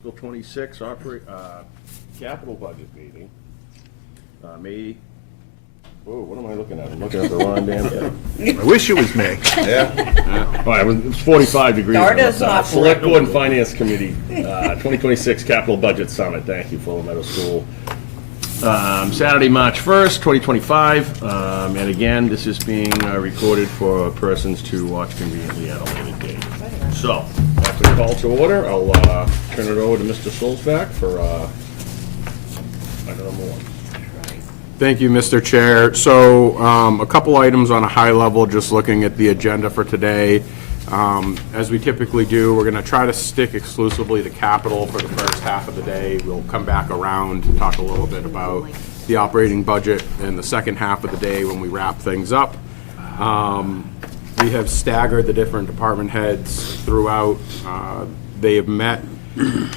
Fiscal 26 capital budget meeting. May, whoa, what am I looking at? I'm looking at the wrong damn thing. I wish it was May. Yeah. All right, it's 45 degrees. Start us off, Select Rick. Board and Finance Committee, 2026 Capital Budget Summit. Thank you, Fuller Middle School. Saturday, March 1st, 2025. And again, this is being recorded for persons to watch conveniently at a later date. So, after the call to order, I'll turn it over to Mr. Solzback for item number one. Thank you, Mr. Chair. So a couple items on a high level, just looking at the agenda for today. As we typically do, we're going to try to stick exclusively to capital for the first half of the day. We'll come back around and talk a little bit about the operating budget in the second half of the day when we wrap things up. We have staggered the different department heads throughout. They have met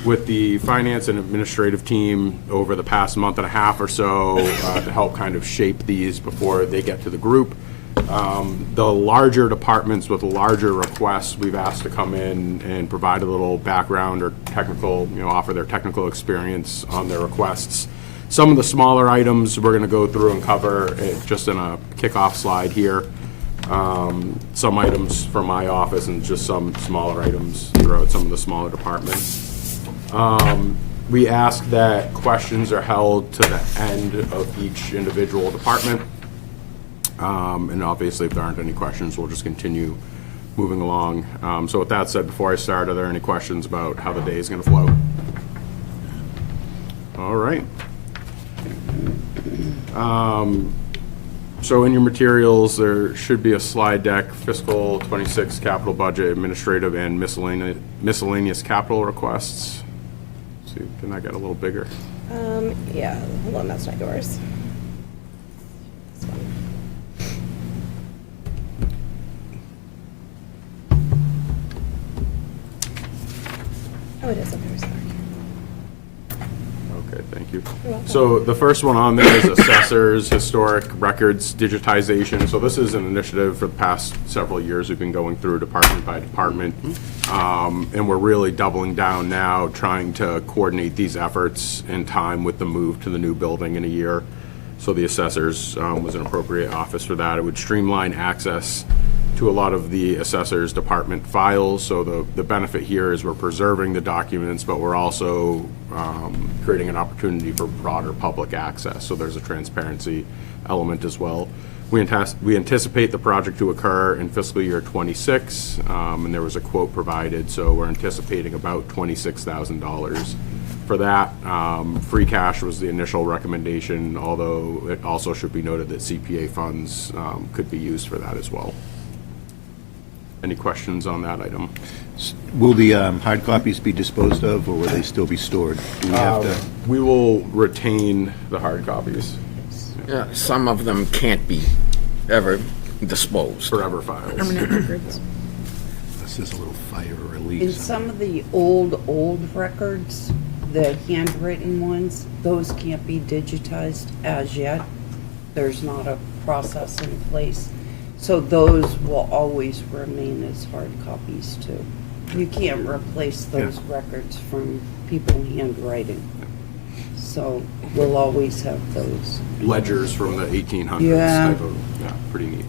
with the finance and administrative team over the past month and a half or so to help kind of shape these before they get to the group. The larger departments with larger requests, we've asked to come in and provide a little background or technical, offer their technical experience on their requests. Some of the smaller items we're going to go through and cover just in a kickoff slide here. Some items from my office and just some smaller items throughout some of the smaller departments. We ask that questions are held to the end of each individual department. And obviously, if there aren't any questions, we'll just continue moving along. So with that said, before I start, are there any questions about how the day is going to flow? All right. So in your materials, there should be a slide deck, fiscal 26 capital budget, administrative and miscellaneous capital requests. Let's see, can that get a little bigger? Yeah, hold on, that's not yours. This one. Oh, it is up here, sorry. Okay, thank you. You're welcome. So the first one on there is assessors, historic records digitization. So this is an initiative for the past several years we've been going through department by department. And we're really doubling down now, trying to coordinate these efforts in time with the move to the new building in a year. So the assessors was an appropriate office for that. It would streamline access to a lot of the assessor's department files. So the benefit here is we're preserving the documents, but we're also creating an opportunity for broader public access. So there's a transparency element as well. We anticipate the project to occur in fiscal year 26, and there was a quote provided, so we're anticipating about $26,000 for that. Free cash was the initial recommendation, although it also should be noted that CPA funds could be used for that as well. Any questions on that item? Will the hard copies be disposed of, or will they still be stored? Do we have to? We will retain the hard copies, Yeah, some of them can't be ever disposed. forever files. This is a little fire In release. some of the old records, the handwritten ones, those can't be digitized as yet. There's not a process in place. So those will always remain as hard copies too. You can't replace those records from people handwriting. So we'll always have those. Ledgers from the 1800s. Yeah. Type of, yeah, pretty neat.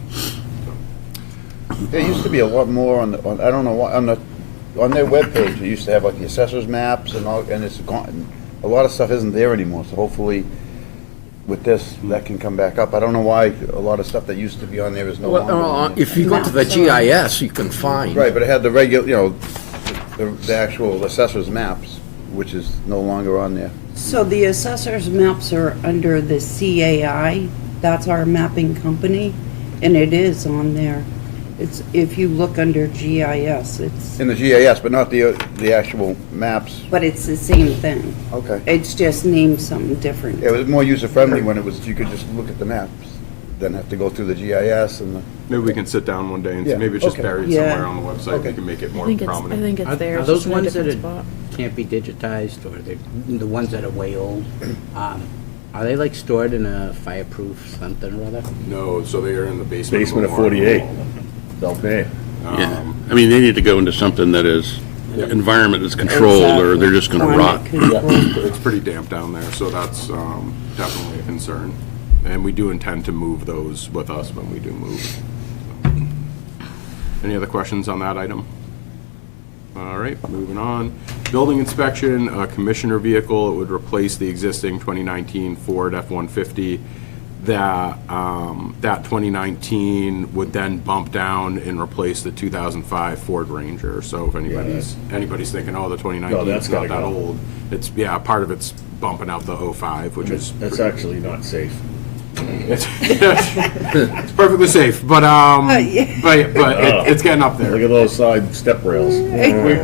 There used to be a lot more on I don't know what, on their webpage, they used to have like the assessor's maps and all, and it's gone. A lot of stuff isn't there anymore, so hopefully with this, that can come back up. I don't know why a lot of stuff that used to be on there is no longer Well, on there. if you go to the GIS, you can find. Right, but it had the regular, the actual assessor's maps, which is no longer on there. So the assessor's maps are under the CAI, that's our mapping company, and it is on there. It's, if you look under GIS, it's, In the GIS, but not the actual maps. but it's the same thing. Okay. It's just named something different. It was more user-friendly when it was, you could just look at the maps, then have to go through the GIS and the. Maybe we can sit down one day and Yeah, maybe it's just okay. buried Yeah. somewhere on the website. We can make it more I think prominent. it's there. Are It's those just in a ones that different spot. can't be digitized, or the ones that are way old, are they like stored in a fireproof something or other? No, so they are in the basement. Basement of Memorial 48. Hall. South Bay. Yeah, I mean, they need to go into something that is environment is controlled, or they're just gonna rot. It's pretty damp down there, so that's definitely a concern. And we do intend to move those with us when we do move. Any other questions on that item? All right, moving on. Building inspection, a commissioner vehicle, it would replace the existing 2019 Ford F-150. That 2019 would then bump down and replace the 2005 Ford Ranger. So if anybody's thinking, oh, the 2019 that's is not gotta that go. old, it's, yeah, part of it's bumping out the 05, which is. That's actually not safe. It's perfectly safe, but it's getting up there. Look at those side step rails.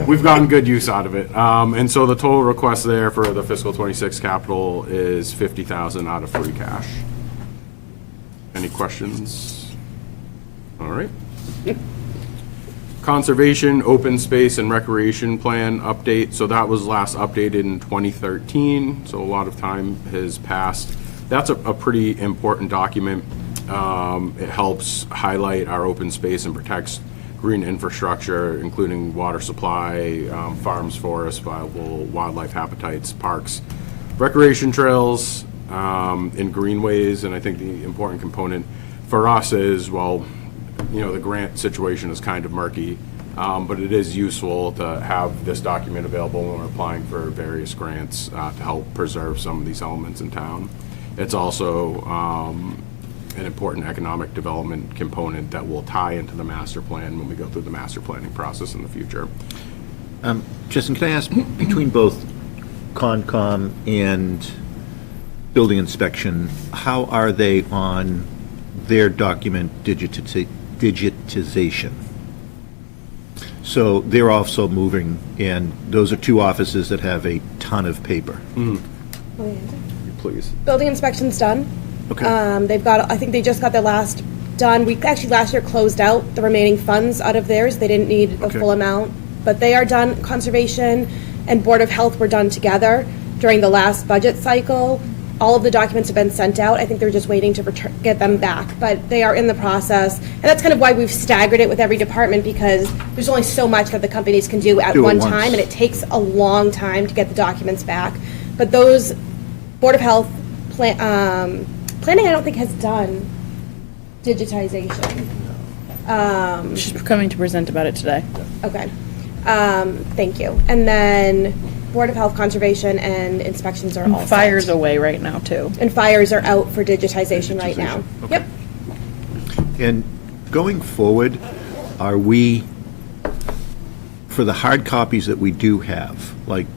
We've gotten good use out of it. And so the total request there for the fiscal 26 capital is $50,000 out of free cash. Any questions? All right. Conservation, open space, and recreation plan update. So that was last updated in 2013, so a lot of time has passed. That's a pretty important document. It helps highlight our open space and protects green infrastructure, including water supply, farms, forests, viable wildlife habitats, parks, recreation trails, and greenways. And I think the important component for us is, well, you know, the grant situation is kind of murky, but it is useful to have this document available when we're applying for various grants to help preserve some of these elements in town. It's also an important economic development component that will tie into the master plan when we go through the master planning process in the future. Justin, can I ask, between both Concom and building inspection, how are they on their document digitization? So they're also moving, and those are two offices that have a ton of paper. Please. Building inspection's done. Okay. They've got, I think they just got their last done. We actually last year closed out the remaining funds out of theirs. They didn't need the Okay. full amount, but they are done. Conservation and Board of Health were done together during the last budget cycle. All of the documents have been sent out. I think they're just waiting to get them back, but they are in the process. And that's kind of why we've staggered it with every department, because there's only so much that the companies can do at Do at one once. time, and it takes a long time to get the documents back. But those Board of Health, planning, I don't think has done digitization. She's coming to present about it today. Okay. Thank you. And then Board of Health, Conservation, and Inspections are all set. Fire's away right now, too. And fires are out for digitization right now. Yep. And going forward, are we, for the hard copies that we do have, like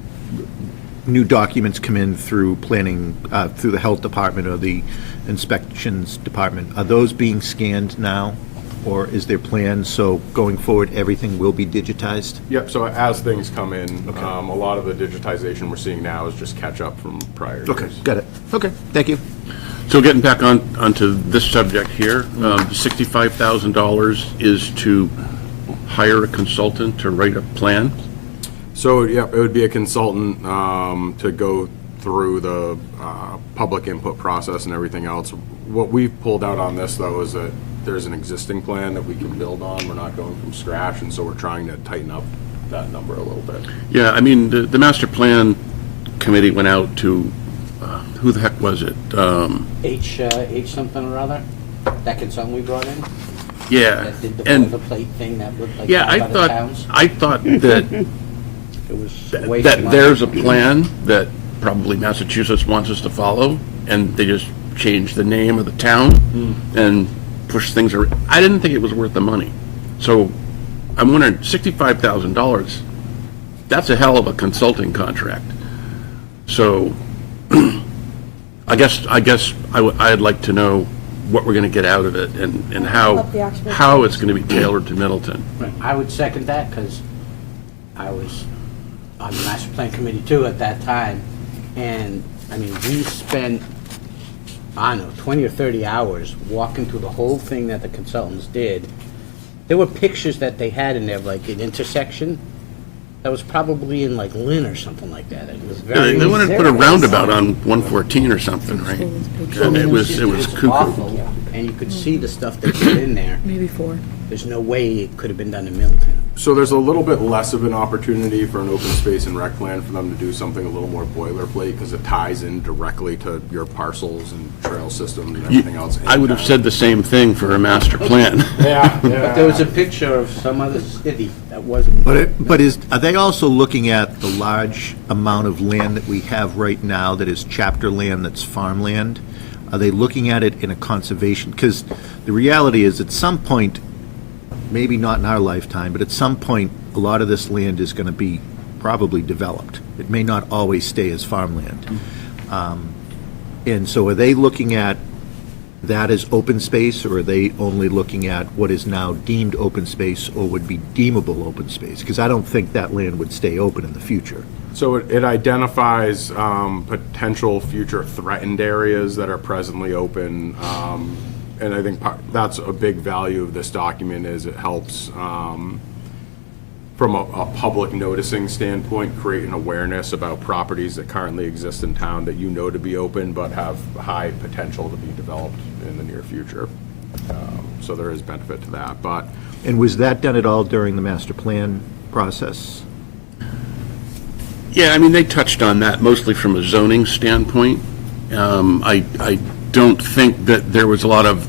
new documents come in through planning, through the health department or the inspections department, are those being scanned now? Or is there plans, so going forward, everything will be digitized? Yep, so as things come in, a lot of the digitization we're seeing now is just catch up from prior years. Okay, got it. Okay, thank you. So getting back onto this subject here, $65,000 is to hire a consultant to write a plan? So, yeah, it would be a consultant to go through the public input process and everything else. What we've pulled out on this, though, is that there's an existing plan that we can build on. We're not going from scratch, and so we're trying to tighten up that number a little bit. Yeah, I mean, the master plan committee went out to, who the heck was it? H something or other, that consultant we brought in, Yeah, that did the and, boilerplate thing that would like yeah, five other towns. I thought that It was a waste of that money. there's a plan that probably Massachusetts wants us to follow, and they just changed the name of the town and pushed things around. I didn't think it was worth the money. So I'm wondering, $65,000, that's a hell of a consulting contract. So I guess I'd like to know what we're going to get out of it and Up the actual how it's going to be tailored to Middleton. I would second that, because I was on the master plan committee too at that time, and, I mean, we spent, I don't know, 20 or 30 hours walking through the whole thing that the consultants did. There were pictures that they had in there, like an intersection, that was probably in like Lynn or something like that. It was very. They wanted to put a roundabout on 114 or something, right? And it was cuckoo. awful, and you could see the stuff they put in there. Maybe 4. there's no way it could have been done in Middleton. So there's a little bit less of an opportunity for an open space and rec plan for them to do something a little more boilerplate, because it ties in directly to your parcels and trail systems and everything else. I would have said the same thing for a master plan. Yeah, But there was a picture of some other city that wasn't. Are they also looking at the large amount of land that we have right now that is chapter land that's farmland? Are they looking at it in a conservation? Because the reality is, at some point, maybe not in our lifetime, but at some point, a lot of this land is going to be probably developed. It may not always stay as farmland. And so are they looking at that as open space, or are they only looking at what is now deemed open space or would be deemable open space? Because I don't think that land would stay open in the future. So it identifies potential future threatened areas that are presently open. And I think that's a big value of this document, is it helps from a public noticing standpoint, create an awareness about properties that currently exist in town that you know to be open but have high potential to be developed in the near future. So there is benefit to that, but. And was that done at all during the master plan process? Yeah, I mean, they touched on that mostly from a zoning standpoint. I don't think that there was a lot of,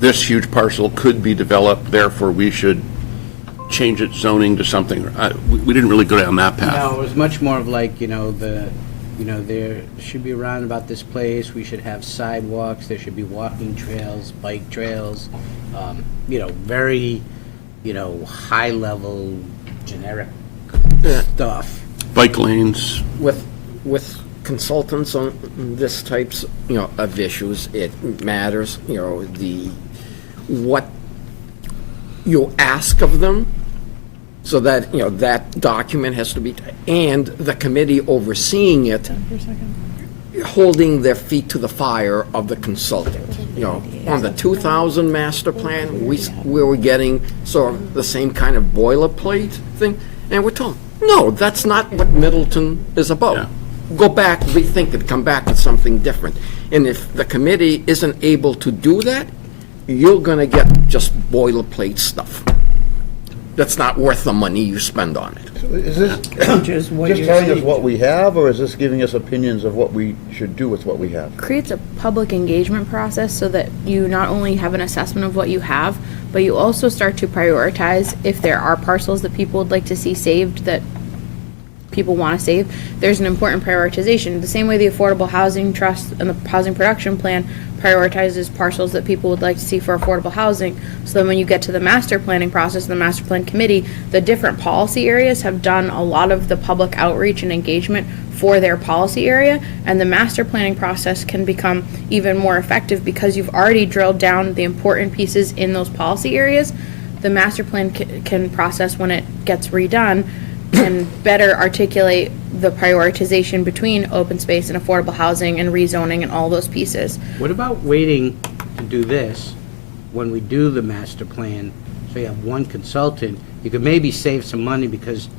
this huge parcel could be developed, therefore we should change its zoning to something. We didn't really go down that path. No, it was much more of like, there should be around about this place, we should have sidewalks, there should be walking trails, bike trails, very, high-level, generic stuff. Bike lanes. With consultants on this types, of issues, it matters, what you ask of them, so that, that document has to be, and the committee overseeing it, holding their feet to the fire of the consultant. On the 2000 master plan, we were getting sort of the same kind of boilerplate thing, and we're told, no, that's not what Middleton is about. Yeah. Go back, rethink it, come back with something different. And if the committee isn't able to do that, you're gonna get just boilerplate stuff. That's not worth the money you spend on it. Is this just telling us what we have, or is this giving us opinions of what we should do with what we have? Creates a public engagement process so that you not only have an assessment of what you have, but you also start to prioritize if there are parcels that people would like to see saved that people want to save. There's an important prioritization. The same way the Affordable Housing Trust and the Housing Production Plan prioritizes parcels that people would like to see for affordable housing. So then when you get to the master planning process and the master plan committee, the different policy areas have done a lot of the public outreach and engagement for their policy area, and the master planning process can become even more effective because you've already drilled down the important pieces in those policy areas. The master plan can process, when it gets redone, can better articulate the prioritization between open space and affordable housing and rezoning and all those pieces. What about waiting to do this when we do the master plan? So you have one consultant, you could maybe save some money, because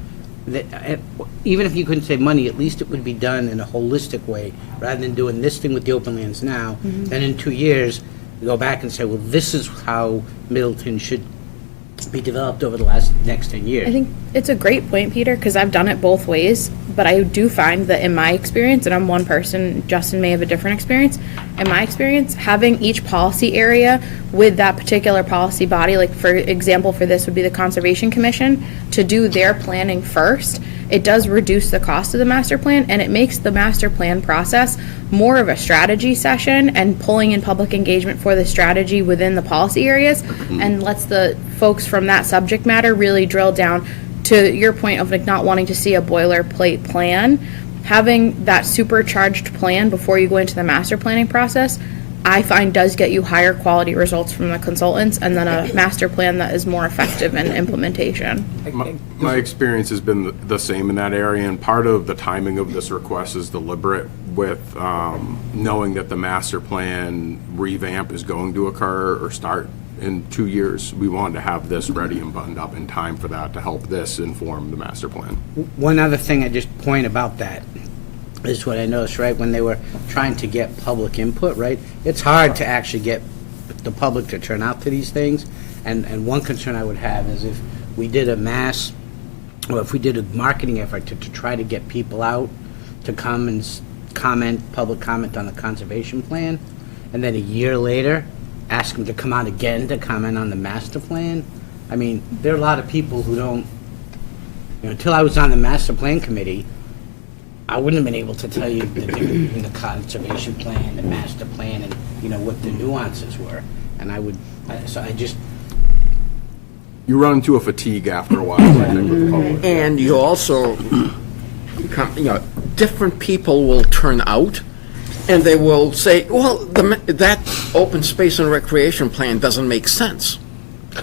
even if you couldn't save money, at least it would be done in a holistic way, rather than doing this thing with the open lands now. Then in 2 years, you go back and say, well, this is how Middleton should be developed over the next 10 years. I think it's a great point, Peter, because I've done it both ways, but I do find that in my experience, and I'm one person, Justin may have a different experience, in my experience, having each policy area with that particular policy body, like for example for this would be the Conservation Commission, to do their planning first, it does reduce the cost of the master plan, and it makes the master plan process more of a strategy session and pulling in public engagement for the strategy within the policy areas, and lets the folks from that subject matter really drill down to your point of like not wanting to see a boilerplate plan. Having that supercharged plan before you go into the master planning process, I find does get you higher quality results from the consultants, and then a master plan that is more effective in implementation. My experience has been the same in that area, and part of the timing of this request is deliberate with knowing that the master plan revamp is going to occur or start in 2 years. We wanted to have this ready and buttoned up in time for that, to help this inform the master plan. One other thing I just point about that is what I noticed, right, when they were trying to get public input, right, it's hard to actually get the public to turn out to these things. And one concern I would have is if we did a mass, or if we did a marketing effort to try to get people out to come and public comment on the conservation plan, and then a year later, ask them to come out again to comment on the master plan. I mean, there are a lot of people who don't, until I was on the master plan committee, I wouldn't have been able to tell you the difference between the conservation plan, the master plan, and, what the nuances were. And You run into a fatigue after a while, I think, with the public. And you also, different people will turn out, and they will say, well, that open space and recreation plan doesn't make sense,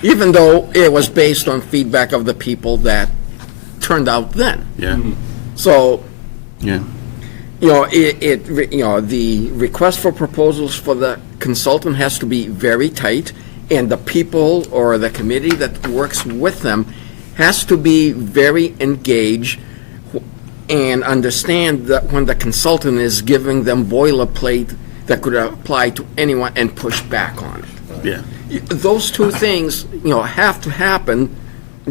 even though it was based on feedback of the people that turned out then. Yeah, So, yeah. the request for proposals for the consultant has to be very tight, and the people or the committee that works with them has to be very engaged and understand that when the consultant is giving them boilerplate that could apply to anyone and push back on it. Yeah. Those two things, have to happen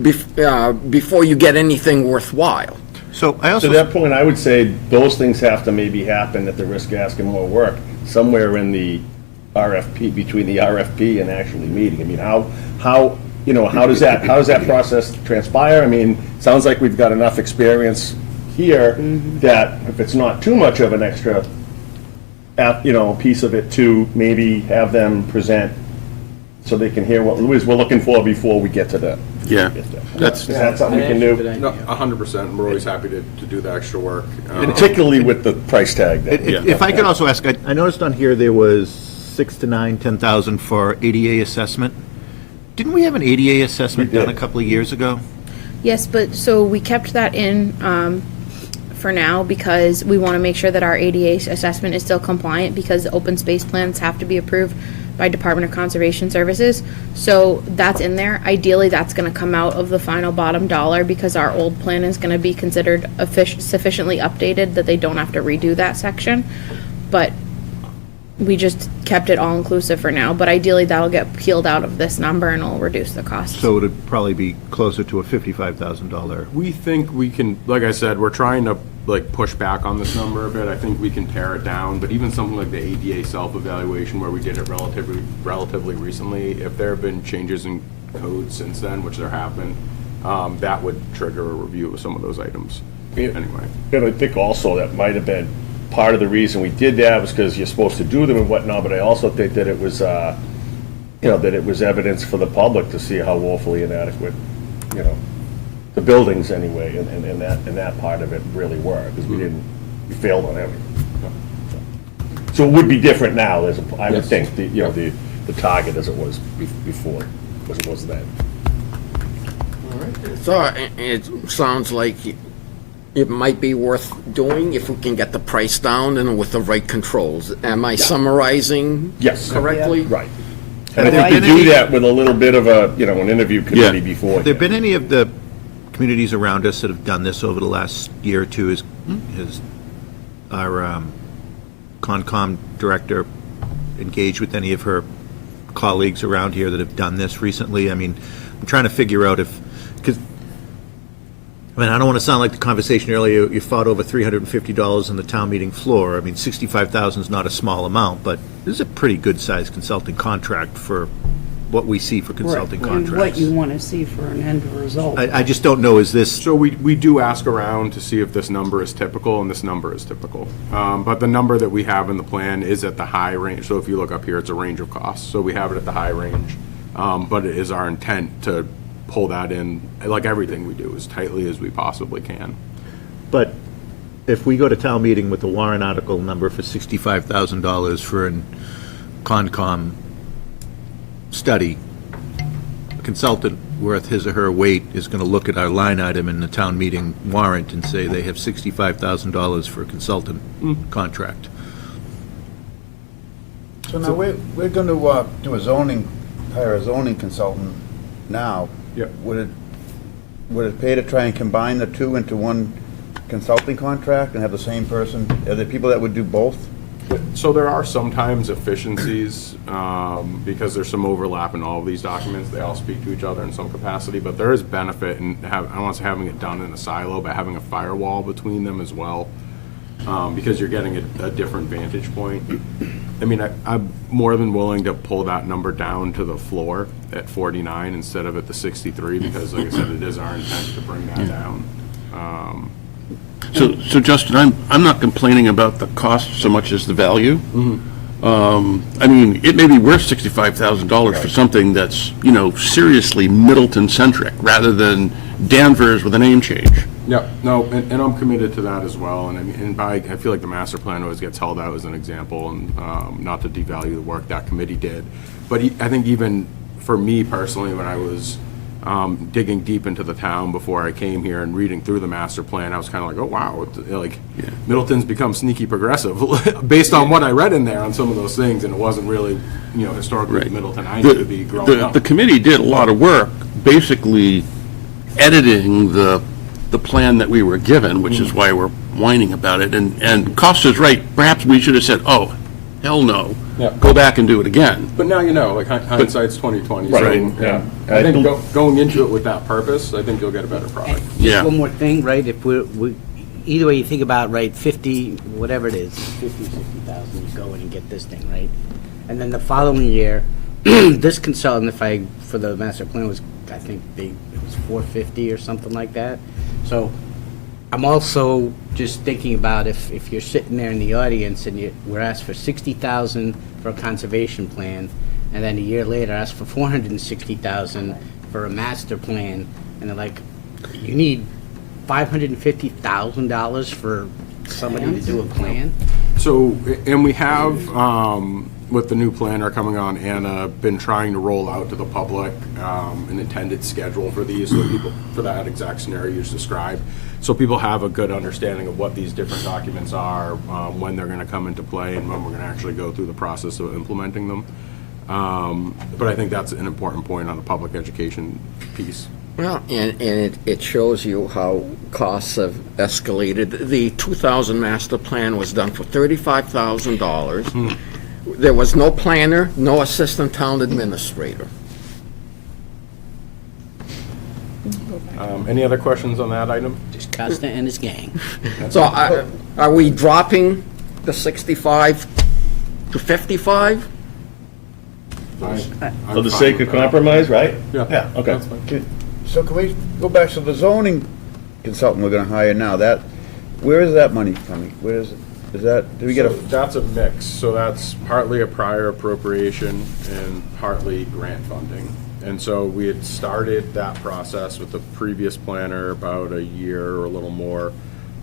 before you get anything worthwhile. So I To also, that point, I would say those things have to maybe happen at the risk of asking more work, somewhere in the RFP, between the RFP and actually meeting. I mean, how does that process transpire? I mean, sounds like we've got enough experience here that if it's not too much of an extra, piece of it to maybe have them present so they can hear what it is we're looking for before we get to that. Yeah. Is that something we can do? No, 100%, we're always happy to do the extra work. Particularly with the price tag. if I could also ask, I noticed on here there was 6 to 9, 10,000 for ADA assessment. Didn't we have an ADA assessment We did. done a couple of years ago? Yes, but so we kept that in for now because we want to make sure that our ADA assessment is still compliant because open space plans have to be approved by Department of Conservation Services. So that's in there. Ideally, that's going to come out of the final bottom dollar because our old plan is going to be considered sufficiently updated that they don't have to redo that section. But we just kept it all inclusive for now, but ideally that'll get peeled out of this number and it'll reduce the cost. So it'd probably be closer to a $55,000. We think we can, like I said, we're trying to push back on this number a bit. I think we can pare it down, but even something like the ADA self-evaluation where we did it relatively recently, if there have been changes in code since then, which there have been, that would trigger a review of some of those items. Anyway. And I think also that might have been part of the reason we did that was because you're supposed to do them and whatnot, but I also think that it was, that it was evidence for the public to see how woefully inadequate, the buildings anyway, and that part of it really were, because we failed on everything. So it would be different now, I would think, the target as it was before, as it was then. So it sounds like it might be worth doing if we can get the price down and with the right controls. Am I summarizing Yes. correctly? Right. And I Have think there you been do any- that with a little bit of an interview committee before. Have there been any of the communities around us that have done this over the last year or two? Has our Concom director engaged with any of her colleagues around here that have done this recently? I mean, I'm trying to figure out because I don't want to sound like the conversation earlier, you fought over $350 on the town meeting floor. I mean, $65,000 is not a small amount, but this is a pretty good-sized consulting contract for what we see for consulting And what contracts. you want to see for an end result. I just don't know, is this, So we do ask around to see if this number is typical, and this number is typical. But the number that we have in the plan is at the high range. So if you look up here, it's a range of costs. So we have it at the high range. But it is our intent to pull that in, like everything we do, as tightly as we possibly can. but if we go to town meeting with the warrant article number for $65,000 for an Concom study, a consultant worth his or her weight is going to look at our line item in the town meeting warrant and say they have $65,000 for a consultant contract. So now, we're going to hire a zoning consultant now. Yep. Would it pay to try and combine the two into one consulting contract and have the same person? Are there people that would do both? So there are sometimes efficiencies, because there's some overlap in all of these documents. They all speak to each other in some capacity, but there is benefit in I don't want to say having it done in a silo, but having a firewall between them as well, because you're getting a different vantage point. I mean, I'm more than willing to pull that number down to the floor at 49 instead of at the 63, because like I said, it is our intent to bring that down. So Justin, I'm not complaining about the cost so much as the value. I mean, it may be worth $65,000 for something that's, seriously Middleton-centric, rather than Danvers with a name change. Yeah, no, and I'm committed to that as well, and I mean, I feel like the master plan always gets held out as an example, and not to devalue the work that committee did, but I think even for me personally, when I was digging deep into the town before I came here and reading through the master plan, I was kind of like, oh, wow, like, Middleton's become sneaky progressive, based on what I read in there on some of those things, and it wasn't really, historically the Middleton I knew to be growing up. The committee did a lot of work, basically editing the plan that we were given, which is why we're whining about it, and Costa's right, perhaps we should have said, oh, hell no, Yeah. go back and do it again. But now like hindsight's 20/20. Right, So yeah. I think going into it with that purpose, I think you'll get a better product. Yeah. Just one more thing, right, if we either way you think about, right, 50, whatever it is, 50, 60,000, you go in and get this thing, right? And then the following year, this consultant, for the master plan was, I think it was 450 or something like that. So I'm also just thinking about if you're sitting there in the audience and we're asked for 60,000 for a conservation plan, and then a year later asked for 460,000 for a master plan, and they're like, you need $550,000 for somebody to do a plan? So, and we have, with the new planner coming on, Anna, been trying to roll out to the public an intended schedule for these, so people, for that exact scenario you just described, so people have a good understanding of what these different documents are, when they're going to come into play, and when we're going to actually go through the process of implementing them. But I think that's an important point on the public education piece. Well, and it shows you how costs have escalated. The 2000 master plan was done for $35,000. There was no planner, no assistant town administrator. Any other questions on that item? Just Costa and his gang. So are we dropping the 65 to 55? For the sake of compromise, right? Yeah. Okay. So can we go back to the zoning consultant we're gonna hire now? Where is that money coming? Where is it? Do we get So that's a mix, so that's partly a prior appropriation and partly grant funding. And so we had started that process with the previous planner about a year or a little more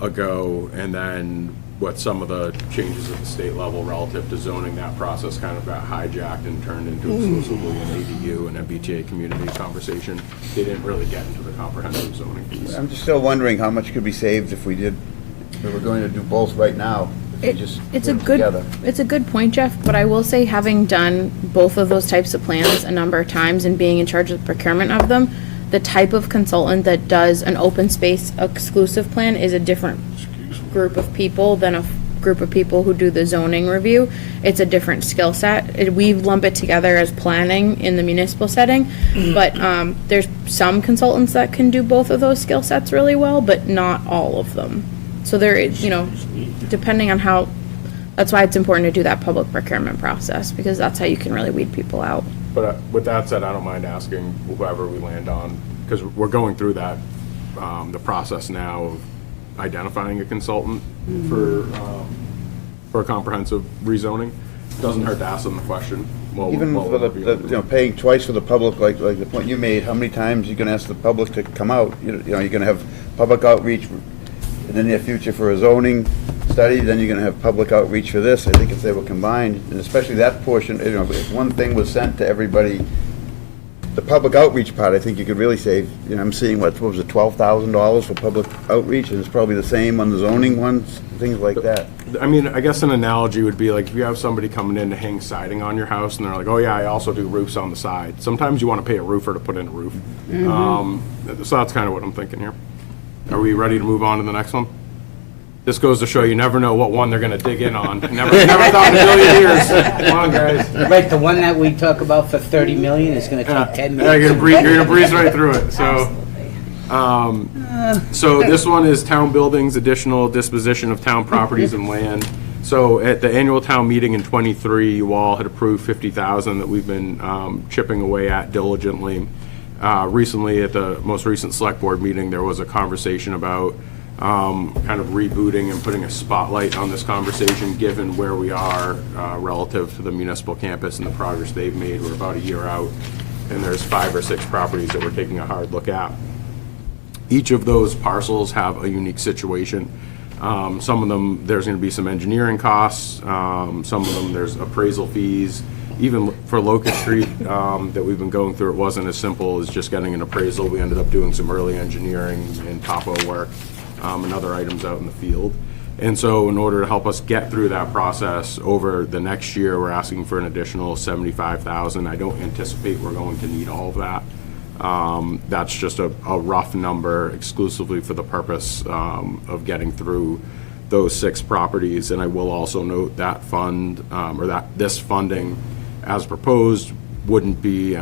ago, and then with some of the changes at the state level relative to zoning, that process kind of got hijacked and turned into exclusively an ADU and MBTA community conversation. They didn't really get into the comprehensive zoning piece. I'm just still wondering how much could be saved if we did, if we're going to do both right now. If we just It's put a them good, together. it's a good point, Jeff, but I will say, having done both of those types of plans a number of times and being in charge of the procurement of them, the type of consultant that does an open space exclusive plan is a different group of people than a group of people who do the zoning review. It's a different skill set. We lump it together as planning in the municipal setting, but there's some consultants that can do both of those skill sets really well, but not all of them. So there is, depending on how, that's why it's important to do that public procurement process, because that's how you can really weed people out. But with that said, I don't mind asking whoever we land on, because we're going through that, the process now of identifying a consultant for a comprehensive rezoning. Doesn't hurt to ask them the question. Even for the paying twice for the public, like the point you made, how many times you gonna ask the public to come out? You're gonna have public outreach in the near future for a zoning study, then you're gonna have public outreach for this. I think if they were combined, and especially that portion, if one thing was sent to everybody, the public outreach part, I think you could really save, I'm seeing, what was it, $12,000 for public outreach, and it's probably the same on the zoning ones, things like that. I mean, I guess an analogy would be like if you have somebody coming in to hang siding on your house and they're like, oh yeah, I also do roofs on the side. Sometimes you want to pay a roofer to put in a roof. So that's kind of what I'm thinking here. Are we ready to move on to the next one? this goes to show you never know what one they're gonna dig in on. Never thought in a million years. Come on, guys. Right, the one that we talk about for 30 million is gonna take 10 Yeah, minutes. you're gonna breeze right through it, so. So this one is town buildings, additional disposition of town properties and land. So at the annual town meeting in '23, you all had approved 50,000 that we've been chipping away at diligently. Recently, at the most recent select board meeting, there was a conversation about kind of rebooting and putting a spotlight on this conversation, given where we are relative to the municipal campus and the progress they've made. We're about a year out, and there's 5 or 6 properties that we're taking a hard look at. Each of those parcels have a unique situation. Some of them, there's going to be some engineering costs. Some of them, there's appraisal fees. Even for Locust Street that we've been going through, it wasn't as simple as just getting an appraisal. We ended up doing some early engineering and topo work and other items out in the field. And so in order to help us get through that process over the next year, we're asking for an additional 75,000. I don't anticipate we're going to need all of that. That's just a rough number exclusively for the purpose of getting through those 6 properties. And I will also note that fund, or that this funding as proposed wouldn't be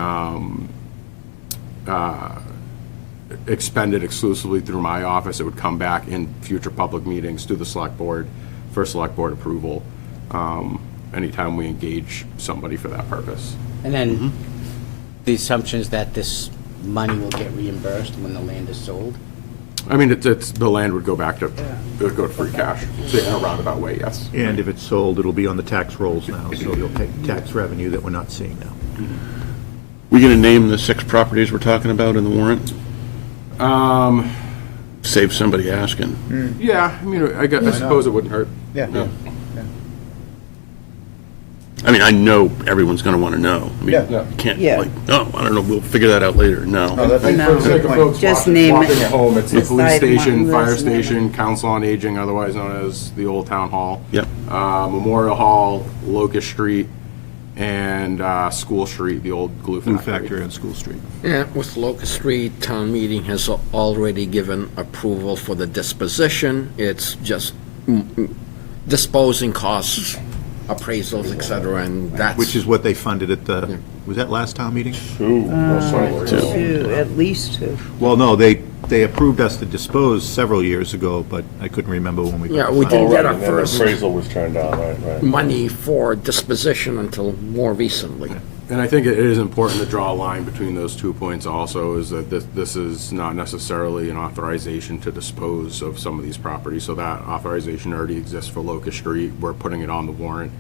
expended exclusively through my office. It would come back in future public meetings to the select board for select board approval anytime we engage somebody for that purpose. And then the assumption is that this money will get reimbursed when the land is sold? I mean, it's the land would go back to, it would go to free cash, so in a roundabout way, yes. And if it's sold, it'll be on the tax rolls now, so you'll take tax revenue that we're not seeing now. We gonna name the 6 properties we're talking about in the warrant? Save somebody asking. Yeah, I mean, I suppose it wouldn't hurt. Yeah. I mean, I know everyone's gonna wanna know. I mean, Yeah. you can't, Yeah. like, oh, I don't know, we'll figure that out later. No. No, that's No. For the sake of folks Just watching name watching it. at home, it's the Just police like station, Martin fire Lewis name it. station, council on aging, otherwise known as the old town hall. Yep. Memorial Hall, Locust Street, and School Street, the old glue Blue factory. Factory on School Street. Yeah, with Locust Street, town meeting has already given approval for the disposition. It's just disposing costs, appraisals, et cetera, and that's. Which is what they funded at the, was that last town meeting? 2, at least 2. Well, no, they approved us to dispose several years ago, but I couldn't remember when we. Yeah, we didn't get our And then the first appraisal was turned down, right. money for disposition until more recently. And I think it is important to draw a line between those 2 points also, is that this is not necessarily an authorization to dispose of some of these properties. So that authorization already exists for Locust Street. We're putting it on the warrant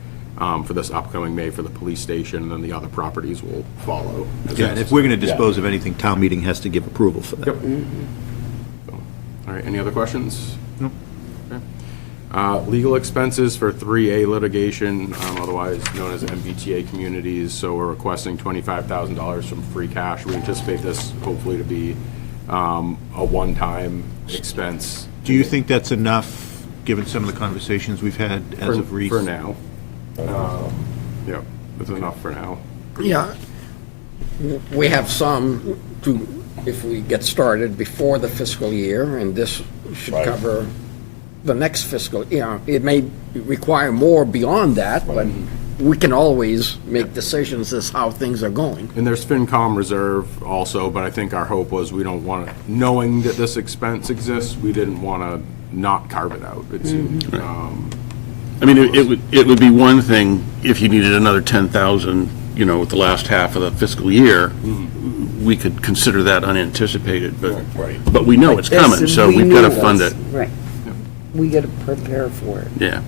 for this upcoming May for the police station, and then the other properties will follow. Yeah, and if we're going to dispose of anything, town meeting has to give approval for that. Yep. All right, any other questions? No. Legal expenses for 3A litigation, otherwise known as MBTA communities, so we're requesting $25,000 from free cash. We anticipate this hopefully to be a one-time expense. Do you think that's enough, given some of the conversations we've had as of recent? For now. Yeah, it's enough for now. Yeah, we have some to, if we get started before the fiscal year, and this should cover the next fiscal, it may require more beyond that, but we can always make decisions as how things are going. And there's FinCom reserve also, but I think our hope was we don't want to, knowing that this expense exists, we didn't want to not carve it out. It's, I mean, it would be one thing if you needed another 10,000, you know, with the last half of the fiscal year, we could consider that unanticipated, but we know it's coming, so We we've got to knew fund this. it. Right. We got to prepare for it. Yeah.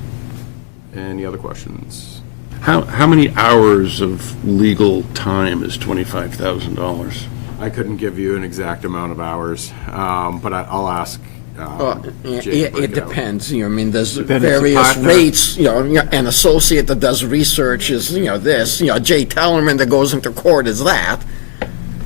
Any other questions? How many hours of legal time is $25,000? I couldn't give you an exact amount of hours, but I'll ask. Jake to break It out. depends, I mean, there's Depends if it's a various partner. rates, an associate that does research is, this, Jay Tellerman that goes into court is that.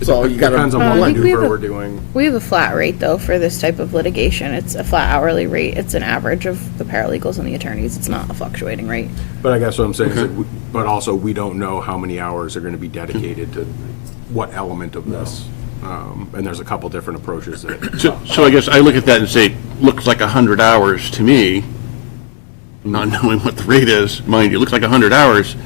So you gotta. Depends on I what think we have maneuver a- we're doing. We have a flat rate, though, for this type of litigation. It's a flat hourly rate. It's an average of the paralegals and the attorneys. It's not a fluctuating rate. But I guess what I'm saying is, that but also, we don't know how many hours are going to be dedicated to what element of this. And there's a couple different approaches that. So I guess I look at that and say, looks like 100 hours to me, not knowing what the rate is, mind you, it looks like 100 hours,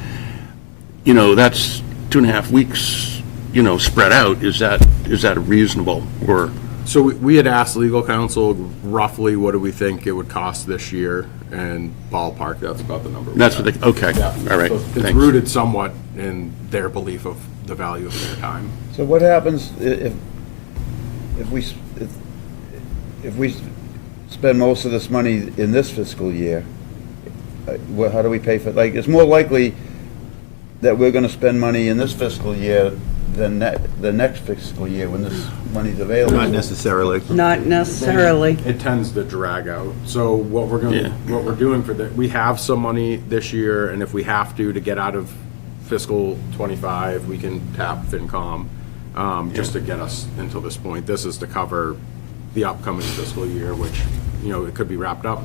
you know, that's 2.5 weeks, you know, spread out. Is that reasonable, or? So we had asked legal counsel roughly what do we think it would cost this year, and ballpark, that's about the number. we That's got. what they, okay, Yeah. all right, So It's thanks. rooted somewhat in their belief of the value of their time. So what happens if we spend most of this money in this fiscal year? How do we pay for, like, it's more likely that we're gonna spend money in this fiscal year than the next fiscal year when this money's available. Not necessarily. Not necessarily. It tends to drag out. So what we're Yeah. going, what we're doing for that, we have some money this year, and if we have to get out of fiscal '25, we can tap FinCom, just to get us until this point. This is to cover the upcoming fiscal year, which, you know, it could be wrapped up,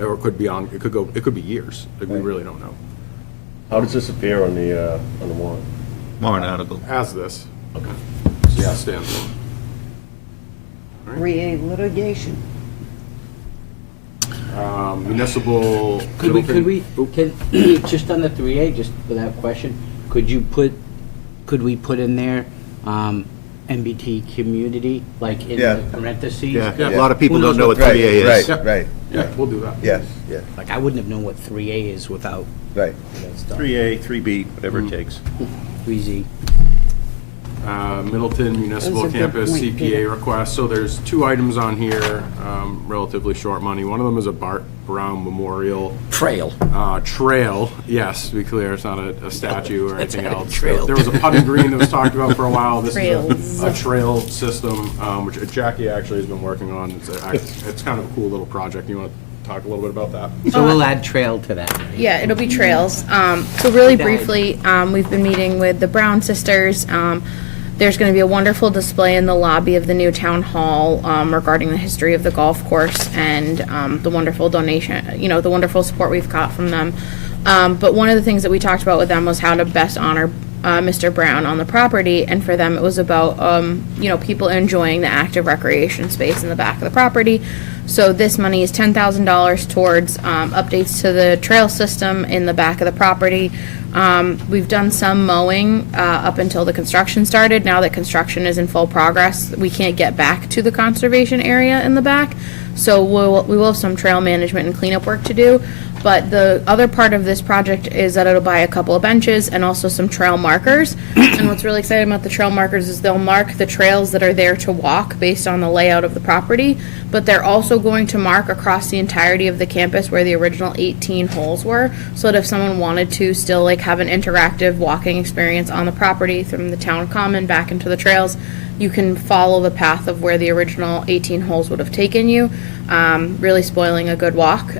or it could be on, it could be years. Like, we really don't know. How does this appear on the warrant? Warrant article. As this. Okay. Yeah, stands alone. 3A litigation. Municipal. Could we, Oop. just on the 3A, just without question, could we put in there, MBT community, like in Yeah. the parentheses? Yeah, Yeah. a lot of people Who don't knows know what what- 3A is. Right, right, Yeah, we'll do that. yes, yes, Like, I wouldn't have known what 3A is without right. that stuff. 3A, 3B, whatever it takes. 3Z. Middleton Municipal That's a good Campus point, CPA Peter. request. So there's 2 items on here, relatively short money. One of them is a Bart Brown Memorial Trail. Trail. Yes, to be clear, it's not a statue or It's anything a else. trail. There was a putting green that was talked about for a while. This Trails. is a trail system, which Jackie actually has been working on. It's kind of a cool little project. You want to talk a little bit about that? So we'll add trail to that. Yeah, it'll be trails. So really briefly, we've been meeting with the Brown sisters. There's going to be a wonderful display in the lobby of the new town hall regarding the history of the golf course and the wonderful donation, the wonderful support we've got from them. But one of the things that we talked about with them was how to best honor Mr. Brown on the property, and for them it was about people enjoying the active recreation space in the back of the property. So this money is $10,000 towards updates to the trail system in the back of the property. We've done some mowing up until the construction started. Now that construction is in full progress, we can't get back to the conservation area in the back. So we will have some trail management and cleanup work to do. But the other part of this project is that it'll buy a couple of benches and also some trail markers. And what's really exciting about the trail markers is they'll mark the trails that are there to walk based on the layout of the property. But they're also going to mark across the entirety of the campus where the original 18 holes were. So that if someone wanted to still have an interactive walking experience on the property from the town common back into the trails, you can follow the path of where the original 18 holes would have taken you, really spoiling a good walk.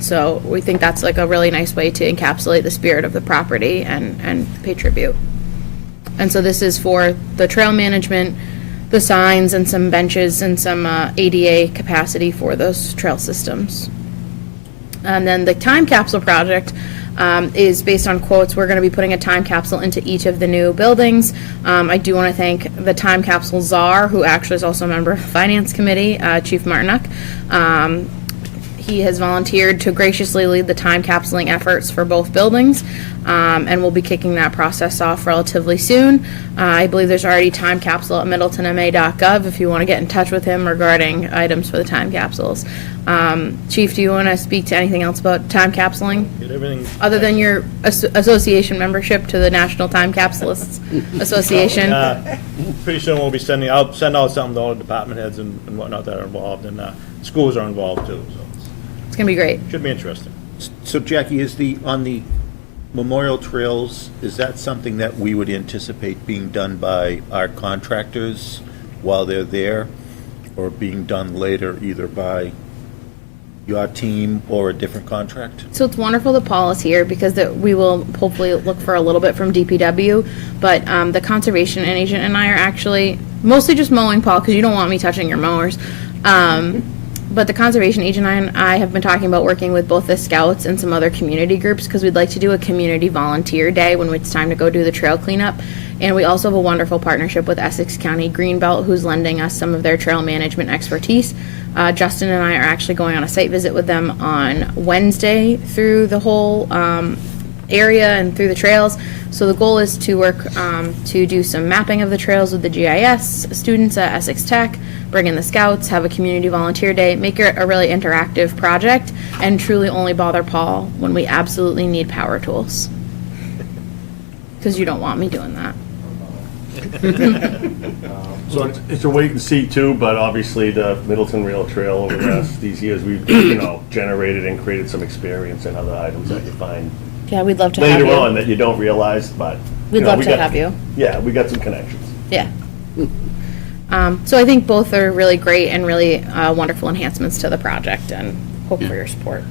So we think that's a really nice way to encapsulate the spirit of the property and pay tribute. And so this is for the trail management, the signs, and some benches and some ADA capacity for those trail systems. And then the time capsule project is based on quotes. We're going to be putting a time capsule into each of the new buildings. I do want to thank the time capsule czar, who actually is also a member of the finance committee, Chief Martinuck. He has volunteered to graciously lead the time capsuling efforts for both buildings, and we'll be kicking that process off relatively soon. I believe there's already time capsule at middletonma.gov if you want to get in touch with him regarding items for the time capsules. Chief, do you want to speak to anything else about time capsuling? Other than your association membership to the National Time Capsulists Association? Pretty soon we'll be I'll send out something to all the department heads and whatnot that are involved, and schools are involved too, so It's going to be great. should be interesting. So Jackie, on the memorial trails, is that something that we would anticipate being done by our contractors while they're there, or being done later either by your team or a different contract? So it's wonderful that Paul is here because we will hopefully look for a little bit from DPW, but the conservation agent and I are actually mostly just mowing, Paul, because you don't want me touching your mowers. But the conservation agent and I have been talking about working with both the scouts and some other community groups because we'd like to do a community volunteer day when it's time to go do the trail cleanup. And we also have a wonderful partnership with Essex County Greenbelt, who's lending us some of their trail management expertise. Justin and I are actually going on a site visit with them on Wednesday through the whole area and through the trails. So the goal is to work to do some mapping of the trails with the GIS students at Essex Tech, bring in the scouts, have a community volunteer day, make it a really interactive project, and truly only bother Paul when we absolutely need power tools. Because you don't want me doing that. So it's a wait and see too, but obviously the Middleton Rail Trail over the last these years, we've, generated and created some experience in other items that you find Yeah, we'd love to have later you. on that you don't realize, but. We'd love we to got- have you. Yeah, we got some connections. Yeah. So I think both are really great and really wonderful enhancements to the project, and hope for your support.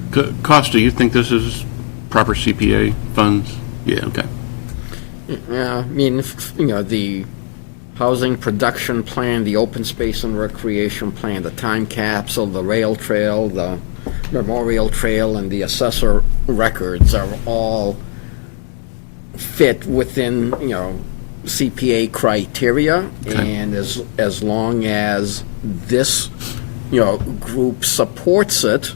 Costa, you think this is proper CPA funds? Yeah, okay. Yeah, I mean, the housing production plan, the open space and recreation plan, the time capsule, the rail trail, the memorial trail, and the assessor records are all fit within, CPA criteria. And as long as this, group supports it,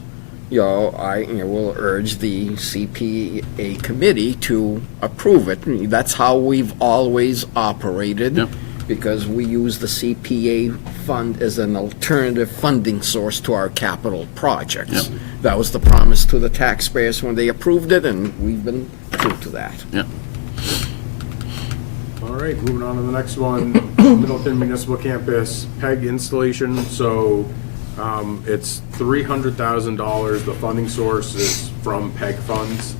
I will urge the CPA committee to approve it. That's how we've always operated. Yep. Because we use the CPA fund as an alternative funding source to our capital projects. Yep. That was the promise to the taxpayers when they approved it, and we've been true to that. Yeah. All right, moving on to the next one, Middleton Municipal Campus PEG installation. So it's $300,000. The funding source is from PEG funds.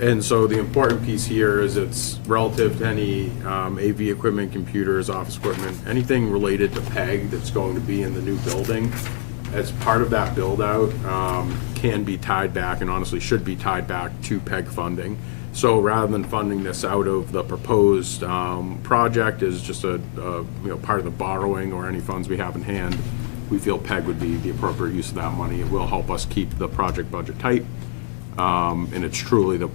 And so the important piece here is it's relative to any AV equipment, computers, office equipment, anything related to PEG that's going to be in the new building. As part of that build-out, can be tied back, and honestly should be tied back to PEG funding. So rather than funding this out of the proposed project as just a part of the borrowing or any funds we have in hand, we feel PEG would be the appropriate use of that money. It will help us keep the project budget tight, and it's truly the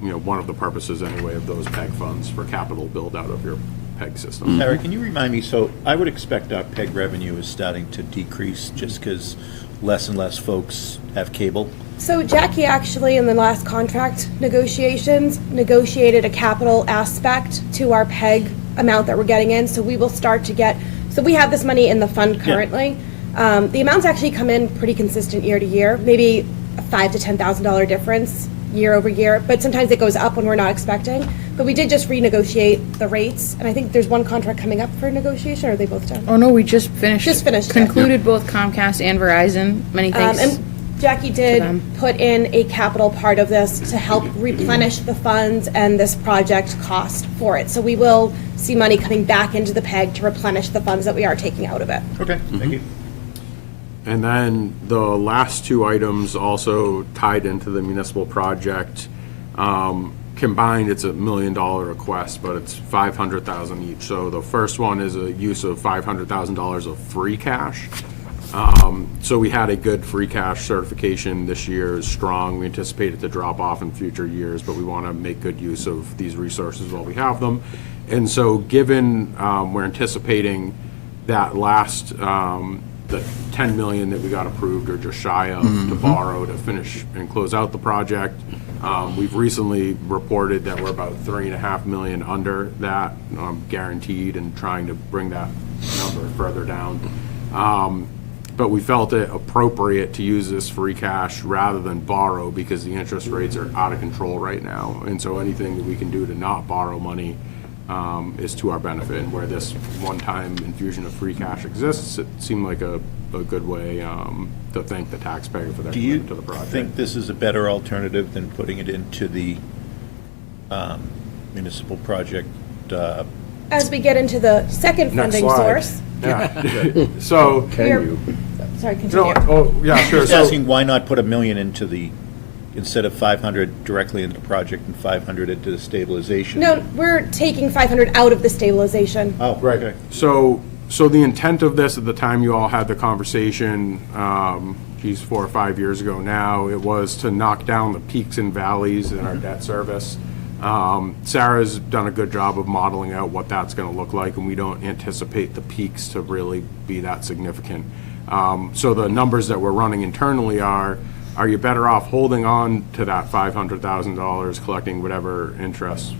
one of the purposes anyway of those PEG funds for capital build out of your PEG system. Eric, can you remind me, so I would expect our PEG revenue is starting to decrease just because less and less folks have cable? So Jackie actually, in the last contract negotiations, negotiated a capital aspect to our PEG amount that we're getting in, so we will start to get, so we have this money in the fund currently. The amounts actually come in pretty consistent year to year, maybe a $5,000 to $10,000 difference year over year, but sometimes it goes up when we're not expecting. But we did just renegotiate the rates, and I think there's one contract coming up for negotiation, or are they both done? Oh, no, we just finished. Just finished it. Concluded both Comcast and Verizon. Many thanks. And Jackie them. did put in a capital part of this to help replenish the funds and this project cost for it. So we will see money coming back into the PEG to replenish the funds that we are taking out of it. Okay, thank you. And then the last two items also tied into the municipal project. Combined, it's $1 million request, but it's $500,000 each. So the first one is a use of $500,000 of free cash. So we had a good free cash certification this year, is strong. We anticipate it to drop off in future years, but we want to make good use of these resources while we have them. And so given we're anticipating that last the 10 million that we got approved or just shy of to borrow to finish and close out the project. We've recently reported that we're about 3.5 million under that guaranteed, and trying to bring that number further down. But we felt it appropriate to use this free cash rather than borrow, because the interest rates are out of control right now. And so anything that we can do to not borrow money is to our benefit. And where this one-time infusion of free cash exists, it seemed like a good way to thank the taxpayer for their Do you commitment to the project. think this is a better alternative than putting it into the municipal project? As we get into the second Next funding slide. source. Yeah. So, Can you? Sorry, no, continue. oh, yeah, sure. Just So, asking, why not put $1 million into the, instead of 500 directly into the project and 500 into the stabilization? No, we're taking 500 out of the stabilization. Oh, right. okay. So the intent of this at the time you all had the conversation, 4 or 5 years ago now, it was to knock down the peaks and valleys in our debt service. Sarah's done a good job of modeling out what that's going to look like, and we don't anticipate the peaks to really be that significant. So the numbers that we're running internally are you better off holding on to that $500,000, collecting whatever interest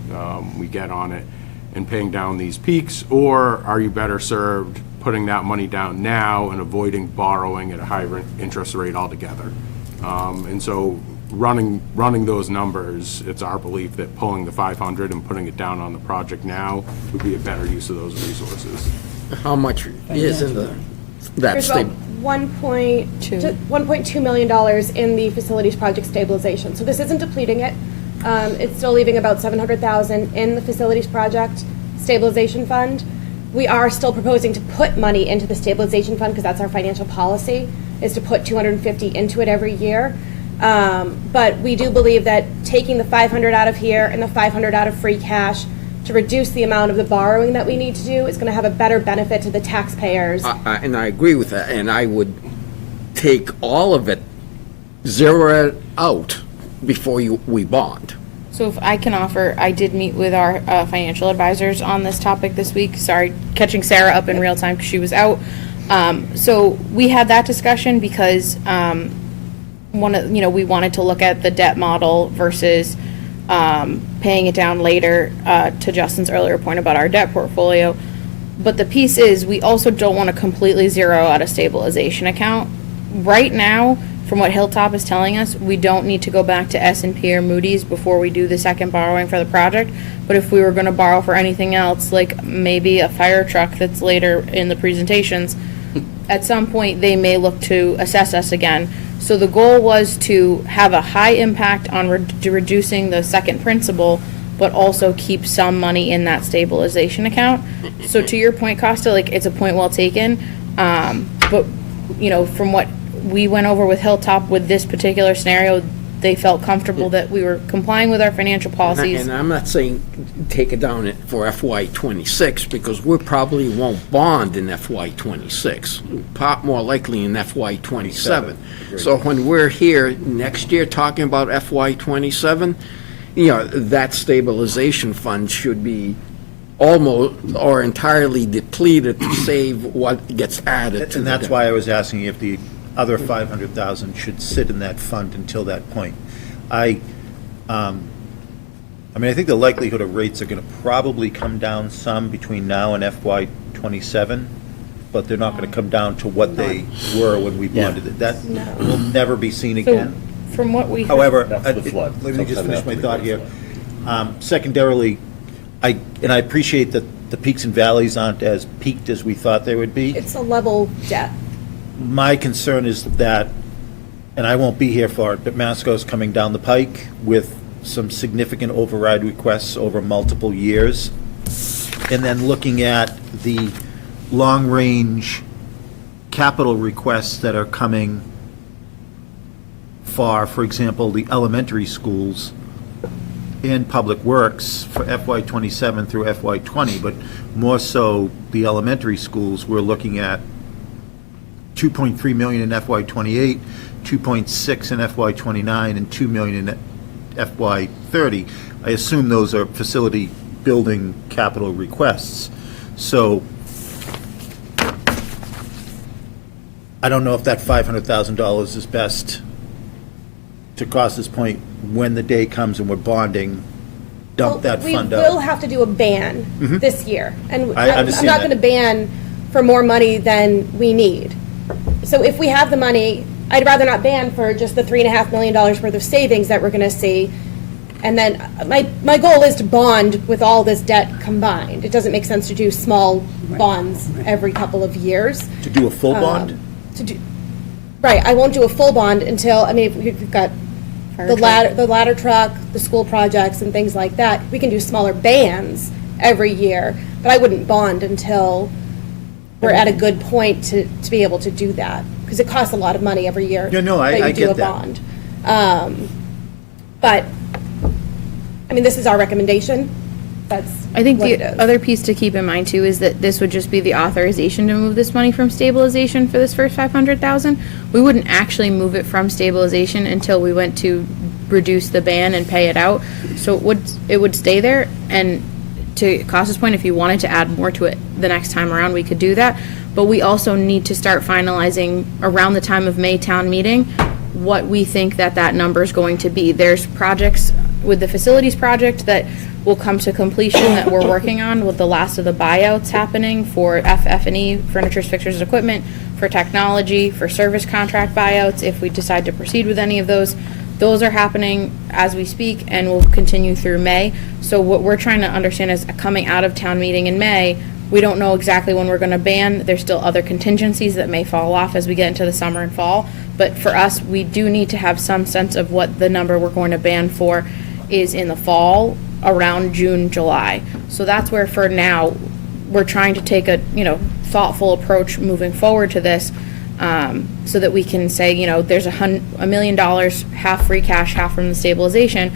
we get on it, and paying down these peaks, or are you better served putting that money down now and avoiding borrowing at a high interest rate altogether? And so running those numbers, it's our belief that pulling the 500 and putting it down on the project now would be a better use of those resources. How much is in that There's about statement? $1.2 million in the facilities project stabilization. So this isn't depleting it. It's still leaving about $700,000 in the facilities project stabilization fund. We are still proposing to put money into the stabilization fund because that's our financial policy, is to put $250 into it every year. But we do believe that taking the 500 out of here and the 500 out of free cash to reduce the amount of the borrowing that we need to do is going to have a better benefit to the taxpayers. And I agree with that, and I would take all of it, zero it out before we bond. So if I can offer, I did meet with our financial advisors on this topic this week. Sorry, catching Sarah up in real time because she was out. So we had that discussion because we wanted to look at the debt model versus paying it down later, to Justin's earlier point about our debt portfolio. But the piece is, we also don't want to completely zero out a stabilization account. Right now, from what Hilltop is telling us, we don't need to go back to S&P or Moody's before we do the second borrowing for the project. But if we were going to borrow for anything else, like maybe a fire truck that's later in the presentations, at some point they may look to assess us again. So the goal was to have a high impact on reducing the second principal, but also keep some money in that stabilization account. So to your point, Costa, like, it's a point well taken. But, from what we went over with Hilltop with this particular scenario, they felt comfortable that we were complying with our financial policies. And I'm not saying take it down for FY '26, because we probably won't bond in FY '26, more likely in FY '27. So when we're here next year talking about FY '27, that stabilization fund should be almost or entirely depleted to save what gets added to And the that's debt. why I was asking if the other 500,000 should sit in that fund until that point. I think the likelihood of rates are going to probably come down some between now and FY '27, but they're not going to come down to what they were when we bonded it. That will never be seen So again. from what we However, That's the flood. let me just Sometimes finish my after thought the here. Secondarily, I appreciate that the peaks and valleys aren't as peaked as we thought they would be. It's a level debt. My concern is that, and I won't be here for it, but Masco's coming down the pike with some significant override requests over multiple years. And then looking at the long-range capital requests that are coming for example, the elementary schools and Public Works for FY '27 through FY '20, but more so the elementary schools, we're looking at $2.3 million in FY '28, 2.6 in FY '29, and $2 million in FY '30. I assume those are facility building capital requests. So I don't know if that $500,000 is best, to Costa's point, when the day comes and we're bonding, dump that fund We will out. have to do a ban this year. And I I'm understand not that. going to ban for more money than we need. So if we have the money, I'd rather not ban for just the $3.5 million worth of savings that we're going to see. And then my goal is to bond with all this debt combined. It doesn't make sense to do small bonds every couple of years. To do a full bond? Right, I won't do a full bond until, we've got the ladder truck, the school projects and things like that. We can do smaller bands every year, but I wouldn't bond until we're at a good point to be able to do that. Because it costs a lot of money every year. Yeah, no, I that you do get a that. bond. But, this is our recommendation. That's I think what the it is. other piece to keep in mind too is that this would just be the authorization to move this money from stabilization for this first 500,000. We wouldn't actually move it from stabilization until we went to reduce the ban and pay it out. So it would stay there. And to Costa's point, if you wanted to add more to it the next time around, we could do that. but we also need to start finalizing around the time of May town meeting what we think that number is going to be. There's projects with the facilities project that will come to completion that we're working on, with the last of the buyouts happening for FF&E, furnitures, fixtures, and equipment, for technology, for service contract buyouts, if we decide to proceed with any of those. Those are happening as we speak and will continue through May. So what we're trying to understand is, coming out of town meeting in May, we don't know exactly when we're gonna ban. There's still other contingencies that may fall off as we get into the summer and fall. But for us, we do need to have some sense of what the number we're going to ban for is in the fall, around June, July. So that's where, for now, we're trying to take a, thoughtful approach moving forward to this, so that we can say, there's $1 million, half free cash, half from the stabilization,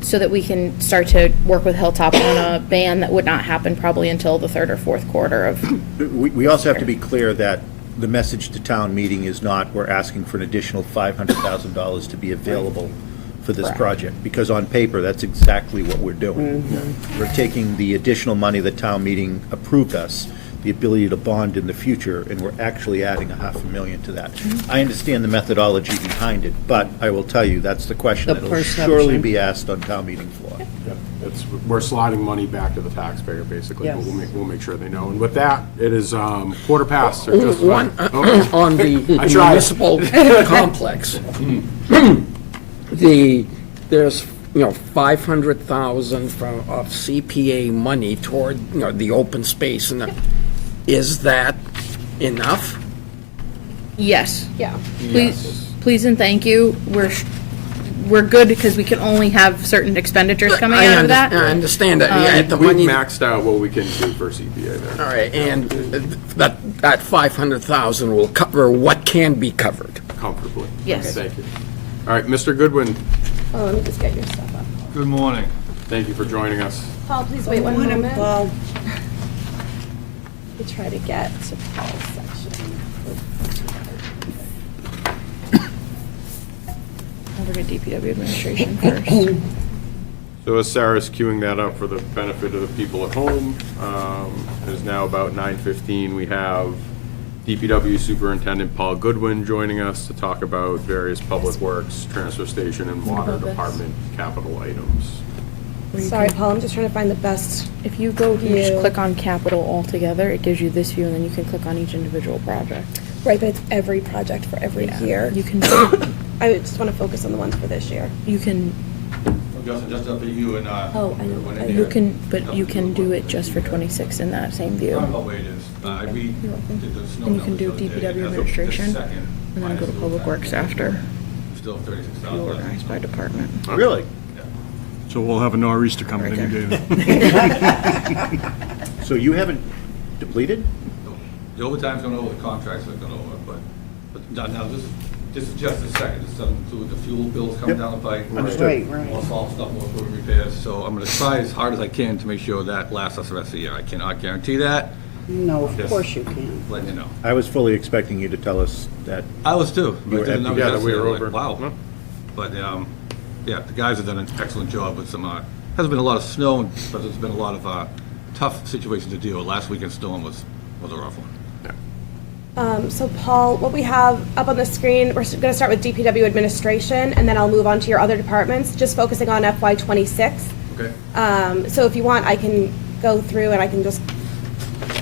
so that we can start to work with Hilltop on a ban that would not happen probably until the third or fourth quarter of. We also have to be clear that the message to town meeting is not, we're asking for an additional $500,000 to be available for this Correct. project, because on paper, that's exactly what we're doing. We're taking the additional money that town meeting approved us, the ability to bond in the future, and we're actually adding $500,000 to that. I understand the methodology behind it, but I will tell you, that's the question The that will surely perception. be asked on town meeting floor. We're sliding money back to the taxpayer, basically, but Yes. we'll make sure they know. And with that, it is quarter past, or just. One, Okay. on the I tried. municipal complex, there's, 500,000 of CPA money toward, the open space, and is that enough? Yes. Yeah. Please and thank you. We're good because we can only have certain expenditures coming I out of that. I understand that, yeah, the We've money. maxed out what we can do for CPA there. All right, and that 500,000 will cover what can be covered. Comfortably. Yes. Okay, thank you. All right, Mr. Goodwin, Oh, let me just get your stuff up. Good morning. thank you for joining us. Paul, please wait one Morning, moment. Paul. We try to get to Paul's section. I'll look at DPW administration first. So as Sarah's queuing that up for the benefit of the people at home, it is now about 9:15. We have DPW Superintendent Paul Goodwin joining us to talk about various public works, transfer station, and water about this? department capital items. Sorry, Paul, I'm just trying to find the best. If you go, you just View. click on capital altogether, it gives you this view, and then you can click on each individual project. Right, but it's every project for every year. You can, I just want to focus on the ones for this year. you can, Justin, just update you and, Oh, I know. you can, but you can do it just for 26 in that same view. Talk about wages. I You're welcome. did the snow And you can do numbers the other day. DPW As of administration, this second, and then minus go to fuel Public tax, Works after, Still you $36,000. organize by department. Really? So we'll have a nor'easter coming Right any day then. So you haven't depleted? The overtime's gone over, the contracts have gone over, but now this is just the second. This doesn't include the fuel bills coming down the pipe. Right, right. More salt stuff, more equipment repairs. So I'm gonna try as hard as I can to make sure that lasts us the rest of the year. I cannot guarantee that, No, of Yes. course you can. letting you know. I was fully expecting you to tell us that. I was too. You were I did the empty. numbers Yeah, that we yesterday, were I'm like, over. Wow. But, yeah, the guys have done an excellent job with some, hasn't been a lot of snow, but there's been a lot of tough situations to deal with. Last weekend's storm was a rough one. So Paul, what we have up on the screen, we're going to start with DPW administration, and then I'll move on to your other departments, just focusing on FY '26. Okay? So if you want, I can go through and I can just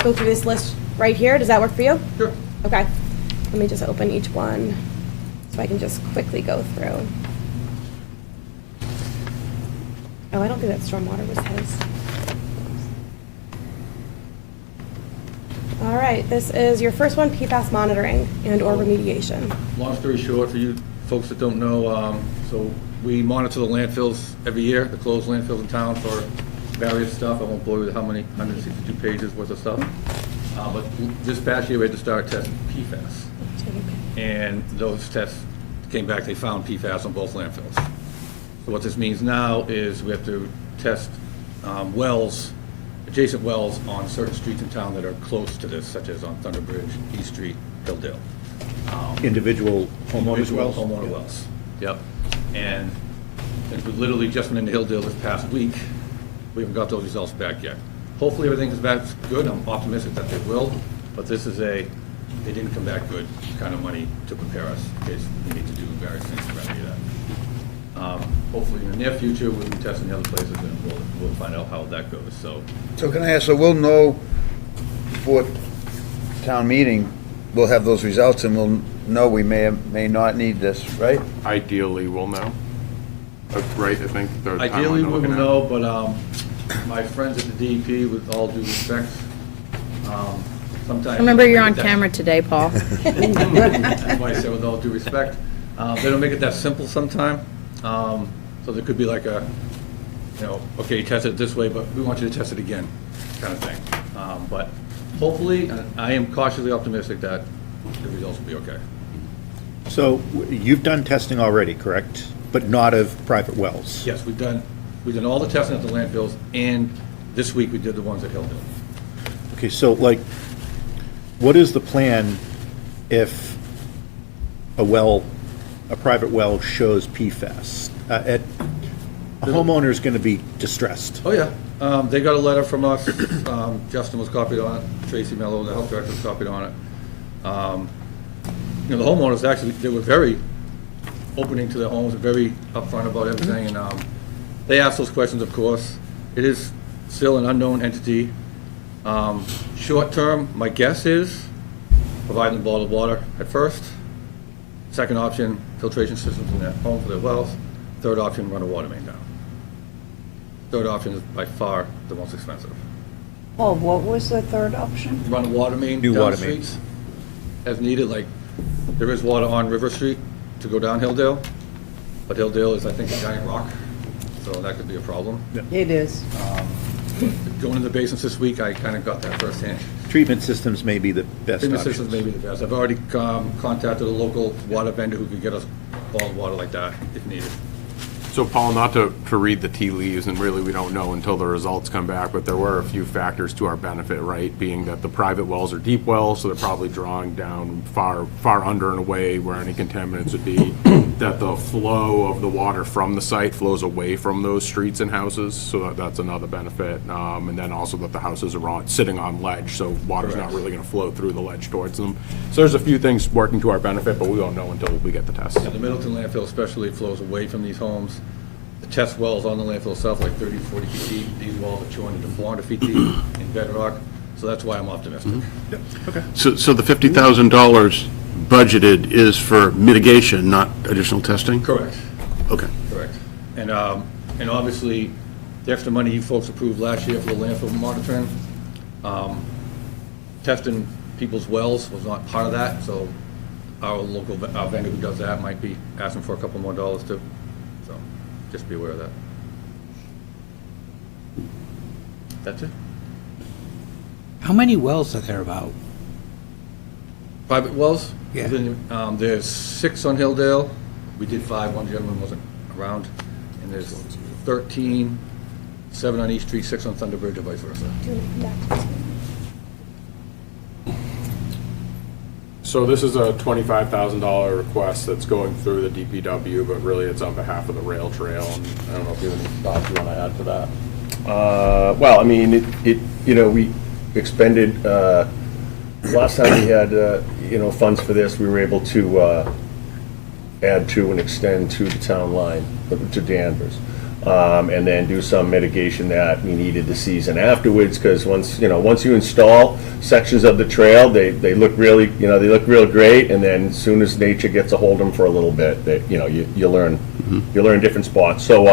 go through this list right here. Does that work for you? Sure. Okay. Let me just open each one so I can just quickly go through. Oh, I don't think that stormwater was his. All right, this is your first one, PFAS monitoring and/or remediation. Long story short, for you folks that don't know, so we monitor the landfills every year, the closed landfills in town for various stuff. I won't bore you with how many, 162 pages worth of stuff. But this past year, we had to start testing PFAS. And those tests came back, they found PFAS on both landfills. So what this means now is we have to test wells, adjacent wells on certain streets in town that are close to this, such as on Thunder Bridge, East Street, Hilldale. Individual homeowners wells? Homeowner wells, yep. And we literally just went into Hilldale this past week. We haven't got those results back yet. Hopefully, everything is back good. I'm optimistic that they will. But this is they didn't come back good kind of money to prepare us in case we need to do various things to remedy that. Hopefully in the near future, we'll be testing the other places and we'll find out how that goes, so. So can I ask, so we'll know before town meeting, we'll have those results and we'll know we may or may not need this, right? Ideally, we'll know. That's right, I think. the timeline Ideally, we're we will looking at. know, but my friends at the DEP, with all due respect, sometimes. Remember, you're they on make it camera today, Paul. That's why I say with all due respect. They don't make it that simple sometime. So there could be like a, okay, test it this way, but we want you to test it again, kind of thing. But hopefully, I am cautiously optimistic that the results will be okay. So you've done testing already, correct? But not of private wells? Yes, we've done all the testing at the landfills, and this week we did the ones at Hilldale. Okay, so like, what is the plan if a private well shows PFAS? A homeowner's gonna be distressed. Oh, yeah. They got a letter from us. Justin was copied on it. Tracy Mello, the health director, was copied on it. The homeowners actually, they were very opening to their homes, very upfront about everything, and they asked those questions, of course. It is still an unknown entity. Short term, my guess is provide them bottled water at first. Second option, filtration systems in their home for their wells. Third option, run a water main down. Third option is by far the most expensive. Oh, what was the third option? Run a water main New down water streets as needed, like there is water on River Street to go down Hilldale, but Hilldale is, I think, a giant rock, so that could be a problem. It is. Going into the basins this week, I kind of got that firsthand. Treatment systems may be the best Treatment options. systems may be the best. I've already contacted a local water vendor who could get us bottled water like that if needed. So Paul, not to read the tea leaves, and really we don't know until the results come back, but there were a few factors to our benefit, right? Being that the private wells are deep wells, so they're probably drawing down far under and away where any contaminants would be. That the flow of the water from the site flows away from those streets and houses, so that's another benefit. And then also that the houses are sitting on ledge, so water's not really gonna flow through the ledge towards them. So there's a few things working to our benefit, but we won't know until we get the test. And the Middleton landfill especially flows away from these homes. The test wells on the landfill itself, like 30 to 40 feet deep. These wells are 200 to 400 feet deep in bedrock, so that's why I'm optimistic. So the $50,000 budgeted is for mitigation, not additional testing? Correct. Okay. Correct. And obviously, the extra money you folks approved last year for the landfill monitoring, testing people's wells was not part of that, so our local vendor who does that might be asking for a couple more dollars too. So just be aware of that. That's it. How many wells are there about? Private wells? Yeah. There's 6 on Hilldale. We did 5, one gentleman wasn't around. And there's 13, 7 on East Street, 6 on Thunder Bridge, or vice versa. So this is a $25,000 request that's going through the DPW, but really it's on behalf of the rail trail, and I don't know if you have any thoughts you want to add to that. Well, I mean, we expended, last time we had, funds for this, we were able to add to and extend to the town line, to Danvers. And then do some mitigation that we needed the season afterwards, because once you install sections of the trail, they look really, they look real great, and then as soon as nature gets a hold of them for a little bit, you learn different spots. So,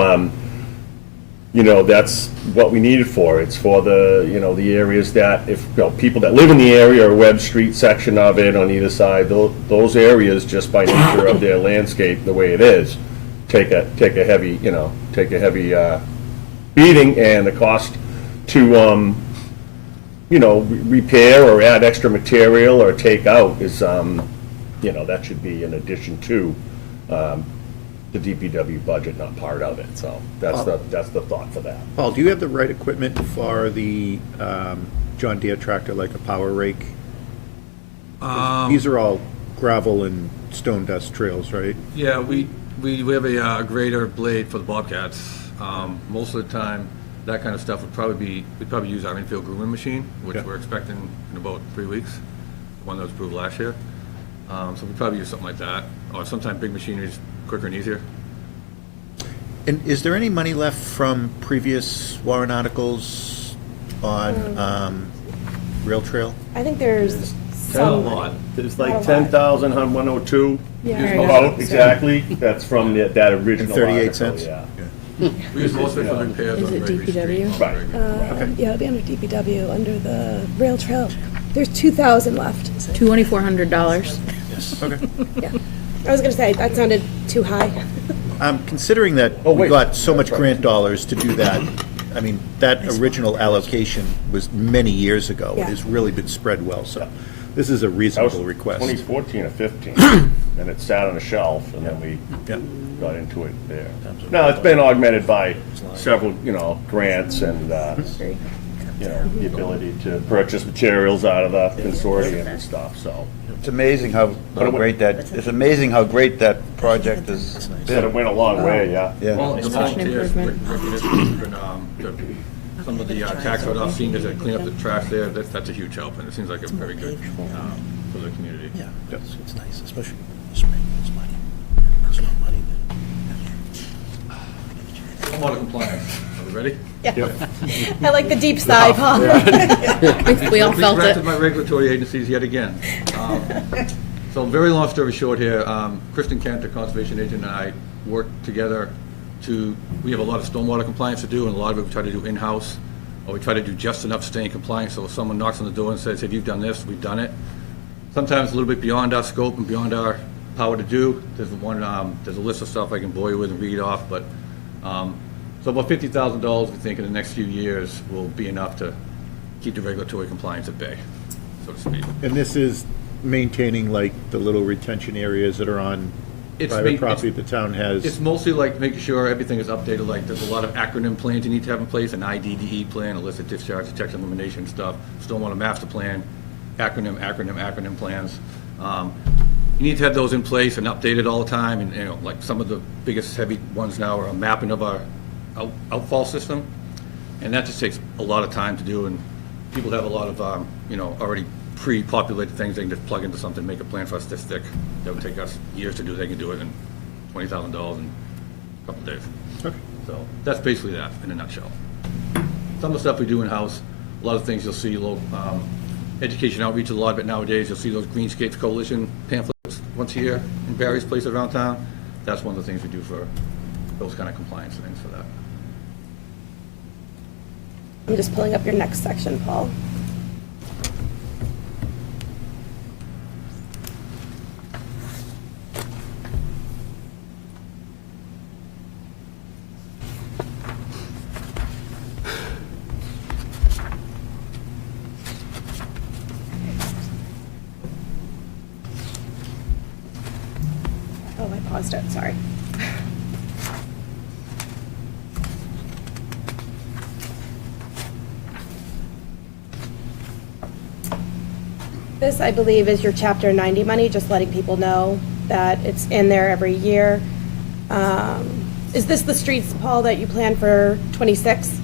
that's what we need it for. It's for the areas that, if, people that live in the area, or Webb Street section of it on either side, those areas, just by nature of their landscape, the way it is, take a heavy beating, and the cost to, repair or add extra material or take out is, that should be in addition to, the DPW budget, not part of it, so that's the thought for that. Paul, do you have the right equipment for the John Deere tractor, like a power rake? These are all gravel and stone dust trails, right? Yeah, we have a grader blade for the Bobcats. Most of the time, that kind of stuff we'd probably use our infield grooming machine, which we're expecting in about 3 weeks. one that was approved last year. So we probably use something like that, or sometimes big machinery is quicker and easier. And is there any money left from previous warrant articles on rail trail? I think there's A some. lot. There's Not a like lot. 10,000 on 102. Yeah. About, exactly. That's from that original 38 article, cents? yeah. We use most of it for repairs Is on it Gregory Street. DPW? Right. Yeah, it'll be under DPW, under the rail trail. There's 2,000 left. $2,400. Yeah. I was gonna say, that sounded too high. Considering that Oh, we wait. got so much grant dollars to do that, I mean, that original allocation was many years ago. It Yeah. has really been spread well, so this is a That was reasonable request. 2014 or 15, and it sat on a shelf, and then we Yeah. got into it there. Now, it's been augmented by several, grants and, the ability to purchase materials out of the consortium and stuff, so. It's amazing how great that project is. Said it went a long way, yeah. Yeah. Well, the Such an volunteers, improvement. some of the tax write-off seniors that clean up the trash there, that's a huge help, and it seems like a very good for the community. Yeah, it's nice, especially in the spring, it's muddy. There's no muddy there. Stormwater compliance, are we ready? I like the deep sigh, Paul. We all felt Corrected it. my regulatory agencies yet again. So very long story short here, Kristen Kent, the conservation agent, and I worked together we have a lot of stormwater compliance to do, and a lot of it we try to do in-house, or we try to do just enough to stay in compliance, so if someone knocks on the door and says, have you done this, we've done it. Sometimes a little bit beyond our scope and beyond our power to do. There's a list of stuff I can bore you with and read off, but, so about $50,000, we think, in the next few years will be enough to keep the regulatory compliance at bay, so to speak. And this is maintaining like the little retention areas that are on It's private ma- property it's- the town has. It's mostly like making sure everything is updated, like there's a lot of acronym plans you need to have in place, an IDDE plan, illicit discharge detection elimination stuff, stormwater master plan, acronym plans. You need to have those in place and updated all the time, and, like some of the biggest heavy ones now are a mapping of our outfall system, and that just takes a lot of time to do, and people have a lot of, already pre-populated things they can just plug into something, make a plan for us this thick. That would take us years to do, they can do it in $20,000 in a couple of days. So that's basically that in a nutshell. Some of the stuff we do in-house, a lot of things you'll see, education outreach, a lot of it nowadays, you'll see those Greenscapes Coalition pamphlets once a year in various places around town. That's one of the things we do for those kind of compliance things for that. I'm just pulling up your next section, Paul. Oh, I paused it, sorry. This, I believe, is your Chapter 90 money, just letting people know that it's in there every year. Is this the streets, Paul, that you plan for '26?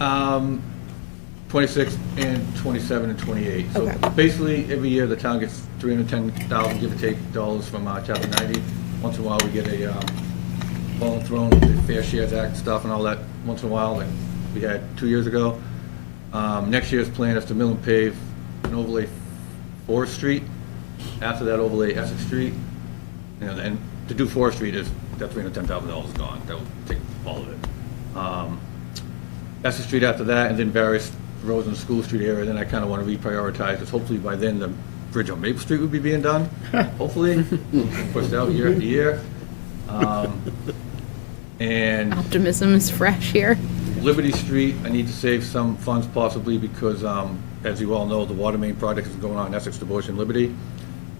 26 and 27 and 28. So Okay. basically, every year, the town gets 310,000, give or take, dollars from Chapter 90. Once in a while, we get a bone thrown with the Fair Shares Act stuff and all that, once in a while, like we had 2 years ago. Next year's plan is to mill and pave and overlay Forest Street. After that, overlay Essex Street. And to do Forest Street is, that $310,000 is gone. That will take all of it. Essex Street after that, and then various roads in the School Street area. Then I kind of want to reprioritize, because hopefully by then the bridge on Maple Street will be being done. Hopefully, pushed out year after year. And Optimism is fresh here. Liberty Street, I need to save some funds possibly because, as you all know, the water main project is going on in Essex to Bush and Liberty.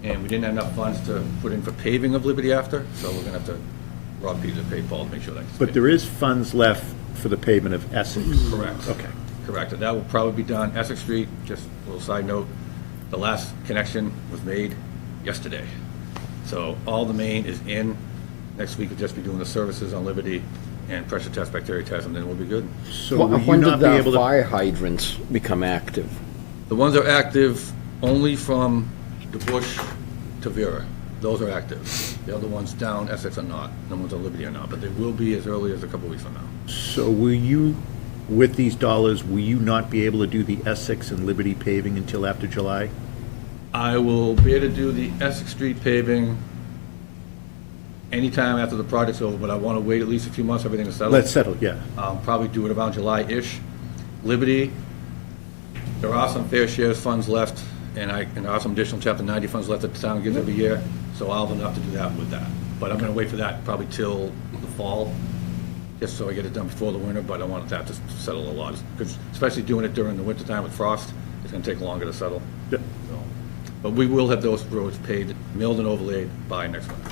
And we didn't have enough funds to put in for paving of Liberty after, so we're gonna have to rob Peter to pay Paul to make sure that's. But there is funds left for the pavement of Essex. Correct. Okay. Correct, and that will probably be done. Essex Street, just a little side note, the last connection was made yesterday. So all the main is in. Next week we'll just be doing the services on Liberty and pressure test, bacteria test, and then we'll be good. So will you When did not be the able to? fire hydrants become active? The ones that are active only from the Bush to Vera. Those are active. The other ones down Essex are not. The ones on Liberty are not, but they will be as early as a couple weeks from now. So will you, with these dollars, will you not be able to do the Essex and Liberty paving until after July? I will be able to do the Essex Street paving anytime after the project's over, but I want to wait at least a few months, everything is settled. Let's settle, yeah. Probably do it around July-ish. Liberty, there are some fair shares funds left, and there are some additional Chapter 90 funds left that the town gives every year, so I'll have enough to do that with that. But I'm going to wait for that probably till the fall, just so I get it done before the winter, but I want that to settle a lot, because especially doing it during the wintertime with frost, it's going to take longer to settle. Yep. So, but we will have those roads paved, milled and overlaid by next winter.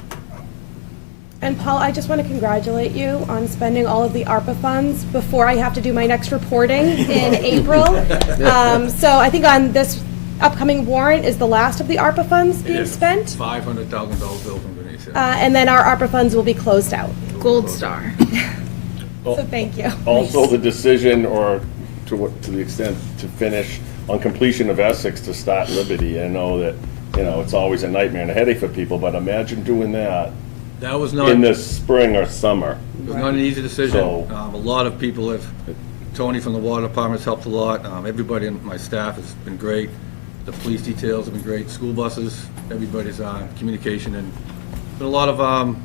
And Paul, I just want to congratulate you on spending all of the ARPA funds before I have to do my next reporting in April. So I think on this upcoming warrant is the last of the ARPA funds being spent. $500,000 bill from Denise. And then our ARPA funds will be closed out. Gold star. So thank you. Also, the decision, or to the extent to finish on completion of Essex to start Liberty. I know that, it's always a nightmare and a headache for people, but imagine doing that That was not. in the spring or summer. It was not an easy decision. So- A lot of people have, Tony from the water department's helped a lot. Everybody in my staff has been great. The police details have been great, school buses, everybody's communication, and been a lot of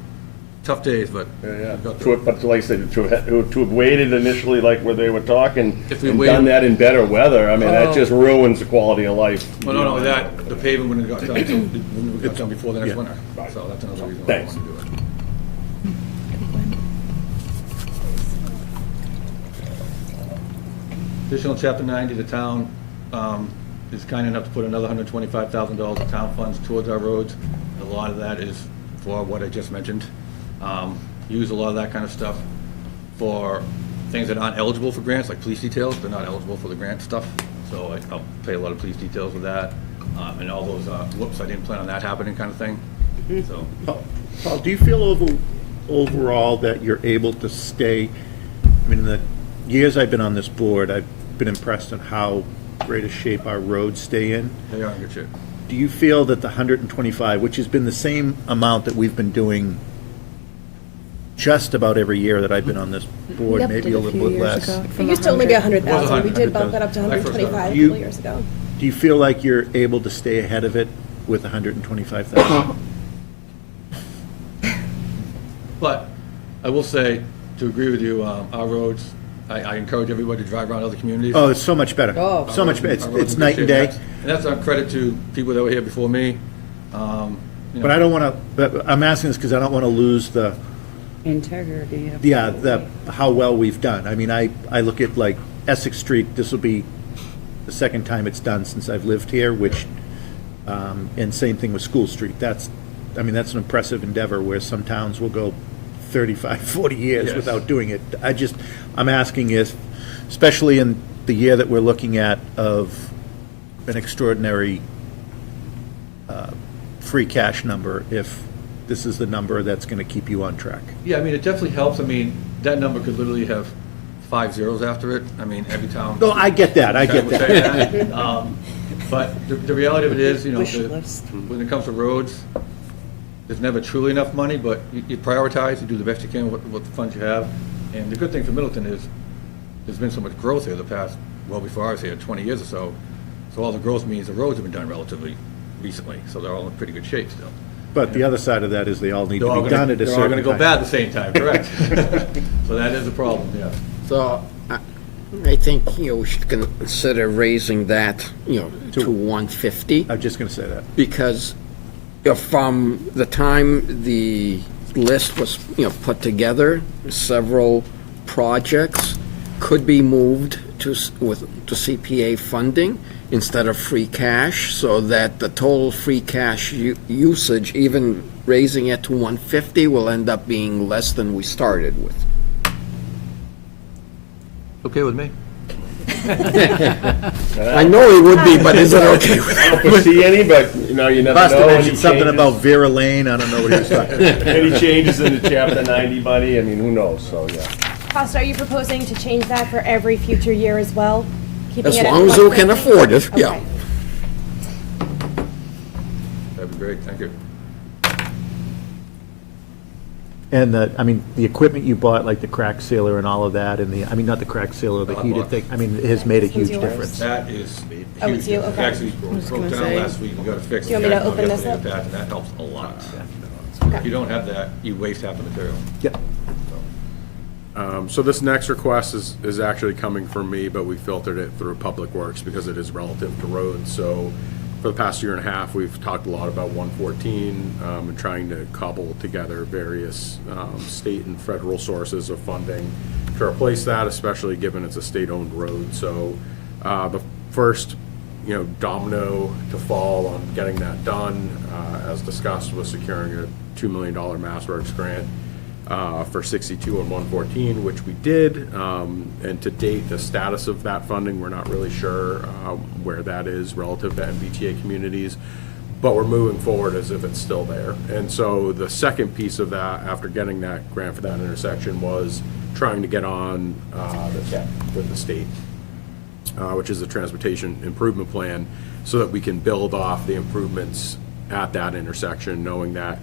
tough days, but we got through it. But like I said, to have waited initially like where they were talking, If we and waited- done that in better weather, I mean, that just ruins the quality of life. Well, not only that, the paving wouldn't have got done until, wouldn't have got done before the next Yeah. winter. Right. So that's another reason why I Thanks. want to do it. Additional Chapter 90, the town is kind enough to put another $125,000 of town funds towards our roads. A lot of that is for what I just mentioned. Use a lot of that kind of stuff for things that aren't eligible for grants, like police details. They're not eligible for the grant stuff. So I'll pay a lot of police details with that. And all those, whoops, I didn't plan on that happening kind of thing. So, Paul, do you feel overall that you're able to stay, I mean, in the years I've been on this board, I've been impressed on how great a shape our roads stay in. they are in good shape. Do you feel that the 125, which has been the same amount that we've been doing just about every year that I've been on this board, maybe a little bit less, It used to only be 100,000. We did 100,000. bump that up to I first 125 a You- couple years ago. do you feel like you're able to stay ahead of it with 125,000? But I will say, to agree with you, our roads, I encourage everybody to drive around other communities. Oh, it's so much better. Oh. So much better. Our roads It's in good night and shape, day. and that's a credit to people that were here before me. But I don't want to, I'm asking this because I don't want to lose the, Integrity of. how well we've done. I mean, I look at like Essex Street, this will be the second time it's done since I've lived here, which, and same thing with School Street. That's an impressive endeavor where some towns will go 35, 40 years Yes. without doing it. I'm asking is, especially in the year that we're looking at of an extraordinary free cash number, if this is the number that's going to keep you on track. Yeah, I mean, it definitely helps. I mean, that number could literally have 5 zeros after it. I mean, every town. No, I get that, I get would that. say that. But the reality of it is, Wish list. when it comes to roads, there's never truly enough money, but you prioritize, you do the best you can with the funds you have. And the good thing for Middleton is, there's been so much growth here the past, well, before I was here, 20 years or so. So all the growth means the roads have been done relatively recently, so they're all in pretty good shape still. But the other side of that is they all need They're all to be done gonna, at a they're all certain gonna go time. bad at the same time, correct? So that is a problem, yeah. So I think, we should consider raising that, to 150. I was just going to say that. Because from the time the list was, put together, several projects could be moved to CPA funding instead of free cash, so that the total free cash usage, even raising it to 150, will end up being less than we started with. Okay with me? I know it would be, but is it okay with I don't foresee any, but, you never Buster know. mentioned something about Vera Lane, I don't know what he was talking about. Any changes in the Chapter 90, buddy, I mean, who knows, so, yeah. Costa, are you proposing to change that for every future year as well? Keeping As it at long as you 150? can afford it, yeah. Okay. Great, thank you. And the equipment you bought, like the crack sealer and all of that, and not the crack sealer, the heated thing, it has made a huge yours? difference. That is Oh, it's you? huge. It Okay. actually was broke gonna down say. last week, we got it fixed. Do you want me to Yeah, open this yesterday up? with that, and that helps a lot. Okay. If you don't have that, you waste half the material. Yep. So this next request is actually coming from me, but we filtered it through Public Works because it is relative to roads. So for the past year and a half, we've talked a lot about 114 and trying to cobble together various state and federal sources of funding to replace that, especially given it's a state-owned road. So the first, domino to fall on getting that done, as discussed, was securing a $2 million MassWorks grant for 62 and 114, which we did. And to date, the status of that funding, we're not really sure where that is relative to MBTA communities, but we're moving forward as if it's still there. And so the second piece of that, after getting that grant for that intersection, was trying to get on the TIP with the state, which is the Transportation Improvement Plan, so that we can build off the improvements at that intersection, knowing that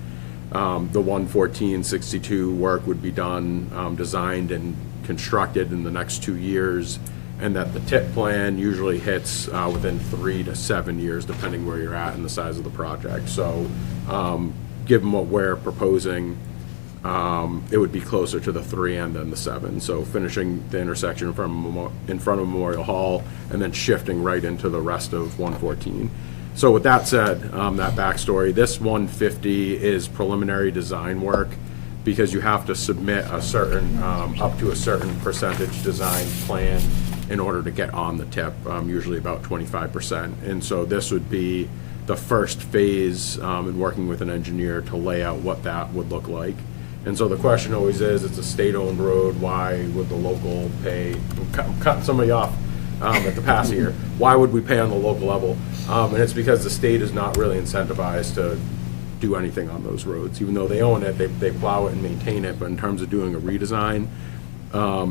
the 114-62 work would be done, designed and constructed in the next 2 years, and that the TIP plan usually hits within 3 to 7 years, depending where you're at and the size of the project. So given what we're proposing, it would be closer to the 3 and then the 7. So finishing the intersection in front of Memorial Hall and then shifting right into the rest of 114. So with that said, that backstory, this 150 is preliminary design work because you have to submit a certain, up to a certain percentage design plan in order to get on the TIP, usually about 25%. And so this would be the first phase in working with an engineer to lay out what that would look like. And so the question always is, it's a state-owned road, why would the local pay? I'm cutting somebody off at the pass here. Why would we pay on the local level? And it's because the state is not really incentivized to do anything on those roads. Even though they own it, they plow it and maintain it, but in terms of doing a redesign,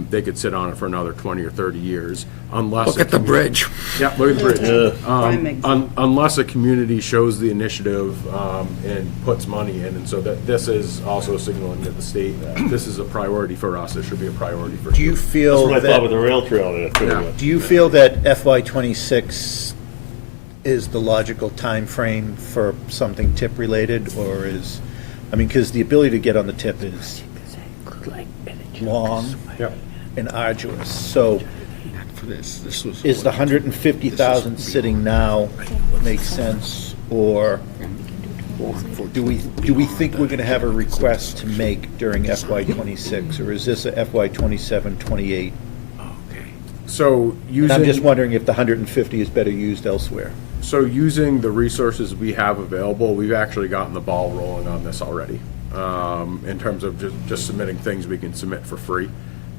they could sit on it for another 20 or 30 years unless. Look at the bridge. Yeah, look at the bridge. Prime example. Unless a community shows the initiative and puts money in, and so that this is also signaling to the state that this is a priority for us, it should be a priority for you. Do you feel That's what I thought with that, the rail trail there, too. Yeah. do you feel that FY '26 is the logical time frame for something TIP related, or is, because the ability to get on the TIP is long Yep. and arduous, so For this was. is the 150,000 sitting now make sense, or do we think we're gonna have a request to make during FY '26, or is this a FY '27, '28? So And I'm just using, wondering if the 150 is better used elsewhere. so using the resources we have available, we've actually gotten the ball rolling on this already. In terms of just submitting things we can submit for free.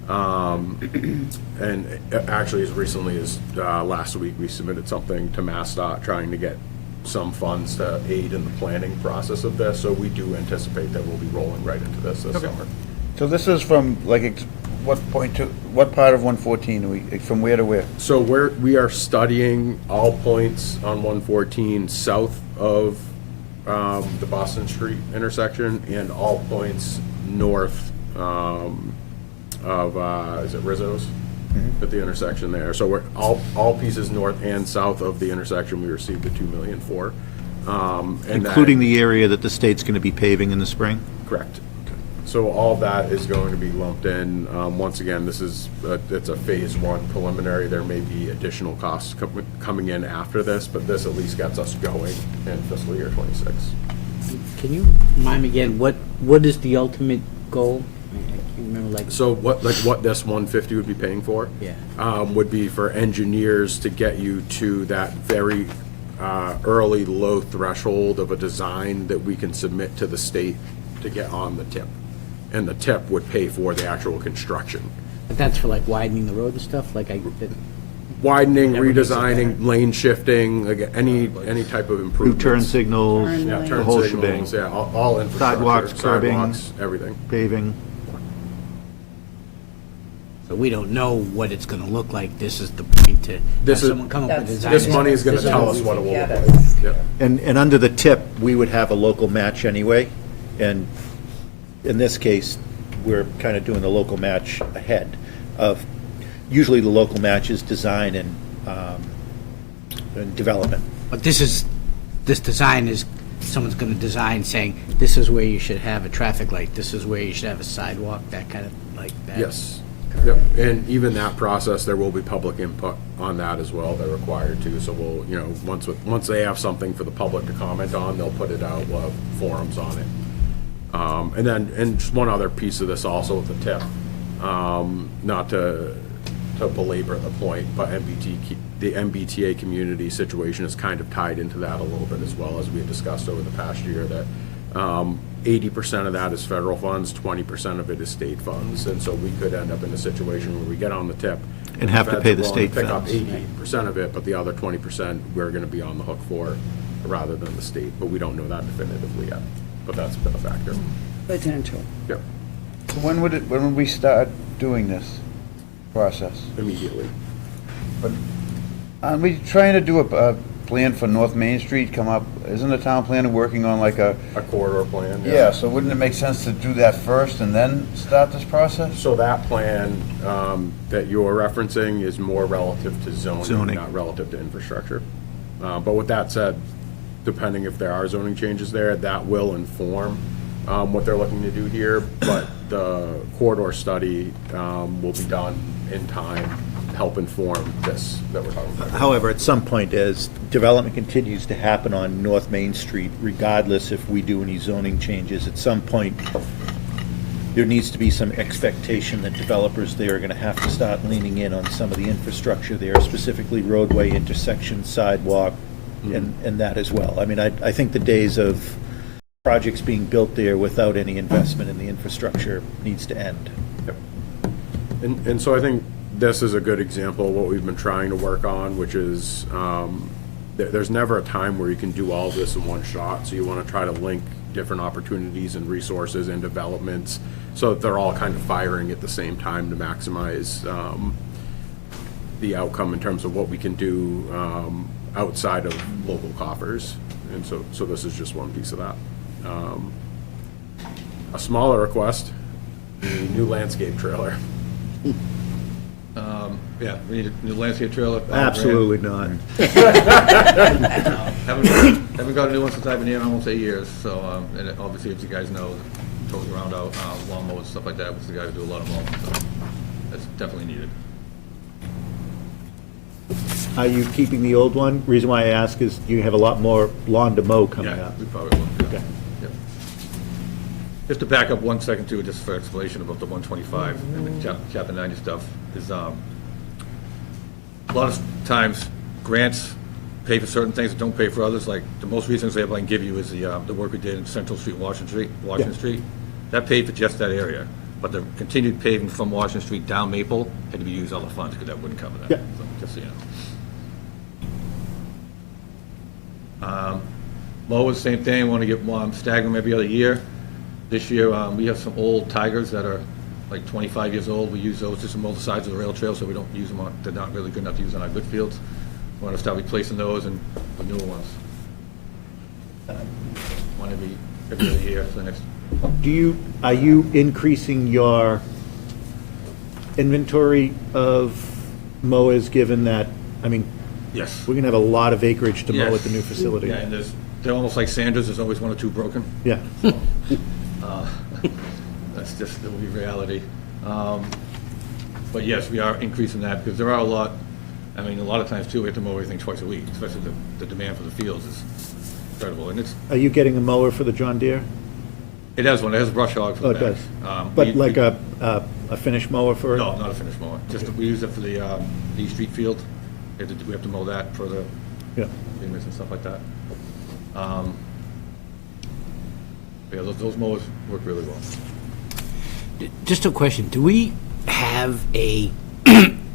And actually, as recently as last week, we submitted something to MassDOT trying to get some funds to aid in the planning process of this. So we do anticipate that we'll be rolling right into this summer. So this is from, what point to, what part of 114, from where to where? So we are studying all points on 114 south of the Boston Street intersection and all points north of, is it Rizzo's? At the intersection there. So we're, all pieces north and south of the intersection we received the $2 million for. And Including that- the area that the state's gonna be paving in the spring? Correct. So all that is going to be lumped in. Once again, this is, it's a phase one preliminary. There may be additional costs coming in after this, but this at least gets us going in fiscal year '26. Can you remind me again, what is the ultimate goal? I can't remember, So what this 150 would be paying for? Yeah. Would be for engineers to get you to that very early low threshold of a design that we can submit to the state to get on the TIP. And the TIP would pay for the actual construction. But that's for widening the road and stuff, Widening, Whatever makes it redesigning, lane shifting, any type of New improvements. turn signals, Turn Yeah, lane. turn the whole signals, shebang. yeah, all infrastructure. Sidewalks, curbing. Sidewalks, everything. paving. but we don't know what it's gonna look like. This is the point to have This is- someone come up with a That's- design. This money is gonna This is tell what us we what it will get look us. like. Yeah. And under the tip, we would have a local match anyway, and in this case, we're kind of doing the local match ahead of, usually the local match is design and development. But this design is, someone's gonna design saying, this is where you should have a traffic light, this is where you should have a sidewalk, that kind of, like that. Yes. Yep. And even that process, there will be public input on that as well. They're required to. So we'll, once they have something for the public to comment on, they'll put it out. We'll have forums on it. And just one other piece of this also with the tip, not to belabor the point, but the MBTA community situation is kind of tied into that a little bit as well, as we had discussed over the past year, that 80% of that is federal funds, 20% of it is state funds. And so we could end up in a situation where we get on the tip. And have to feds pay are the willing state to pick up funds. 80% of it, but the other 20% we're going to be on the hook for rather than the state. But we don't know that definitively yet. But that's been a factor. Potential. Yep, So when would we start doing this process? immediately. But aren't we trying to do a plan for North Main Street come up? Isn't the town planner working on like a, A corridor plan. yeah, so wouldn't it make sense to do that first and then start this process? So that plan that you're referencing is more relative to zoning, Zoning. not relative to infrastructure. But with that said, depending if there are zoning changes there, that will inform what they're looking to do here. But the corridor study will be done in time, help inform this that we're talking about. However, at some point, as development continues to happen on North Main Street, regardless if we do any zoning changes, at some point, there needs to be some expectation that developers there are going to have to start leaning in on some of the infrastructure there, specifically roadway, intersection, sidewalk, and that as well. I mean, I think the days of projects being built there without any investment in the infrastructure needs to end. Yep. And so I think this is a good example of what we've been trying to work on, which is there's never a time where you can do all of this in one shot. So you want to try to link different opportunities and resources and developments so that they're all kind of firing at the same time to maximize the outcome in terms of what we can do outside of local coffers. And so this is just one piece of that. A smaller request, the new landscape trailer. Yeah, we need a new landscape trailer. Absolutely not. Haven't got a new one since I've been here almost 8 years, so, and obviously, as you guys know, goes around out, lawnmowers and stuff like that, which the guys do a lot of mowing, so that's definitely needed. Are you keeping the old one? Reason why I ask is you have a lot more lawn to mow coming Yeah, up. we probably will. yeah. Okay. Yep. Just to back up 1 second too, just for explanation about the 125 and the chapter 90 stuff, is, a lot of times grants pay for certain things that don't pay for others, like the most recent example I can give you is the work we did in Central Street, Washington Street. That paid for just that area, but the continued paving from Washington Street down Maple had to be used other funds, because that wouldn't cover that. Yeah. So, just so you know. Mowers, same thing, want to get stagger them every other year. This year, we have some old Tigers that are like 25 years old. We use those just to mow the sides of the rail trail, so we don't use them on, they're not really good enough to use on our good fields. We want to start replacing those and the newer ones. One every other year for the next. Are you increasing your inventory of mowers, given that, I mean, Yes. we're gonna have a lot of acreage to mow at the new Yes. facility? Yeah, and they're almost like Sanders, there's always one or two broken. Yeah. That's just the reality. But yes, we are increasing that, because there are a lot of times too, we have to mow everything twice a week, especially the demand for the fields is incredible, and Are you getting a mower for the John Deere? it has one, it has a brush hog for Oh, the it back. does? But like a finish mower for it? No, not a finish mower, just, we use it for the street field, we have to mow that for the Yeah. payments and stuff like that. Yeah, those mowers work really well. Just a question, do we have a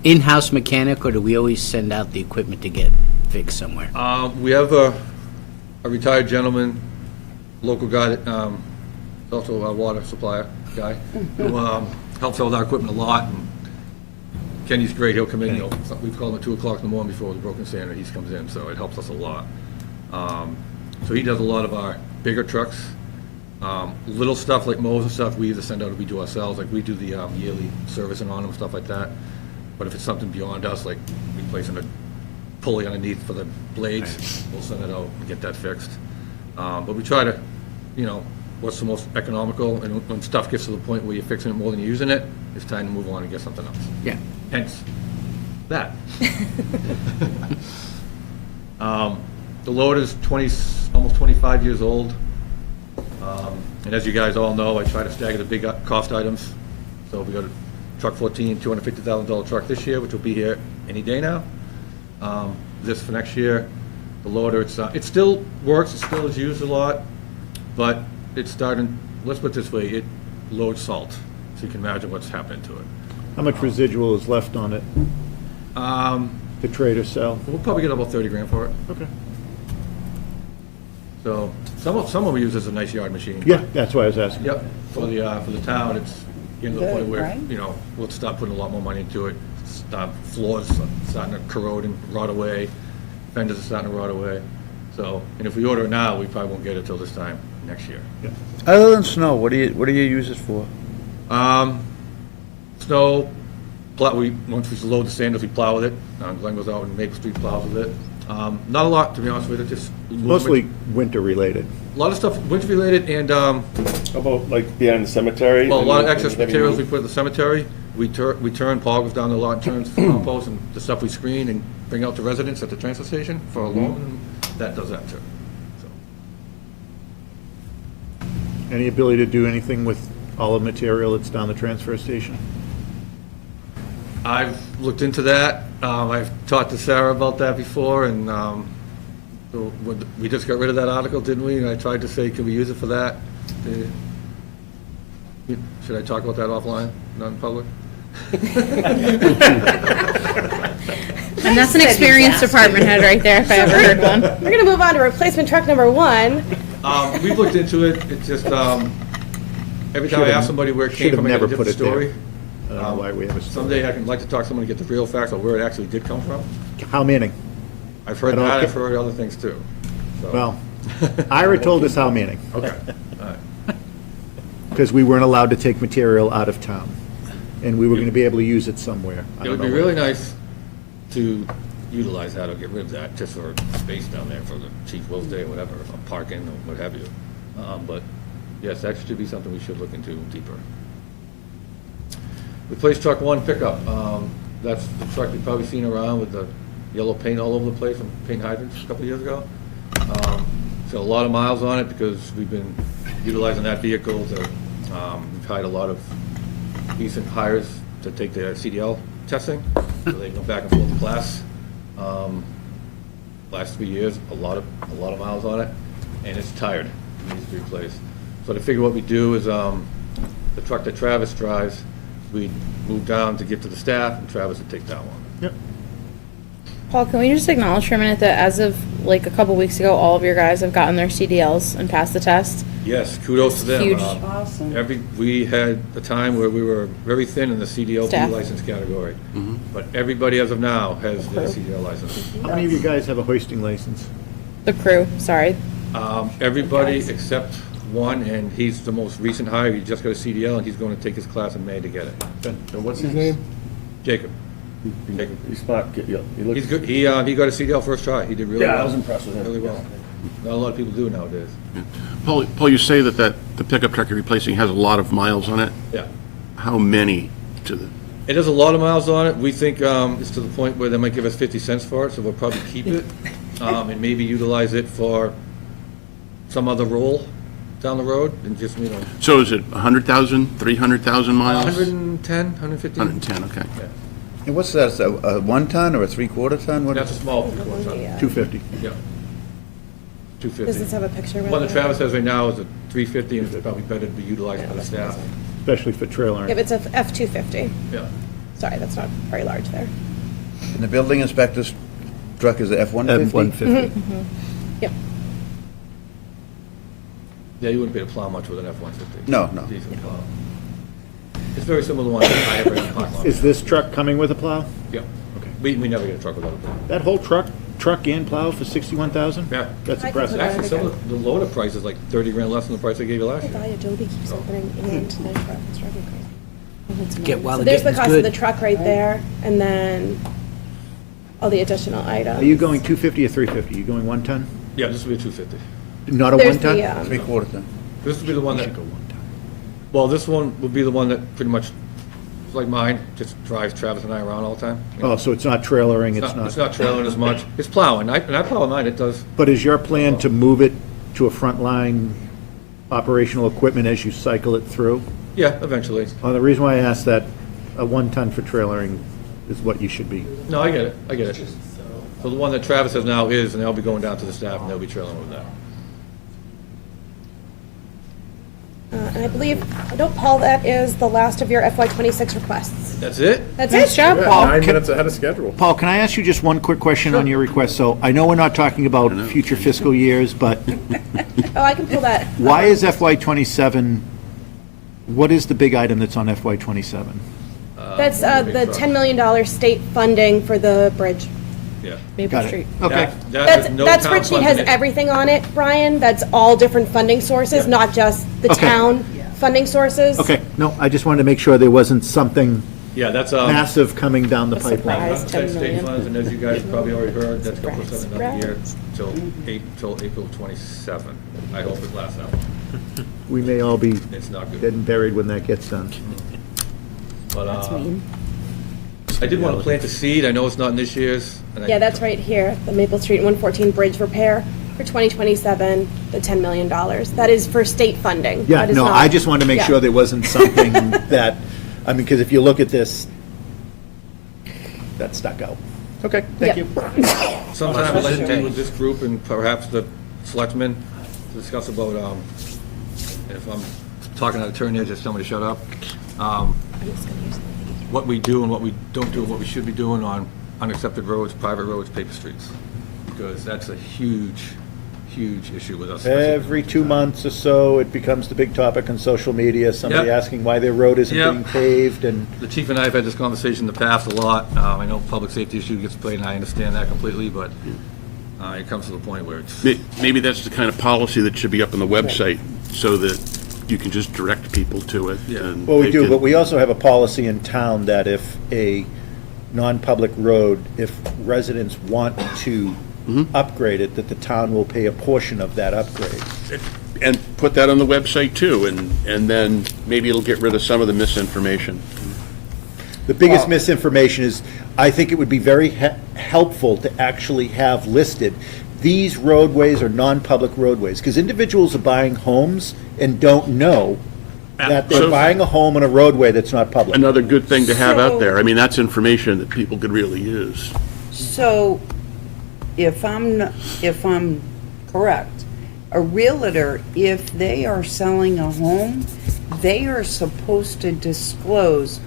in-house mechanic, or do we always send out the equipment to get fixed somewhere? We have a retired gentleman, local guy, that, also a water supplier guy, who helps out with our equipment a lot, and Kenny's great, he'll come in, you know, we've called him at 2 o'clock in the morning before the broken sander, he comes in, so it helps us a lot. So he does a lot of our bigger trucks. Little stuff like mows and stuff, we either send out or we do ourselves, like we do the yearly servicing on them, stuff like that. But if it's something beyond us, like replacing a pulley underneath for the blades, we'll send it out and get that fixed. But we try to, you know, what's the most economical, and when stuff gets to the point where you're fixing it more than you're using it, it's time to move on and get something else. Yeah. Hence, that. The loader's almost 25 years old. And as you guys all know, I try to stagger the big cost items. So we got a truck 14, $250,000 truck this year, which will be here any day now. This for next year. The loader, it still works, it still is used a lot, but it's starting, let's put it this way, it loads salt. So you can imagine what's happening to it. How much residual is left on it to trade or sell? We'll probably get about 30 grand for it. Okay. So some of we use as a nice yard machine. Yeah, that's why I was asking. Yep, for the town, it's getting to the point Good, where, right? you know, we'll start putting a lot more money into it. Floors starting to corrode and rot away, fenders are starting to rot away. So, and if we order it now, we probably won't get it till this time next year. Other than snow, what do you use it for? Snow, once we load the sanders, we plow with it. Glenn goes out and Maple Street plows with it. Not a lot, to be honest with you, just. Mostly winter related. A lot of stuff winter related and, How about like behind the cemetery? well, a lot of excess materials we put in the cemetery. We turn, Paul goes down the lot and turns compost and the stuff we screen and bring out to residents at the transfer station for a loan, that does that too. So, Any ability to do anything with all the material that's down the transfer station? I've looked into that. I've talked to Sarah about that before, and we just got rid of that article, didn't we? And I tried to say, can we use it for that? Should I talk about that offline, not in public? And that's an experienced department head right there, if I ever heard one. We're gonna move on to replacement truck number 1. We've looked into it. It's just, every time I ask somebody where it came Should've from, I get a never put different it there. story. I don't know why we have a story. Someday I'd like to talk to someone to get the real facts of where it actually did come from. How many? I've heard I don't that, ca- I've heard other things too. So- Well, Ira told us how many, Okay, all right. because we weren't allowed to take material out of town, and we were gonna be able to use it somewhere. I It don't would be know really where. nice to utilize that or get rid of that, just for space down there for the Chief Will's Day or whatever, or parking or what have you. But yes, that should be something we should look into deeper. Replace truck 1 pickup. That's the truck you've probably seen around with the yellow paint all over the place from paint hydrants a couple of years ago. It's got a lot of miles on it because we've been utilizing that vehicle to, we've hired a lot of recent hires to take their CDL testing, so they go back and forth to class. Last 3 years, a lot of miles on it, and it's tired, it needs to be replaced. So to figure what we do is, the truck that Travis drives, we move down to give to the staff, and Travis would take that one. Yep. Paul, can we just acknowledge for a minute that as of like a couple weeks ago, all of your guys have gotten their CDLs and passed the test? Yes, kudos to them. Huge. Awesome. We had a time where we were very thin in the CDL Staff. license category, but everybody as of now has their CDL license. How many of you guys have a hoisting license? The crew, sorry. Everybody except one, and he's the most recent hire. He just got a CDL, and he's going to take his class in May to get it. And what's his name? Jacob. He's smart, yeah, he looks. He's good. He got a CDL first try. He did really well. Yeah, I was impressed with him. Really well. Not a lot of people do nowadays. Paul, you say that the pickup truck you're replacing has a lot of miles on it? Yeah. How many to the, It has a lot of miles on it. We think it's to the point where they might give us 50 cents for it, so we'll probably keep it and maybe utilize it for some other role down the road and just, you know, so is it 100,000, 300,000 miles? 110, 150. 110, okay. Yeah. And what's that, is that a 1 ton or a 3/4 ton? What That's a is- small three-quarter ton. Yeah. 250. Yeah. Does 250. this have a picture with One that it? Travis has right now is a 350, and it's probably better to be utilized by the staff. Especially for trailer. Yep, it's a F-250. Yeah. Sorry, that's not very large there. And the building inspector's truck is a F-150? F-150. Yep. Yeah, you wouldn't be able to plow much with an F-150. No, no. Decent plow. very similar to the one I have right in the parking lot. Is this truck coming with a plow? Yeah. Okay. We never get a truck without a plow. That whole truck and plow for 61,000? Yeah. That's I can impressive. put that- Actually, some of the loader price is like 30 grand less than the price I gave you last year. Why Adobe keeps opening and the truck is driving crazy. Get while So the there's the getting's cost of the good. truck right there, and then all the additional items. Are you going 250 or 350? You going 1 ton? Yeah, this will be a 250. Not a There's 1 ton? the, 3/4 ton. This will be the one that, Should go 1 ton. well, this one will be the one that pretty much, it's like mine, just drives Travis and I around all the time. Oh, so it's not trailering, It's not trailing as much. It's plowing. And I plow at night, it does. But is your plan to move it to a frontline operational equipment as you cycle it through? Yeah, eventually. The reason why I asked that, a 1 ton for trailering is what you should be. No, I get it. So the one that Travis has now is, and they'll be going down to the staff and they'll be trailing with that. and I believe, Paul, that is the last of your FY '26 requests. That's it? That's it, job, Paul. 9 minutes ahead of schedule. Paul, can I ask you just one quick question on your request? So I know we're not talking about future fiscal years, but Oh, I can pull that. why is FY '27, what is the big item that's on FY '27? That's the $10 million state funding for the bridge. Yeah. Maple Got it. Street. Okay. That spreadsheet has everything on it, Brian. That's all different funding sources, not just the Okay. town funding sources. Okay, no, I just wanted to make sure there wasn't something Yeah, that's, massive coming down the pipeline. surprise. unspent 10 state million. funds, and as you guys probably already heard, that's gonna put us Surprise, another year surprise. till April 27. I hope it lasts that long. We may all be It's not dead good. and buried when that gets done. But, That's mean. I did want to plant a seed. I know it's not in this year's. and I- Yeah, that's right here, the Maple Street 114 bridge repair for 2027, the $10 million. That is for state funding. Yeah, That is no, not- I just wanted to make yeah. sure there wasn't something that, I mean, because if you look at this, that stuck out. Okay, thank Yep. you. Sometime I'd like to meet with this group and perhaps the selectmen to discuss about, if I'm talking out of turn here, just tell me to shut up. What we do and what we don't do, and what we should be doing on unaccepted roads, private roads, paper streets. Because that's a huge, huge issue with us. Every 2 months or so, it becomes the big topic on social media, somebody Yep. asking why their road isn't Yep. being paved, and The chief and I have had this conversation in the past a lot. I know public safety issue gets played, and I understand that completely, but it comes to the point where it's, Maybe that's the kind of policy that should be up on the website, so that you can just direct people to it. Yeah. and well, we they do, can- but we also have a policy in town that if a non-public road, if residents want to upgrade it, that the town will pay a portion of that upgrade. And put that on the website too, and then maybe it'll get rid of some of the misinformation. The biggest misinformation is, I think it would be very helpful to actually have listed, these roadways are non-public roadways, because individuals are buying homes and don't know that they're So- buying a home on a roadway that's not public. Another good thing to have out So- there. I mean, that's information that people could really use. So, if I'm correct, a realtor, if they are selling a home, they are supposed to disclose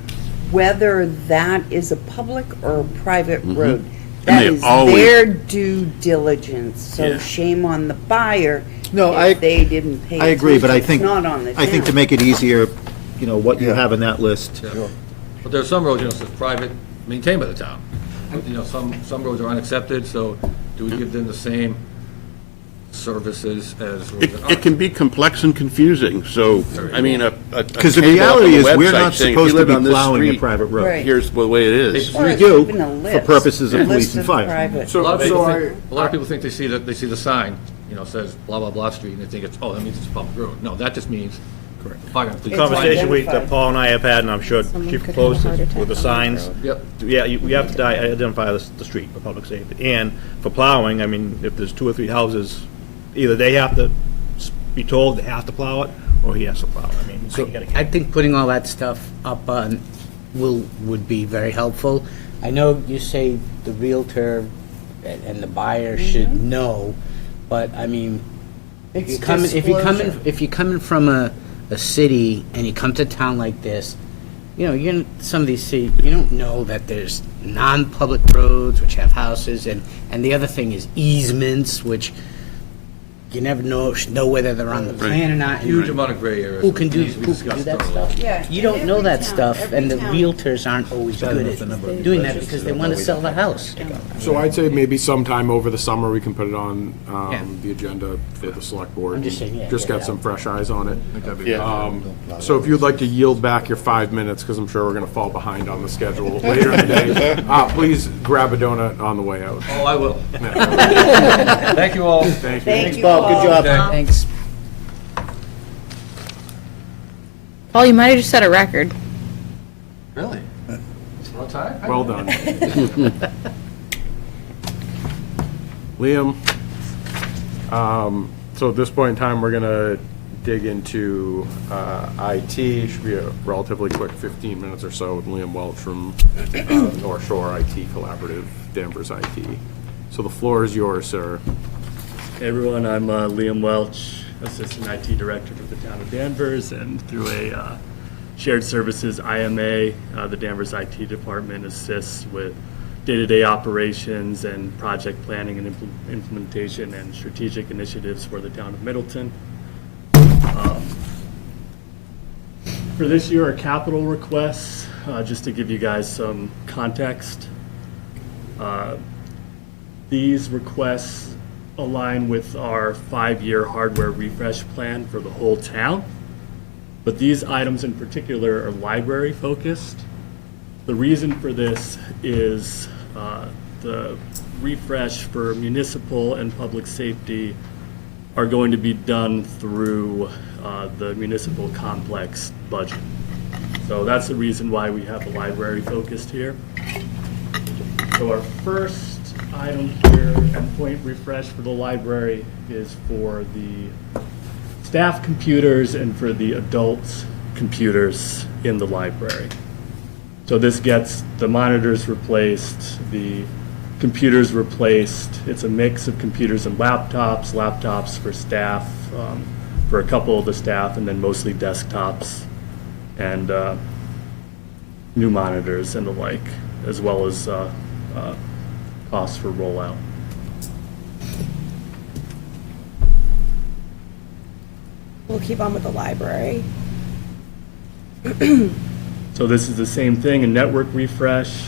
whether that is a public or a private road. And That they is always- their due diligence, so Yeah. shame on the buyer No, if they didn't pay I agree, but I attention. think, It's not on the I think to town. make it easier, you know, what you have in that list. but there are some roads, you know, it's private, maintained by the town. You know, some roads are unaccepted, so do we give them the same services as? roads It, that it aren't? can be complex and confusing, so, I mean, a Because the table up on reality the is, we're website not saying, if supposed you to live be on this plowing a street, private road. Right. here's the way it is. Or We do, even a for list, purposes of a police list and of fire. private. A lot of people So think, a lot of people think they see the sign, you know, says blah, blah, blah street, and they think it's, oh, that means it's a public road. No, that just means. Correct. The conversation identified. that Paul and I have had, and I'm sure Someone Chief could have a Capos heart attack with the on that signs. road. Yep. Yeah, you have to identify the street for public safety. And for plowing, I mean, if there's 2 or 3 houses, either they have to be told they have to plow it, or he has to plow it. I mean, you gotta I think putting all that stuff up on would be very helpful. I know you say the realtor and the buyer should know, but I mean, if It's you come disclosure. if you come in from a city and you come to a town like this, you know, some of these cities, you don't know that there's non-public roads which have houses, and the other thing is easements, which you never know whether they're on the plan or not. and Huge amount of gray areas. Who can do, Needs to be who can do discussed that thoroughly. stuff? Yeah, You don't in know every that town, stuff, every and the town. realtors aren't always good at doing that because they want to sell the house. So I'd say maybe sometime over the summer, we can put it on Yeah. the agenda for the select board. I'm just saying, yeah, Just yeah, get some fresh eyes on it. Yeah. So if you'd like to yield back your 5 minutes, because I'm sure we're going to fall behind on the schedule later in the day, please grab a donut on the way out. Oh, I will. Thank you all. Thank you. Thank you, Bob, good Paul. job. Thanks. Paul, you might have just set a record. Really? All time? Well done. Liam, so at this point in time, we're gonna dig into IT. Should be a relatively quick 15 minutes or so with Liam Welch from North Shore IT Collaborative, Danvers IT. So the floor is yours, sir. Hey everyone, I'm Liam Welch, Assistant IT Director for the town of Danvers, and through a shared services IMA, the Danvers IT Department assists with day-to-day operations and project planning and implementation and strategic initiatives for the town of Middleton. For this year, our capital requests, just to give you guys some context, these requests align with our 5-year hardware refresh plan for the whole town. But these items in particular are library focused. The reason for this is the refresh for municipal and public safety are going to be done through the municipal complex budget. So that's the reason why we have the library focused here. So our first item here, endpoint refresh for the library, is for the staff computers and for the adult computers in the library. So this gets the monitors replaced, the computers replaced. It's a mix of computers and laptops for staff, for a couple of the staff, and then mostly desktops, and new monitors and the like, as well as costs for rollout. We'll keep on with the library. So this is the same thing, a network refresh.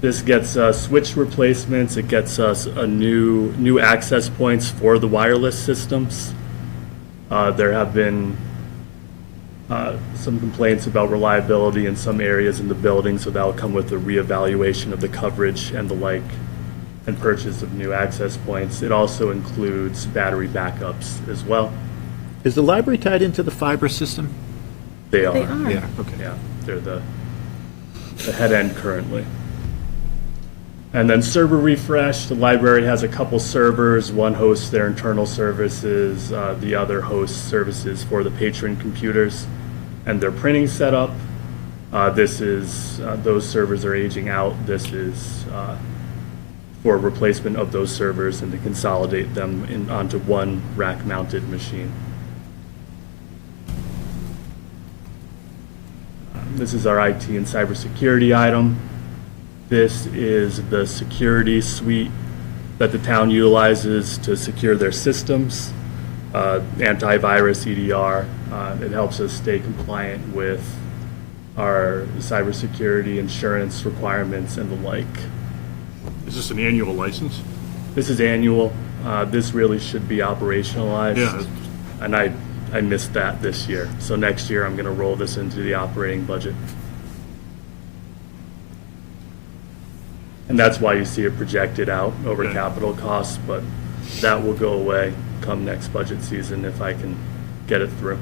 This gets switch replacements. It gets us a new access points for the wireless systems. There have been some complaints about reliability in some areas in the building, so that'll come with a reevaluation of the coverage and the like, and purchase of new access points. It also includes battery backups as well. Is the library tied into the fiber system? They are. Yeah, okay. Yeah, they're the head end currently. And then server refresh, the library has a couple servers. One hosts their internal services, the other hosts services for the patron computers and their printing setup. Those servers are aging out. This is for replacement of those servers and to consolidate them onto one rack-mounted machine. This is our IT and cybersecurity item. This is the security suite that the town utilizes to secure their systems, antivirus, EDR. It helps us stay compliant with our cybersecurity insurance requirements and the like. Is this an annual license? This is annual. This really should be operationalized. Yeah. And I missed that this year. So next year, I'm going to roll this into the operating budget. And that's why you see it projected out over Okay. capital costs, but that will go away come next budget season if I can get it through.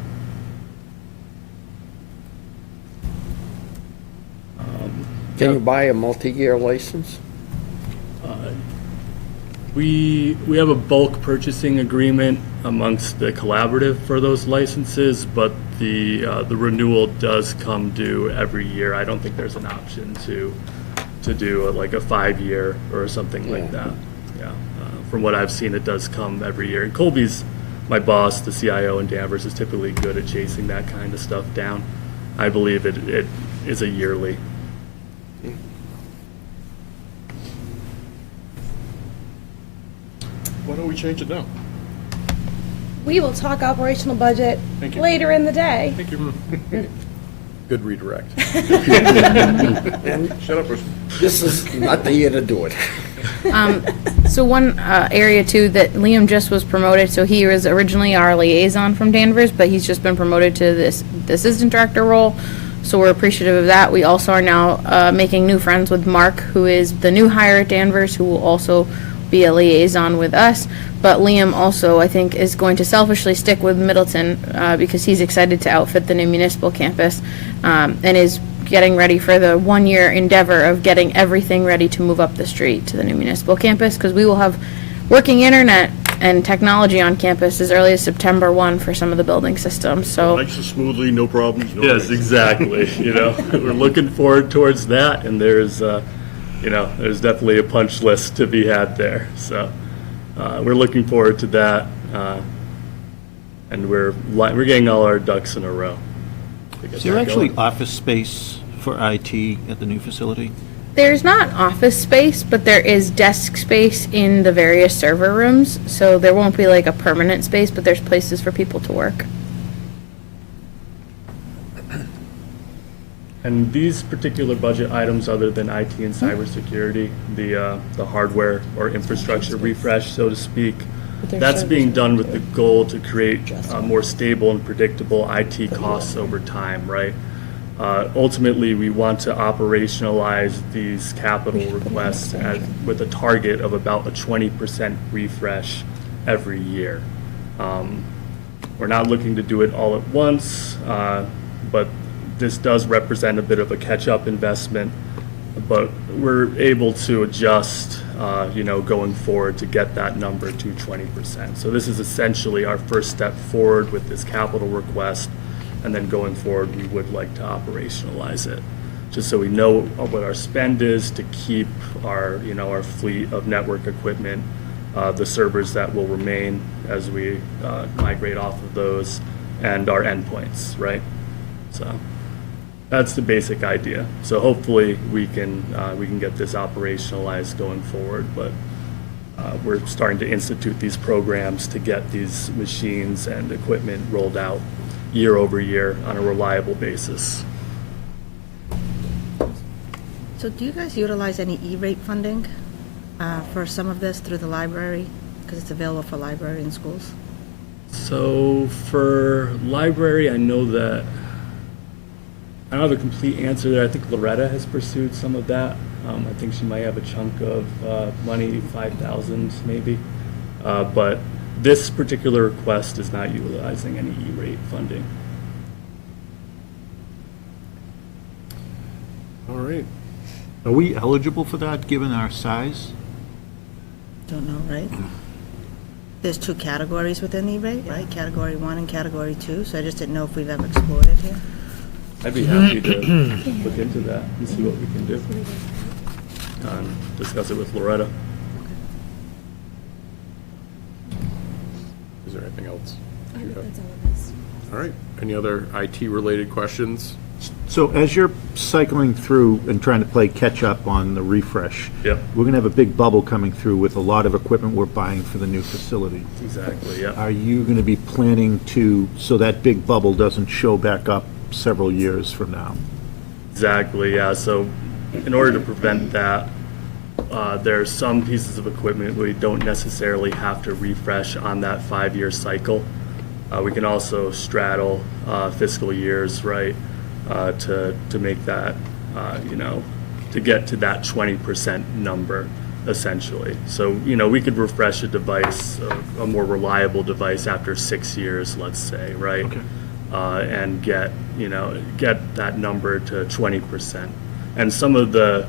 Can you buy a multi-year license? We have a bulk purchasing agreement amongst the collaborative for those licenses, but the renewal does come due every year. I don't think there's an option to do like a 5-year or something like that. Yeah, from what I've seen, it does come every year. And Colby's my boss, the CIO in Danvers, is typically good at chasing that kind of stuff down. I believe it is a yearly. Why don't we change it now? We will talk operational budget later in the day. Good redirect. Shut up, Bruce. This is not the year to do it. So one area too that Liam just was promoted, so he was originally our liaison from Danvers, but he's just been promoted to this assistant director role. So we're appreciative of that. We also are now making new friends with Mark, who is the new hire at Danvers, who will also be a liaison with us. But Liam also, I think, is going to selfishly stick with Middleton because he's excited to outfit the new municipal campus and is getting ready for the one-year endeavor of getting everything ready to move up the street to the new municipal campus, because we will have working internet and technology on campus as early as September 1 for some of the building systems, so. Nice and smoothly, no problems. Yes, exactly. We're looking forward towards that, and there's definitely a punch list to be had there. So we're looking forward to that, and we're getting all our ducks in a row. Is there actually office space for IT at the new facility? There's not office space, but there is desk space in the various server rooms, so there won't be like a permanent space, but there's places for people to work. And these particular budget items, other than IT and cybersecurity, the hardware or infrastructure refresh, so to speak, that's being done with the goal to create more stable and predictable IT costs over time, right? Ultimately, we want to operationalize these capital requests with a target of about a 20% refresh every year. We're not looking to do it all at once, but this does represent a bit of a catch-up investment, but we're able to adjust, going forward to get that number to 20%. So this is essentially our first step forward with this capital request, and then going forward, we would like to operationalize it, just so we know what our spend is to keep our fleet of network equipment, the servers that will remain as we migrate off of those, and our endpoints, right? So that's the basic idea. So hopefully we can get this operationalized going forward, but we're starting to institute these programs to get these machines and equipment rolled out year over year on a reliable basis. So do you guys utilize any E-rate funding for some of this through the library? Because it's available for library and schools. So for library, I don't have a complete answer there. I think Loretta has pursued some of that. I think she might have a chunk of money, 5,000 maybe. But this particular request is not utilizing any E-rate funding. All right. Are we eligible for that, given our size? Don't know, right? There's two categories within E-rate, right? Category 1 and Category 2, so I just didn't know if we've ever explored it here. I'd be happy to look into that and see what we can do. Discuss it with Loretta. Is there anything else? All right. Any other IT-related questions? So as you're cycling through and trying to play catch-up on the refresh, Yep. we're going to have a big bubble coming through with a lot of equipment we're buying for the new facility. Exactly, yeah. Are you going to be planning so that big bubble doesn't show back up several years from now? Exactly, yeah. So in order to prevent that, there are some pieces of equipment we don't necessarily have to refresh on that 5-year cycle. We can also straddle fiscal years, right, to make that, to get to that 20% number, essentially. So, we could refresh a device, a more reliable device after 6 years, let's say, right? Okay. And get that number to 20%. And some of the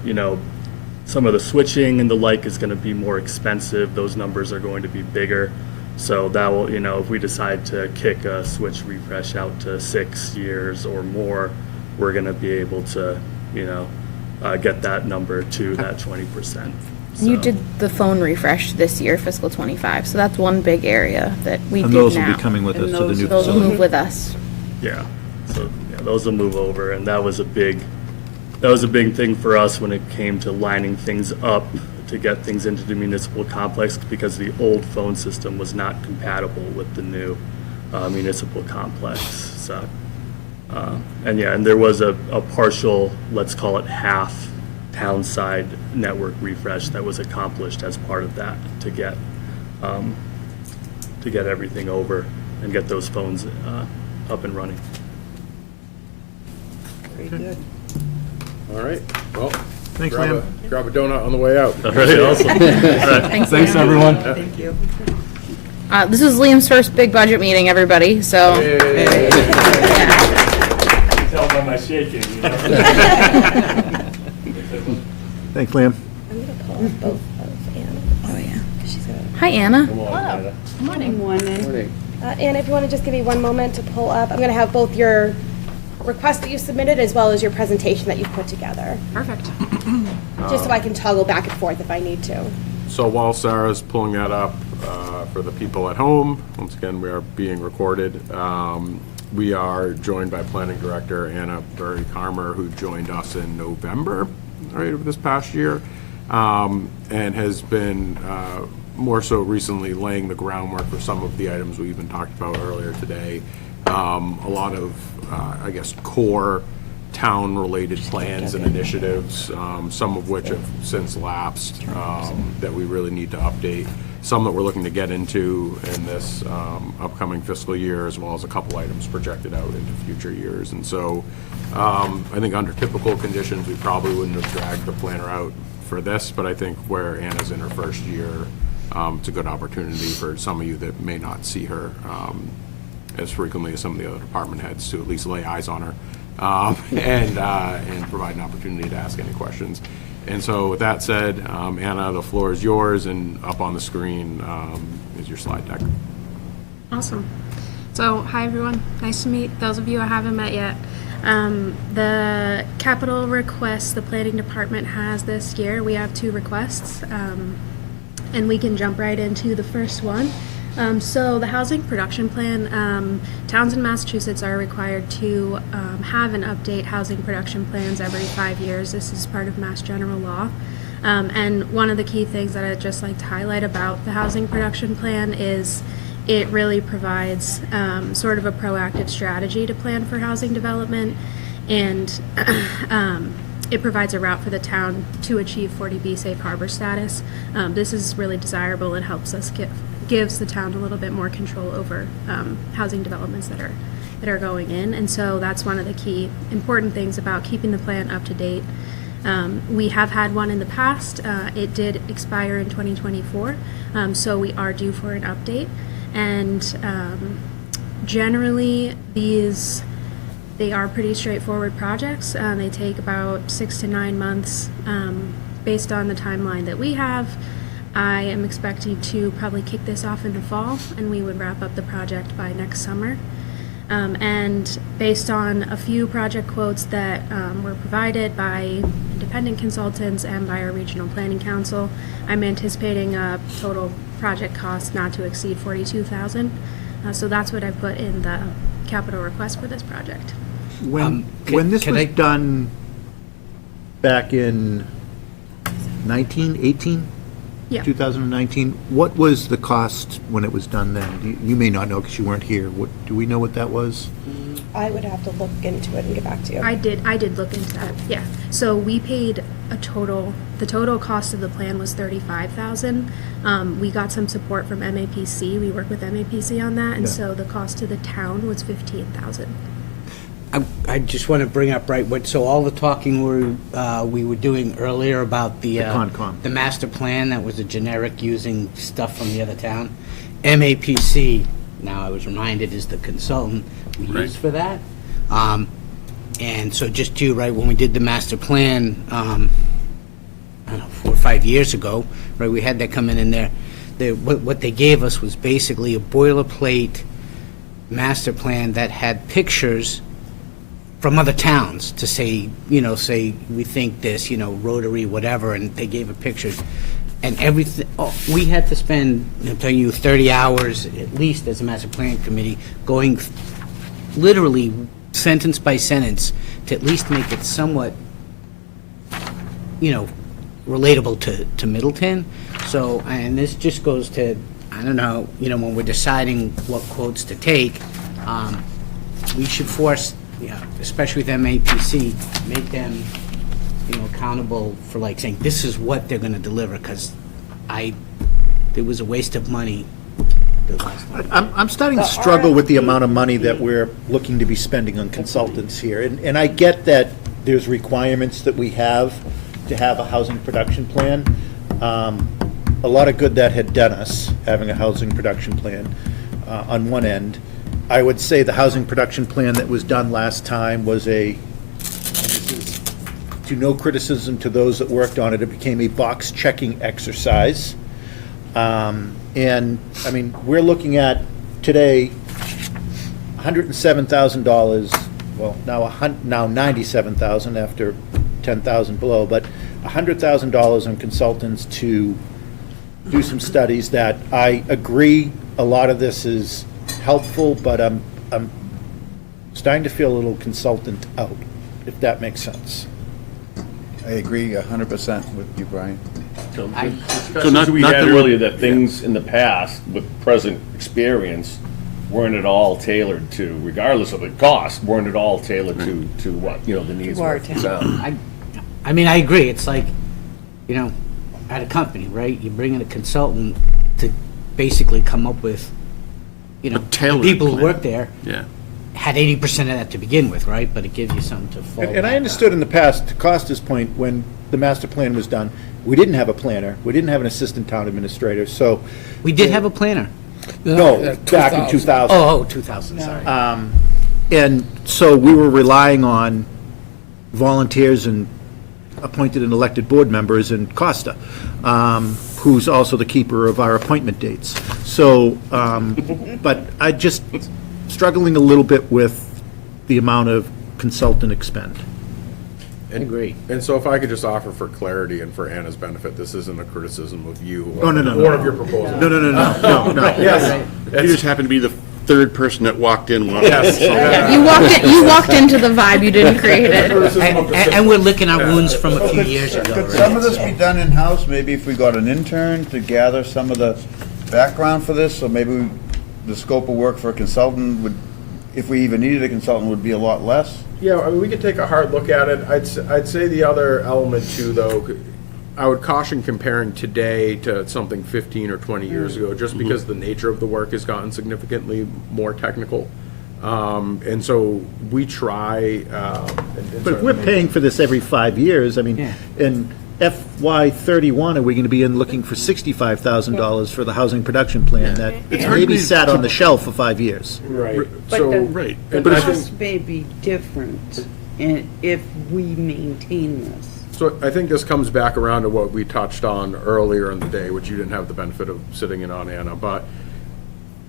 switching and the like is going to be more expensive. Those numbers are going to be bigger. So that will, if we decide to kick a switch refresh out to 6 years or more, we're going to be able to, get that number to that 20%. You did the phone refresh this year, fiscal '25, so that's one big area that we And did now. those will be coming with us to the new Those will facility. move with us. Yeah, so those will move over, and that was a big that was a big thing for us when it came to lining things up to get things into the municipal complex, because the old phone system was not compatible with the new municipal complex. So, and there was a partial, let's call it half, town side network refresh that was accomplished as part of that to get everything over and get those phones up and running. Very good. All right, well, Thanks, grab Liam. grab a donut on the way out. All right, awesome. All right. Thanks, everyone. Thank you. This is Liam's first big budget meeting, everybody, so. Tell by my shaking, you know? Thanks, Liam. Hi, Anna. Morning. Anna, if you want to just give me one moment to pull up, I'm going to have both your request that you submitted as well as your presentation that you've put together, Perfect. just so I can toggle back and forth if I need to. So while Sarah's pulling that up, for the people at home, once again, we are being recorded. We are joined by Planning Director Anna Burry-Carmer, who joined us in November, right, of this past year, and has been more so recently laying the groundwork for some of the items we even talked about earlier today. A lot of, I guess, core town-related plans and initiatives, some of which have since lapsed, that we really need to update. Some that we're looking to get into in this upcoming fiscal year, as well as a couple items projected out into future years. And so I think under typical conditions, we probably wouldn't have dragged the planner out for this, but I think where Anna's in her first year, it's a good opportunity for some of you that may not see her as frequently as some of the other department heads to at least lay eyes on her and provide an opportunity to ask any questions. And so with that said, Anna, the floor is yours, and up on the screen is your slide deck. Awesome. So, hi everyone. Nice to meet those of you I haven't met yet. The capital requests the planning department has this year, we have 2 requests, and we can jump right into the first one. So the housing production plan, towns in Massachusetts are required to have and update housing production plans every 5 years. This is part of Mass General Law. And one of the key things that I'd just like to highlight about the housing production plan is it really provides sort of a proactive strategy to plan for housing development, and it provides a route for the town to achieve 40B safe harbor status. This is really desirable and helps us gives the town a little bit more control over housing developments that are going in, and so that's one of the key important things about keeping the plan up to date. We have had one in the past. It did expire in 2024, so we are due for an update. And generally, they are pretty straightforward projects. They take about 6 to 9 months based on the timeline that we have. I am expecting to probably kick this off in the fall, and we would wrap up the project by next summer. And based on a few project quotes that were provided by independent consultants and by our regional planning council, I'm anticipating a total project cost not to exceed $42,000. So that's what I put in the capital request for this project. When this was done back in 18? Yeah. 2019, what was the cost when it was done then? You may not know because you weren't here. Do we know what that was? I would have to look into it and get back to you. I did look into that, yeah. So we paid the total cost of the plan was $35,000. We got some support from MAPC. We work with MAPC on that, and so the cost to the town was $15,000. I just want to bring up, so all the talking we were doing earlier about the Concom. the master plan, that was a generic using stuff from the other town. MAPC, now I was reminded, is the consultant we use for that. And so just to, when we did the master plan, I don't know, 4 or 5 years ago, we had that come in, and what they gave us was basically a boilerplate master plan that had pictures from other towns to say, say, we think this, Rotary, whatever, and they gave a pictures. And everything, we had to spend, I'm telling you, 30 hours at least as a master plan committee, going literally sentence by sentence to at least make it somewhat relatable to Middleton. So, and this just goes to, I don't know, when we're deciding what quotes to take, we should force, especially with MAPC, make them, accountable for like saying, this is what they're gonna deliver, because it was a waste of money the last time. I'm starting to struggle with the amount of money that we're looking to be spending on consultants here. And I get that there's requirements that we have to have a housing production plan. A lot of good that had done us, having a housing production plan on one end. I would say the housing production plan that was done last time was to no criticism to those that worked on it, it became a box-checking exercise. And, I mean, we're looking at today, $107,000, well, now $97,000 after 10,000 below, but $100,000 on consultants to do some studies that I agree, a lot of this is helpful, but I'm starting to feel a little consultant out, if that makes sense. I agree 100% with you, Brian. So not- we not had that we're- earlier that things in the past with present experience weren't at all tailored to, regardless of the cost, weren't at all tailored to what, the needs To were our of the town. town. I mean, I agree, it's like, at a company, right, you bring in a consultant to basically come up with, the tailored people who plan. work there Yeah. had 80% of that to begin with, right, but it gives you something to fall And I back understood in the past, to Costa's point, when the master plan was done, we didn't have a planner, we didn't have an assistant town administrator, so, on. We did have a planner. no, back in 2000. Oh, 2000, sorry. And so we were relying on volunteers and appointed and elected board members and Costa, who's also the keeper of our appointment dates. So, but I just struggling a little bit with the amount of consultant expend. I agree. And so if I could just offer for clarity and for Anna's benefit, this isn't a criticism of you. Oh, no, no, Or no. of your proposal. No. Yes. You just happen to be the third person that walked in. Yes. You walked into the vibe, you didn't create it. And we're licking our wounds from a few years ago, Could some of right? this be done in-house? Maybe if we got an intern to gather some of the background for this, or maybe the scope of work for a consultant would, if we even needed a consultant, would be a lot less? Yeah, I mean, we could take a hard look at it. I'd say the other element too, though, I would caution comparing today to something 15 or 20 years ago, just because the nature of the work has gotten significantly more technical. And so we try. But if we're paying for this every 5 years, I mean, in FY '31, are we going to be in looking for $65,000 for the housing production plan that maybe sat on the shelf for 5 years? Right. But So, the- Right. The But I think- cost may be different if we maintain this. So I think this comes back around to what we touched on earlier in the day, which you didn't have the benefit of sitting in on, Anna, but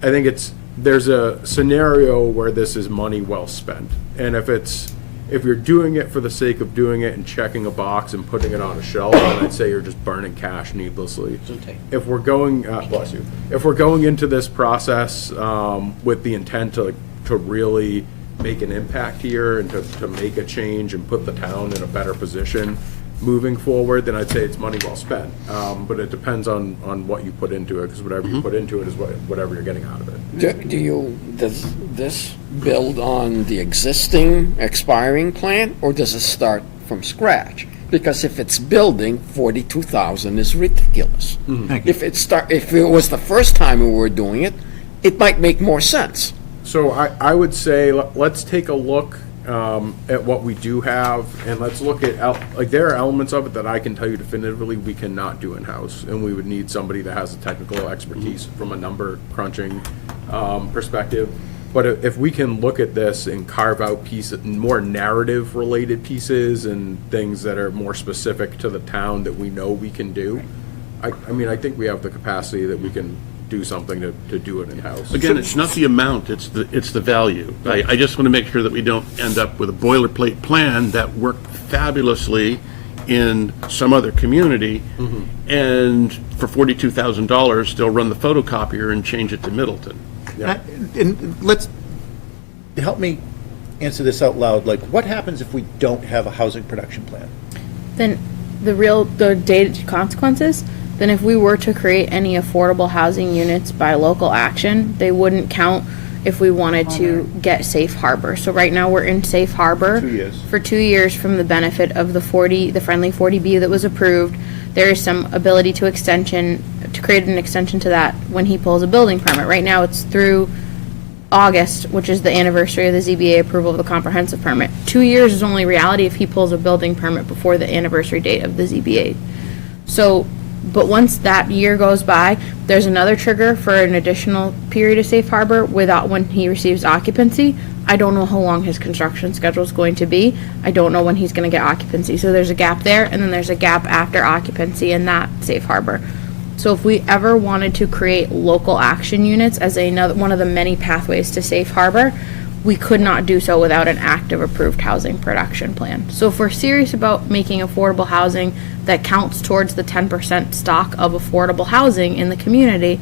I think there's a scenario where this is money well spent. And if you're doing it for the sake of doing it and checking a box and putting it on a shelf, then I'd say you're just burning cash needlessly. If we're going, bless you, if we're going into this process with the intent to really make an impact here and to make a change and put the town in a better position moving forward, then I'd say it's money well spent. But it depends on what you put into it, because whatever you put into it is whatever you're getting out of it. Does this build on the existing expiring plan, or does it start from scratch? Because if it's building, 42,000 is ridiculous. If it was the first time we were doing it, it might make more sense. So I would say, let's take a look at what we do have, and let's look at, there are elements of it that I can tell you definitively we cannot do in-house, and we would need somebody that has the technical expertise from a number crunching perspective. But if we can look at this and carve out pieces, more narrative-related pieces and things that are more specific to the town that we know we can do, I mean, I think we have the capacity that we can do something to do it in-house. Again, it's not the amount, it's the value. I just want to make sure that we don't end up with a boilerplate plan that worked fabulously in some other community, and for $42,000, still run the photocopier and change it to Middleton. And let's, help me answer this out loud, like, what happens if we don't have a housing production plan? Then the data consequences, then if we were to create any affordable housing units by local action, they wouldn't count if we wanted to get safe harbor. So right now, we're in safe harbor. 2 years. For 2 years from the benefit of the friendly 40B that was approved. There is some ability to create an extension to that when he pulls a building permit. Right now, it's through August, which is the anniversary of the ZBA approval of the comprehensive permit. 2 years is only reality if he pulls a building permit before the anniversary date of the ZBA. So, but once that year goes by, there's another trigger for an additional period of safe harbor when he receives occupancy. I don't know how long his construction schedule is going to be. I don't know when he's going to get occupancy. So there's a gap there, and then there's a gap after occupancy in that safe harbor. So if we ever wanted to create local action units as one of the many pathways to safe harbor, we could not do so without an active approved housing production plan. So if we're serious about making affordable housing that counts towards the 10% stock of affordable housing in the community,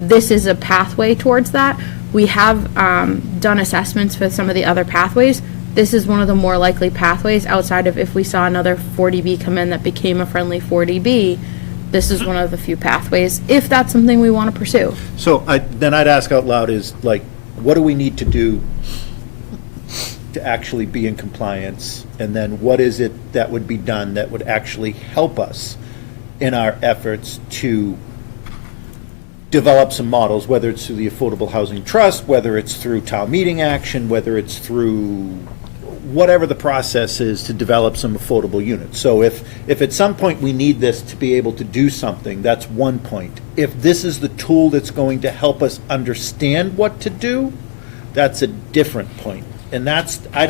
this is a pathway towards that. We have done assessments for some of the other pathways. This is one of the more likely pathways outside of if we saw another 40B come in that became a friendly 40B. This is one of the few pathways, if that's something we want to pursue. So then I'd ask out loud is, like, what do we need to do to actually be in compliance? And then what is it that would be done that would actually help us in our efforts to develop some models, whether it's through the Affordable Housing Trust, whether it's through town meeting action, whether it's through whatever the process is to develop some affordable units. So if at some point we need this to be able to do something, that's one point. If this is the tool that's going to help us understand what to do, that's a different point. And that's, I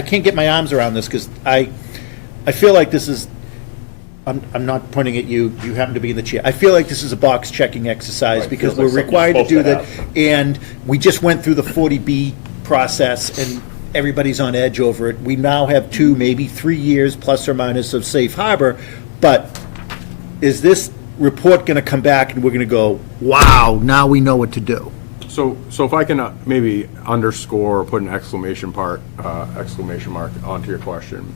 can't get my arms around this because I feel like this is, I'm not pointing at you, you happen to be in the chair. I feel like this is a box checking exercise Right, because feels we're like something required to you're do supposed that. to And we just went through the 40B process and everybody's on edge over it. We now have 2, maybe 3 years plus or minus of safe harbor, but is this report going to come back and we're going to go, wow, now we know what to do? So if I can maybe underscore or put an exclamation mark onto your question.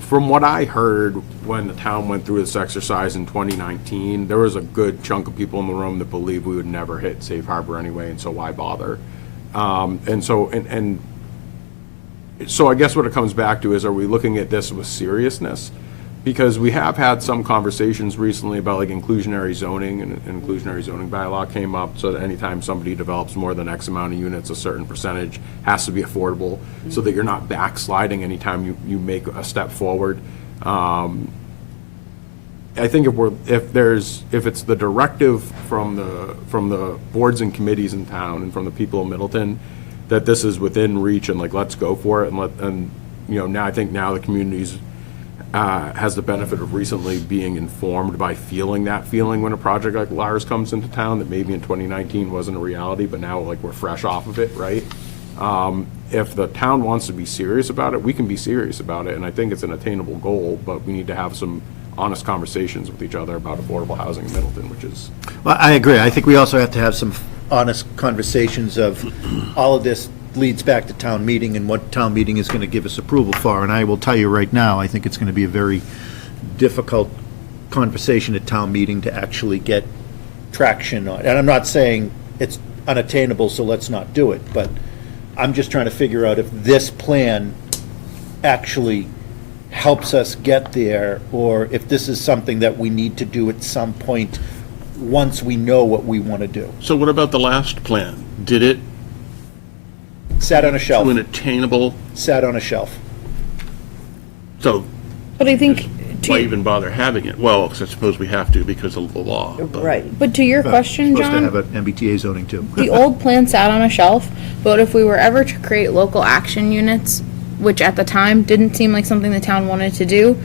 From what I heard when the town went through this exercise in 2019, there was a good chunk of people in the room that believed we would never hit safe harbor anyway, and so why bother? So I guess what it comes back to is, are we looking at this with seriousness? Because we have had some conversations recently about like inclusionary zoning, and inclusionary zoning bylaw came up, so that anytime somebody develops more than X amount of units, a certain percentage has to be affordable, so that you're not backsliding anytime you make a step forward. I think if it's the directive from the boards and committees in town and from the people of Middleton that this is within reach and like let's go for it, and now I think now the community's has the benefit of recently being informed by feeling that feeling when a project like Lars comes into town that maybe in 2019 wasn't a reality, but now like we're fresh off of it, right? If the town wants to be serious about it, we can be serious about it, and I think it's an attainable goal, but we need to have some honest conversations with each other about affordable housing in Middleton, which is... Well, I agree. I think we also have to have some honest conversations of all of this leads back to town meeting and what town meeting is going to give us approval for. And I will tell you right now, I think it's going to be a very difficult conversation at town meeting to actually get traction on. And I'm not saying it's unattainable, so let's not do it. But I'm just trying to figure out if this plan actually helps us get there, or if this is something that we need to do at some point once we know what we want to do. So what about the last plan? Did it Sat on a shelf. to an attainable, Sat on a shelf. so But I think, why even bother having it? Well, 'cause I suppose we have to because of the law. but- Right. but to your question, Supposed to John, have an MBTA zoning too. the old plan sat on a shelf, but if we were ever to create local action units, which at the time didn't seem like something the town wanted to do,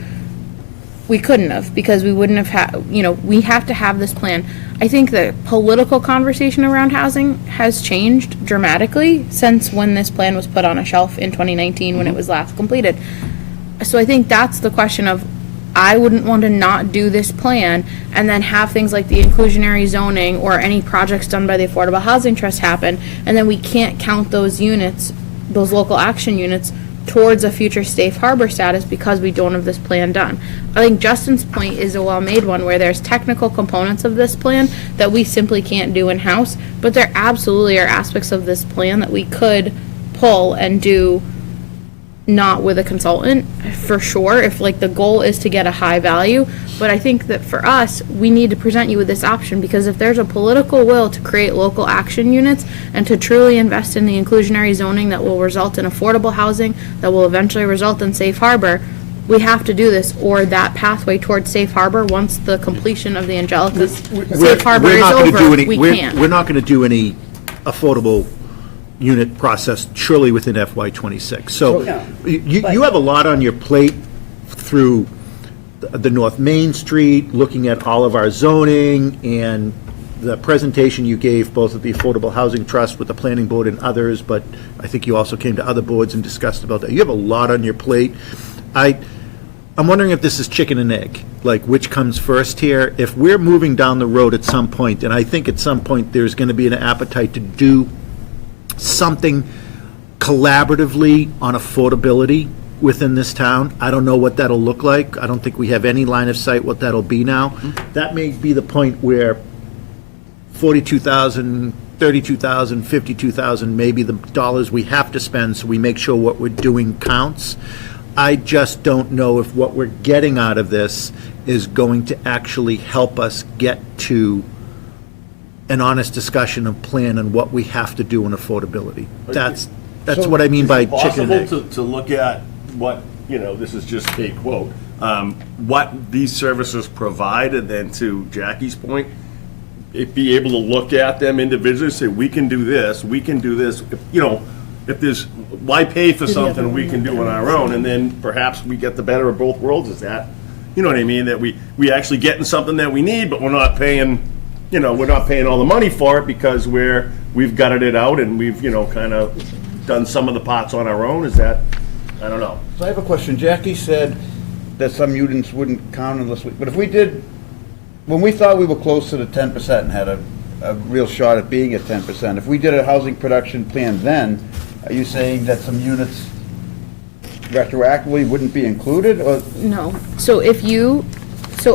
we couldn't have, because we wouldn't have had, we have to have this plan. I think the political conversation around housing has changed dramatically since when this plan was put on a shelf in 2019 when it was last completed. So I think that's the question of, I wouldn't want to not do this plan and then have things like the inclusionary zoning or any projects done by the Affordable Housing Trust happen, and then we can't count those units, those local action units, towards a future safe harbor status because we don't have this plan done. I think Justin's point is a well-made one, where there's technical components of this plan that we simply can't do in-house, but there absolutely are aspects of this plan that we could pull and do not with a consultant, for sure, if like the goal is to get a high value. But I think that for us, we need to present you with this option, because if there's a political will to create local action units and to truly invest in the inclusionary zoning that will result in affordable housing, that will eventually result in safe harbor, we have to do this, or that pathway towards safe harbor, once the completion of the Angelica's safe harbor is over, we can't. We're not gonna do any affordable unit process surely within FY '26. So No, you have a lot on your plate through the North Main Street, looking at all of our zoning, and the presentation you gave both at the Affordable Housing Trust with the Planning Board and others, but I think you also came to other boards and discussed about that. You have a lot on your plate. I'm wondering if this is chicken and egg, like which comes first here. If we're moving down the road at some point, and I think at some point there's going to be an appetite to do something collaboratively on affordability within this town. I don't know what that'll look like. I don't think we have any line of sight what that'll be now. That may be the point where 42,000, 32,000, 52,000 may be the dollars we have to spend, so we make sure what we're doing counts. I just don't know if what we're getting out of this is going to actually help us get to an honest discussion of plan and what we have to do in affordability. That's what I mean by chicken and egg. Possible to look at what, this is just a quote, what these services provide, and then to Jackie's point, be able to look at them individually, say, we can do this, if there's, why pay for something we can do on our own, and then perhaps we get the better of both worlds, is that, you know what I mean, that we actually getting something that we need, but we're not paying, we're not paying all the money for it because we've gutted it out and we've, kind of done some of the parts on our own, is that, I don't know. So I have a question. Jackie said that some units wouldn't count unless but if we did, when we thought we were close to the 10% and had a real shot at being at 10%, if we did a housing production plan then, are you saying that some units retroactively wouldn't be included, or? No. So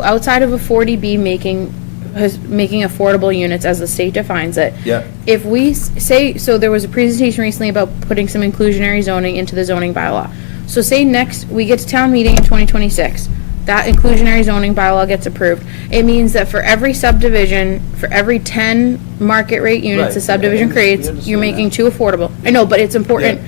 outside of a 40B making affordable units as the state defines it. Yeah. If we say, so there was a presentation recently about putting some inclusionary zoning into the zoning bylaw. So say next, we get to town meeting in 2026, that inclusionary zoning bylaw gets approved. It means that for every subdivision, for every 10 market rate units the Right. subdivision Yeah, creates, we understand you're making that. 2 affordable. I know, but it's important.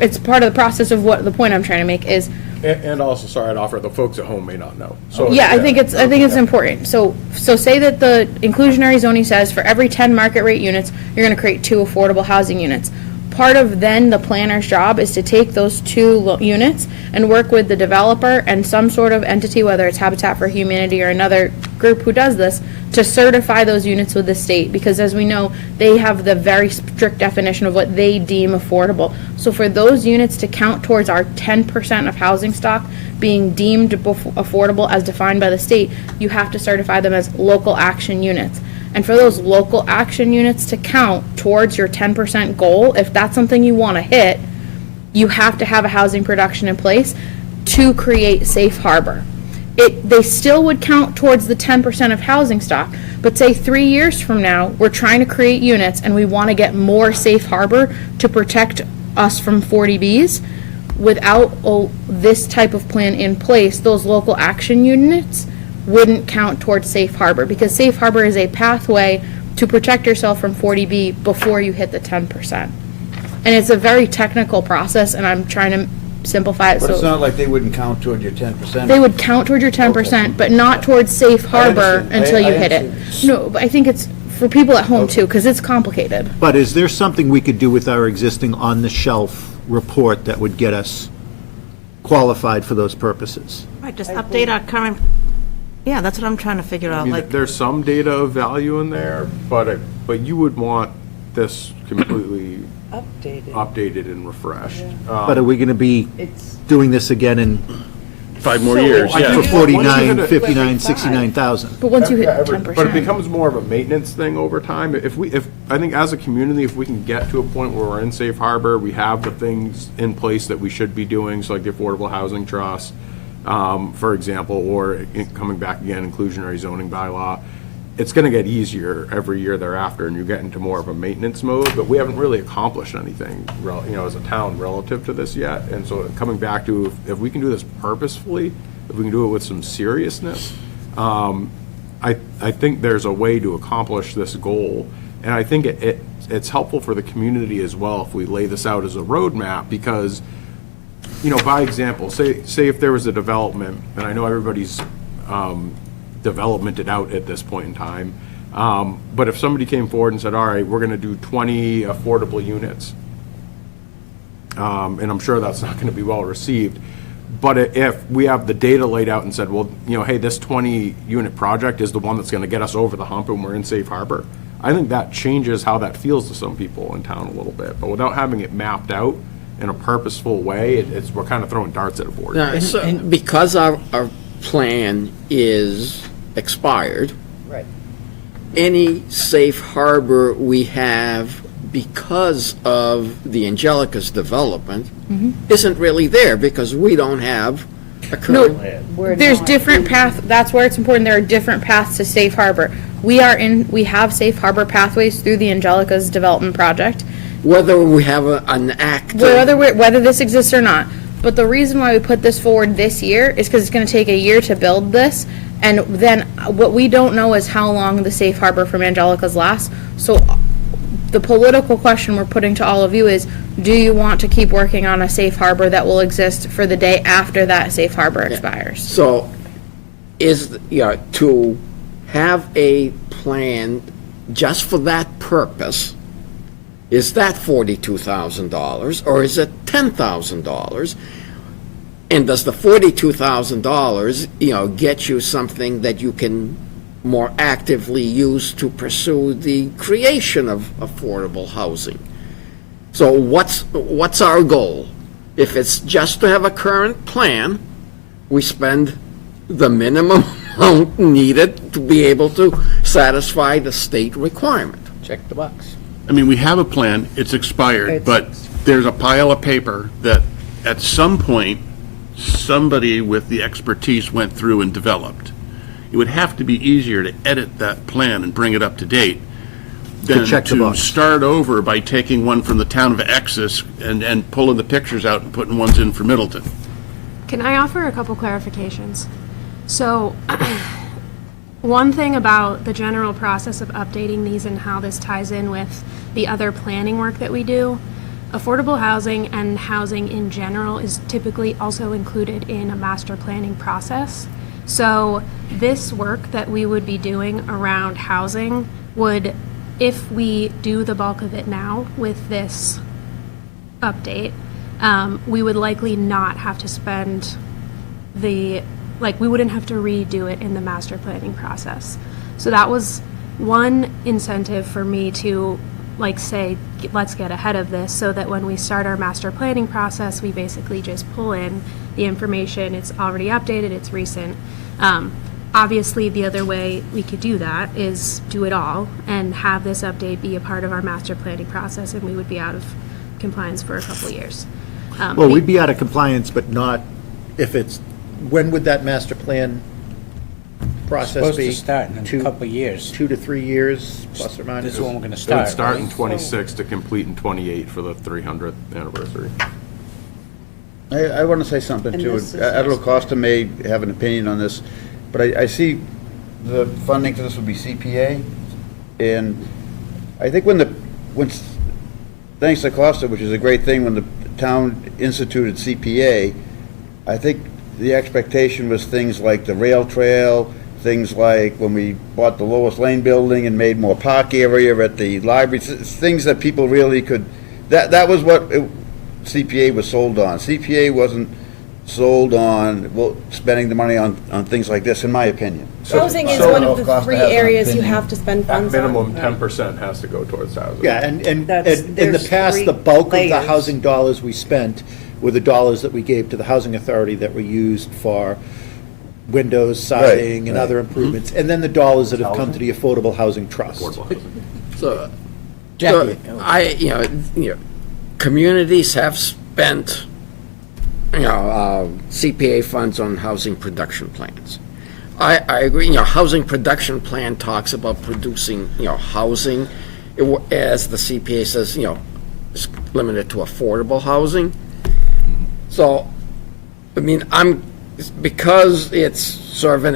It's part of the process of what the point I'm trying to make is. And also, sorry, I'd offer, the folks at home may not know. So Yeah, I think it's important. So say that the inclusionary zoning says for every 10 market rate units, you're gonna create 2 affordable housing units. Part of then the planner's job is to take those 2 units and work with the developer and some sort of entity, whether it's Habitat for Humanity or another group who does this, to certify those units with the state, because as we know, they have the very strict definition of what they deem affordable. So for those units to count towards our 10% of housing stock being deemed affordable as defined by the state, you have to certify them as local action units. And for those local action units to count towards your 10% goal, if that's something you want to hit, you have to have a housing production in place to create safe harbor. They still would count towards the 10% of housing stock, but say 3 years from now, we're trying to create units and we want to get more safe harbor to protect us from 40Bs. Without this type of plan in place, those local action units wouldn't count towards safe harbor, because safe harbor is a pathway to protect yourself from 40B before you hit the 10%. And it's a very technical process, and I'm trying to simplify it. But it's So not like they wouldn't count toward your 10%? they would count towards your 10%, but not towards safe harbor understand. until you I hit it. understand. No, but I think it's for people at home too, because it's complicated. But is there something we could do with our existing on-the-shelf report that would get us qualified for those purposes? Right, just update our current, yeah, that's what I'm trying to figure I out, mean, like, there's some data of value in there, but you would want this completely Updated. updated and refreshed. But are we going to be It's, doing this again in 5 more years, I yeah. think For once you hit 49, a- 59, 69,000. But once you hit Yeah, 10%. But it becomes more of a maintenance thing over time. If, I think as a community, if we can get to a point where we're in safe harbor, we have the things in place that we should be doing, so like the Affordable Housing Trust, for example, or coming back again, inclusionary zoning bylaw, it's gonna get easier every year thereafter, and you get into more of a maintenance mode, but we haven't really accomplished anything, as a town relative to this yet. And so coming back to, if we can do this purposefully, if we can do it with some seriousness, I think there's a way to accomplish this goal. And I think it's helpful for the community as well if we lay this out as a roadmap, because, by example, say if there was a development, and I know everybody's developmented out at this point in time, but if somebody came forward and said, all right, we're gonna do 20 affordable units, and I'm sure that's not gonna be well received, but if we have the data laid out and said, well, hey, this 20-unit project is the one that's gonna get us over the hump and we're in safe harbor, I think that changes how that feels to some people in town a little bit. But without having it mapped out in a purposeful way, we're kind of throwing darts at a board. Now, so because our plan is expired, Right. any safe harbor we have because of the Angelica's development isn't really there, because we don't have a current. There's different path, that's where it's important, there are different paths to safe harbor. We have safe harbor pathways through the Angelica's development project, Whether we have an act. whether this exists or not. But the reason why we put this forward this year is because it's gonna take a year to build this, and then what we don't know is how long the safe harbor from Angelica's lasts. So the political question we're putting to all of you is, do you want to keep working on a safe harbor that will exist for the day after that safe harbor expires? So to have a plan just for that purpose, is that $42,000 or is it $10,000? And does the $42,000, get you something that you can more actively use to pursue the creation of affordable housing? So what's our goal? If it's just to have a current plan, we spend the minimum amount needed to be able to satisfy the state requirement. Check the box. I mean, we have a plan, it's expired, but there's a pile of paper that at some point, somebody with the expertise went through and developed. It would have to be easier to edit that plan and bring it up to date than check the to box. start over by taking one from the town of Exis and pulling the pictures out and putting ones in for Middleton. Can I offer a couple clarifications? So, one thing about the general process of updating these and how this ties in with the other planning work that we do, affordable housing and housing in general is typically also included in a master planning process. So this work that we would be doing around housing would, if we do the bulk of it now with this update, we would likely not have to spend we wouldn't have to redo it in the master planning process. So that was one incentive for me to say, let's get ahead of this, so that when we start our master planning process, we basically just pull in the information, it's already updated, it's recent. Obviously, the other way we could do that is do it all and have this update be a part of our master planning process, and we would be out of compliance for a couple of years. Well, we'd be out of compliance, but not if it's, when would that master plan process Supposed be? to start in a couple of years. 2 to 3 years, plus or minus? This is when we're gonna It would start. start in right? 26 to complete in 28 for the 300th anniversary. I want to say something And too. this is I don't know, next. Costa may have an opinion on this, but I see the funding for this would be CPA. And I think thanks to Costa, which is a great thing, when the town instituted CPA, I think the expectation was things like the rail trail, things like when we bought the Lois Lane building and made more park area at the library, things that people really could, that was what CPA was sold on. CPA wasn't sold on, spending the money on things like this, in my opinion. Housing is one of the three areas you have to spend At funds on. minimum, 10% has to go towards housing. Yeah, and in That's- the there's past, three the bulk of the layers. housing dollars we spent were the dollars that we gave to the Housing Authority that were used for windows, siding, and right. other improvements, and then the dollars that have come to the Affordable Housing Trust. So, Jackie. communities have spent, CPA funds on housing production plans. I agree, housing production plan talks about producing, housing, as the CPA says, it's limited to affordable housing. So, because it's sort of an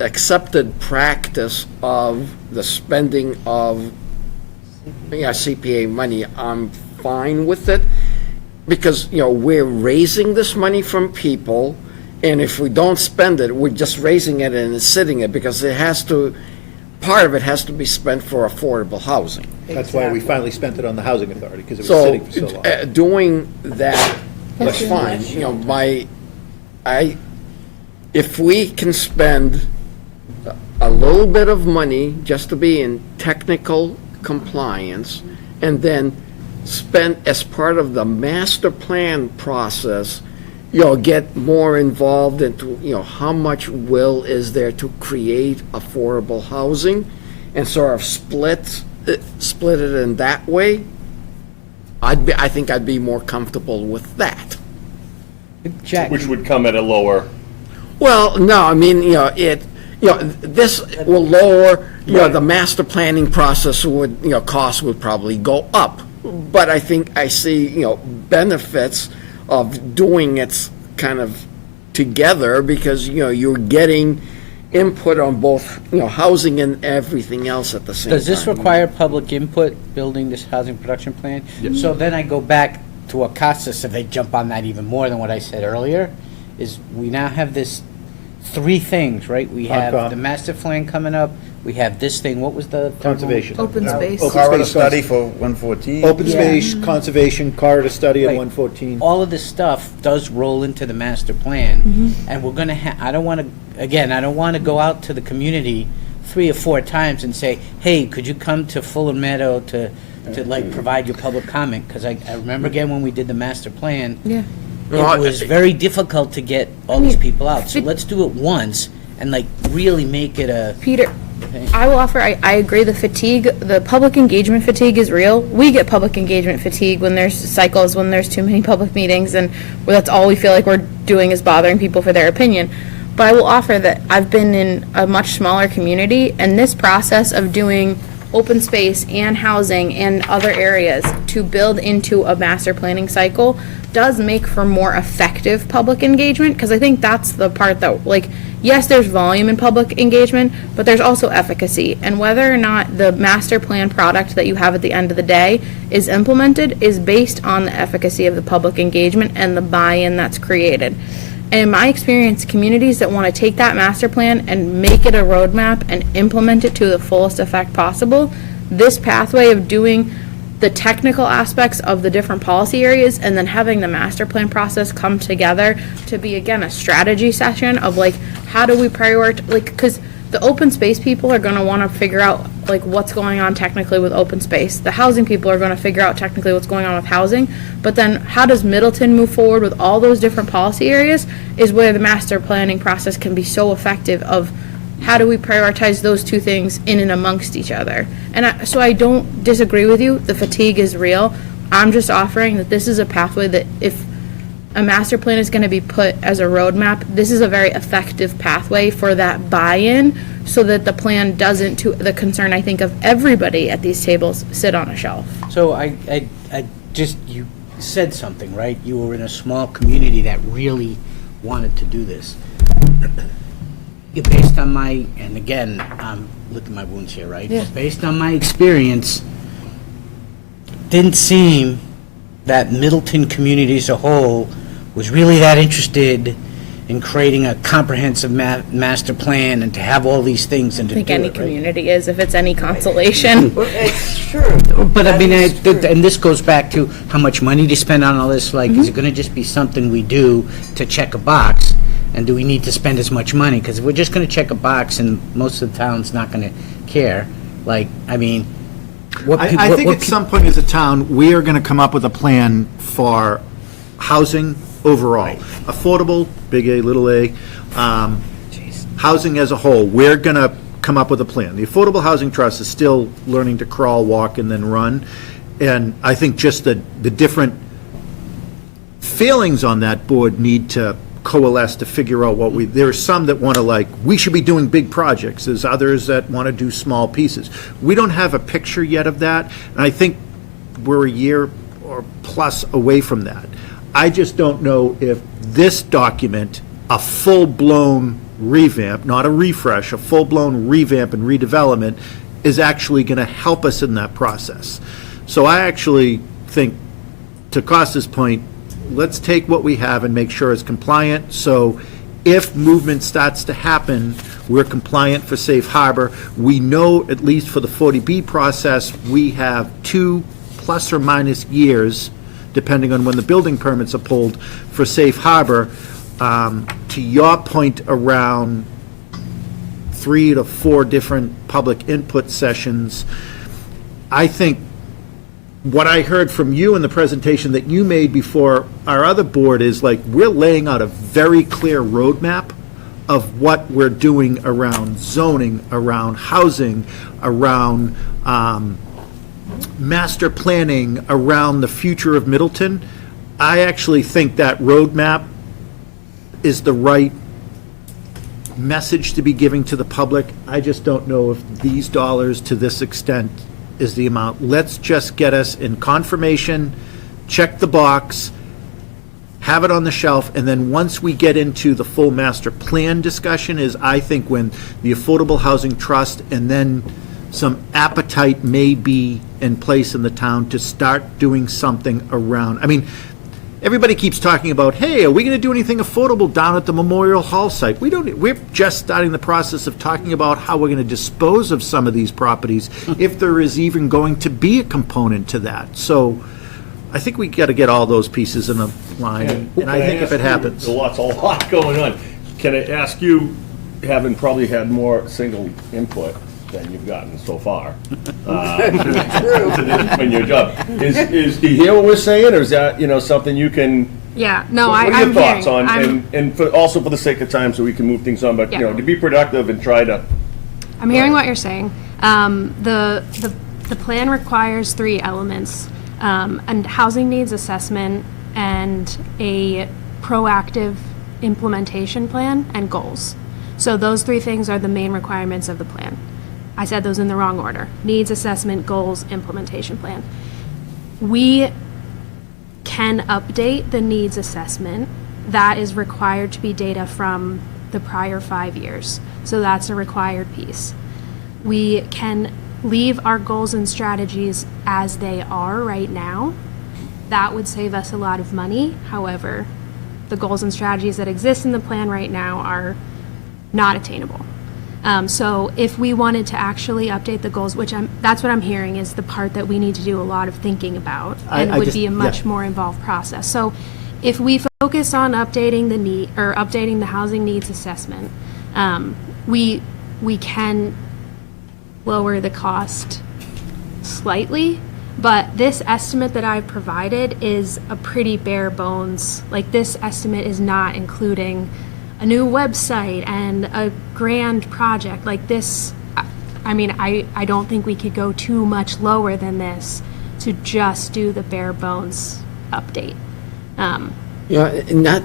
accepted practice of the spending of CPA money, I'm fine with it, because, we're raising this money from people, and if we don't spend it, we're just raising it and it's sitting it, because part of it has to be spent for affordable housing. That's why we finally spent it on the Housing Authority, because it was sitting for so long. Doing that, that's fine, if we can spend a little bit of money just to be in technical compliance, and then spend as part of the master plan process, get more involved into, how much will is there to create affordable housing, and sort of split it in that way, I think I'd be more comfortable with that. Jack, Which would come at a lower, Well, no, this will lower, the master planning process would, cost would probably go up. But I think I see, benefits of doing it kind of together, because, you're getting input on both, housing and everything else at the same time. does this require public input, building this housing production plan? So then I go back to what Costa said, they jump on that even more than what I said earlier, is we now have this three things, right? We have Concom. the master plan coming up, we have this thing, what was the third one? Conservation. Open space. Open Corridor space study for 114. Open space, conservation, corridor study at Right. 114. All of this stuff does roll into the master plan, and we're gonna I don't wanna go out to the community 3 or 4 times and say, hey, could you come to Fuller Meadow to provide your public comment? Because I remember again when we did the master plan, Yeah. it was very difficult to get all these people out. So let's do it once and really make it a. Peter, I will offer, I agree, the public engagement fatigue is real. We get public engagement fatigue when there's cycles, when there's too many public meetings, and where that's all we feel like we're doing is bothering people for their opinion. But I will offer that I've been in a much smaller community, and this process of doing open space and housing and other areas to build into a master planning cycle does make for more effective public engagement, because I think that's the part that, yes, there's volume in public engagement, but there's also efficacy. And whether or not the master plan product that you have at the end of the day is implemented is based on the efficacy of the public engagement and the buy-in that's created. And in my experience, communities that want to take that master plan and make it a roadmap and implement it to the fullest effect possible, this pathway of doing the technical aspects of the different policy areas and then having the master plan process come together to be, again, a strategy session of how do we prioritize, because the open space people are going to want to figure out what's going on technically with open space. The housing people are going to figure out technically what's going on with housing. But then how does Middleton move forward with all those different policy areas is where the master planning process can be so effective of how do we prioritize those two things in and amongst each other. And so I don't disagree with you. The fatigue is real. I'm just offering that this is a pathway that if a master plan is going to be put as a roadmap, this is a very effective pathway for that buy-in, so that the plan doesn't, to the concern I think of everybody at these tables, sit on a shelf. So you said something, right? You were in a small community that really wanted to do this. Based on and again, I'm licking my wounds here, right? Yeah. Based on my experience, didn't seem that Middleton community as a whole was really that interested in creating a comprehensive master plan and to have all these things and to I think do any it, right? community is, if it's any consolation. It's true. But I mean, and this goes back to how much money to spend on all this. Is it going to just be something we do to check a box? And do we need to spend as much money? Because if we're just going to check a box and most of the town's not going to care, I think at some point as a town, we are going to come up with a plan for housing overall. Affordable, big A, little a, housing as a whole, we're going to come up with a plan. The Affordable Housing Trust is still learning to crawl, walk, and then run. And I think just the different feelings on that board need to coalesce to figure out what there are some that want to we should be doing big projects. There's others that want to do small pieces. We don't have a picture yet of that, and I think we're a year or plus away from that. I just don't know if this document, a full-blown revamp, not a refresh, a full-blown revamp and redevelopment, is actually going to help us in that process. So I actually think, to Costa's point, let's take what we have and make sure it's compliant, so if movement starts to happen, we're compliant for safe harbor. We know, at least for the 40B process, we have 2 plus or minus years, depending on when the building permits are pulled, for safe harbor. To your point around 3 to 4 different public input sessions, I think what I heard from you in the presentation that you made before our other board is we're laying out a very clear roadmap of what we're doing around zoning, around housing, around master planning, around the future of Middleton. I actually think that roadmap is the right message to be giving to the public. I just don't know if these dollars to this extent is the amount. Let's just get us in confirmation, check the box, have it on the shelf, and then once we get into the full master plan discussion is, I think, when the Affordable Housing Trust and then some appetite may be in place in the town to start doing something around. I mean, everybody keeps talking about, hey, are we going to do anything affordable down at the Memorial Hall site? We're just starting the process of talking about how we're going to dispose of some of these properties, if there is even going to be a component to that. So I think we got to get all those pieces in a line, and I think if it happens. There's a lot going on. Can I ask you, having probably had more single input than you've gotten so far in your job, do you hear what we're saying, or is that something you can? Yeah, no, What are I'm your thoughts hearing, on, and also for the sake of time, so we can move things on, but to be productive and try to. I'm hearing what you're saying. The plan requires 3 elements: and housing needs assessment, and a proactive implementation plan, and goals. So those 3 things are the main requirements of the plan. I said those in the wrong order: needs assessment, goals, implementation plan. We can update the needs assessment. That is required to be data from the prior 5 years. So that's a required piece. We can leave our goals and strategies as they are right now. That would save us a lot of money. However, the goals and strategies that exist in the plan right now are not attainable. So if we wanted to actually update the goals, that's what I'm hearing is the part that we need to do a lot of thinking about, and would be a much more involved process. So if we focus on updating the housing needs assessment, we can lower the cost slightly, but this estimate that I've provided is a pretty bare bones. This estimate is not including a new website and a grand project like this. I don't think we could go too much lower than this to just do the bare bones update. Not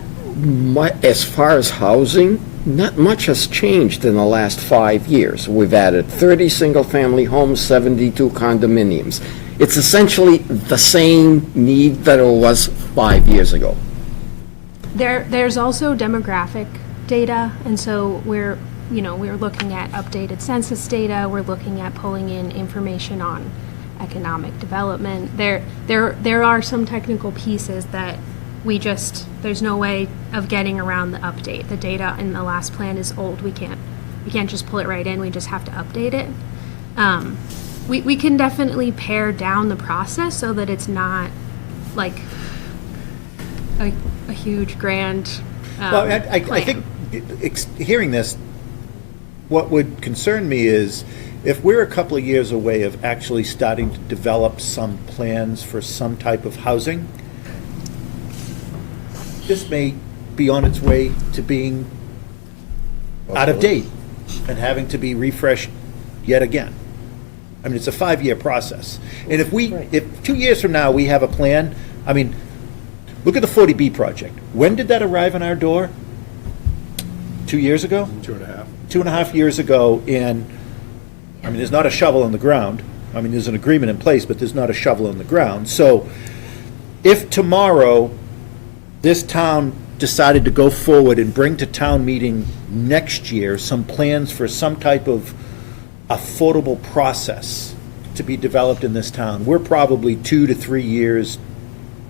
as far as housing, not much has changed in the last 5 years. We've added 30 single-family homes, 72 condominiums. It's essentially the same need that it was 5 years ago. There's also demographic data, and so we're looking at updated census data. We're looking at pulling in information on economic development. There are some technical pieces that there's no way of getting around the update. The data in the last plan is old. We can't just pull it right in. We just have to update it. We can definitely pare down the process so that it's not like a huge grand Well, I plan. think, hearing this, what would concern me is if we're a couple of years away of actually starting to develop some plans for some type of housing, this may be on its way to being out of date and having to be refreshed yet again. I mean, it's a 5-year process. And if 2 years from now, we have a plan, I mean, look at the 40B project. When did that arrive on our door? 2 years ago? 2.5. 2.5 years ago, and, I mean, there's not a shovel in the ground. I mean, there's an agreement in place, but there's not a shovel in the ground. So if tomorrow this town decided to go forward and bring to town meeting next year some plans for some type of affordable process to be developed in this town, we're probably 2 to 3 years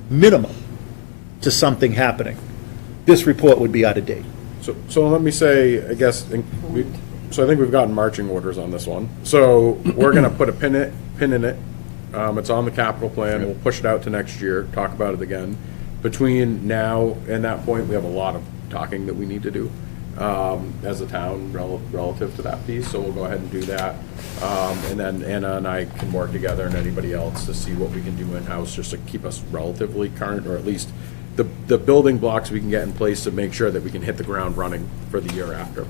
minimum to something happening. This report would be out of date. So let me say, I guess, so I think we've gotten marching orders on this one. So we're gonna put a pin in it. It's on the capital plan. We'll push it out to next year, talk about it again. Between now and that point, we have a lot of talking that we need to do as a town relative to that piece. So we'll go ahead and do that. And then Anna and I can work together and anybody else to see what we can do in-house just to keep us relatively current, or at least the building blocks we can get in place to make sure that we can hit the ground running for the year after.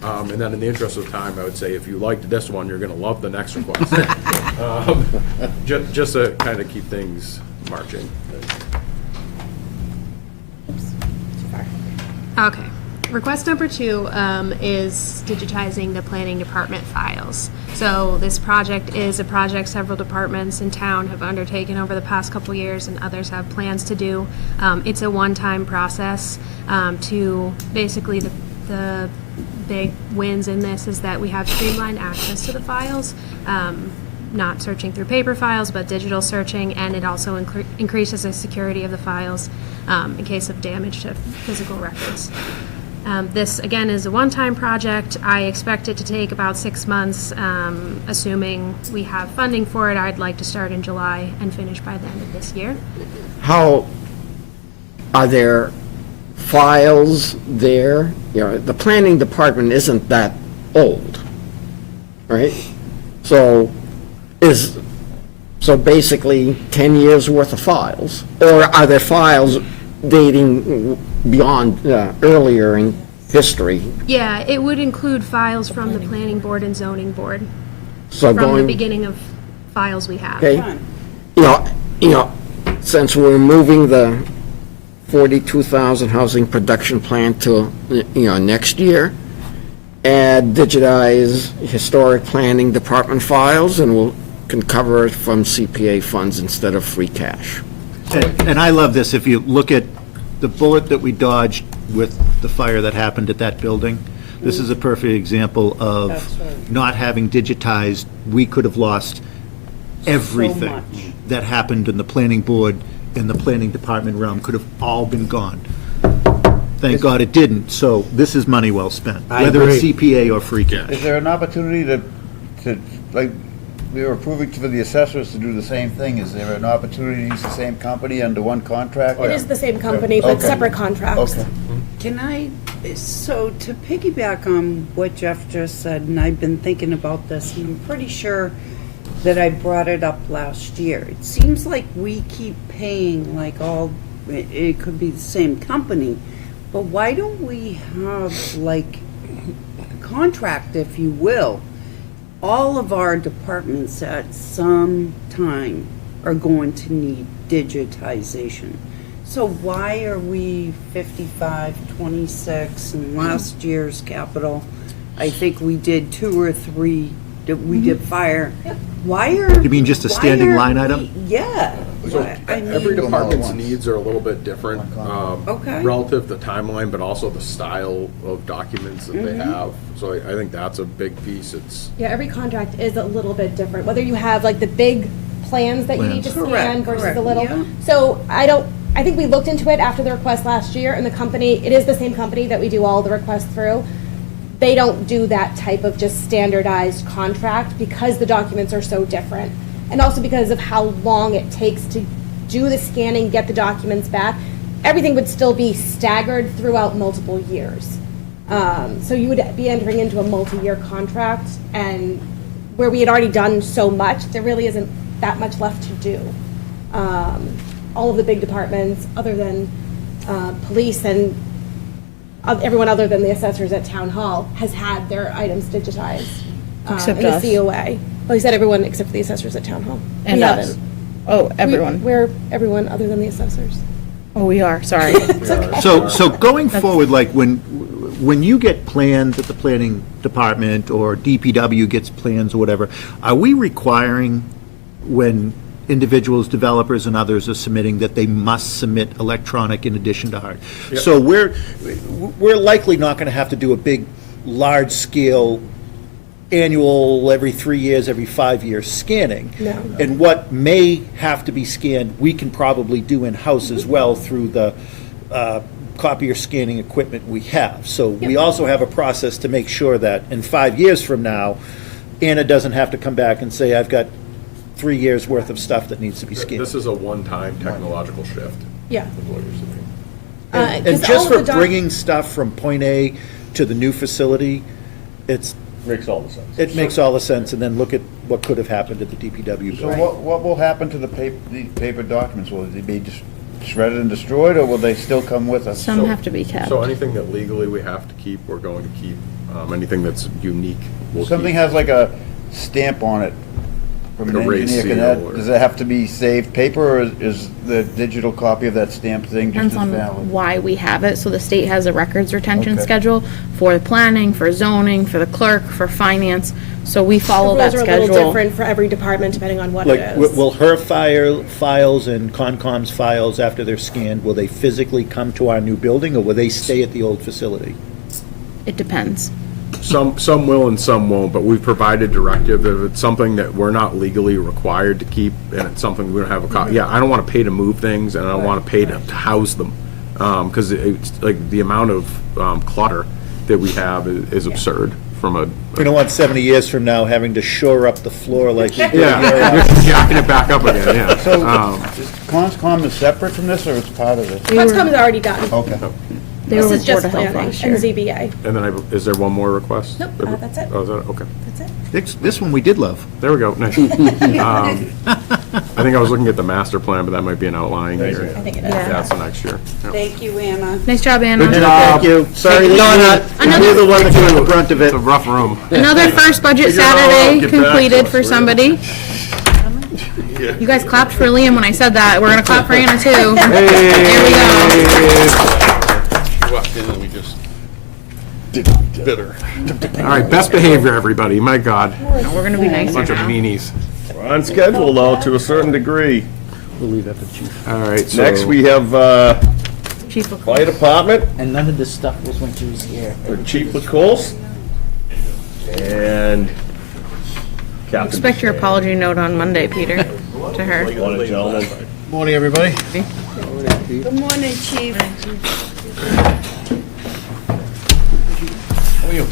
And then in the interest of time, I would say if you liked this one, you're gonna love the next request. Just to kind of keep things marching. Okay. Request number 2 is digitizing the planning department files. So this project is a project several departments in town have undertaken over the past couple years, and others have plans to do. It's a one-time process to basically the big wins in this is that we have streamlined access to the files. Not searching through paper files, but digital searching, and it also increases the security of the files in case of damage to physical records. This, again, is a one-time project. I expect it to take about 6 months, assuming we have funding for it. I'd like to start in July and finish by the end of this year. How, are there files there? You know, the planning department isn't that old, right? So basically 10 years worth of files? Or are there files dating beyond, earlier in history? Yeah, it would include files from the planning board and zoning board, So from the going, beginning of files we have. okay? You know, since we're moving the 42,000 housing production plan to, next year, add digitize historic planning department files, and can cover it from CPA funds instead of free cash. And I love this, if you look at the bullet that we dodged with the fire that happened at that building, this is a perfect example of That's right. not having digitized, we could have lost everything much. that happened in the planning board, in the planning department realm, could have all been gone. Thank God it didn't, so this is money well spent, I whether it's agree. CPA or free cash. Is there an opportunity to, like, we were approving for the assessors to do the same thing? Is there an opportunity to use the same company under one contract? It is the same company, but Okay. separate contracts. Okay. Can I, so to piggyback on what Jeff just said, and I've been thinking about this, and I'm pretty sure that I brought it up last year. It seems like we keep paying like it could be the same company, but why don't we have like a contract, if you will? All of our departments at some time are going to need digitization. So why are we 55, 26, and last year's capital, I think we did 2 or 3, we did fire. Why are? You mean just a standing line item? Yeah. So I mean- every department's once. needs are a little bit different, Okay. relative to timeline, but also the style of documents that they have. So I think that's a big piece. It's, Yeah, every contract is a little bit different, whether you have like the big plans that you need to Plans. scan Correct, versus correct, the little. yeah. So I think we looked into it after the request last year, and the company, it is the same company that we do all the requests through. They don't do that type of just standardized contract because the documents are so different. And also because of how long it takes to do the scanning, get the documents back. Everything would still be staggered throughout multiple years. So you would be entering into a multi-year contract, and where we had already done so much, there really isn't that much left to do. All of the big departments, other than police and everyone other than the assessors at town hall has had their items digitized Except in the us. COA. Well, he said everyone except for the assessors at town hall. And We us. haven't. Oh, everyone. We're everyone other than the assessors. Oh, we are, sorry. So going forward, like when you get plans at the planning department or DPW gets plans or whatever, are we requiring when individuals, developers and others are submitting that they must submit electronic in addition to hard? So we're likely not going to have to do a big, large-scale annual, every 3 years, every 5 years scanning. No. And what may have to be scanned, we can probably do in-house as well through the copier scanning equipment we have. So we also have a process to make sure that in 5 years from now, Anna doesn't have to come back and say, I've got 3 years' worth of stuff that needs to be scanned. This is a one-time technological shift. Yeah. Is what you're saying. And 'cause just all for of the bringing stuff from point A to the new facility, Makes all the sense. it makes all the sense, and then look at what could have happened at the DPW So building. what will happen to the paper documents? Will they be just shredded and destroyed, or will they still come with us? Some have to be kept. So anything that legally we have to keep, we're going to keep. Anything that's unique, we'll keep. Something has like a stamp on it from an Like a raised engineer, seal or- does it have to be saved paper, or is the digital copy of that stamped thing just Depends as on valid? why we have it. So the state has a records retention Okay. schedule for the planning, for zoning, for the clerk, for finance. So we follow The that rules are a little schedule. different for every department depending on what Like, it is. will her files and Concom's files, after they're scanned, will they physically come to our new building, or will they stay at the old facility? It depends. Some will and some won't, but we've provided directive. If it's something that we're not legally required to keep, and it's something we don't have a copy, yeah, I don't want to pay to move things, and I don't want to pay to house them. Because it's like the amount of clutter that we have is absurd from a. We don't want 70 years from now having to shore up the floor like you did. Yeah, just jacking it back up again, yeah. So, is Conscom is separate from this, or it's part of it? Conscom is already done. Okay. They This were is with just Board of Health planning last and year. ZBA. And then is there one more request? Nope, that's it. Oh, is that, okay. That's it. This one we did love. There we go, nice. I think I was looking at the master plan, but that might be an outlying year. I think it is. Yeah. That's the next year. Yeah. Thank you, Anna. Nice job, Anna. Thank you. Sorry that you're the one that took the brunt of it. It's a rough room. Another first budget Figure it out, Saturday get back to completed us, for will ya? somebody. You guys clapped for Liam when I said that. We're gonna clap for Anna too. There we go. You walked in and we just bitter. All right, best behavior, everybody. My God, We're gonna be nicer bunch of now. meanies. We're on schedule, though, to a certain degree. We'll leave that to chief. All right, so. Next, we have Chief of Fire Department, And none of this stuff was when she was here. for Chief LaCourse, and Captain. Expect your apology note on Monday, Peter, to her. Morning, gentlemen. Morning, everybody. Good morning, Chief. How are you?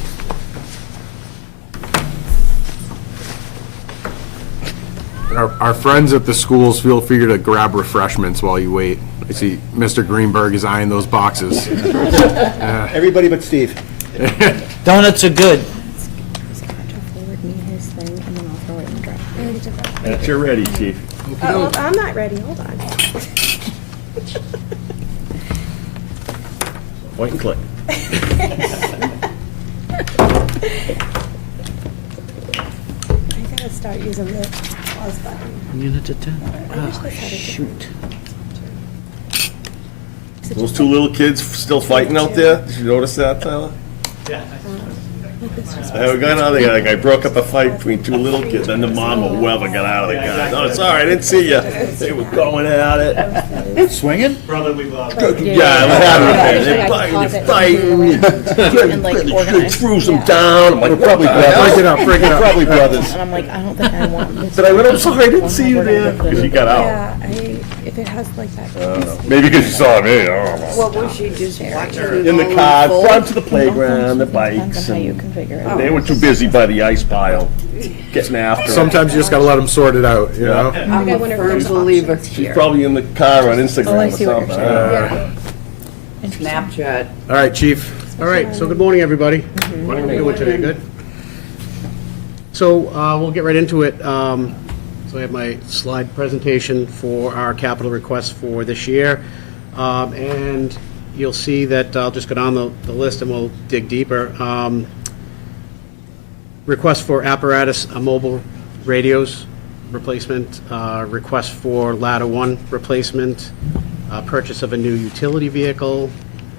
Our friends at the schools, feel free to grab refreshments while you wait. I see Mr. Greenberg is eyeing those boxes. Everybody but Steve. Donuts are good. Forward me his thing, and then I'll throw it in the draft. That you're ready, Chief. Oh, I'm not ready. Hold on. Point and click. I gotta start using the pause button. Minute to 10. I wish this had a Shoot. Those two little kids still fighting out there? Did you notice that, Tyler? I broke up a fight between two little kids, and the mom or whoever got out of the car. No, sorry, I didn't see you. They were going at it. Swinging? Yeah, they're fighting. And like organize. Threw them down. I'm like, probably Break it up, break it up. Probably brothers. And I'm like, I don't think I want this. Did I went, I'm sorry, I didn't see you there. Because you got out. Yeah, if it has like that. Maybe because you saw me. I don't know. What was she just watching? In the car, front to the playground, the Depends bikes. on how you and configure it. They were too busy by the ice pile, getting after it. Sometimes you just gotta let them sort it out, you know? I'm a firm believer. She's probably in the car on Oh, I Instagram or see what you're something. saying. Snapchat. All right, chief. All right, so good morning, everybody. What are we doing today, good? So we'll get right into it. So I have my slide presentation for our capital requests for this year. And you'll see that, I'll just go down the list and we'll dig deeper. Request for apparatus, mobile radios replacement, request for ladder one replacement, purchase of a new utility vehicle,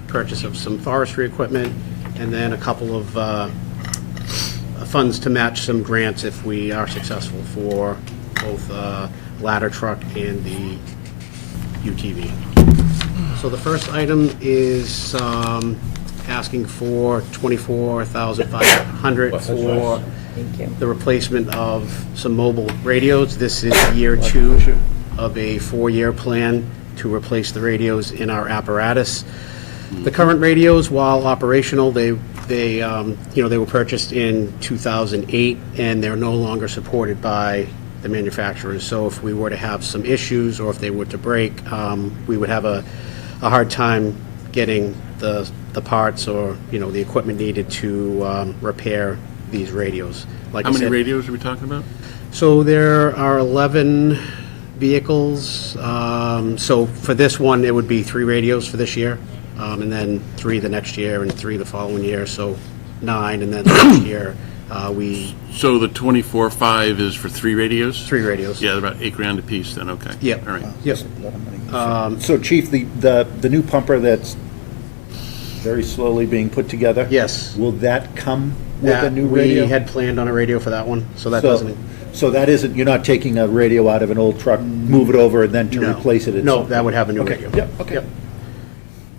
purchase of some forestry equipment, and then a couple of funds to match some grants if we are successful for both ladder truck and the UTV. So the first item is asking for $24,500 for the replacement of some mobile radios. This is year 2 of a 4-year plan to replace the radios in our apparatus. The current radios, while operational, they were purchased in 2008, and they're no longer supported by the manufacturers. So if we were to have some issues, or if they were to break, we would have a hard time getting the parts or, the equipment needed to repair these radios. Like How I many said, radios are we talking about? so there are 11 vehicles. So for this one, it would be 3 radios for this year, and then 3 the next year, and 3 the following year, so 9, and then the next year, So the 24.5 is for 3 radios? 3 radios. Yeah, they're about $8,000 a piece then, okay. Yep. All right. Yep. So Chief, the new pumper that's very slowly being put together? Yes. Will that come with a That, new we radio? had planned on a radio for that one, so that So- doesn't. So that isn't, you're not taking a radio out of an old truck, move it over, and then to No. replace it? No, that would have a new Okay, radio. yep, okay.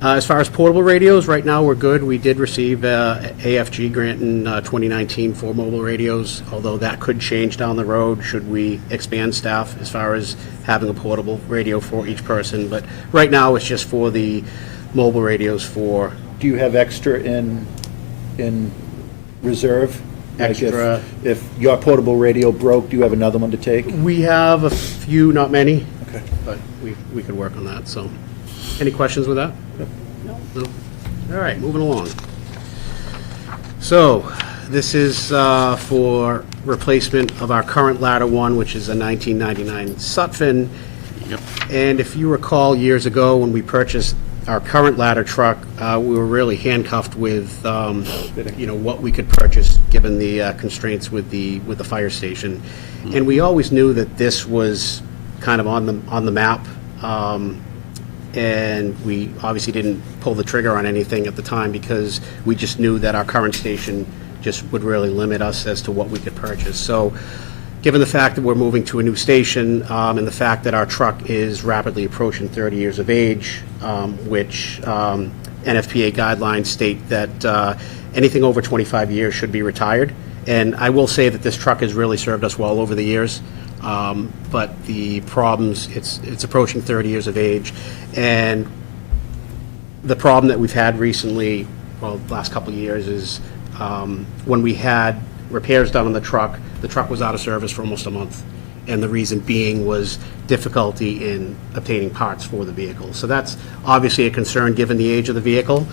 As far as portable radios, right now, we're good. We did receive AFG grant in 2019 for mobile radios, although that could change down the road should we expand staff as far as having a portable radio for each person. But right now, it's just for the mobile radios for Do you have extra in reserve? Like Extra. If your portable radio broke, do you have another one to take? We have a few, not many, Okay. but we could work on that, so. Any questions with that? No. All right, moving along. So, this is for replacement of our current ladder one, which is a 1999 Sutphen. Yep. And if you recall, years ago, when we purchased our current ladder truck, we were really handcuffed with, what we could purchase, given the constraints with the fire station. And we always knew that this was kind of on the map, and we obviously didn't pull the trigger on anything at the time because we just knew that our current station just would really limit us as to what we could purchase. So, given the fact that we're moving to a new station, and the fact that our truck is rapidly approaching 30 years of age, which NFPA guidelines state that anything over 25 years should be retired. And I will say that this truck has really served us well over the years, but the problems, it's approaching 30 years of age, and the problem that we've had recently, well, last couple of years, is when we had repairs done on the truck was out of service for almost a month. And the reason being was difficulty in obtaining parts for the vehicle. So that's obviously a concern given the age of the vehicle.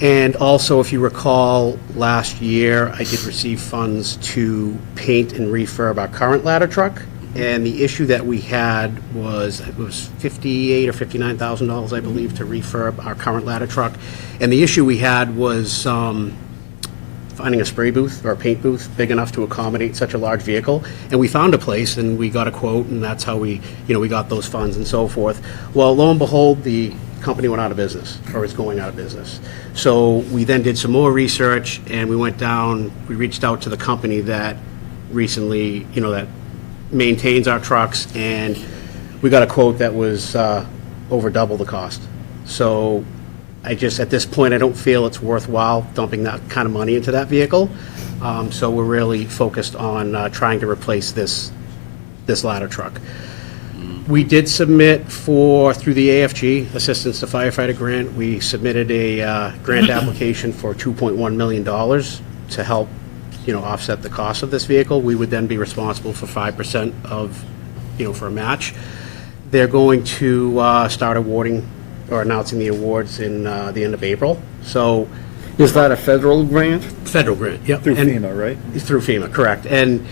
And also, if you recall, last year, I did receive funds to paint and refurb our current ladder truck. And the issue that we had was, it was $58,000 or $59,000, I believe, to refurb our current ladder truck. And the issue we had was finding a spray booth or a paint booth big enough to accommodate such a large vehicle. And we found a place, and we got a quote, and that's how we got those funds and so forth. Well, lo and behold, the company went out of business, or is going out of business. So we then did some more research, and we reached out to the company that recently, that maintains our trucks, and we got a quote that was over double the cost. So at this point, I don't feel it's worthwhile dumping that kind of money into that vehicle. So we're really focused on trying to replace this ladder truck. We did submit through the AFG, Assistance to Firefighter Grant, we submitted a grant application for $2.1 million to help, offset the cost of this vehicle. We would then be responsible for 5% of, for a match. They're going to start awarding or announcing the awards in the end of April. So, Is that a federal grant? federal grant, yep. Through And- FEMA, right? Through FEMA, correct. And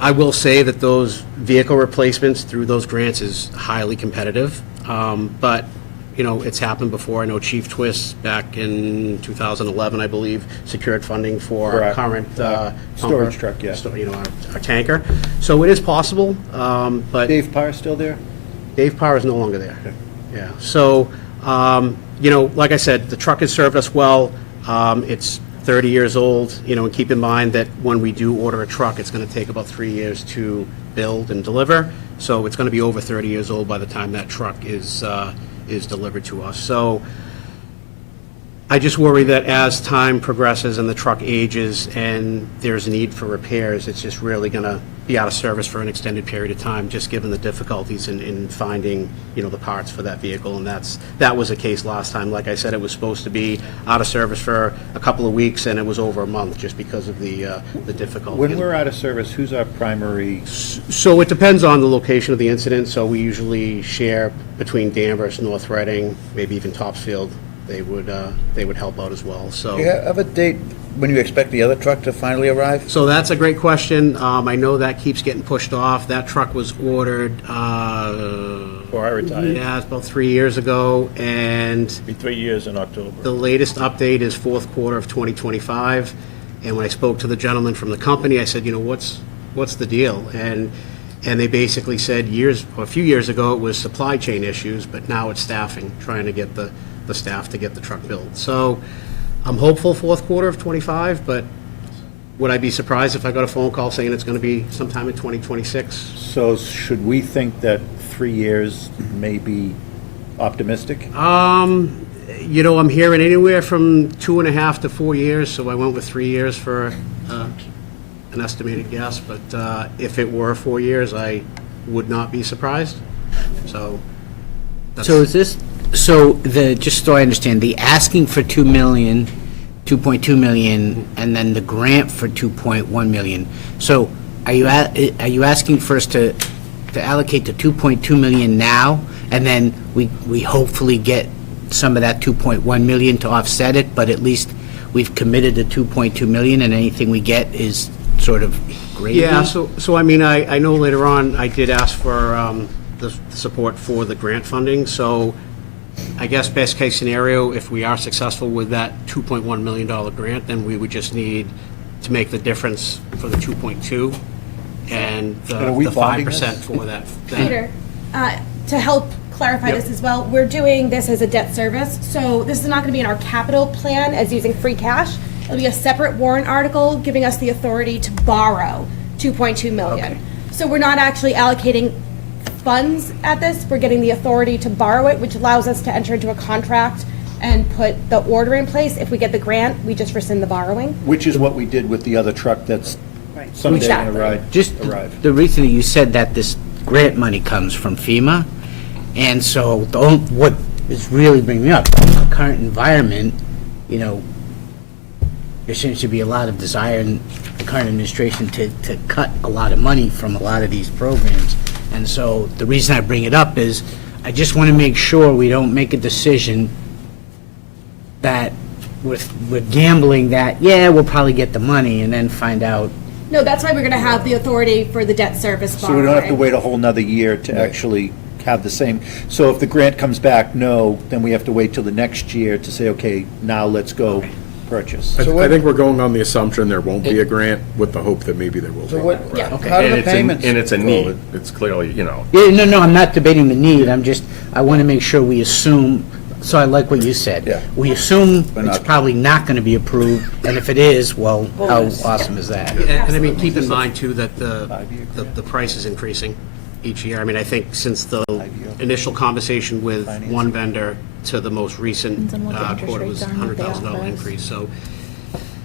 I will say that those vehicle replacements through those grants is highly competitive. But, you know, it's happened before. I know Chief Twist back in 2011, I believe, secured funding for our Correct. current Storage pumper, truck, yeah. you know, our tanker. So it is possible, but Dave Parr still there? Dave Parr is no longer there. Yeah, so, you know, like I said, the truck has served us well. It's 30 years old, you know, and keep in mind that when we do order a truck, it's going to take about 3 years to build and deliver. So it's going to be over 30 years old by the time that truck is delivered to us. So I just worry that as time progresses and the truck ages and there's a need for repairs, it's just really going to be out of service for an extended period of time, just given the difficulties in finding, you know, the parts for that vehicle. And that was the case last time. Like I said, it was supposed to be out of service for a couple of weeks, and it was over a month just because of the difficulty. When we're out of service, who's our primary? So it depends on the location of the incident. So we usually share between Danvers, North Reading, maybe even Topsfield. They would help out as well. So. Do you have a date when you expect the other truck to finally arrive? So that's a great question. I know that keeps getting pushed off. That truck was ordered. Before I retired. Yeah, it's about 3 years ago, and Be 3 years in October. the latest update is fourth quarter of 2025. And when I spoke to the gentleman from the company, I said, you know, what's the deal? And they basically said a few years ago it was supply chain issues, but now it's staffing, trying to get the staff to get the truck built. So I'm hopeful fourth quarter of 25, but would I be surprised if I got a phone call saying it's going to be sometime in 2026? So should we think that 3 years may be optimistic? You know, I'm hearing anywhere from 2.5 to 4 years, so I went with 3 years for an estimated guess. But if it were 4 years, I would not be surprised. So. So is this, just so I understand, the asking for 2 million, 2.2 million, and then the grant for 2.1 million. So are you asking for us to allocate the 2.2 million now, and then we hopefully get some of that 2.1 million to offset it, but at least we've committed the 2.2 million, and anything we get is sort of gravy? Yeah, so I mean, I know later on I did ask for the support for the grant funding, so I guess best case scenario, if we are successful with that $2.1 million grant, then we would just need to make the difference for the 2.2 and the are we bonding 5% this? for that. Peter, to help clarify this as well, we're doing this as a debt service, so this is not going to be in our capital plan as using free cash. It'll be a separate warrant article giving us the authority to borrow 2.2 million. Okay. So we're not actually allocating funds at this, we're getting the authority to borrow it, which allows us to enter into a contract and put the order in place. If we get the grant, we just rescind the borrowing. Which is what we did with the other truck that's someday going Exactly. to arrive. Just the reason that you said that this grant money comes from FEMA, and so what is really bringing me up, the current environment, you know, there seems to be a lot of desire in the current administration to cut a lot of money from a lot of these programs. And so the reason I bring it up is I just want to make sure we don't make a decision that we're gambling that, yeah, we'll probably get the money, and then find out. No, that's why we're going to have the authority for the debt service So borrowing. we don't have to wait a whole nother year to actually have the same. So if the grant comes back, no, then we have to wait till the next year to say, okay, now let's go purchase. I think we're going on the assumption there won't be a grant with the hope that maybe there will be. So what, Yeah. how do And the it's a- payments? And it's a go? need. It's clearly, you know. Yeah, no, I'm not debating the need, I want to make sure we assume, so I like what you said. Yeah. We assume But it's not- probably not going to be approved, and if it is, well, how awesome is that? And I mean, keep in mind too that the price is increasing each year. I mean, I think since the initial conversation with one vendor to the most recent Depends on what the interest quote, it was rates are and what they $100,000 offer us. increase. So,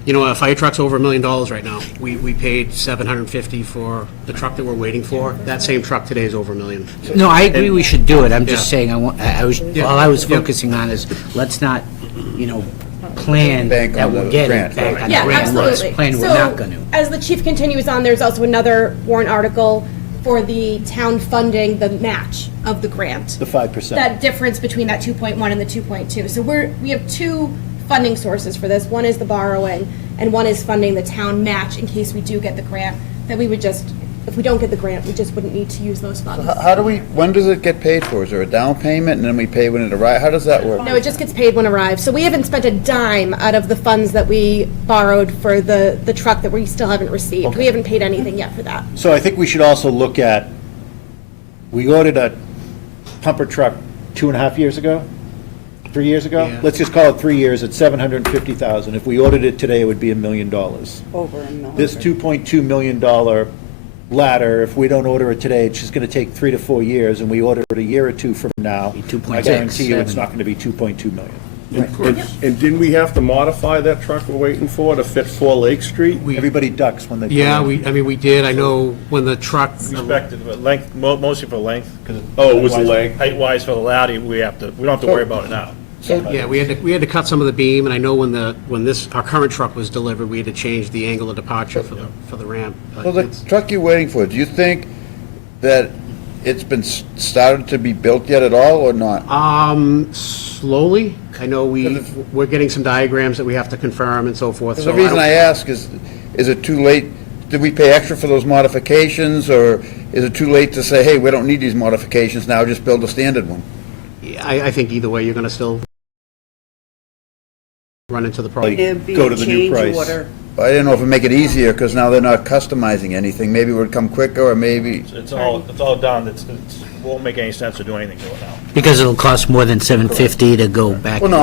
you know, a fire truck's over $1 million right now. We paid $750 for the truck that we're waiting for. That same truck today is over $1 million. No, I agree we should do it, I'm just Yeah. saying, all I was focusing on is, let's not, plan Bank that on we'll the get grant, it, bank right. on the Yeah, grant, let's absolutely. plan we're So, not going to. as the chief continues on, there's also another warrant article for the town funding the match of the grant. The 5%. That difference between that 2.1 and the 2.2. So we have two funding sources for this. One is the borrowing, and one is funding the town match in case we do get the grant, that we would just if we don't get the grant, we just wouldn't need to use those funds. How do we, when does it get paid for? Is there a down payment and then we pay when it arrives? How does that work? No, it just gets paid when it arrives. So we haven't spent a dime out of the funds that we borrowed for the truck that we still haven't received. We haven't paid anything yet for that. So I think we should also look at, we ordered a pumper truck 2.5 years ago, 3 years ago? Yeah. Let's just call it 3 years, at 750,000. If we ordered it today, it would be $1 million. Over $1 million. This $2.2 million ladder, if we don't order it today, it's just gonna take 3 to 4 years, and we order it a year or two from now, I 2.6, guarantee you it's 7. not gonna be 2.2 million. And didn't we have to modify that truck we're waiting for to fit 4 Lake Street? Everybody ducks when they. Yeah, we did. I know when the truck, Expected, but length, mostly for length, because. Oh, it was the length. Height-wise for the ladder, we don't have to worry about it now. yeah, we had to cut some of the beam, and I know when our current truck was delivered, we had to change the angle of departure for the ramp. So the truck you're waiting for, do you think that it's been started to be built yet at all, or not? Slowly. I know we're getting some diagrams that we have to confirm and so forth. The reason I ask is it too late? Did we pay extra for those modifications, or is it too late to say, hey, we don't need these modifications now, just build a standard one? I think either way, you're going to still run into the problem. It'd be Go a to the new change price. order. I didn't know if it'd make it easier, because now they're not customizing anything. Maybe it would come quicker, or maybe. It's all done, it won't make any sense to do anything to it now. Because it'll cost more than 750 to go back. Well, no,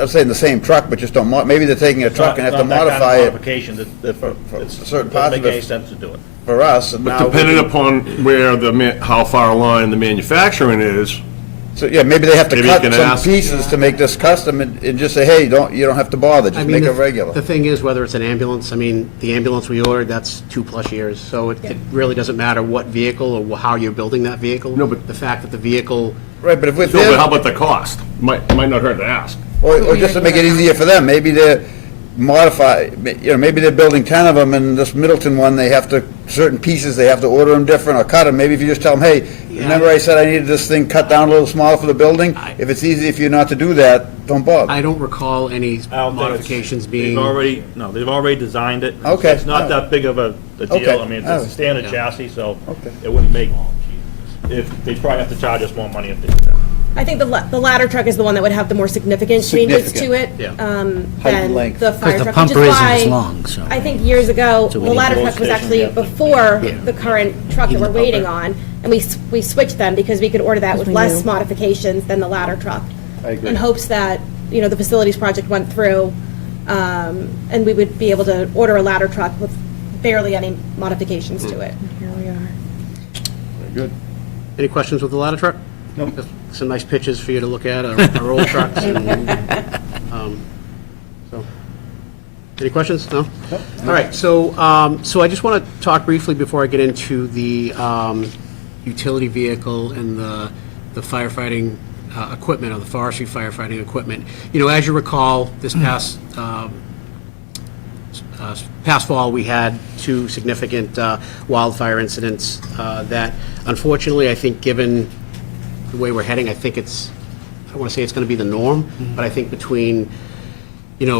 I'm saying the same truck, but just don't, maybe they're taking a truck and have to modify it Modification, for doesn't certain parts make of any it sense to do it. for us, and But now. depending upon where how far along the manufacturing is, So, yeah, maybe they have to Maybe you cut can some ask- pieces to make this custom and just say, hey, you don't have to bother, I just mean, make it the regular. thing is, whether it's an ambulance, I mean, the ambulance we ordered, that's 2+ years. So it really doesn't matter what vehicle or how you're building that vehicle. No, but- the fact that the vehicle, Right, but if we're no, but how there, about the cost? Might not hurt to ask. or just to make it easier for them, maybe they're maybe they're building 10 of them, and this Middleton one, they have to, certain pieces, they have to order them different or cut them. Maybe if you just tell them, hey, remember I said I needed this thing cut down a little smaller for the building? If it's easy for you not to do that, don't bother. I don't recall any I don't think it's- modifications being. They've already designed it. Okay. It's not that big of a Okay. deal, I mean, it's All a right. standard Yeah. chassis, so Okay. it wouldn't make, they'd probably have to charge us more money if they did that. I think the ladder truck is the one that would have the more significant changes to it, Yeah. Height and than length. the fire the truck, which pumper is isn't as why, long, so- I think years ago, So we the need ladder both truck was stations, actually yeah. before Yeah. the current truck that Even we're the waiting pumper. on, and we switched them because we could order that with we less knew. modifications than the ladder truck. I agree. In hopes that, the facilities project went through, and we would be able to order a ladder truck with barely any modifications to it. Here we are. Very good. Any questions with the ladder truck? Nope. Some nice pictures for you to look at, our old trucks. So, any questions? No? All right, so I just want to talk briefly before I get into the utility vehicle and the firefighting equipment, or the forestry firefighting equipment. As you recall, this past fall, we had 2 significant wildfire incidents that, unfortunately, I think, given the way we're heading, I think I want to say it's going to be the norm, but I think between,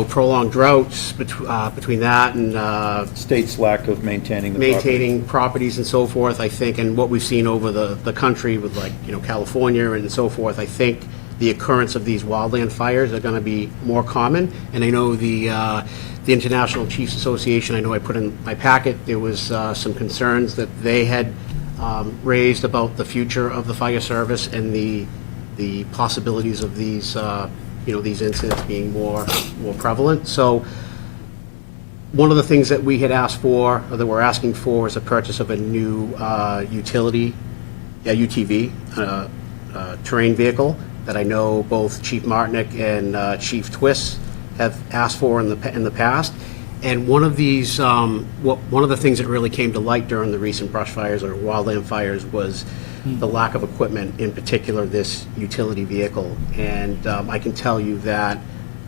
prolonged droughts, between that and State's lack of maintaining the property. maintaining properties and so forth, I think, and what we've seen over the country with, like, California and so forth, I think the occurrence of these wildland fires are going to be more common. And I know the International Chiefs Association, I know I put in my packet, there was some concerns that they had raised about the future of the fire service and the possibilities of these, these incidents being more prevalent. So one of the things that we had asked for, or that we're asking for, is a purchase of a new UTV, terrain vehicle, that I know both Chief Martinick and Chief Twist have asked for in the past. And one of these, one of the things that really came to light during the recent brush fires or wildland fires was the lack of equipment, in particular this utility vehicle. And I can tell you that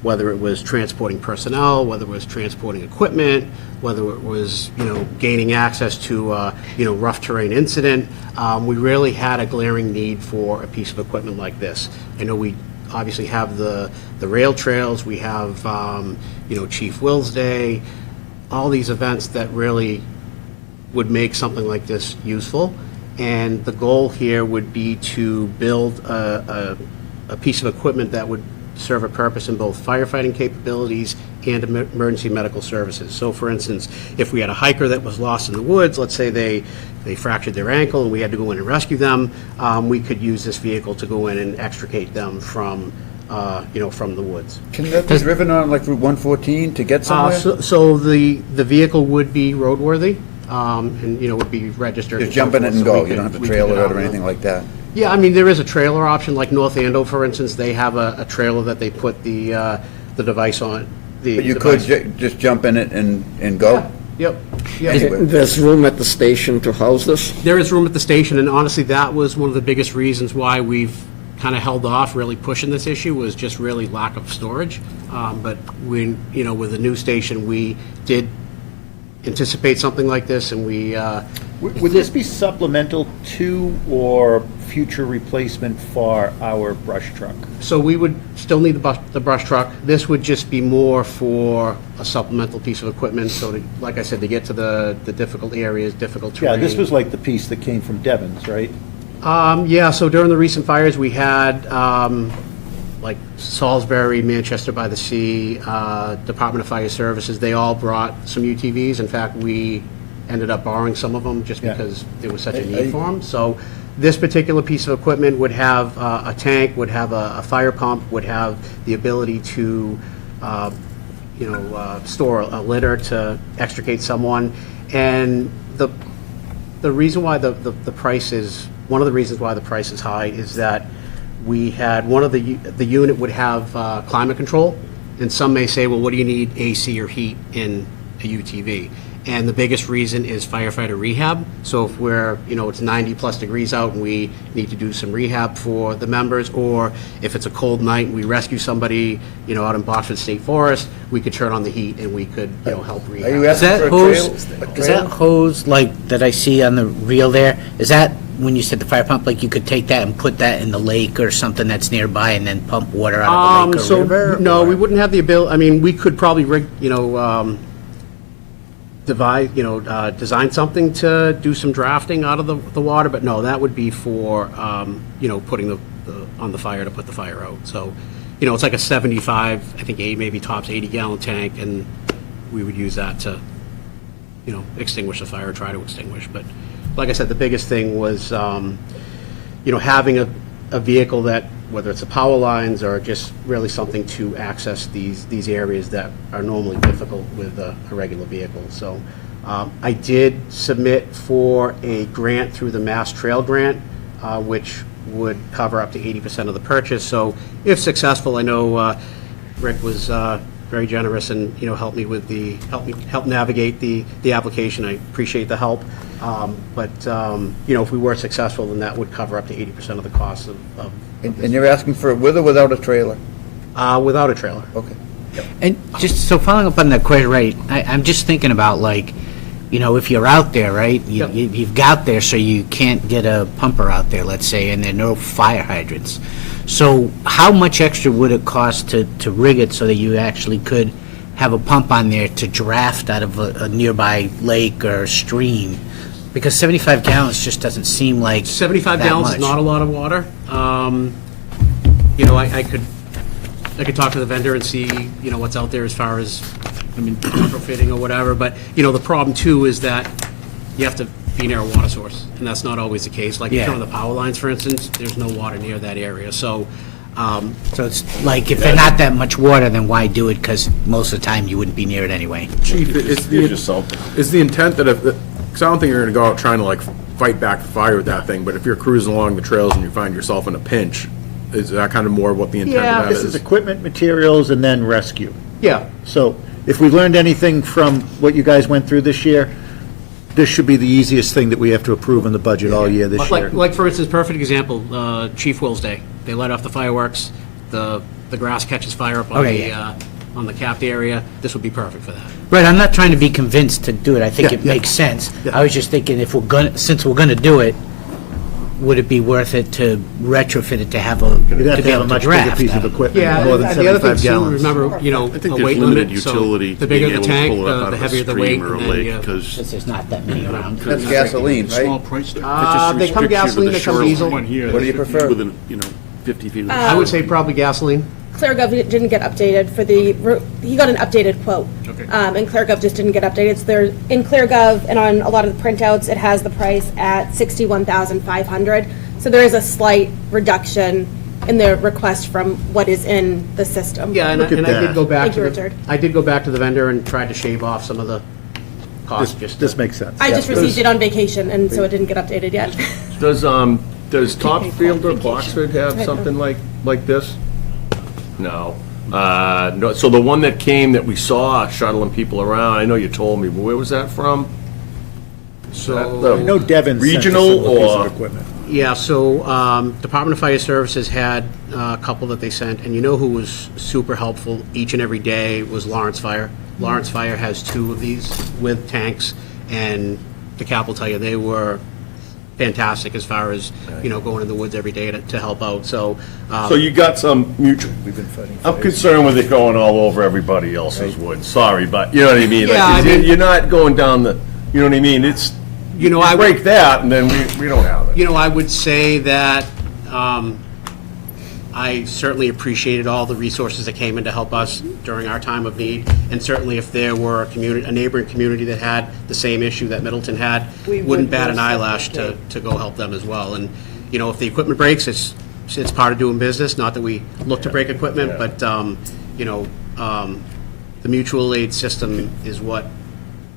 whether it was transporting personnel, whether it was transporting equipment, whether it was, gaining access to, rough terrain incident, we really had a glaring need for a piece of equipment like this. I know we obviously have the rail trails, we have, Chief Will's Day, all these events that really would make something like this useful. And the goal here would be to build a piece of equipment that would serve a purpose in both firefighting capabilities and emergency medical services. So for instance, if we had a hiker that was lost in the woods, let's say they fractured their ankle and we had to go in and rescue them, we could use this vehicle to go in and extricate them from, from the woods. Can that be driven on like Route 114 to get somewhere? So the vehicle would be roadworthy, and, would be registered. Just and so jump in it forth, and so we go, could- you don't have to we could trailer get it out or of anything like that? Yeah, I mean, there is a trailer option, like North Andover, for instance, they have a trailer that they put the device on. But you could just jump in it and go? Yep. There's room at the station to house this? There is room at the station, and honestly, that was one of the biggest reasons why we've kind of held off really pushing this issue, was just really lack of storage. But when, with the new station, we did anticipate something like this, and we... Would this be supplemental to or future replacement for our brush truck? So we would still need the brush truck. This would just be more for a supplemental piece of equipment, so to, like I said, to get to the difficult areas, difficult terrain. Yeah, this was like the piece that came from Devon's, right? Yeah, so during the recent fires, we had, like Salisbury, Manchester by the Sea, Department of Fire Services, they all brought some UTVs. In fact, we ended up borrowing some of them just because there was such a need for them. So this particular piece of equipment would have a tank, would have a fire pump, would have the ability to, store a litter to extricate someone. And the reason why the price is, one of the reasons why the price is high is that we had, one of the unit would have climate control, and some may say, well, what do you need AC or heat in a UTV? And the biggest reason is firefighter rehab. So if we're, it's 90-plus degrees out and we need to do some rehab for the members, or if it's a cold night and we rescue somebody, out in Boxford State Forest, we could turn on the heat and we could, help rehab. Are you Is asking that for a trail? hose, is that hose like that I see on the reel there? Is that, when you said the fire pump, like you could take that and put that in the lake or something that's nearby and then pump water out of the lake or river? No, or- we wouldn't have the ability, I mean, we could probably rig, design something to do some drafting out of the water, but no, that would be for, putting on the fire to put the fire out. So, it's like a 75, I think maybe tops 80-gallon tank, and we would use that to, extinguish the fire, try to extinguish. But like I said, the biggest thing was, having a vehicle that, whether it's the power lines or just really something to access these areas that are normally difficult with a regular vehicle. So I did submit for a grant through the Mass Trail Grant, which would cover up to 80% of the purchase. So if successful, I know Rick was very generous and, helped me with help navigate the application. I appreciate the help. But if we were successful, then that would cover up to 80% of the cost of And you're asking for it with or without a trailer? without a trailer. Okay. And just, so following up on that question, right, I'm just thinking about like, if you're out there, right, you've got there, so you can't get a pumper out there, let's say, and there are no fire hydrants. So how much extra would it cost to rig it so that you actually could have a pump on there to draft out of a nearby lake or stream? Because 75 gallons just doesn't seem like 75 that gallons much. is not a lot of water. I could talk to the vendor and see, what's out there as far as, retrofitting or whatever. But, the problem too is that you have to be near a water source, and that's not always the case. Like, if Yeah. you're on the power lines, for instance, there's no water near that area. So, So it's like, if there's not that much water, then why do it? Because most of the time you wouldn't be near it anyway. Chief, is the intent that if, because I don't think you're gonna go out trying to like fight back the fire with that thing, but if you're cruising along the trails and you find yourself in a pinch, is that kind of more what the intent of that This is equipment, materials, and then rescue. yeah. So if we learned anything from what you guys went through this year, this should be the easiest thing that we have to approve in the budget all year this year. Like, for instance, perfect example, Chief Will's Day. They let off the fireworks, the grass catches fire up on the capped area. This would be perfect for that. Right, I'm not trying to be convinced to do it, I think Yeah, it yeah. makes sense. I was just thinking, since we're gonna do it, would it be worth it to retrofit it to have a, You'd have to to be have a able to much bigger draft? piece of equipment, Yeah, more than and the other thing 75 too, gallons. remember, you know, I think a there's weight limited limit, so utility the to being bigger the able to tank, pull it up out the of a heavier the weight. stream or a and then lake, you- because Since there's not that many around. That's gasoline, right? price tag. They come gasoline, they come diesel. One here. What do you prefer? within, 50 feet of the I would say probably gasoline. ClearGov didn't get updated for the, he got an updated quote. Okay. And ClearGov just didn't get updated. So there, in ClearGov and on a lot of the printouts, it has the price at $61,500. So there is a slight reduction in the request from what is in the system. Yeah, and I Look at and I did that. go back Thank to you, the, Richard. I did go back to the vendor and tried to shave off some of the costs, just. This makes sense. I just received it on vacation, and so it didn't get updated yet. Does Topsfield or Boxford have something like this? No. No, so the one that came that we saw shuttling people around, I know you told me, but where was that from? So, I know Devon sent us Regional some piece or- of equipment. yeah, so Department of Fire Services had a couple that they sent, and you know who was super helpful each and every day was Lawrence Fire. Lawrence Fire has 2 of these with tanks, and the cap will tell you, they were fantastic as far as, you know, going in the woods every day to help out, so. So you got some mutual, We've been fighting. I'm concerned with it going all over everybody else's woods, sorry, but, you know what I mean? Like, Yeah, I mean- you're not going down the, you know what I mean? It's, You know, you I would- break that, and then we don't have it. You know, I would say that I certainly appreciated all the resources that came in to help us during our time of need, and certainly if there were a neighboring community that had the same issue that Middleton had, We would wouldn't bat an eyelash to reciprocate. go help them as well. And, you know, if the equipment breaks, it's part of doing business, not that we look to break equipment, Yeah. but, you know, the mutual aid system is what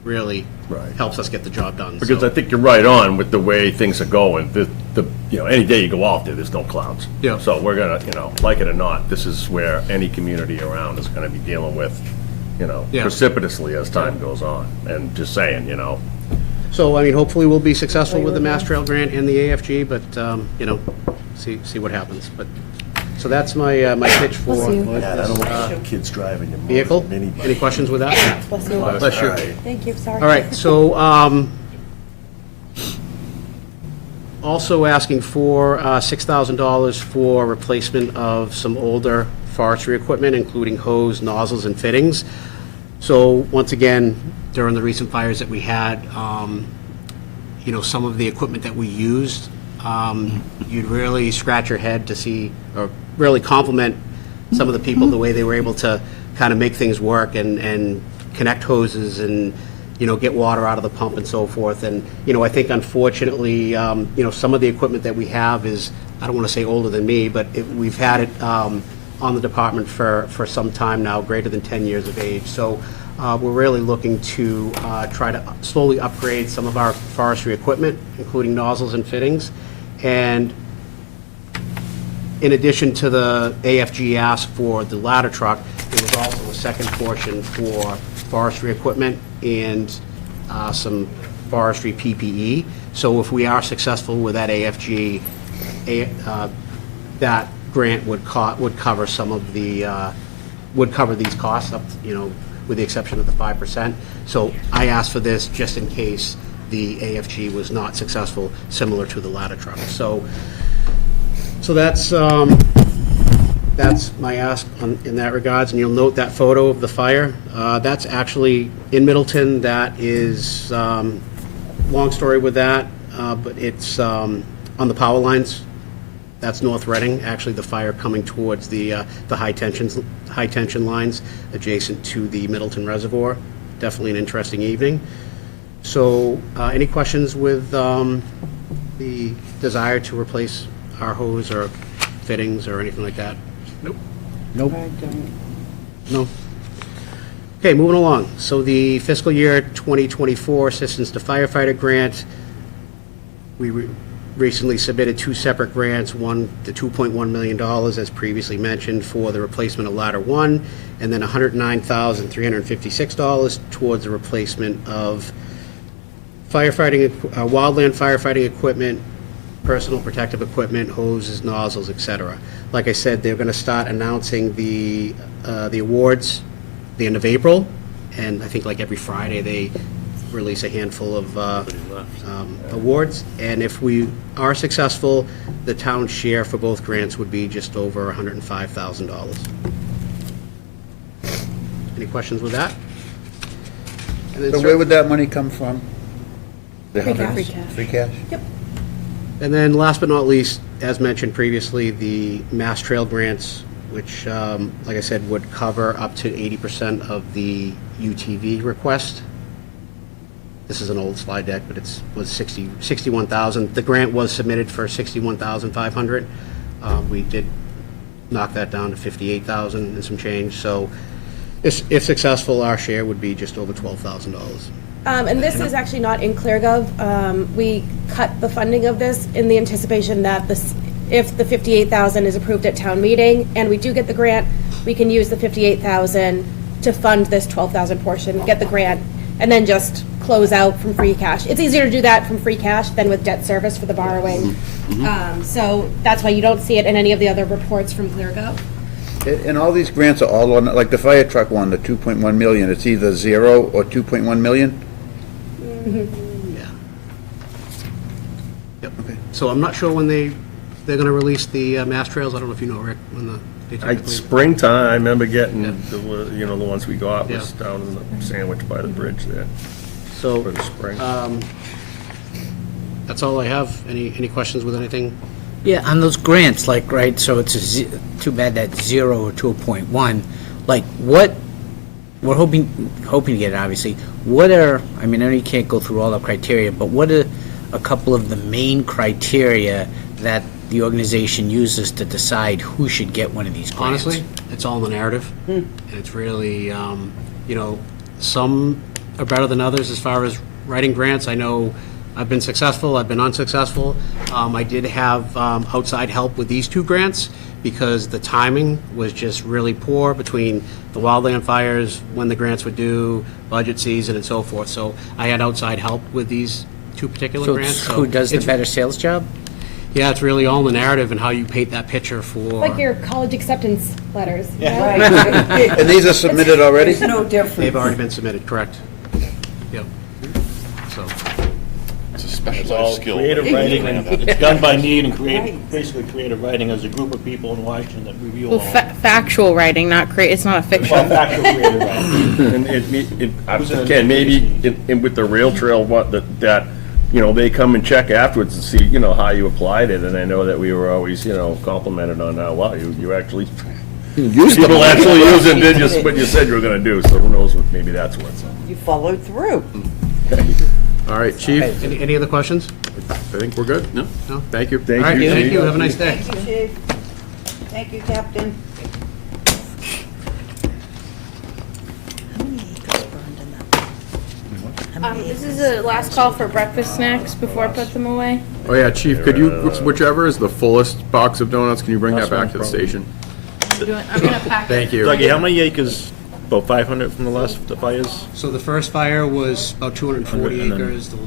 really Right. helps us get the job done. Because so. I think you're right on with the way things are going. You know, any day you go out there, there's no clouds. Yeah. So we're gonna, you know, like it or not, this is where any community around is gonna be dealing with, you know, Yeah. precipitously as time goes on. And just saying, you know, So, I mean, hopefully we'll be successful with the Mass Trail Grant and the AFG, but, you know, see what happens. But, so that's my, my pitch for yeah, I don't want kids driving your vehicle. minibus. Any questions with that? Bless you. Bless you. All right. Thank you, sorry. All right, so, also asking for $6,000 for replacement of some older forestry equipment, including hose, nozzles, and fittings. So, once again, during the recent fires that we had, you know, some of the equipment that we used, you'd really scratch your head to see, or really compliment some of the people, the way they were able to kind of make things work and connect hoses and, you know, get water out of the pump and so forth. And, you know, I think unfortunately, you know, some of the equipment that we have is, I don't want to say older than me, but we've had it on the department for some time now, greater than 10 years of age. So we're really looking to try to slowly upgrade some of our forestry equipment, including nozzles and fittings. And in addition to the AFG ask for the ladder truck, there was also a second portion for forestry equipment and some forestry PPE. So if we are successful with that AFG, that grant would cover some of the, would cover these costs up, you know, with the exception of the 5%. So I asked for this just in case the AFG was not successful, similar to the ladder truck. So that's my ask in that regards, and you'll note that photo of the fire. That's actually in Middleton. That is, long story with that, but it's on the power lines. That's North Reading, actually the fire coming towards the high tension lines adjacent to the Middleton Reservoir. Definitely an interesting evening. So, any questions with the desire to replace our hose or fittings or anything like that? Nope. No? Okay, moving along. So the fiscal year 2024 Assistance to Firefighter Grant, we recently submitted 2 separate grants, one the $2.1 million, as previously mentioned, for the replacement of Ladder 1, and then $109,356 towards the replacement of firefighting, wildland firefighting equipment, personal protective equipment, hoses, nozzles, etc. Like I said, they're going to start announcing the awards the end of April, and I think like every Friday they release a handful of awards. And if we are successful, the town's share for both grants would be just over $105,000. Any questions with that? And then So where would that money come from? Free cash. Free cash? And then last but not least, as mentioned previously, the Mass Trail grants, which, like I said, would cover up to 80% of the UTV request. This is an old slide deck, but was 61,000. The grant was submitted for 61,500. We did knock that down to 58,000 and some change. So if successful, our share would be just over $12,000. And this is actually not in ClearGov. We cut the funding of this in the anticipation that if the 58,000 is approved at town meeting and we do get the grant, we can use the 58,000 to fund this 12,000 portion, get the grant, and then just close out from free cash. It's easier to do that from free cash than with debt service for the borrowing. So that's why you don't see it in any of the other reports from ClearGov. And all these grants are all on, like the fire truck one, the 2.1 million, it's either 0 or 2.1 million? Yeah. Yep. Okay. So I'm not sure when they're going to release the Mass Trails. I don't know if you know, Rick, when they typically... Springtime, I remember getting, the ones we got was down in the sandwich by the bridge there. So, for the spring. That's all I have. Any questions with anything? Yeah, on those grants, like, right, so it's too bad that 0 or 2.1, like, what, we're hoping to get it, obviously. What are, I mean, I know you can't go through all the criteria, but what are a couple of the main criteria that the organization uses to decide who should get one of these grants? Honestly, it's all in the narrative. And it's really, some are better than others as far as writing grants. I know I've been successful, I've been unsuccessful. I did have outside help with these two grants because the timing was just really poor between the wildland fires, when the grants were due, budget season, and so forth. So I had outside help with these two particular So grants. it's who does the better sales job? Yeah, it's really all in the narrative and how you paint that picture for... Like your college acceptance letters. And these are submitted already? It's no different. They've already been submitted, correct. Yep. So... It's all creative writing, and it's done by need and basically creative writing as a group of people in Washington that review Well, all. factual writing, it's not a fiction. Well, factual creative writing. And again, maybe with the rail trail, that, they come and check afterwards and see, how you applied it, and I know that we were always, complimented on how, wow, you actually, people actually use and did just what you said you were gonna do, so who knows, maybe that's what's up. You followed through. All right, Chief, Any other questions? I think we're good. No? No? Thank you. All right, thank you. Have a nice day. Thank you, Chief. Thank you, Captain. How many acres burned in that? This is a last call for breakfast snacks before I put them away. Oh, yeah, Chief, could you, whichever is the fullest box of donuts, can you bring that back to the station? I'm gonna pack it. Thank you. Dougie, how many acres? About 500 from the fires? So the first fire was about 240 And then acres. The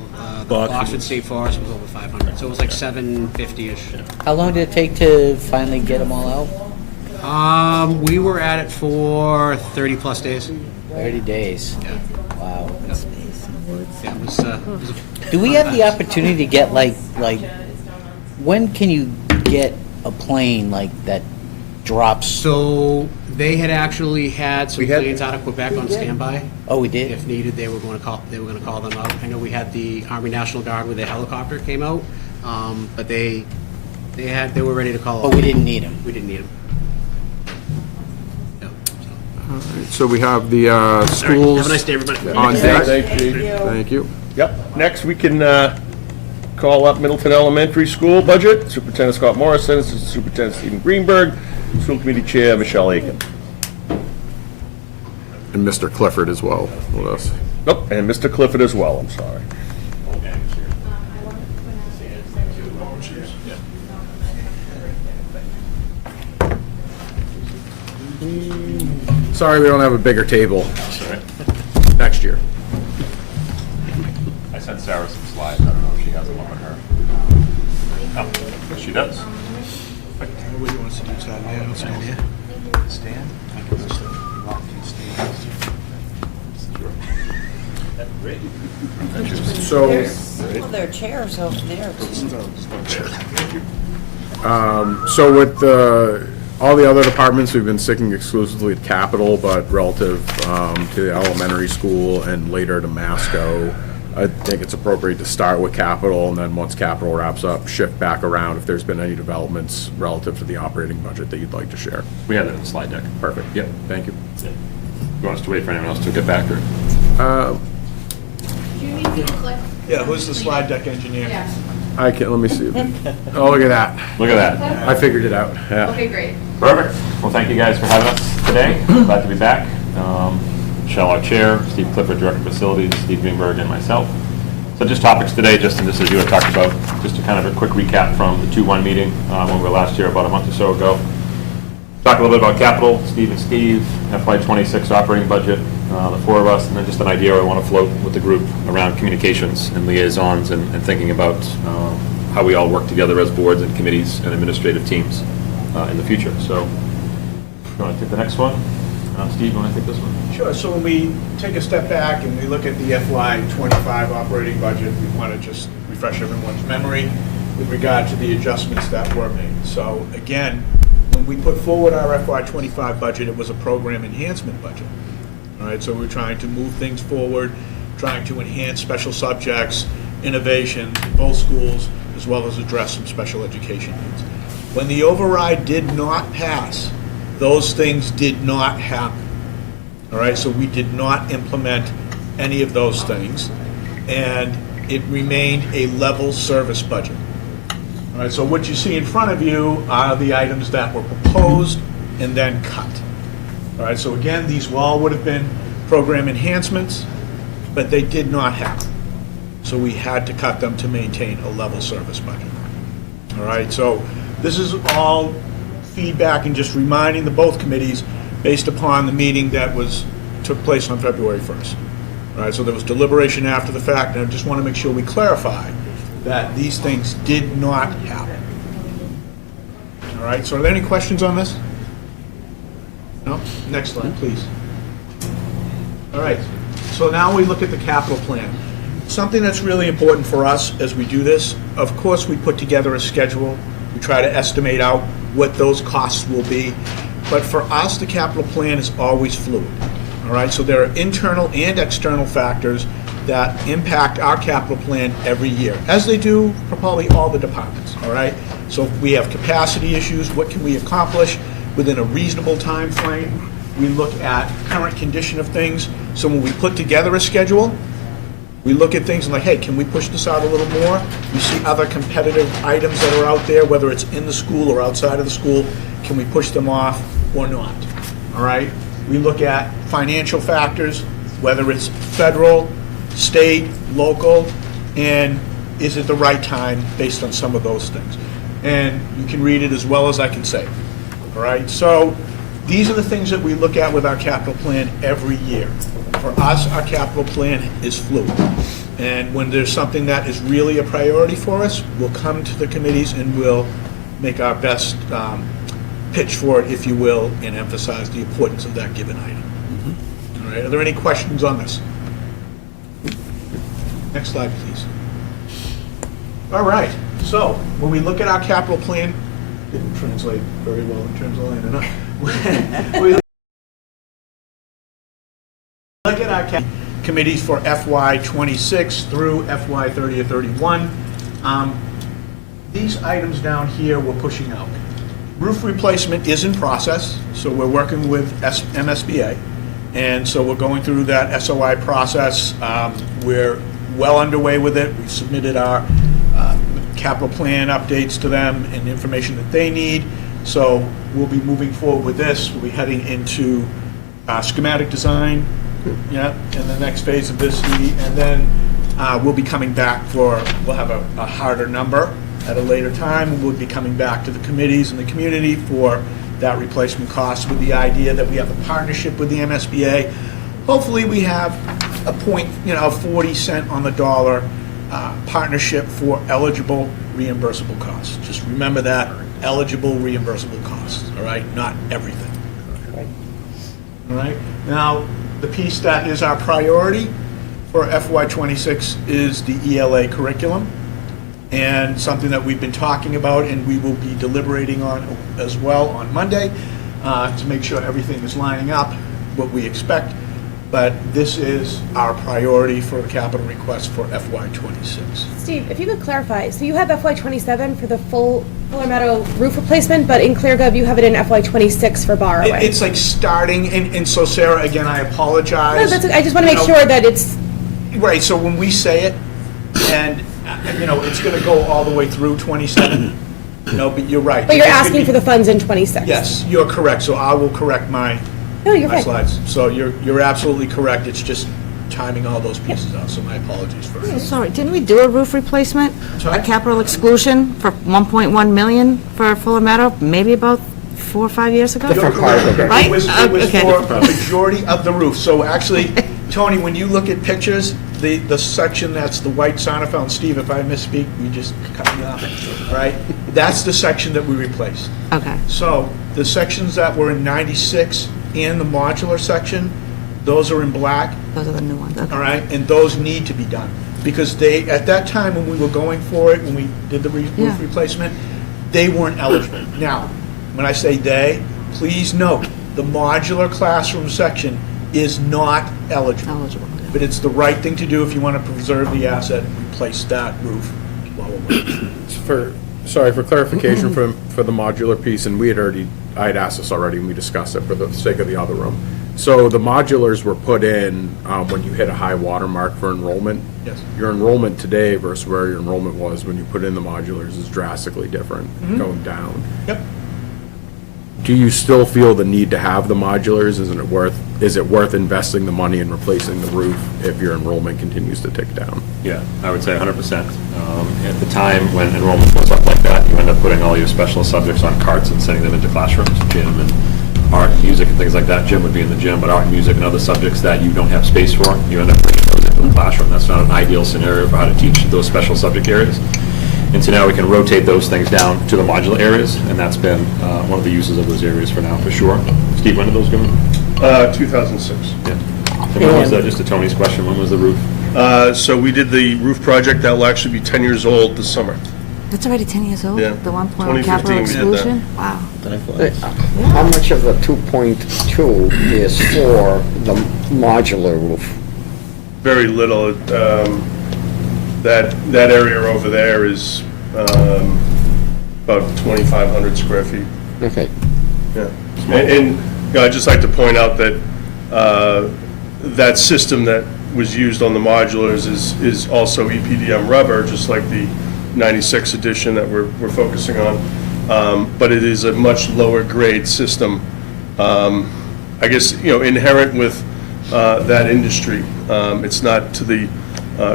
Boxwood. Boxwood State Forest was over 500. So it was like 750-ish. How long did it take to finally get them all out? We were at it for 30-plus days. 30 days. Yeah. Wow. Yeah, it was a Do we have the opportunity to get like, when can you get a plane like that drops? So they had actually had some planes out of Quebec on standby. Oh, we did? If needed, they were going to call them out. I know we had the Army National Guard with their helicopter came out, but they were ready to call. But we didn't need them. We didn't need them. So we have the schools. Have a nice day, everybody. On deck. Thank you. Thank you. Yep, next we can call up Middleton Elementary School budget. Superintendent Scott Morrison, Assistant Superintendent Stephen Greenberg, School Committee Chair Michelle Aiken. And Mr. Clifford as well with us. Nope, and Mr. Clifford as well, I'm sorry. Sorry we don't have a bigger table. Next year. I sent Sarah some slides. I don't know if she has them up on her. Oh, she does. What do you want us to do, stand there, stand here? Stand? I can just lock these stands. So, There's some of their chairs over there. so with all the other departments, we've been sticking exclusively to capital, but relative to the elementary school and later to Masco, I think it's appropriate to start with capital, and then once capital wraps up, shift back around if there's been any developments relative to the operating budget that you'd like to share. We have that in the slide deck. Perfect. Yep. Thank you. You want us to wait for anyone else to get back, or? Yeah, who's the slide deck engineer? I can, let me see. Oh, look at that. Look at that. I figured it out, yeah. Okay, great. Perfect. Well, thank you guys for having us today. Glad to be back. Michelle, our chair, Steve Clifford, Director of Facilities, Steve Greenberg, and myself. So just topics today, Justin, just as you had talked about, just to kind of a quick recap from the 2-1 meeting when we were last here about a month or so ago. Talk a little bit about capital, Steve and Steve, FY26 operating budget, the four of us, and then just an idea I want to float with the group around communications and liaisons and thinking about how we all work together as boards and committees and administrative teams in the future. So, you want to take the next one? Steve, you want to take this one? Sure. So when we take a step back and we look at the FY25 operating budget, we want to just refresh everyone's memory with regard to the adjustments that were made. So again, when we put forward our FY25 budget, it was a program enhancement budget. All right, so we're trying to move things forward, trying to enhance special subjects, innovation in both schools, as well as address some special education needs. When the override did not pass, those things did not happen. All right, so we did not implement any of those things, and it remained a level service budget. All right, so what you see in front of you are the items that were proposed and then cut. All right, so again, these all would have been program enhancements, but they did not happen. So we had to cut them to maintain a level service budget. All right, so this is all feedback and just reminding the both committees based upon the meeting that took place on February 1st. All right, so there was deliberation after the fact, and I just want to make sure we clarify that these things did not happen. All right, so are there any questions on this? No? Next slide, please. All right, so now we look at the capital plan. Something that's really important for us as we do this, of course, we put together a schedule. We try to estimate out what those costs will be. But for us, the capital plan is always fluid. All right, so there are internal and external factors that impact our capital plan every year, as they do for probably all the departments. All right, so if we have capacity issues, what can we accomplish within a reasonable time frame? We look at current condition of things. So when we put together a schedule, we look at things and like, hey, can we push this out a little more? We see other competitive items that are out there, whether it's in the school or outside of the school. Can we push them off or not? All right. We look at financial factors, whether it's federal, state, local, and is it the right time based on some of those things? And you can read it as well as I can say. All right. So these are the things that we look at with our capital plan every year. For us, our capital plan is fluid. And when there's something that is really a priority for us, we'll come to the committees and we'll make our best pitch for it, if you will, and emphasize the importance of that given item. All right, are there any questions on this? Next slide, please. All right, so when we look at our capital plan, didn't translate very well in terms of line enough. We look at our committees for FY26 through FY30 or 31. These items down here we're pushing out. Roof replacement is in process, so we're working with MSBA, and so we're going through that SOI process. We're well underway with it. We've submitted our capital plan updates to them and information that they need. So we'll be moving forward with this. We'll be heading into schematic design, yeah, in the next phase of this, and then we'll be coming back we'll have a harder number at a later time, and we'll be coming back to the committees and the community for that replacement cost with the idea that we have a partnership with the MSBA. Hopefully we have a point, 40 cent on the dollar partnership for eligible reimbursable costs. Just remember that, eligible reimbursable costs, all right? Not everything. All right? Now, the piece that is our priority for FY '26 is the ELA curriculum, and something that we've been talking about and we will be deliberating on as well on Monday, to make sure everything is lining up, what we expect. But this is our priority for a capital request for FY '26. Steve, if you could clarify, so you have FY '27 for the full Fuller Meadow roof replacement, but in ClearGov, you have it in FY '26 for borrowing. It's like starting, and so Sarah, again, I apologize. No, that's, I just want to make sure that it's, Right, so when we say it, and, it's gonna go all the way through '27, but you're right. but you're It's gonna asking be- for the funds in '26. Yes, you're correct, so I will correct my No, you're my right. slides. So you're absolutely correct, it's just timing all those pieces out, so my apologies for Oh, sorry, didn't we do a roof replacement? Sorry? A capital exclusion for 1.1 million for Fuller Meadow, maybe about 4 or 5 years ago? You're correct. Right? It was Okay. for the majority of the roof. So actually, Tony, when you look at pictures, the section that's the white Sonnenfeld, and Steve, if I misspeak, you just cut me off, all right? That's the section that we replaced. Okay. So the sections that were in 96 and the modular section, those are in black, Those are the new ones, okay. all right? And those need to be done. Because they, at that time when we were going for it, when we did the Yeah. roof replacement, they weren't eligible. Now, when I say they, please note, the modular classroom section is not eligible. Eligible, yeah. But it's the right thing to do if you want to preserve the asset, replace that roof while we're waiting. For clarification for the modular piece, and I had asked this already, and we discussed it for the sake of the other room. So the modulars were put in when you hit a high water mark for enrollment. Yes. Your enrollment today versus where your enrollment was when you put in the modulars is drastically different, going down. Yep. Do you still feel the need to have the modulars? Is it worth investing the money in replacing the roof if your enrollment continues to tick down? Yeah, I would say 100%. At the time when enrollment goes up like that, you end up putting all your special subjects on carts and sending them into classrooms, gym and art, music and things like that. Gym would be in the gym, but art, music, and other subjects that you don't have space for, you end up bringing those into the classroom. That's not an ideal scenario for how to teach those special subject areas. And so now we can rotate those things down to the modular areas, and that's been one of the uses of those areas for now, for sure. Steve, when did those go in? 2006. Yeah. And when was that, just to Tony's question, when was the roof? So we did the roof project that will actually be 10 years old this summer. That's already 10 years old? Yeah. The 1.1 capital 2015 we did that. exclusion? Wow. How much of the 2.2 is for the modular roof? Very little. That area over there is about 2,500 square feet. Okay. Yeah. And I'd just like to point out that that system that was used on the modulars is also EPDM rubber, just like the 96 edition that we're focusing on. But it is a much lower grade system. I guess, inherent with that industry. It's not to the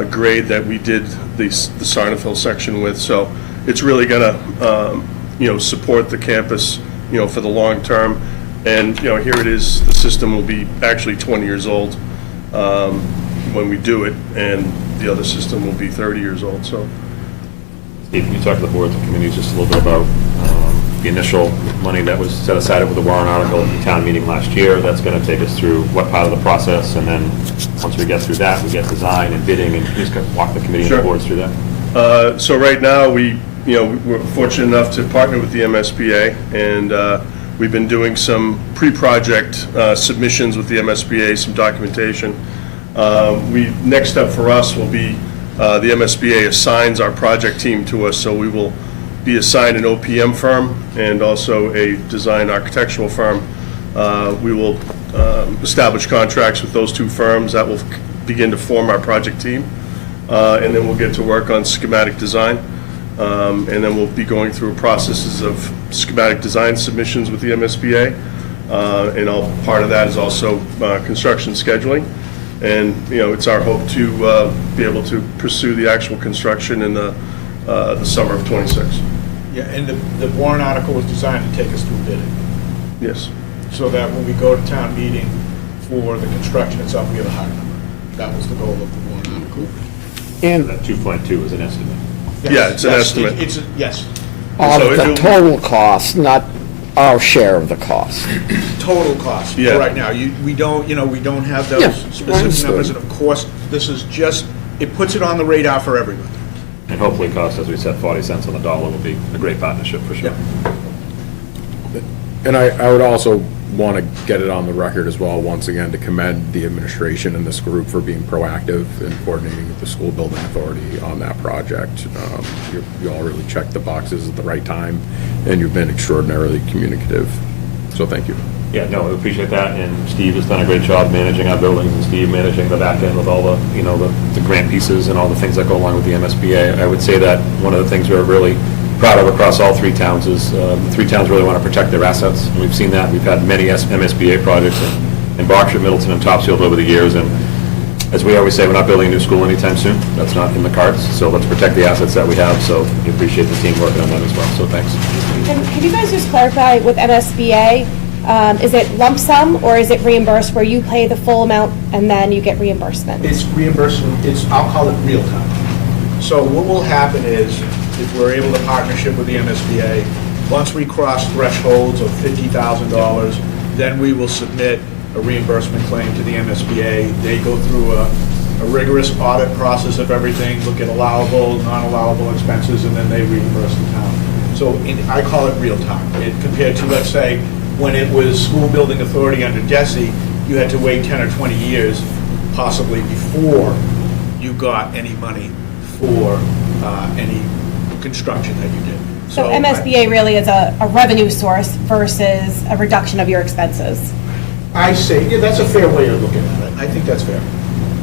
grade that we did the Sarnafil section with, so it's really gonna, support the campus, for the long term. And, here it is, the system will be actually 20 years old when we do it, and the other system will be 30 years old, so. Steve, can you talk to the boards and committees just a little bit about the initial money that was set aside with the warrant article at the town meeting last year? That's going to take us through what part of the process, and then once we get through that, we get design and bidding, and just walk the committee and the boards through that. So right now, we're fortunate enough to partner with the MSBA, and we've been doing some pre-project submissions with the MSBA, some documentation. Next step for us will be the MSBA assigns our project team to us, so we will be assigned an OPM firm and also a design architectural firm. We will establish contracts with those two firms that will begin to form our project team, and then we'll get to work on schematic design, and then we'll be going through processes of schematic design submissions with the MSBA, and part of that is also construction scheduling. And, it's our hope to be able to pursue the actual construction in the summer of '26. Yeah, and the warrant article was designed to take us through bidding. Yes. So that when we go to town meeting for the construction itself, we have a higher number. That was the goal of the warrant article. And that 2.2 is an estimate. Yeah, it's an estimate. Yes. Of the total cost, not our share of the cost. Total cost Yeah. right now. We don't have Yeah, those specific numbers, understood. and of course, this is just, it puts it on the radar for everybody. And hopefully cost, as we said, 40 cents on the dollar will be a great partnership for sure. And I would also want to get it on the record as well, once again, to commend the administration and this group for being proactive in coordinating with the school building authority on that project. You all really checked the boxes at the right time, and you've been extraordinarily communicative. So thank you. Yeah, no, we appreciate that, and Steve has done a great job managing our buildings, and Steve managing the back end with all the, you know, the grant pieces and all the things that go along with the MSBA. I would say that one of the things we're really proud of across all three towns is the three towns really want to protect their assets. And we've seen that. We've had many MSBA projects in Berkshire, Middleton, and Topsfield over the years, and as we always say, we're not building a new school anytime soon. That's not in the cards, so let's protect the assets that we have, so we appreciate the team working on that as well, so thanks. And can you guys just clarify with MSBA, is it lump sum or is it reimbursed where you pay the full amount and then you get reimbursement? It's reimbursement, I'll call it real time. So what will happen is, if we're able to partnership with the MSBA, once we cross thresholds of $50,000, then we will submit a reimbursement claim to the MSBA. They go through a rigorous audit process of everything, look at allowable, non-allowable expenses, and then they reimburse the town. So I call it real time. Compared to, let's say, when it was school building authority under DESI, you had to wait 10 or 20 years, possibly before you got any money for any construction that you did. So MSBA really is a revenue source versus a reduction of your expenses. I say, yeah, that's a fair way of looking at it. I think that's fair.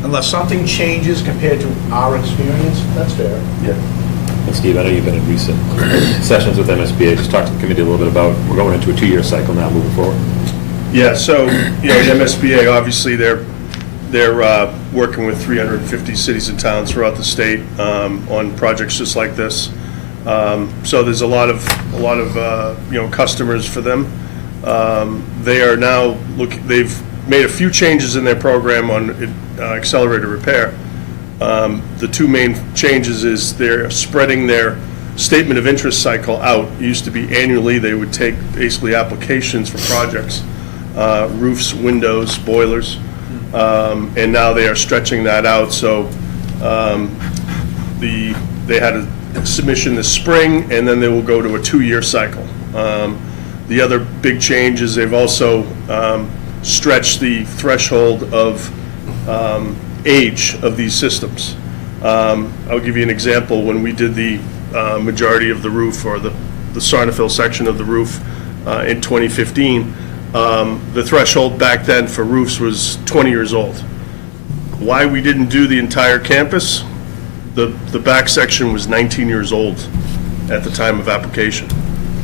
Unless something changes compared to our experience, that's fair. Yeah. And Steve, I know you've been in recent sessions with MSBA. Just talk to the committee a little bit about, we're going into a 2-year cycle now moving forward. Yeah, so, you know, the MSBA, obviously, they're working with 350 cities and towns throughout the state on projects just like this. So there's a lot of you know, customers for them. They are now they've made a few changes in their program on accelerated repair. The two main changes is they're spreading their statement of interest cycle out. It used to be annually. They would take basically applications for projects, roofs, windows, boilers, and now they are stretching that out. So they had a submission this spring, and then they will go to a 2-year cycle. The other big change is they've also stretched the threshold of age of these systems. I'll give you an example. When we did the majority of the roof, or the Sarnafil section of the roof in 2015, the threshold back then for roofs was 20 years old. Why we didn't do the entire campus? The back section was 19 years old at the time of application.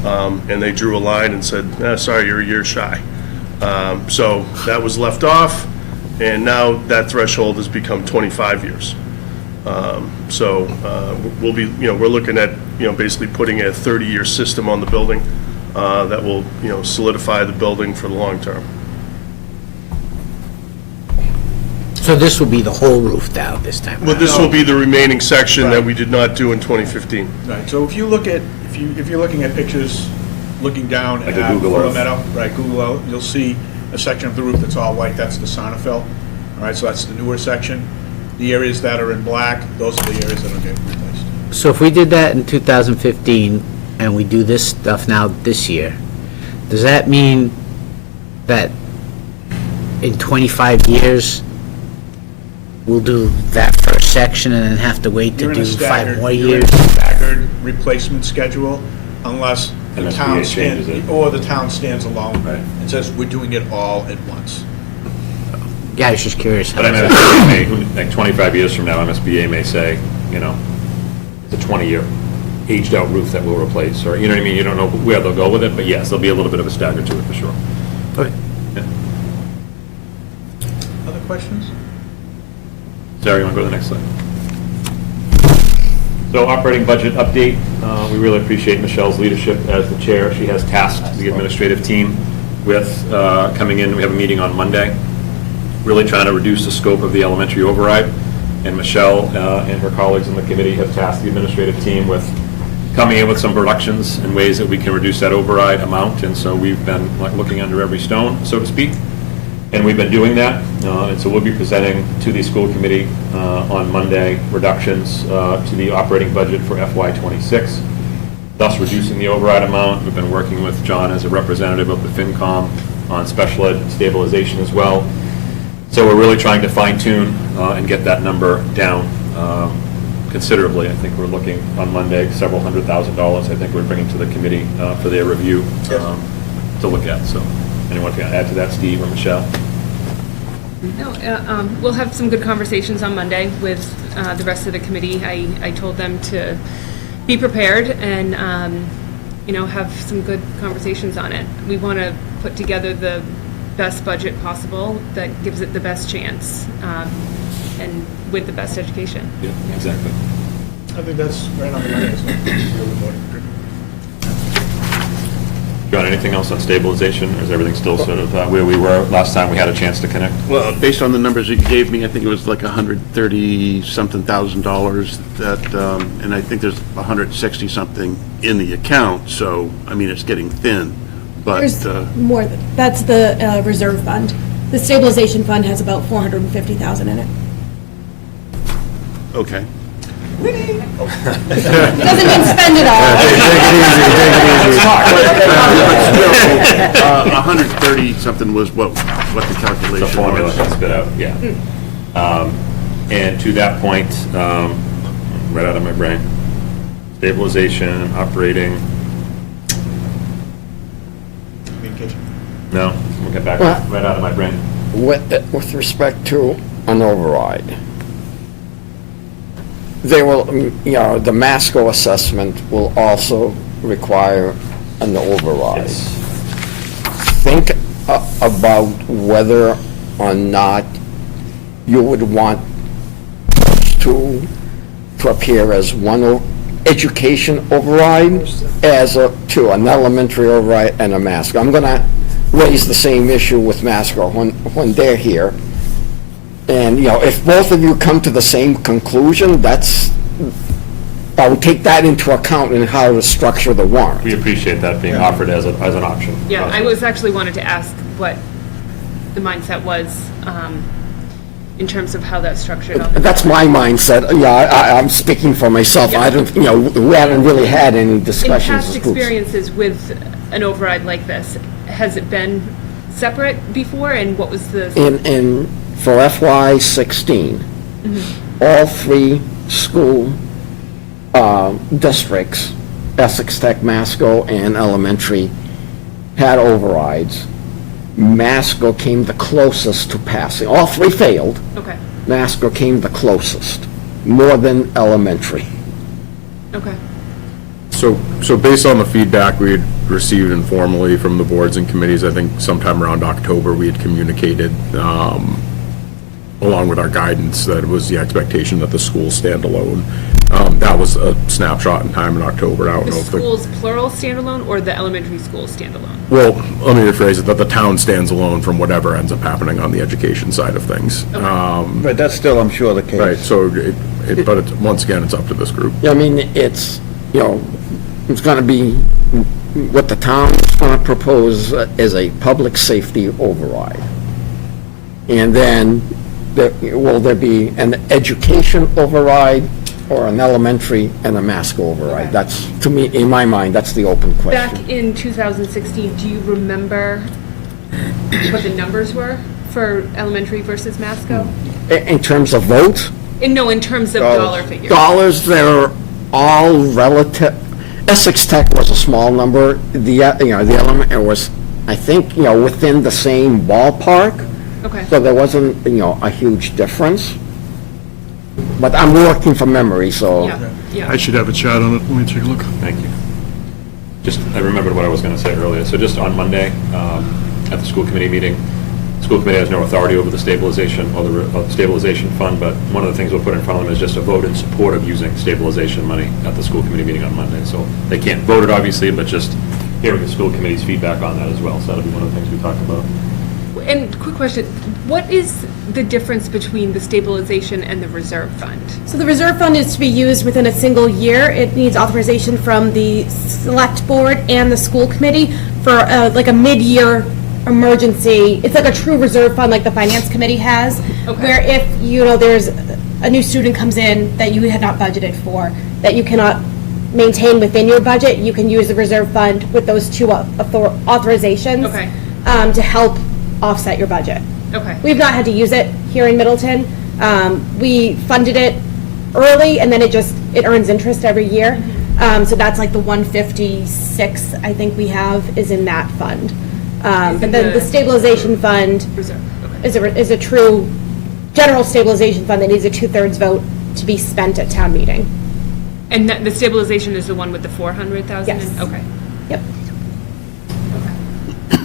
And they drew a line and said, sorry, you're a year shy. So that was left off, and now that threshold has become 25 years. So we'll be, you know, we're looking at, you know, basically putting a 30-year system on the building that will, you know, solidify the building for the long term. So this will be the whole roof now this time? Well, this will be the remaining section that we did not do in 2015. Right, so if you look at, if you're looking at pictures, looking down Like at a Google Earth. Meadow, right, Google Earth, you'll see a section of the roof that's all white, that's the Sonafil. All right, so that's the newer section. The areas that are in black, those are the areas that will get replaced. So if we did that in 2015, and we do this stuff now this year, does that mean that in 25 years, we'll do that first section and then have to wait to do 5 more You're in years? a staggered replacement schedule unless the MSBA town changes stands, it. or the town stands alone and says, we're doing it all at once. Yeah, I was just curious. But I mean, MSBA may, like 25 years from now, MSBA may say, you know, it's a 20-year aged-out roof that we'll replace, or, you know what I mean? You don't know where they'll go with it, but yes, there'll be a little bit of a stagger to it for sure. Okay. Yeah. Other questions? Sarah, you want to go to the next slide? So operating budget update, we really appreciate Michelle's leadership as the chair. She has tasked the administrative team with coming in. We have a meeting on Monday, really trying to reduce the scope of the elementary override. And Michelle and her colleagues in the committee have tasked the administrative team with coming in with some reductions in ways that we can reduce that override amount. And so we've been like looking under every stone, so to speak. And we've been doing that, and so we'll be presenting to the school committee on Monday reductions to the operating budget for FY '26, thus reducing the override amount. We've been working with John as a representative of the FinCom on special ed stabilization as well. So we're really trying to fine tune and get that number down considerably. I think we're looking on Monday, several $100,000, I think we're bringing to the committee for their review to look at. So anyone can add to that, Steve or Michelle? No, we'll have some good conversations on Monday with the rest of the committee. I told them to be prepared and, have some good conversations on it. We want to put together the best budget possible that gives it the best chance and with the best education. Yeah, exactly. I think that's right on the money, isn't it? John, anything else on stabilization, or is everything still sort of where we were last time we had a chance to connect? Well, based on the numbers that you gave me, I think it was like $130-something thousand that, and I think there's 160-something in the account, so, I mean, it's getting thin, but. There's more, that's the reserve fund. The stabilization fund has about 450,000 in it. Okay. Doesn't mean spend it all. But still, 130-something was what the calculation The formula was. that spit out, yeah. And to that point, right out of my brain, stabilization, operating, Communication. no, we'll get back, Well- right out of my brain. With respect to an override, they will, the Masco assessment will also require an override. Yes. Think about whether or not you would want to appear as one education override as to an elementary override and a Masco. I'm going to raise the same issue with Masco when they're here. And, if both of you come to the same conclusion, I would take that into account in how to structure the warrant. We appreciate that being offered as an option. Yeah, I was actually wanted to ask what the mindset was in terms of how that's structured. That's my mindset. Yeah, I'm speaking for myself. I don't, we haven't really had any discussions. In past with groups. experiences with an override like this, has it been separate before, and what was the? For FY '16, all three school districts, Essex Tech, Masco, and Elementary, had overrides. Masco came the closest to passing. All three failed. Okay. Masco came the closest, more than Elementary. Okay. So based on the feedback we had received informally from the boards and committees, I think sometime around October, we had communicated, along with our guidance, that it was the expectation that the schools stand alone. That was a snapshot in time in October. I don't The know if schools plural standalone or the elementary school standalone? well, let me rephrase it, that the town stands alone from whatever ends up happening on the education side of things. But that's still, I'm sure, the case. Right, so but once again, it's up to this group. Yeah, I mean, it's, it's going to be, what the town is going to propose is a public safety override. And then, will there be an education override or an elementary and a Masco override? Okay. That's, to me, in my mind, that's the open question. Back in 2016, do you remember what the numbers were for elementary versus Masco? In terms of votes? No, in terms of dollar figures. Dollars, they're all relative. Essex Tech was a small number. The element, it was, I think, within the same ballpark. Okay. So there wasn't, a huge difference. But I'm working from memory, so. Yeah. I should have a chart on it. Let me take a look. Thank you. I remembered what I was going to say earlier. So just on Monday, at the school committee meeting, the school committee has no authority over the stabilization or the stabilization fund, but one of the things we'll put in front of them is just a vote in support of using stabilization money at the school committee meeting on Monday. So they can't vote it, obviously, but just hearing the school committee's feedback on that as well. So that'll be one of the things we talked about. And quick question, what is the difference between the stabilization and the reserve fund? So the reserve fund is to be used within a single year. It needs authorization from the select board and the school committee for like a mid-year emergency, it's like a true reserve fund like the finance committee has, where if, there's a new student comes in that you had not budgeted for, that you cannot maintain within your budget, you can use the reserve fund with those two authorizations to help offset your budget. Okay. We've not had to use it here in Middleton. We funded it early, and then it earns interest every year. So that's like the 156, I think we have, is in that fund. But then the stabilization fund is a true general stabilization fund that needs a 2/3 vote to be spent at town meeting. And the stabilization is the one with the 400,000? Yes. Okay. Yep.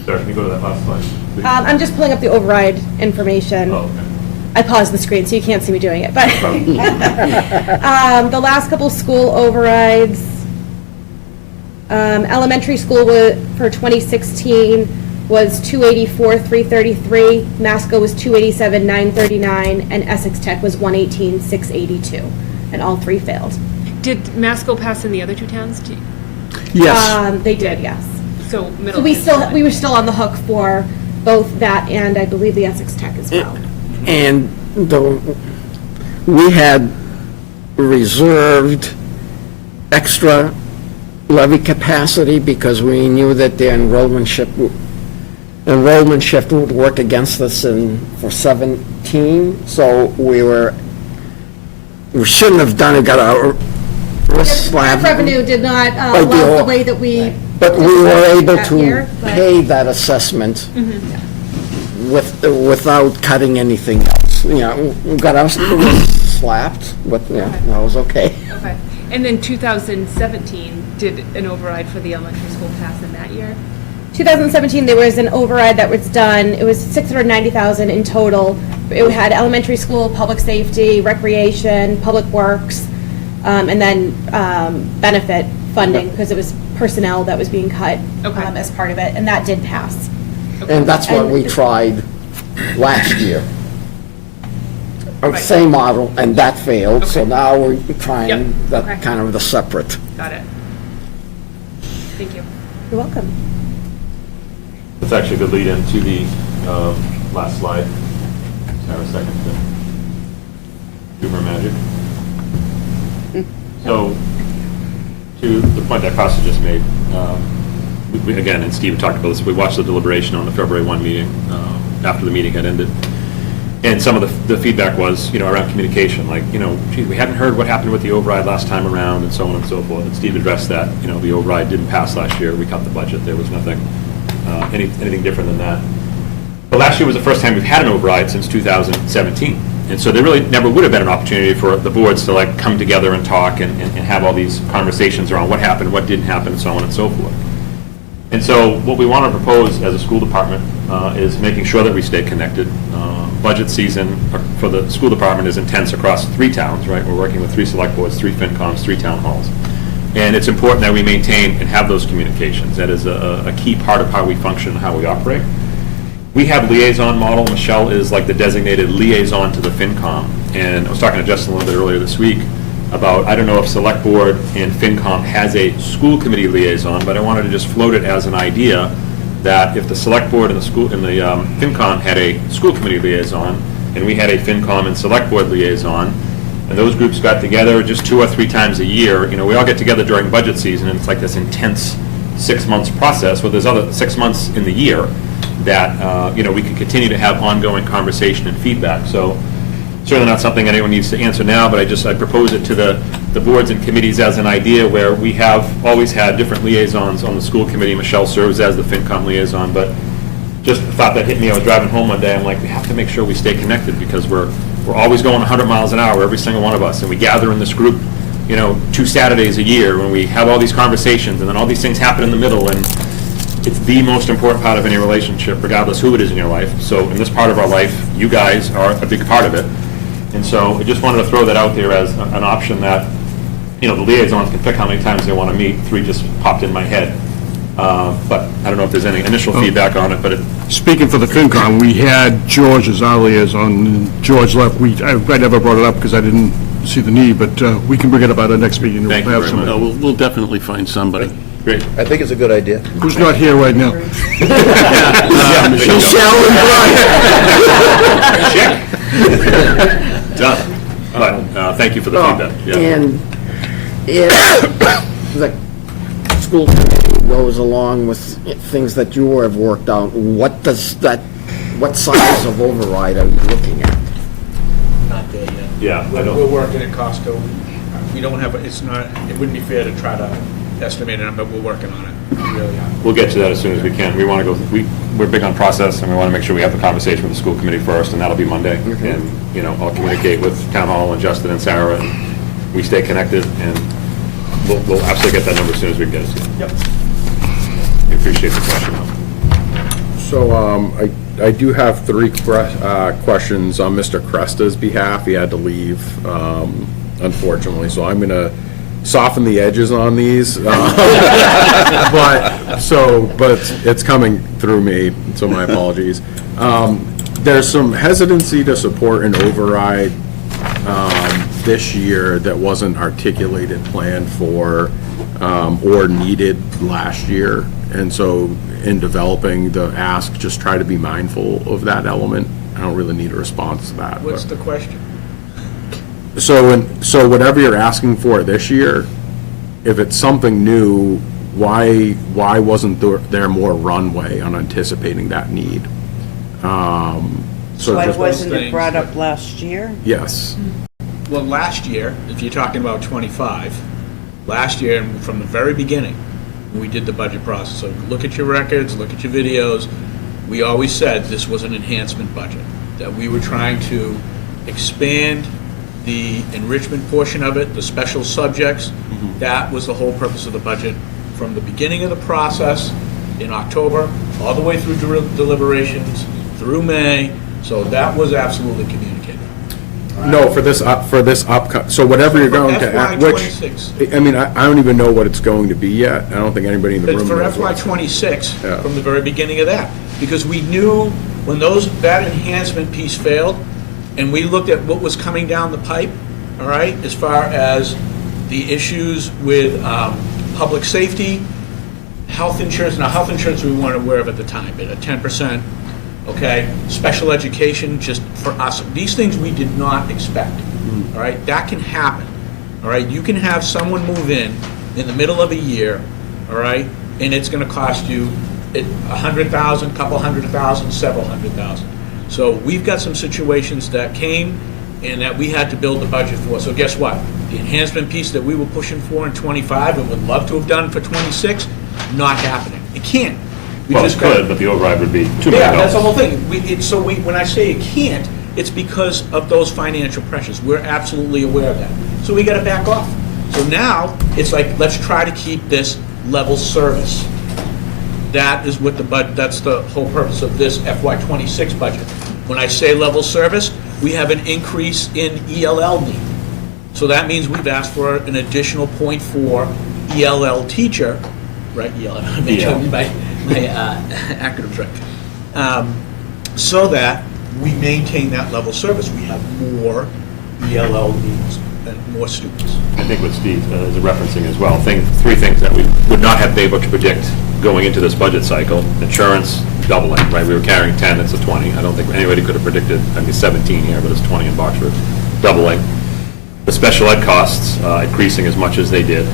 Sarah, can you go to that last slide, please? I'm just pulling up the override information. Oh, okay. I paused the screen, so you can't see me doing it, but the last couple school overrides, elementary school for 2016 was 284,333, Masco was 287,939, and Essex Tech was 118,682, and all three failed. Did Masco pass in the other two towns? Yes. They did, yes. So So we were still on the hook for both that and I believe the Essex Tech as well. And we had reserved extra levy capacity because we knew that the enrollment shift would work against us for 17, so we shouldn't have done it, got our wrist slapped. Revenue did not By love the way that we. But we were able that to year, but- pay that assessment without cutting anything else. We got our wrist slapped, but that was okay. Okay. And then 2017, did an override for the elementary school pass in that year? 2017, there was an override that was done. It was 690,000 in total. It had elementary school, public safety, recreation, public works, and then benefit funding, because it was personnel that was being cut as part of it, and that did pass. And that's what we tried last year. Same model, and that failed, so now we're trying that kind of the separate. Got it. Thank you. You're welcome. That's actually a good lead into the last slide. Sarah, second to do her magic. So, to the point that Costa just made, again, and Steve talked about this, we watched the deliberation on the February 1 meeting, after the meeting had ended. And some of the feedback was, around communication, like, geez, we hadn't heard what happened with the override last time around, and so on and so forth. And Steve addressed that, the override didn't pass last year, we cut the budget, there was nothing, anything different than that. But last year was the first time we've had an override since 2017. And so there really never would have been an opportunity for the boards to come together and talk and have all these conversations around what happened, what didn't happen, and so on and so forth. And so what we want to propose as a school department is making sure that we stay connected. Budget season for the school department is intense across 3 towns, right? We're working with 3 select boards, 3 FinComs, 3 town halls. And it's important that we maintain and have those communications. That is a key part of how we function and how we operate. We have liaison model. Michelle is like the designated liaison to the FinCom. And I was talking to Justin a little bit earlier this week about, I don't know if Select Board and FinCom has a school committee liaison, but I wanted to just float it as an idea that if the Select Board and the FinCom had a school committee liaison, and we had a FinCom and Select Board liaison, and those groups got together just 2 or 3 times a year, we all get together during budget season, and it's like this intense 6 months process, where there's other 6 months in the year that, we can continue to have ongoing conversation and feedback. So certainly not something anyone needs to answer now, but I propose it to the boards and committees as an idea where we have always had different liaisons on the school committee. Michelle serves as the FinCom liaison, but just the thought that hit me, I was driving home one day, I'm like, we have to make sure we stay connected because we're always going 100 miles an hour, every single one of us, and we gather in this group, 2 Saturdays a year when we have all these conversations, and then all these things happen in the middle, and it's the most important part of any relationship, regardless who it is in your life. So in this part of our life, you guys are a big part of it. And so I just wanted to throw that out there as an option that, the liaisons can pick how many times they want to meet. 3 just popped in my head. But I don't know if there's any initial feedback on it, but Speaking for the FinCom, we had George as our liaison, and George left. I never brought it up because I didn't see the need, but we can bring it up at our next meeting. Thank you very much. No, we'll definitely find somebody. Great. I think it's a good idea. Who's not here right now? Michelle and Brian. Done. But, thank you for the feedback. Yeah. And if the school committee goes along with things that you have worked out, what size of override are you looking at? Not there yet. Yeah, I don't- We're working at Costco. We don't have, it wouldn't be fair to try to estimate it, but we're working on it. We really are. We'll get to that as soon as we can. We want to go, we're big on process, and we want to make sure we have the conversation with the school committee first, and that'll be Monday. And, you know, I'll communicate with Town Hall and Justin and Sarah, and we stay connected, and we'll absolutely get that number as soon as we can get it to you. Yep. We appreciate the question, though. So, I do have three questions on Mr. Cresta's behalf. He had to leave, unfortunately, so I'm gonna soften the edges on these. But it's coming through me, so my apologies. There's some hesitancy to support an override this year that wasn't articulated, planned for, or needed last year. And so in developing the ask, just try to be mindful of that element. I don't really need a response to that. What's but- the question? So whatever you're asking for this year, if it's something new, why wasn't there more runway on anticipating that need? Why just- wasn't it brought up last year? Yes. Well, last year, if you're talking about 25, last year, and from the very beginning, when we did the budget process, so look at your records, look at your videos, we always said this was an enhancement budget, that we were trying to expand the enrichment portion of it, the special subjects. That was the whole purpose of the budget from the beginning of the process in October, all the way through deliberations, through May. So that was absolutely communicated. No, for this so whatever you're going to, FY which, 26. I mean, I don't even know what it's going to be yet. I don't think anybody in the But room for knows. FY what- '26, Yeah. from the very beginning of that, because we knew when that enhancement piece failed, and we looked at what was coming down the pipe, all right, as far as the issues with public safety, health insurance. Now, health insurance we weren't aware of at the time, but at 10%, okay? Special education, just for us. These things we did not expect, all right? That can happen, all right? You can have someone move in the middle of a year, all right? And it's gonna cost you $100,000, couple $100,000, several $100,000. So we've got some situations that came and that we had to build the budget for. So guess what? The enhancement piece that we were pushing for in 25 and would love to have done for 26, not happening. It can't. We Well, it just got- could, but the override would be $2 million. Yeah, that's the whole thing. When I say it can't, it's because of those financial pressures. We're absolutely aware of that. So we gotta back off. So now, it's like, let's try to keep this level service. That is what that's the whole purpose of this FY '26 budget. When I say level service, we have an increase in ELL need. So that means we've asked for an additional .4 ELL teacher, right, ELL, make sure my acronyms right. So that we maintain that level of service. We have more ELL needs and more students. I think what Steve is referencing as well, three things that we would not have been able to predict going into this budget cycle. Insurance doubling, right? We were carrying 10, it's a 20. I don't think anybody could have predicted, 17 here, but it's 20 in Boxford, doubling. The special ed costs increasing as much as they did.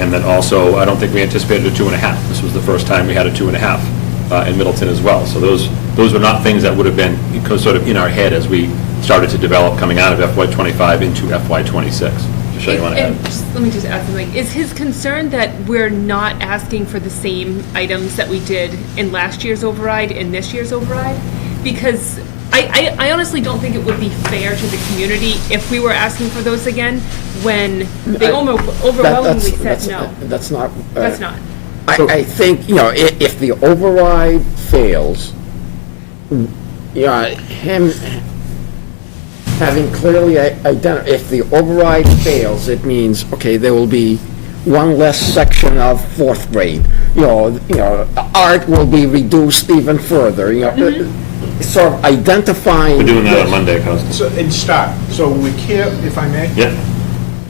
And then also, I don't think we anticipated a 2.5. This was the first time we had a 2.5 in Middleton as well. So those were not things that would have been sort of in our head as we started to develop coming out of FY '25 into FY '26. Michelle, you want to add? Let me just add something. Is his concern that we're not asking for the same items that we did in last year's override in this year's override? Because I honestly don't think it would be fair to the community if we were asking for those again when they overwhelmingly said no. That's not. That's not. I think, if the override fails, him having clearly identified, if the override fails, it means, okay, there will be one less section of fourth grade. Art will be reduced even further, sort of identifying. We're doing that on Monday, Costa. So, and start. So we care, if I may? Yeah.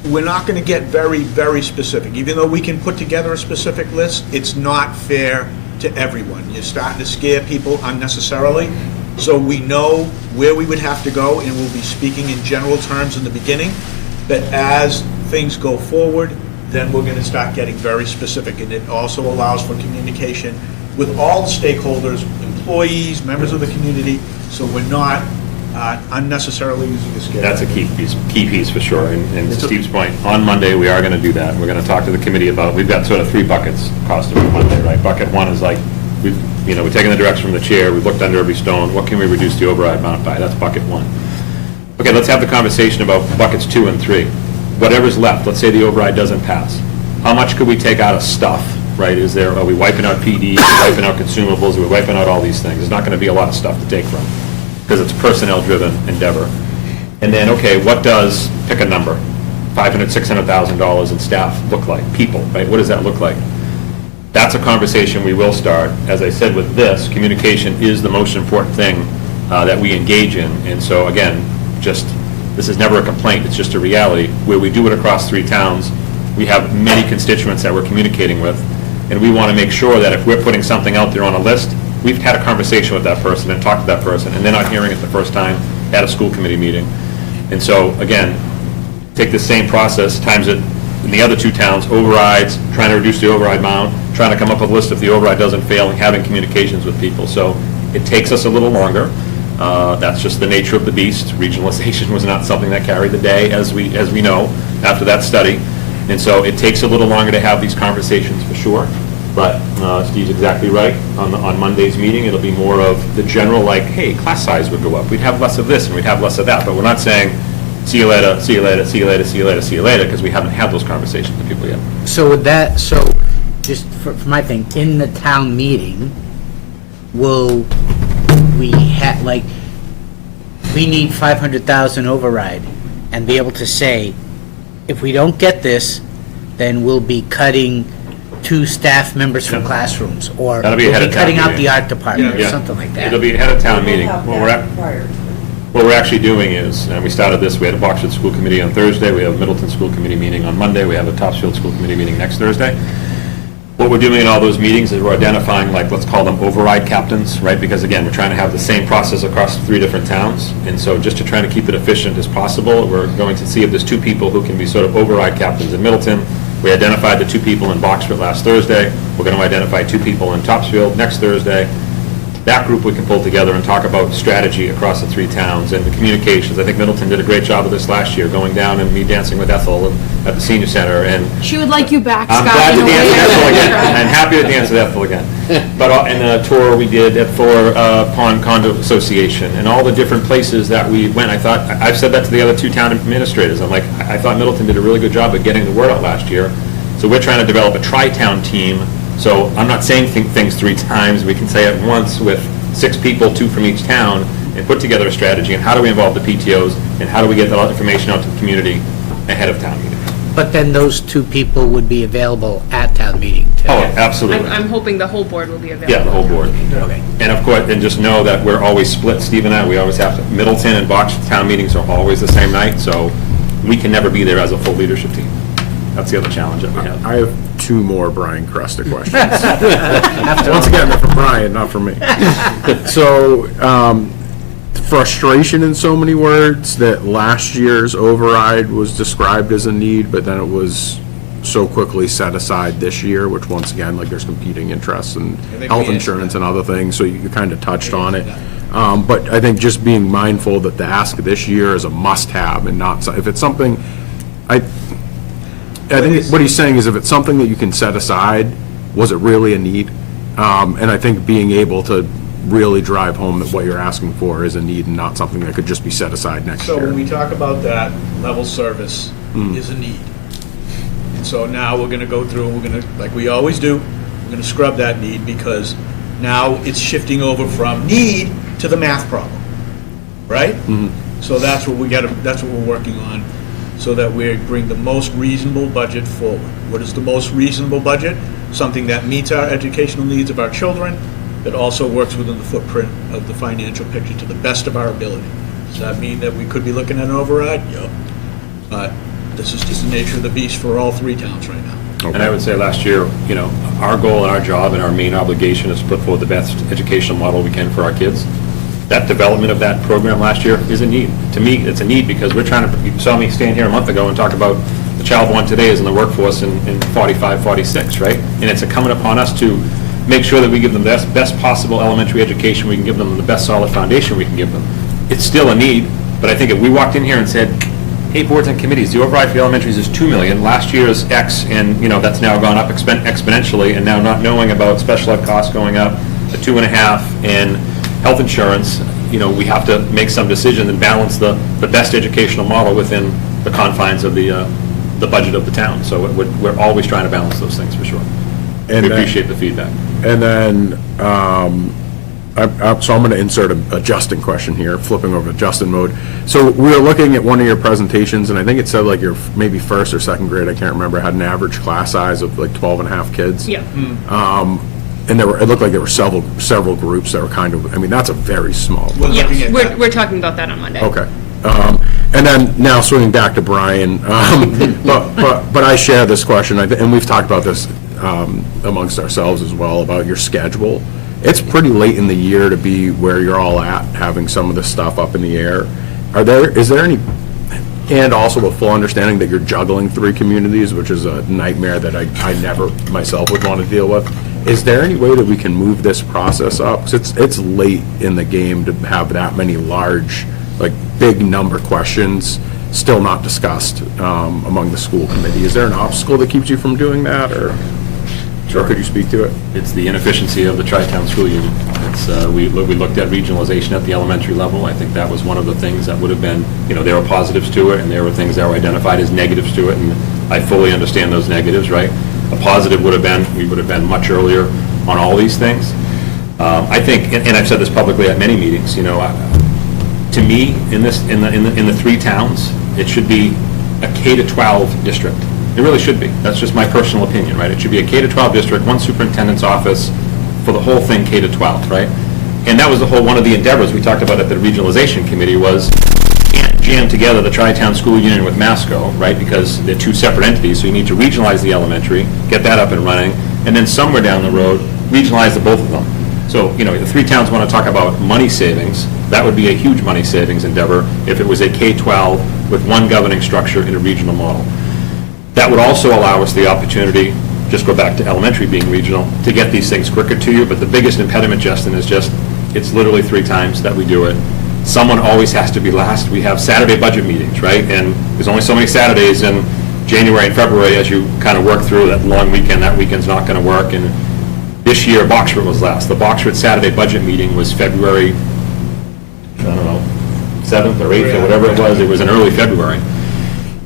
we're not gonna get very, very specific. Even though we can put together a specific list, it's not fair to everyone. You're starting to scare people unnecessarily. So we know where we would have to go, and we'll be speaking in general terms in the beginning. But as things go forward, then we're gonna start getting very specific. And it also allows for communication with all the stakeholders, employees, members of the community, so we're not unnecessarily using the scale. That's a key piece for sure. And to Steve's point, on Monday, we are going to do that. We're going to talk to the committee about, we've got sort of 3 buckets cost of Monday, right? Bucket 1 is like, we've taken the direction from the chair, we've looked under every stone, what can we reduce the override amount by? That's bucket 1. Okay, let's have the conversation about buckets 2 and 3. Whatever's left, let's say the override doesn't pass. How much could we take out of stuff, right? Are we wiping out PD, are we wiping out consumables, are we wiping out all these things? There's not going to be a lot of stuff to take from, because it's a personnel-driven endeavor. And then, okay, what does, pick a number, $500,000, $600,000 in staff look like? People, right? What does that look like? That's a conversation we will start. As I said with this, communication is the most important thing that we engage in. And so, again, this is never a complaint, it's just a reality. Where we do it across 3 towns, we have many constituents that we're communicating with, and we want to make sure that if we're putting something out there on a list, we've had a conversation with that person and talked to that person, and they're not hearing it the first time at a school committee meeting. And so, again, take the same process, times it in the other 2 towns, overrides, trying to reduce the override amount, trying to come up with a list if the override doesn't fail, and having communications with people. So it takes us a little longer. That's just the nature of the beast. Regionalization was not something that carried the day, as we know, after that study. And so it takes a little longer to have these conversations for sure. But Steve's exactly right. On Monday's meeting, it'll be more of the general, like, hey, class size would go up. We'd have less of this and we'd have less of that. But we're not saying, see you later, see you later, see you later, see you later, see you later, because we haven't had those conversations with people yet. So with that, just for my thing, in the town meeting, will we we need 500,000 override, and be able to say, if we don't get this, then we'll be cutting 2 staff members from classrooms, or That'll be we'll ahead be of town cutting out meeting. the art department, or Yeah. something like that. It'll be ahead of town meeting. We'll have that prior. What we're actually doing is, and we started this, we had a Boxford School Committee on Thursday, we have a Middleton School Committee meeting on Monday, we have a Topsfield School Committee meeting next Thursday. What we're doing in all those meetings is we're identifying, like, let's call them override captains, right? Because again, we're trying to have the same process across 3 different towns. And so just to try to keep it efficient as possible, we're going to see if there's 2 people who can be sort of override captains in Middleton. We identified the 2 people in Boxford last Thursday. We're going to identify 2 people in Topsfield next Thursday. That group we can pull together and talk about strategy across the 3 towns and the communications. I think Middleton did a great job of this last year, going down and me dancing with Ethel at the senior center. And She would like you back, I'm Scott. glad to in a dance with way. Ethel again. I'm happy to dance with Ethel again. But in the tour we did for Pond Condo Association and all the different places that we went, I've said that to the other 2 town administrators. I'm like, I thought Middleton did a really good job of getting the word out last year. So we're trying to develop a tri-town team. So I'm not saying things 3 times. We can say it once with 6 people, 2 from each town, and put together a strategy. And how do we involve the PTOs, and how do we get that information out to the community ahead of town meeting? But then those 2 people would be available at town meeting, too. Oh, absolutely. I'm hoping the whole board will be available. Yeah, the whole board. Okay. And of course, and just know that we're always split, Steve and I, we always have to, Middleton and Boxford town meetings are always the same night, so we can never be there as a full leadership team. That's the other challenge that we have. I have 2 more Brian Cresta questions. Once again, they're for Brian, not for me. So, frustration in so many words that last year's override was described as a need, but then it was so quickly set aside this year, which once again, like, there's competing interests and health insurance and other things, so you kind of touched on it. But I think just being mindful that the ask this year is a must-have and not, if it's something, I think what he's saying is if it's something that you can set aside, was it really a need? And I think being able to really drive home that what you're asking for is a need and not something that could just be set aside next So year. when we talk about that, level service is a need. And so now we're gonna go through and we're gonna, like we always do, we're gonna scrub that need because now it's shifting over from need to the math problem, right? So that's what that's what we're working on, so that we bring the most reasonable budget forward. What is the most reasonable budget? Something that meets our educational needs of our children, that also works within the footprint of the financial picture to the best of our ability. Does that mean that we could be looking at an override? Yep. But this is just the nature of the beast for all three towns right now. And I would say last year, you know, our goal and our job and our main obligation is to put forward the best educational model we can for our kids. That development of that program last year is a need. To me, it's a need because we're trying to, you saw me stand here a month ago and talk about the child born today is in the workforce in 45, 46, right? And it's incumbent upon us to make sure that we give them the best possible elementary education, we can give them the best solid foundation we can give them. It's still a need, but I think if we walked in here and said, hey, boards and committees, the override for elementaries is 2 million, last year's X, and, you know, that's now gone up exponentially, and now not knowing about special ed costs going up to 2.5, and health insurance, you know, we have to make some decision and balance the best educational model within the confines of the budget of the town. So we're always trying to balance those things, for sure. And we appreciate the feedback. And then, so I'm going to insert a Justin question here, flipping over to Justin mode. So we were looking at one of your presentations, and I think it said like your maybe first or second grade, I can't remember, had an average class size of like 12 and a half kids. Yeah. And it looked like there were several groups that were kind of, I mean, that's a very small. Yes, we're talking about that on Monday. Okay. And then now swinging back to Brian, but I share this question, and we've talked about this amongst ourselves as well, about your schedule. It's pretty late in the year to be where you're all at, having some of this stuff up in the air. Is there any, and also a full understanding that you're juggling 3 communities, which is a nightmare that I never myself would want to deal with. Is there any way that we can move this process up? 'Cause it's late in the game to have that many large, like, big number questions still not discussed among the school committee. Is there an obstacle that keeps you from doing that, or could you speak to it? It's the inefficiency of the Tri-Town School Union. It's, we looked at regionalization at the elementary level. I think that was one of the things that would have been, you know, there were positives to it, and there were things that were identified as negatives to it, and I fully understand those negatives, right? A positive would have been, we would have been much earlier on all these things. I think, and I've said this publicly at many meetings, you know, to me, in the 3 towns, it should be a K-12 district. It really should be. That's just my personal opinion, right? It should be a K-12 district, one superintendent's office for the whole thing, K-12, right? And that was one of the endeavors we talked about at the regionalization committee was can't jam together the Tri-Town School Union with Masco, right? Because they're 2 separate entities, so you need to regionalize the elementary, get that up and running, and then somewhere down the road, regionalize the both of them. So, you know, the 3 towns want to talk about money savings. That would be a huge money savings endeavor if it was a K-12 with one governing structure in a regional model. That would also allow us the opportunity, just go back to elementary being regional, to get these things quicker to you. But the biggest impediment, Justin, is just, it's literally 3 times that we do it. Someone always has to be last. We have Saturday budget meetings, right? And there's only so many Saturdays in January and February as you kind of work through that long weekend. That weekend's not going to work. And this year, Boxford was last. The Boxford Saturday budget meeting was February, I don't know, 7th or 8th or whatever it was. It was in early February.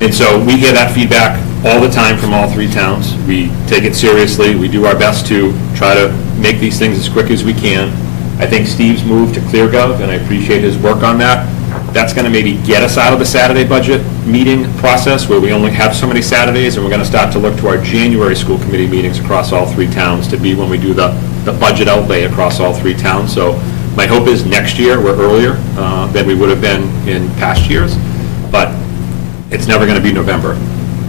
And so we hear that feedback all the time from all 3 towns. We take it seriously. We do our best to try to make these things as quick as we can. I think Steve's moved to ClearGov, and I appreciate his work on that. That's going to maybe get us out of the Saturday budget meeting process where we only have so many Saturdays, and we're going to start to look to our January school committee meetings across all 3 towns to be when we do the budget outlay across all 3 towns. So my hope is next year we're earlier than we would have been in past years, but it's never going to be November.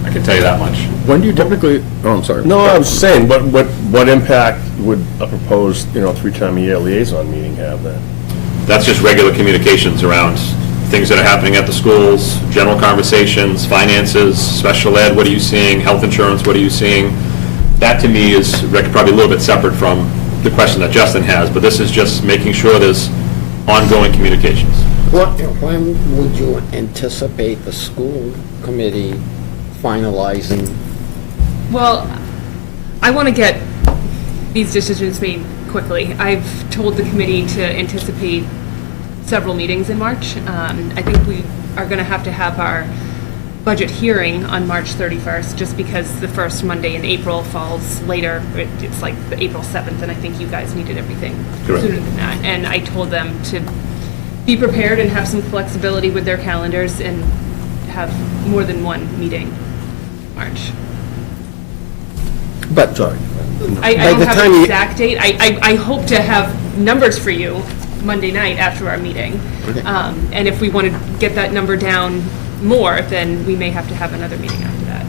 I can tell you that much. When do you typically, oh, I'm sorry. No, I was saying, what impact would a proposed, you know, 3-time-a-year liaison meeting have then? That's just regular communications around things that are happening at the schools, general conversations, finances, special ed, what are you seeing, health insurance, what are you seeing? That to me is probably a little bit separate from the question that Justin has, but this is just making sure there's ongoing communications. When would you anticipate the school committee finalizing? Well, I want to get these decisions made quickly. I've told the committee to anticipate several meetings in March. I think we are going to have our budget hearing on March 31st, just because the first Monday in April falls later. It's like the April 7th, and I think you guys needed everything Correct. sooner than that. And I told them to be prepared and have some flexibility with their calendars and have more than one meeting in March. But sorry. I don't have an exact date. I hope to have numbers for you Monday night after our meeting. Okay. And if we want to get that number down more, then we may have to have another meeting after that.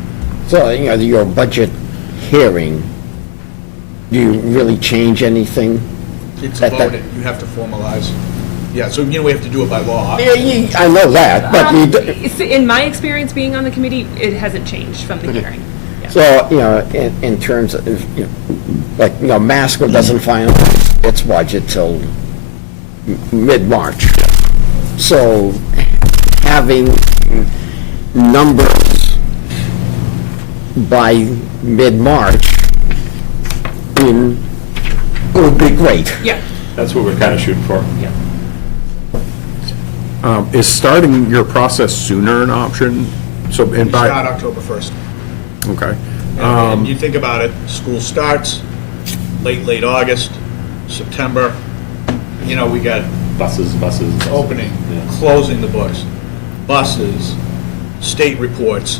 So, your budget hearing, do you really change anything? It's At that- voted, you have to formalize. Yeah, so, we have to do it by law. I know that, but In my experience being on the committee, it hasn't changed from the hearing. so, in terms of, Masco doesn't finalize its budget till mid-March. So having numbers by mid-March would be great. Yeah. That's what we're kind of shooting for. Yeah. Is starting your process sooner an option? So, and Start by, October 1st. okay. And you think about it, school starts late August, September, we got Buses. opening, closing the books, buses, state reports.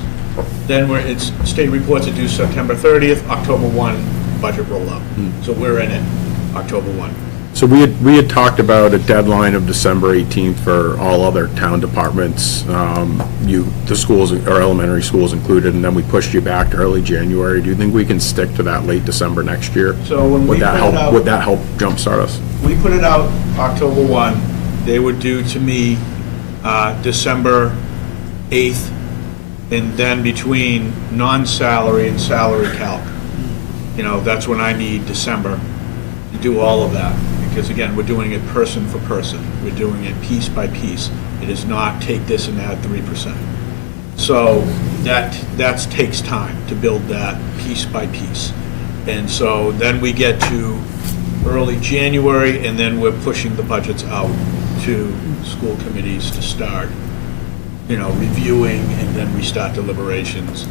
Then state reports are due September 30th, October 1, budget rollout. So we're in it, October 1. So we had talked about a deadline of December 18th for all other town departments, the schools, or elementary schools included, and then we pushed you back to early January. Do you think we can stick to that late December next year? So when we put it out- Would that help jumpstart us? We put it out October 1. They were due to me December 8th, and then between non-salary and salary calc. That's when I need December to do all of that. Because again, we're doing it person for person. We're doing it piece by piece. It is not take this and add 3%. So that takes time to build that piece by piece. And so then we get to early January, and then we're pushing the budgets out to school committees to start, reviewing, and then we start deliberations.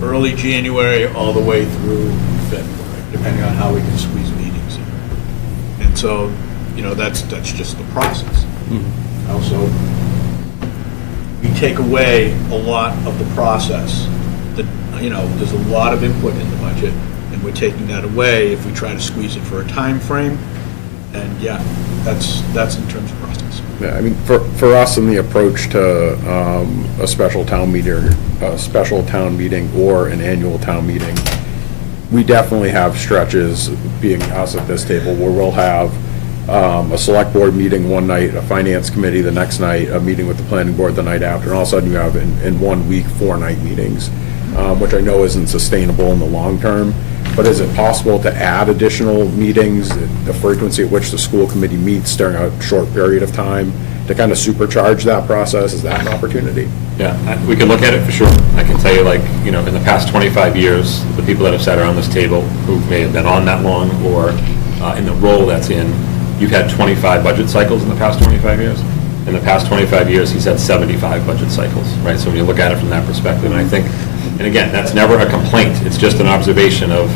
Early January all the way through February, depending on how we can squeeze meetings in. And so, that's just the process. Also, we take away a lot of the process. There's a lot of input in the budget, and we're taking that away if we try to squeeze it for a time frame. And yeah, that's in terms of process. Yeah, I mean, for us in the approach to a special town meeting or an annual town meeting, we definitely have stretches, being us at this table, where we'll have a select board meeting one night, a finance committee the next night, a meeting with the planning board the night after, and all of a sudden you have in 1 week 4 night meetings, which I know isn't sustainable in the long term. But is it possible to add additional meetings, the frequency at which the school committee meets during a short period of time, to kind of supercharge that process? Is that an opportunity? Yeah, we could look at it for sure. I can tell you, in the past 25 years, the people that have sat around this table, who may have been on that long, or in the role that's in, you've had 25 budget cycles in the past 25 years. In the past 25 years, he's had 75 budget cycles, right? So when you look at it from that perspective, and I think, and again, that's never a complaint, it's just an observation of,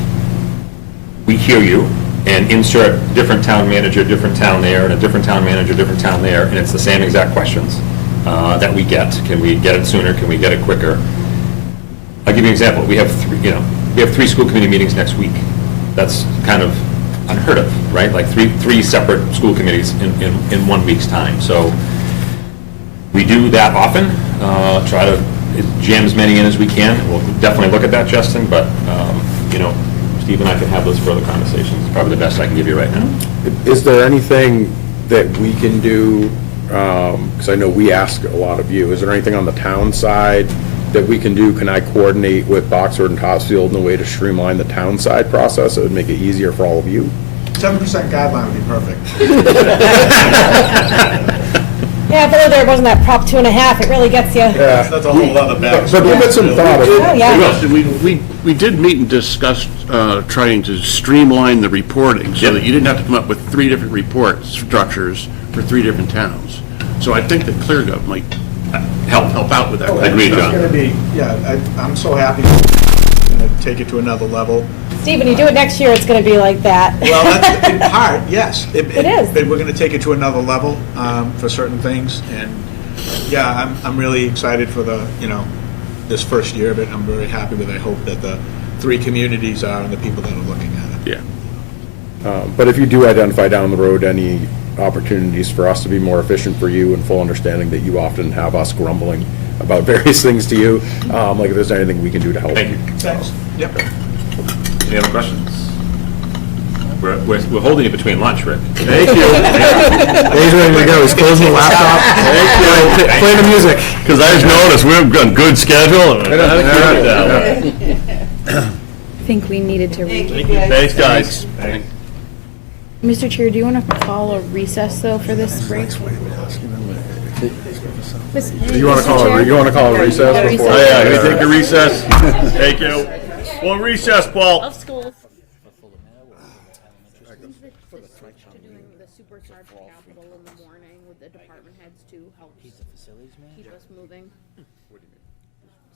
we hear you, and insert different town manager, different town there, and a different town manager, different town there, and it's the same exact questions that we get. Can we get it sooner? Can we get it quicker? I'll give you an example. We have three school committee meetings next week. That's kind of unheard of, right? Like three separate school committees in 1 week's time. So we do that often. Try to jam as many in as we can. We'll definitely look at that, Justin, but Steve and I can have those further conversations. It's probably the best I can give you right now. Is there anything that we can do, because I know we ask a lot of you, is there anything on the town side that we can do? Can I coordinate with Boxford and Topsfield in a way to streamline the town side process? It would make it easier for all of you. 7% guideline would be perfect. Yeah, if only there wasn't that Prop 2.5, it really gets you. Yeah, that's a whole other bag. But give it some thought. Oh, yeah. We did meet and discuss trying to streamline the reporting so that you didn't have to come up with 3 different report structures for 3 different towns. So I think that ClearGov might help out with that. Agreed, It's John. gonna be, I'm so happy to take it to another level. Steve, when you do it next year, it's going to be like that. Well, that's in part, yes. It is. But we're gonna take it to another level for certain things, and yeah, I'm really excited for this first year of it. I'm very happy with it. I hope that the 3 communities are and the people that are looking at it. Yeah. But if you do identify down the road any opportunities for us to be more efficient for you, and full understanding that you often have us grumbling about various things to you, like if there's anything we can do to help. Thank you. Thanks. Yep. Any other questions? We're holding it between lunch, Rick. Thank you. He's ready to go. He's closing the laptop. Thank you. Play the music. Because I just noticed we've got a good schedule. I think we needed to read. Thanks, guys. Mr. Chair, do you want to call a recess, though, for this break? You want to call a recess before? Oh, yeah, can we take a recess? Thank you. Well, recess, Paul. Of schools. Doing the supercharged capital in the morning with the department heads to help keep us moving. So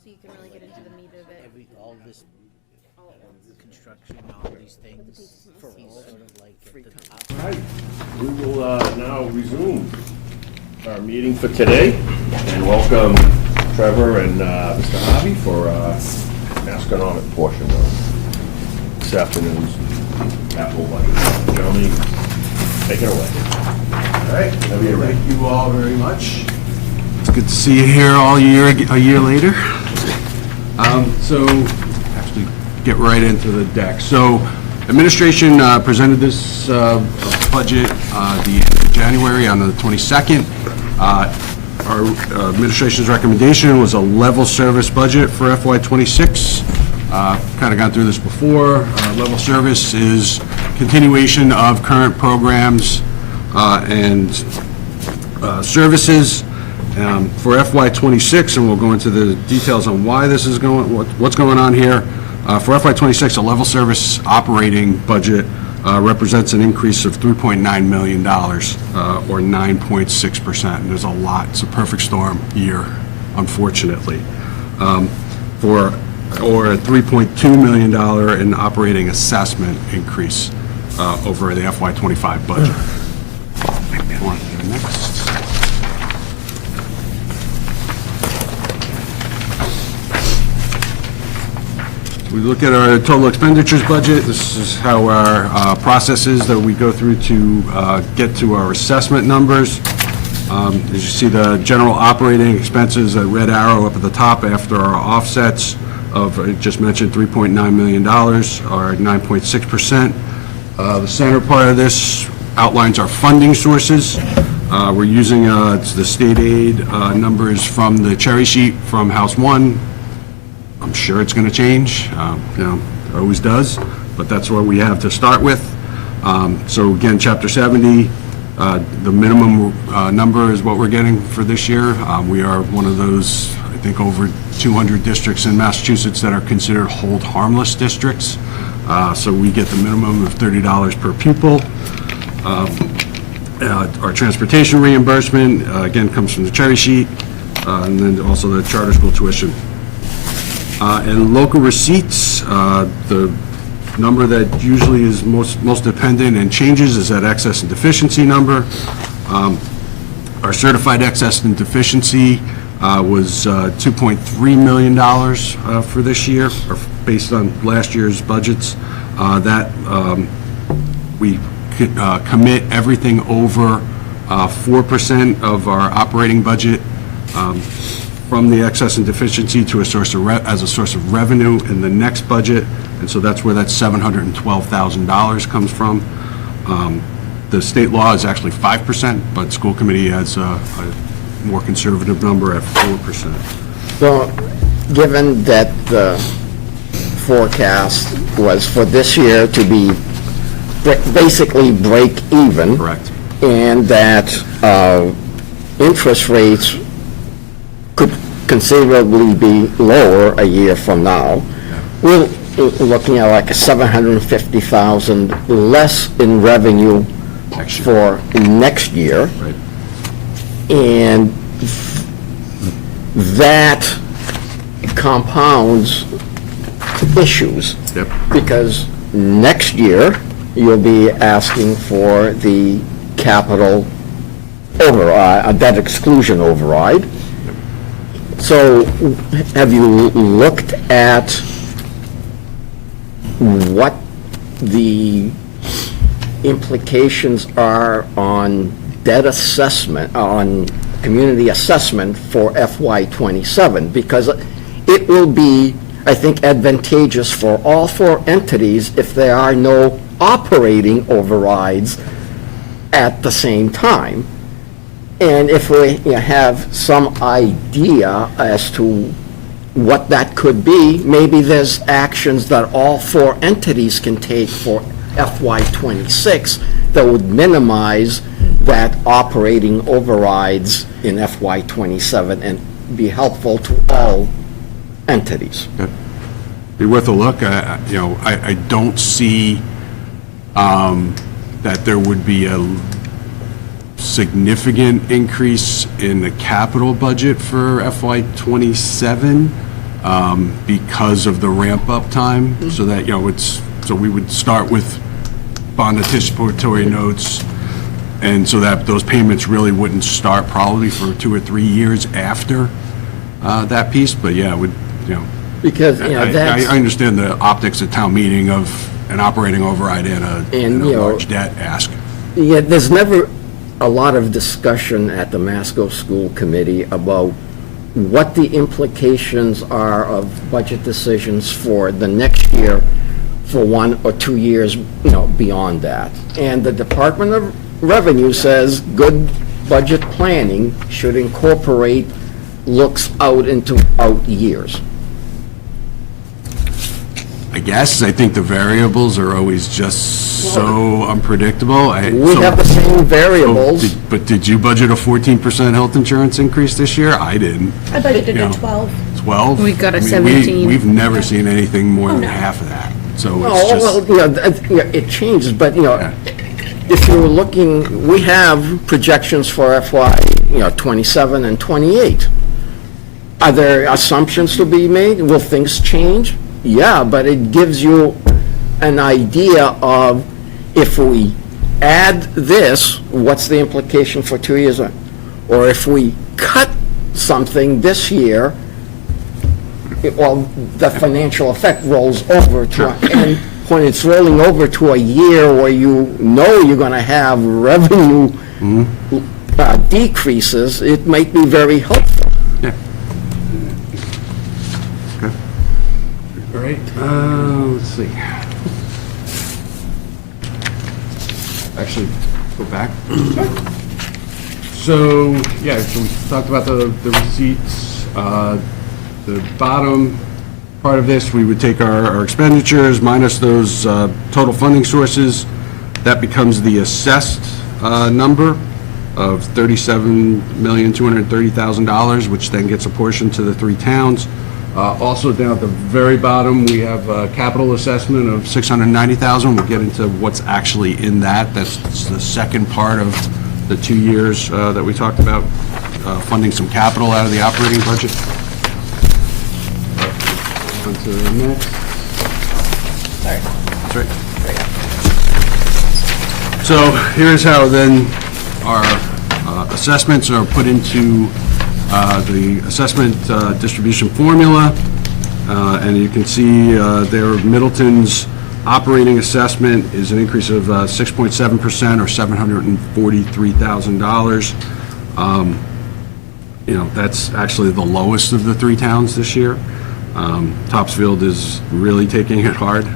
you can really get into the meat of it. All this construction, all these things, for all sort of like at the top. All right, we will now resume our meeting for today, and welcome Trevor and Mr. Harvey for economic portion of this afternoon's capital budget. Gentlemen, take it away. All right. Whenever you're ready. Thank you all very much. It's good to see you here a year later. So, actually, get right into the deck. So, administration presented this budget the end of January on the 22nd. Our administration's recommendation was a level service budget for FY26. Kind of gone through this before. Level service is continuation of current programs and services. For FY26, and we'll go into the details on why this is what's going on here. For FY26, a level service operating budget represents an increase of $3.9 million, or 9.6%. And there's a lot. It's a perfect storm year, unfortunately. Or a $3.2 million in operating assessment increase over the FY25 budget. On to the next. We look at our total expenditures budget. This is how our process is that we go through to get to our assessment numbers. As you see, the general operating expenses, a red arrow up at the top after our offsets of, I just mentioned, $3.9 million, or 9.6%. The center part of this outlines our funding sources. We're using it's the state aid numbers from the cherry sheet from House 1. I'm sure it's going to change, it always does, but that's what we have to start with. So again, Chapter 70, the minimum number is what we're getting for this year. We are one of those, I think, over 200 districts in Massachusetts that are considered hold harmless districts. So we get the minimum of $30 per pupil. Our transportation reimbursement, again, comes from the cherry sheet, and then also the charter school tuition. And local receipts, the number that usually is most dependent and changes is that excess and deficiency number. Our certified excess and deficiency was $2.3 million for this year, or based on last year's budgets. That we commit everything over 4% of our operating budget from the excess and deficiency to a source of as a source of revenue in the next budget, and so that's where that $712,000 comes from. The state law is actually 5%, but school committee has a more conservative number at 4%. So, given that the forecast was for this year to be basically break even. Correct. And that interest rates could considerably be lower a year from now. We're looking at like a $750,000 less in revenue for next year. Right. And that compounds issues. Yep. Because next year, you'll be asking for the capital override, a debt exclusion override. So have you looked at what the implications are on debt assessment, on community assessment for FY '27, because it will be, I think, advantageous for all four entities if there are no operating overrides at the same time. And if we have some idea as to what that could be, maybe there's actions that all four entities can take for FY '26 that would minimize that operating overrides in FY '27 and be helpful to all entities. Be worth a look. I don't see that there would be a significant increase in the capital budget for FY '27 because of the ramp-up time, so that, so we would start with bond anticipatory notes, and so that those payments really wouldn't start probably for 2 or 3 years after that piece, but yeah, it would, Because, I understand the optics at town meeting of an operating override and a large debt ask. Yeah, there's never a lot of discussion at the Masco School Committee about what the implications are of budget decisions for the next year, for 1 or 2 years, beyond that. And the Department of Revenue says good budget planning should incorporate looks out into out years. I guess, I think the variables are always just so unpredictable. We have the same variables. But did you budget a 14% health insurance increase this year? I didn't. I budgeted at 12. 12? We got a I mean, 17. We've never seen anything more than half of that, so it's just. Well, it changes, but, if you're looking, we have projections for FY, 27 and 28. Are there assumptions to be made? Will things change? Yeah, but it gives you an idea of, if we add this, what's the implication for 2 years? Or if we cut something this year, the financial effect rolls over to, and when it's rolling over to a year where you're going to have revenue decreases, it might be very helpful. Yeah. Okay. All right, let's see. Actually, go back. So, yeah, so we talked about the receipts. The bottom part of this, we would take our expenditures minus those total funding sources. That becomes the assessed number of $37,230,000, which then gets apportioned to the 3 towns. Also down at the very bottom, we have a capital assessment of $690,000. We'll get into what's actually in that. That's the second part of the 2 years that we talked about, funding some capital out of the operating budget. On to the next. Sorry. That's right. So here's how then our assessments are put into the assessment distribution formula. And you can see there Middleton's operating assessment is an increase of 6.7% or $743,000. That's actually the lowest of the 3 towns this year. Topsfield is really taking it hard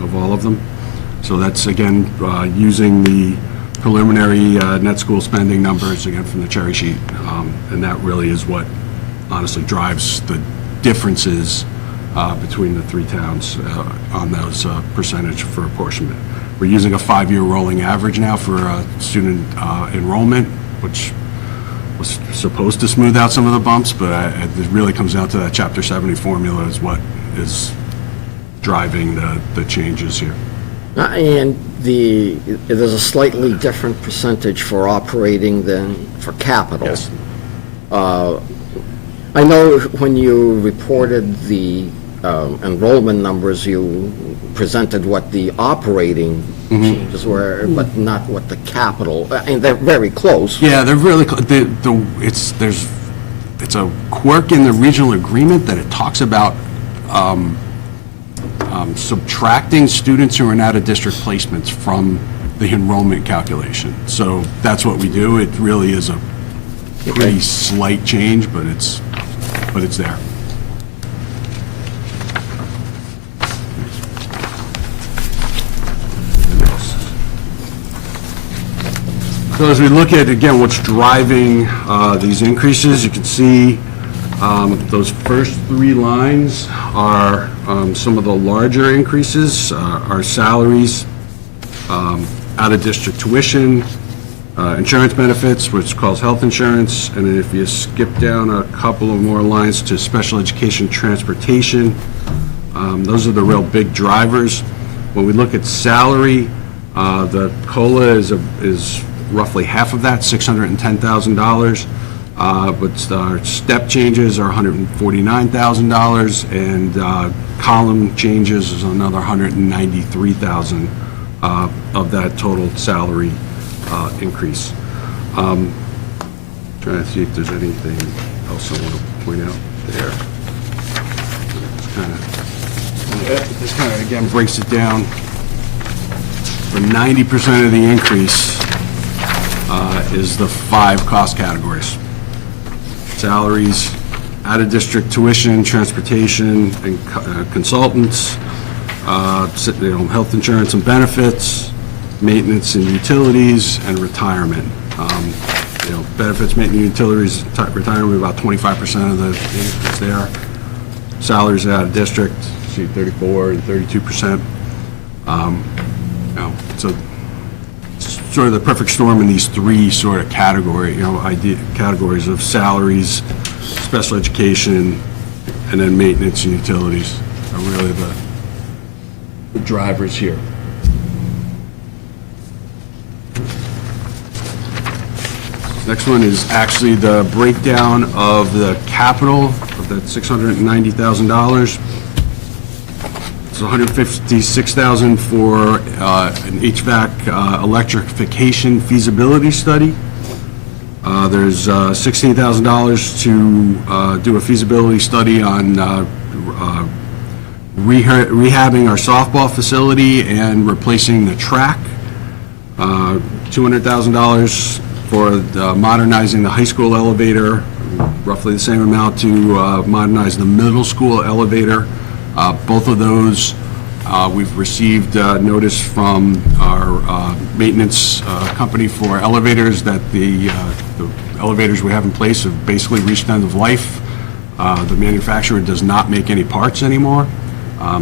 of all of them. So that's, again, using the preliminary net school spending numbers, again, from the cherry sheet. And that really is what honestly drives the differences between the 3 towns on those percentage for apportionment. We're using a 5-year rolling average now for student enrollment, which was supposed to smooth out some of the bumps, but it really comes down to that Chapter 70 formula is what is driving the changes here. And there's a slightly different percentage for operating than for capital. Yes. I know when you reported the enrollment numbers, you presented what the operating changes were, but not what the capital, and they're very close. Yeah, they're really close. It's a quirk in the regional agreement that it talks about subtracting students who are in out-of-district placements from the enrollment calculation. So that's what we do. It really is pretty slight change, but it's there. So as we look at, again, what's driving these increases, you can see those first three lines are some of the larger increases, our salaries, out-of-district tuition, insurance benefits, which calls health insurance, and then if you skip down a couple of more lines to special education transportation, those are the real big drivers. When we look at salary, the COLA is roughly half of that, $610,000. But our step changes are $149,000, and column changes is another $193,000 of that total salary increase. Trying to see if there's anything else I want to point out there. This kind of again breaks it down. For 90% of the increase is the 5 cost categories: salaries, out-of-district tuition, transportation, and consultants, health insurance and benefits, maintenance and utilities, and retirement. Benefits, maintenance, utilities, retirement, about 25% of the increase there. Salaries out of district, see 34 and 32%. So it's sort of the perfect storm in these 3 sort of categories of salaries, special education, and then maintenance and utilities are really the drivers here. Next one is actually the breakdown of the capital of that $690,000. It's $156,000 for an HVAC electrification feasibility study. There's $16,000 to do a feasibility study on rehabbing our softball facility and replacing the track. $200,000 for modernizing the high school elevator, roughly the same amount to modernize the middle school elevator. Both of those, we've received notice from our maintenance company for elevators that the elevators we have in place have basically reached end of life. The manufacturer does not make any parts anymore.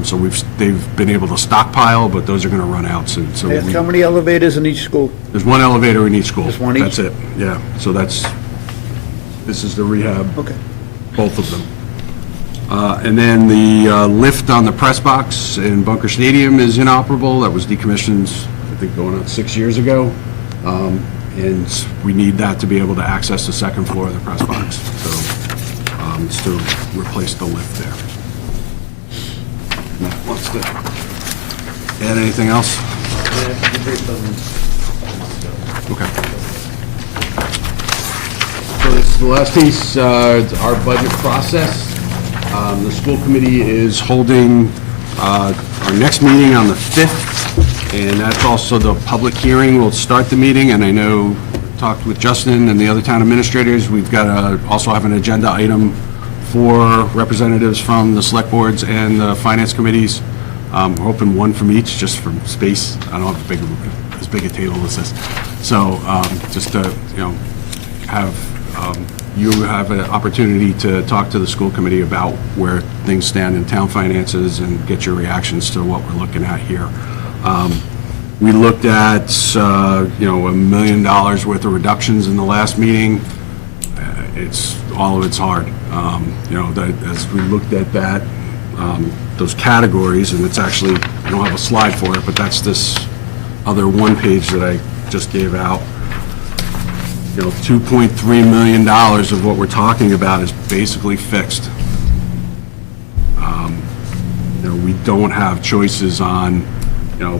So they've been able to stockpile, but those are going to run out soon. So How many elevators in each school? there's one elevator in each school. Just one each? That's it, yeah. So this is the rehab. Okay. Both of them. And then the lift on the press box in Bunker Stadium is inoperable. That was decommissioned, I think, going on 6 years ago. And we need that to be able to access the second floor of the press box. So it's to replace the lift there. Matt wants to add anything else? Okay. So this is the last piece, it's our budget process. The school committee is holding our next meeting on the 5th, and that's also the public hearing. We'll start the meeting, and I know, talked with Justin and the other town administrators, we've got to also have an agenda item for representatives from the select boards and the finance committees. We're hoping one from each, just for space. I don't have as big a table as this. So just to, have you have an opportunity to talk to the school committee about where things stand in town finances and get your reactions to what we're looking at here. We looked at, $1 million worth of reductions in the last meeting. All of it's hard. As we looked at that, those categories, and it's actually, I don't have a slide for it, but that's this other one page that I just gave out. $2.3 million of what we're talking about is basically fixed. We don't have choices on,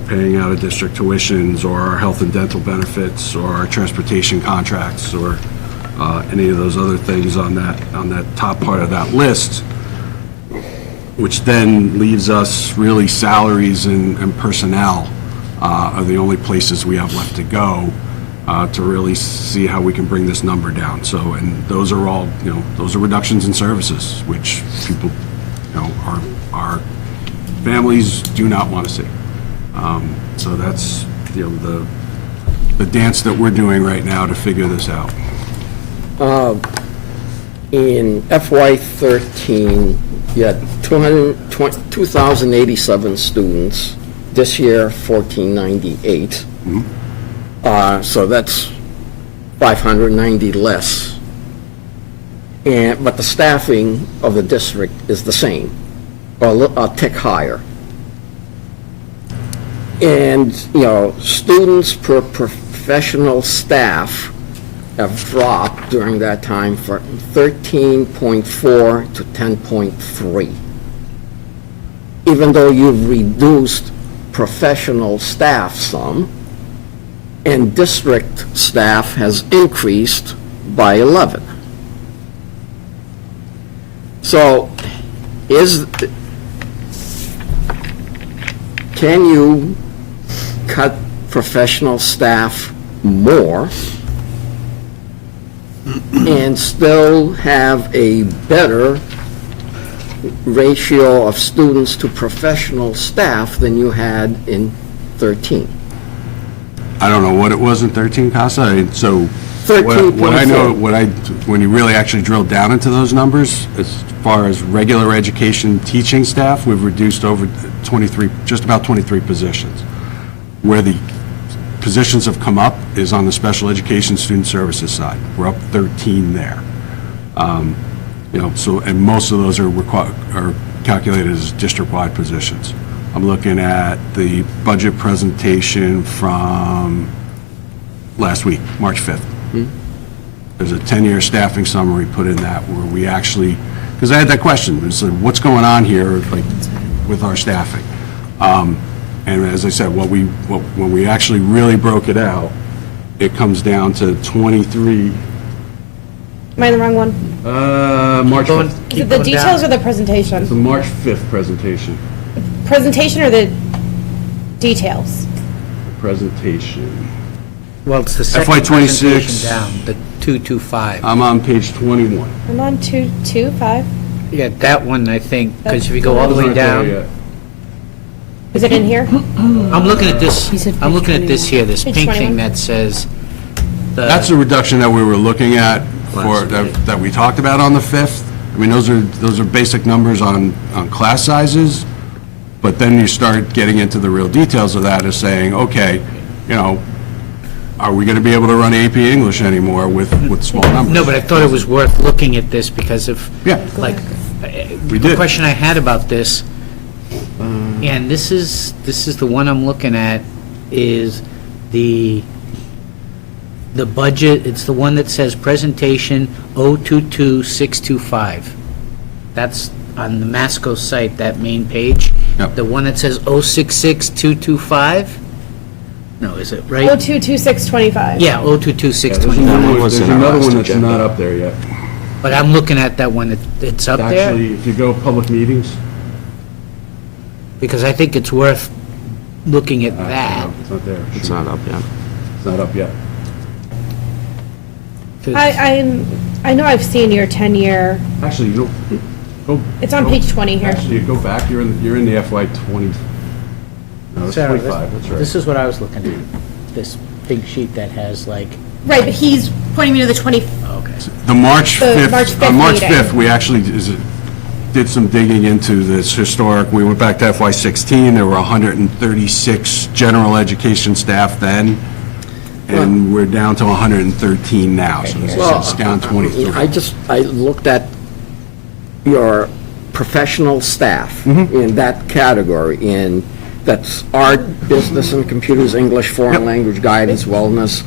paying out of district tuitions or our health and dental benefits or our transportation contracts or any of those other things on that top part of that list, which then leaves us really salaries and personnel are the only places we have left to go. to really see how we can bring this number down. So, and those are all, those are reductions in services, which people, our families do not want to see. So that's, the dance that we're doing right now to figure this out. In FY '13, you had 2,087 students. This year, 1,498. So that's 590 less. But the staffing of the district is the same, or a tick higher. And, students per professional staff have dropped during that time from 13.4 to 10.3. Even though you've reduced professional staff some, and district staff has increased by 11. So can you cut professional staff more and still have a better ratio of students to professional staff than you had in 13? I don't know what it was in 13, Casa. So 13.4. what I know, when you really actually drill down into those numbers, as far as regular education teaching staff, we've reduced over 23, just about 23 positions. Where the positions have come up is on the special education student services side. We're up 13 there. So, and most of those are calculated as district-wide positions. I'm looking at the budget presentation from last week, March 5th. There's a 10-year staffing summary put in that where we actually, because I had that question, it's like, what's going on here with our staffing? And as I said, when we actually really broke it out, it comes down to 23. Am I in the wrong one? March 5th. Is it the details or the presentation? It's the March 5th presentation. Presentation or the details? Presentation. Well, it's the FY second 26. presentation down, the 225. I'm on page 21. I'm on 225. Yeah, that one, I think, because if you go all the way down, Is it in here? I'm looking at this, I'm looking at this here, this Page pink thing 21. that says. That's the reduction that we were looking at that we talked about on the 5th. I mean, those are basic numbers on class sizes, but then you start getting into the real details of that, is saying, okay, are we going to be able to run AP English anymore with small numbers? No, but I thought it was worth looking at this because of, like, the question I had about this, and this is the one I'm looking at, is the budget, it's the one that says presentation 022625. That's on the Masco site, that main page. Yep. The one that says 066225? No, is it right? 022625. Yeah, 022625. There's another one that's not up there yet. But I'm looking at that one, it's up there? Actually, if you go public meetings. Because I think it's worth looking at that. It's not there. It's not up yet. It's not up yet. I know I've seen your 10-year, Actually, go. it's on page 20 here. Actually, go back, you're in the FY 20. No, it's Sarah, 25, that's right. This is what I was looking at, this big sheet that has like, Right, but he's pointing me to the 20, okay. The March The 5th, March 5th on March meeting. 5th, we actually did some digging into this historic, we went back to FY 16, there were 136 general education staff then, and we're down to 113 now, so it's down 23. I looked at your professional staff in that category, and that's art, business and computers, English, foreign language, guidance, wellness,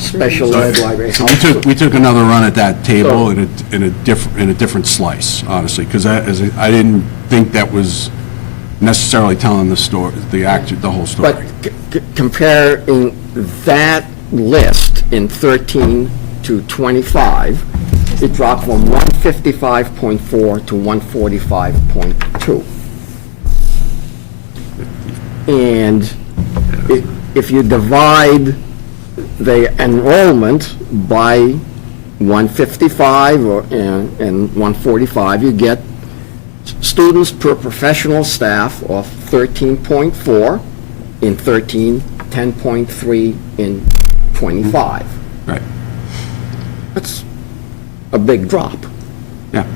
special ed, library, health. We took another run at that table in a different slice, honestly, because I didn't think that was necessarily telling the story, the whole story. But comparing that list in 13 to 25, it dropped from 155.4 to 145.2. And if you divide the enrollment by 155 and 145, you get students per professional staff of 13.4 in 13, 10.3 in 25. Right. That's a big drop. Yeah.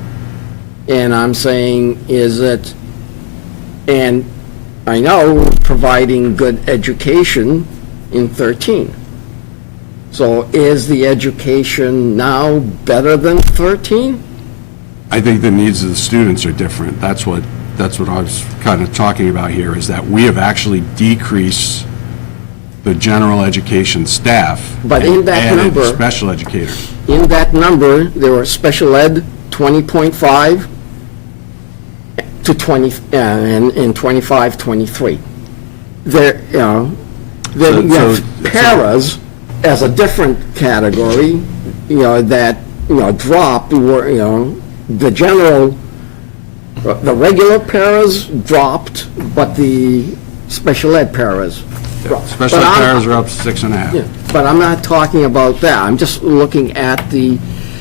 And I'm saying, is it, and I know we're providing good education in 13. So is the education now better than 13? I think the needs of the students are different. That's what I was kind of talking about here, is that we have actually decreased the general education staff. But in that and added number- special educators. In that number, there were special ed 20.5 to 20, and in 25, 23. There, you know, then you have paras as a different category, you know, that, you know, dropped, were, you know, the general, the regular paras dropped, but the special ed paras dropped. Special ed paras are up 6.5. Yeah, but I'm not talking about that. I'm just looking at the,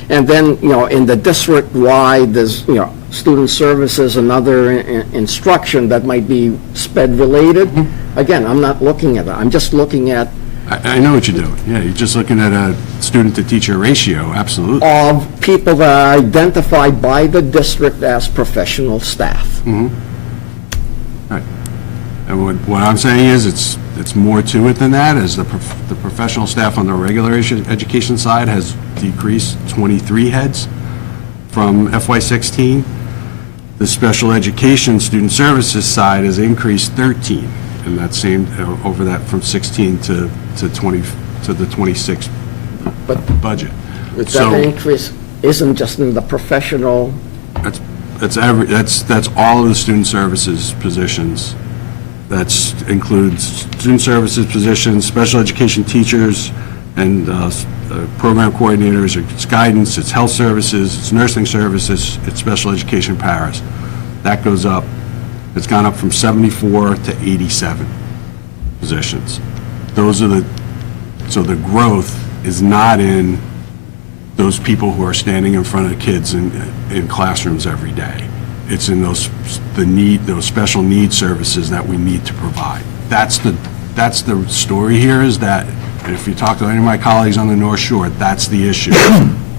and then, you know, in the district-wide, there's, you know, student services, another instruction that might be sped-related. Again, I'm not looking at that. I'm just looking at I know what you're doing. Yeah, you're just looking at a student-to-teacher ratio, absolutely. of people that are identified by the district as professional staff. Right. And what I'm saying is, it's more to it than that, is the professional staff on the regular education side has decreased 23 heads from FY16. The special education student services side has increased 13, and that same, over that from 16 to 20, to the 26 budget. But So- that increase isn't just in the professional, That's all of the student services positions. That includes student services positions, special education teachers, and program coordinators, it's guidance, it's health services, it's nursing services, it's special education paras. That goes up, it's gone up from 74 to 87 positions. Those are so the growth is not in those people who are standing in front of the kids in classrooms every day. It's in those special needs services that we need to provide. That's the story here, is that, and if you talk to any of my colleagues on the North Shore, that's the issue.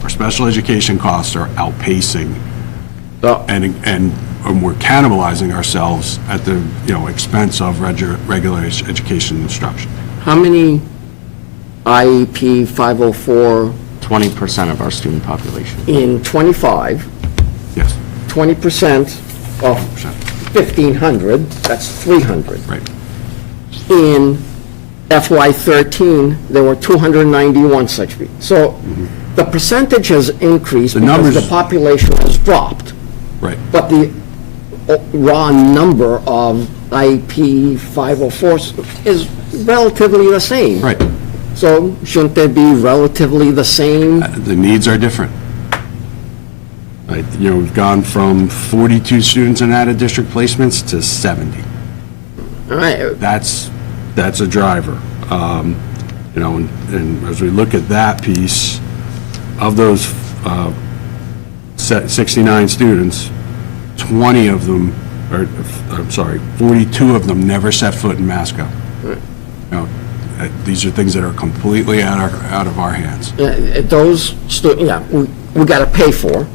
Our special education costs are outpacing, and we're cannibalizing ourselves at the, you know, expense of regular education instruction. how many IEP 504 20% of our student population. in 25? Yes. 20% of 1,500, that's 300. Right. In FY13, there were 291 such people. So the percentage has increased because numbers- the population has dropped. Right. But the raw number of IEP 504s is relatively the same. Right. So shouldn't they be relatively the same? The needs are different. Right, you know, we've gone from 42 students in out-of-district placements to 70. All right. That's a driver. You know, and as we look at that piece, of those 69 students, 20 of them, or, I'm sorry, 42 of them never set foot in Masco. You know, these are things that are completely out of our hands. Those, we got to pay for.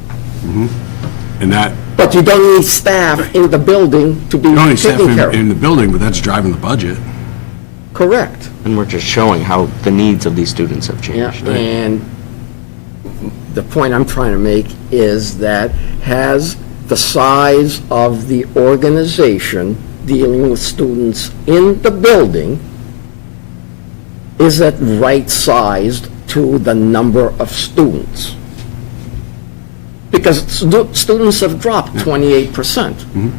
And that, But you don't need staff in the building to be not only staff taking care of. in the building, but that's driving the budget. Correct. And we're just showing how the needs of these students have Yeah, changed. and the point I'm trying to make is that has the size of the organization dealing with students in the building, is it right-sized to the number of students? Because students have dropped 28%.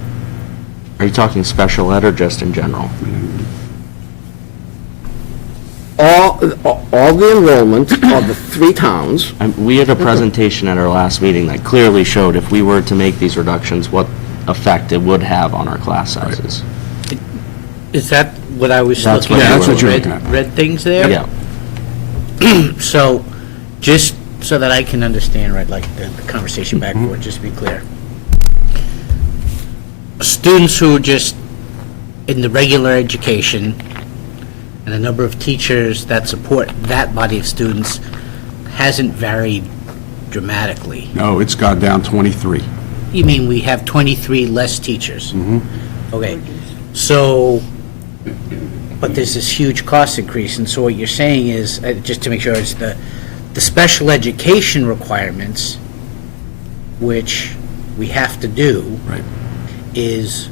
Are you talking special ed or just in general? All the enrollment of the 3 towns. We had a presentation at our last meeting that clearly showed if we were to make these reductions, what effect it would have on our class sizes. Is that what I was That's looking what at? you were looking at. Red things there? Yeah. So, just so that I can understand, right, like the conversation back and forth, just to be clear. Students who are just in the regular education and the number of teachers that support that body of students hasn't varied dramatically. No, it's gone down 23. You mean we have 23 less teachers? Mm-hmm. Okay, so, but there's this huge cost increase, and so what you're saying is, just to make sure, it's the special education requirements, which we have to do, Right. is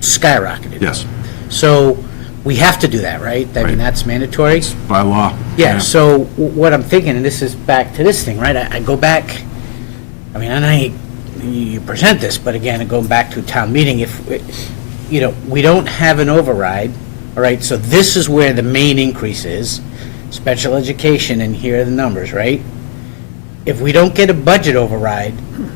skyrocketed. Yes. So, we have to do that, right? I mean, Right. that's mandatory? By law. Yeah, so what I'm thinking, and this is back to this thing, right? I go back, I mean, I know you present this, but again, going back to a town meeting, if, you know, we don't have an override, all right? So this is where the main increase is, special education, and here are the numbers, right? If we don't get a budget override,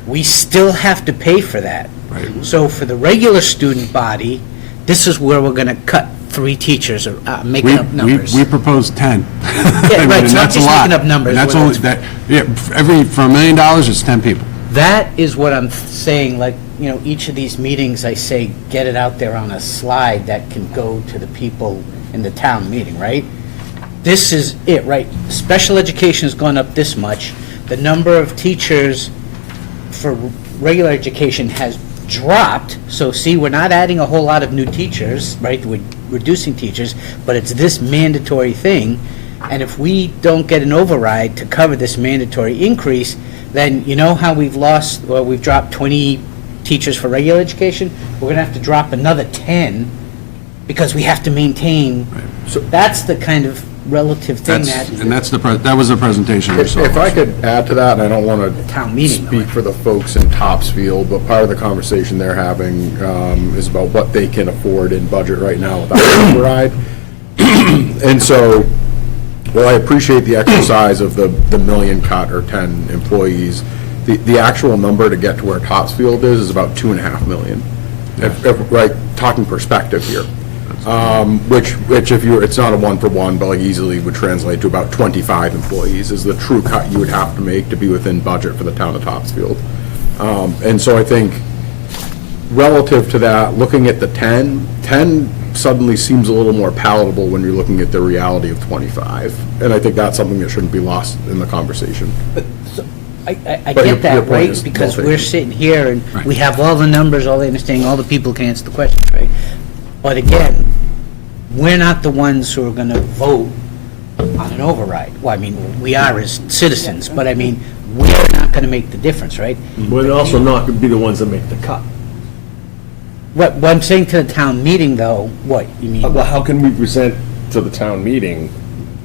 we still have to pay for that. Right. So for the regular student body, this is where we're gonna cut 3 teachers, or making up numbers. We proposed 10. Yeah, right, And so I'm that's a just lot. making up numbers, And that's whether only, it's- that, yeah, for $1 million, it's 10 people. That is what I'm saying, like, you know, each of these meetings, I say, get it out there on a slide that can go to the people in the town meeting, right? This is it, right? Special education has gone up this much. The number of teachers for regular education has dropped. So see, we're not adding a whole lot of new teachers, right? We're reducing teachers, but it's this mandatory thing. And if we don't get an override to cover this mandatory increase, then you know how we've lost, or we've dropped 20 teachers for regular education? We're gonna have to drop another 10 because we have to maintain. So that's the kind of relative thing that. And that was the presentation we saw. If I could add to that, and I don't want to Town meeting, speak for the folks in Topsfield, but part of the conversation they're having is about what they can afford in budget right now without an override. And so, well, I appreciate the exercise of the million cut or 10 employees. The actual number to get to where Topsfield is about 2.5 million. Right, talking perspective here. Which if you're, it's not a one-for-one, but like easily would translate to about 25 employees is the true cut you would have to make to be within budget for the town of Topsfield. And so I think relative to that, looking at the 10 suddenly seems a little more palatable when you're looking at the reality of 25. And I think that's something that shouldn't be lost in the conversation. I But your get that, point right? is Because well we're taken. sitting here and we have all the numbers, all the understanding, all the people can answer the questions, right? But again, we're not the ones who are gonna vote on an override. Well, I mean, we are as citizens, but I mean, we're not gonna make the difference, right? We're also not gonna be the ones that make the cut. What I'm saying to the town meeting, though, what, you mean? Well, how can we present to the town meeting,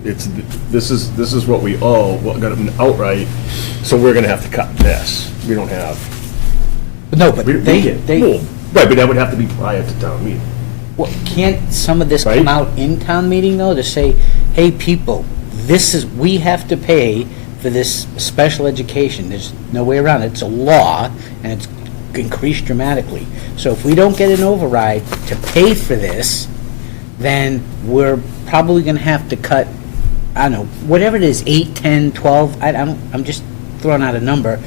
this is what we owe, what got an outright, so we're gonna have to cut this. We don't have. No, but we they, can't. they, Well, right, but that would have to be prior to town meeting. Well, can't some of this Right? come out in town meeting, though, to say, hey, people, this is, we have to pay for this special education, there's no way around it, it's a law, and it's increased dramatically. So if we don't get an override to pay for this, then we're probably gonna have to cut, I don't know, whatever it is, 8, 10, 12, I'm just throwing out a number.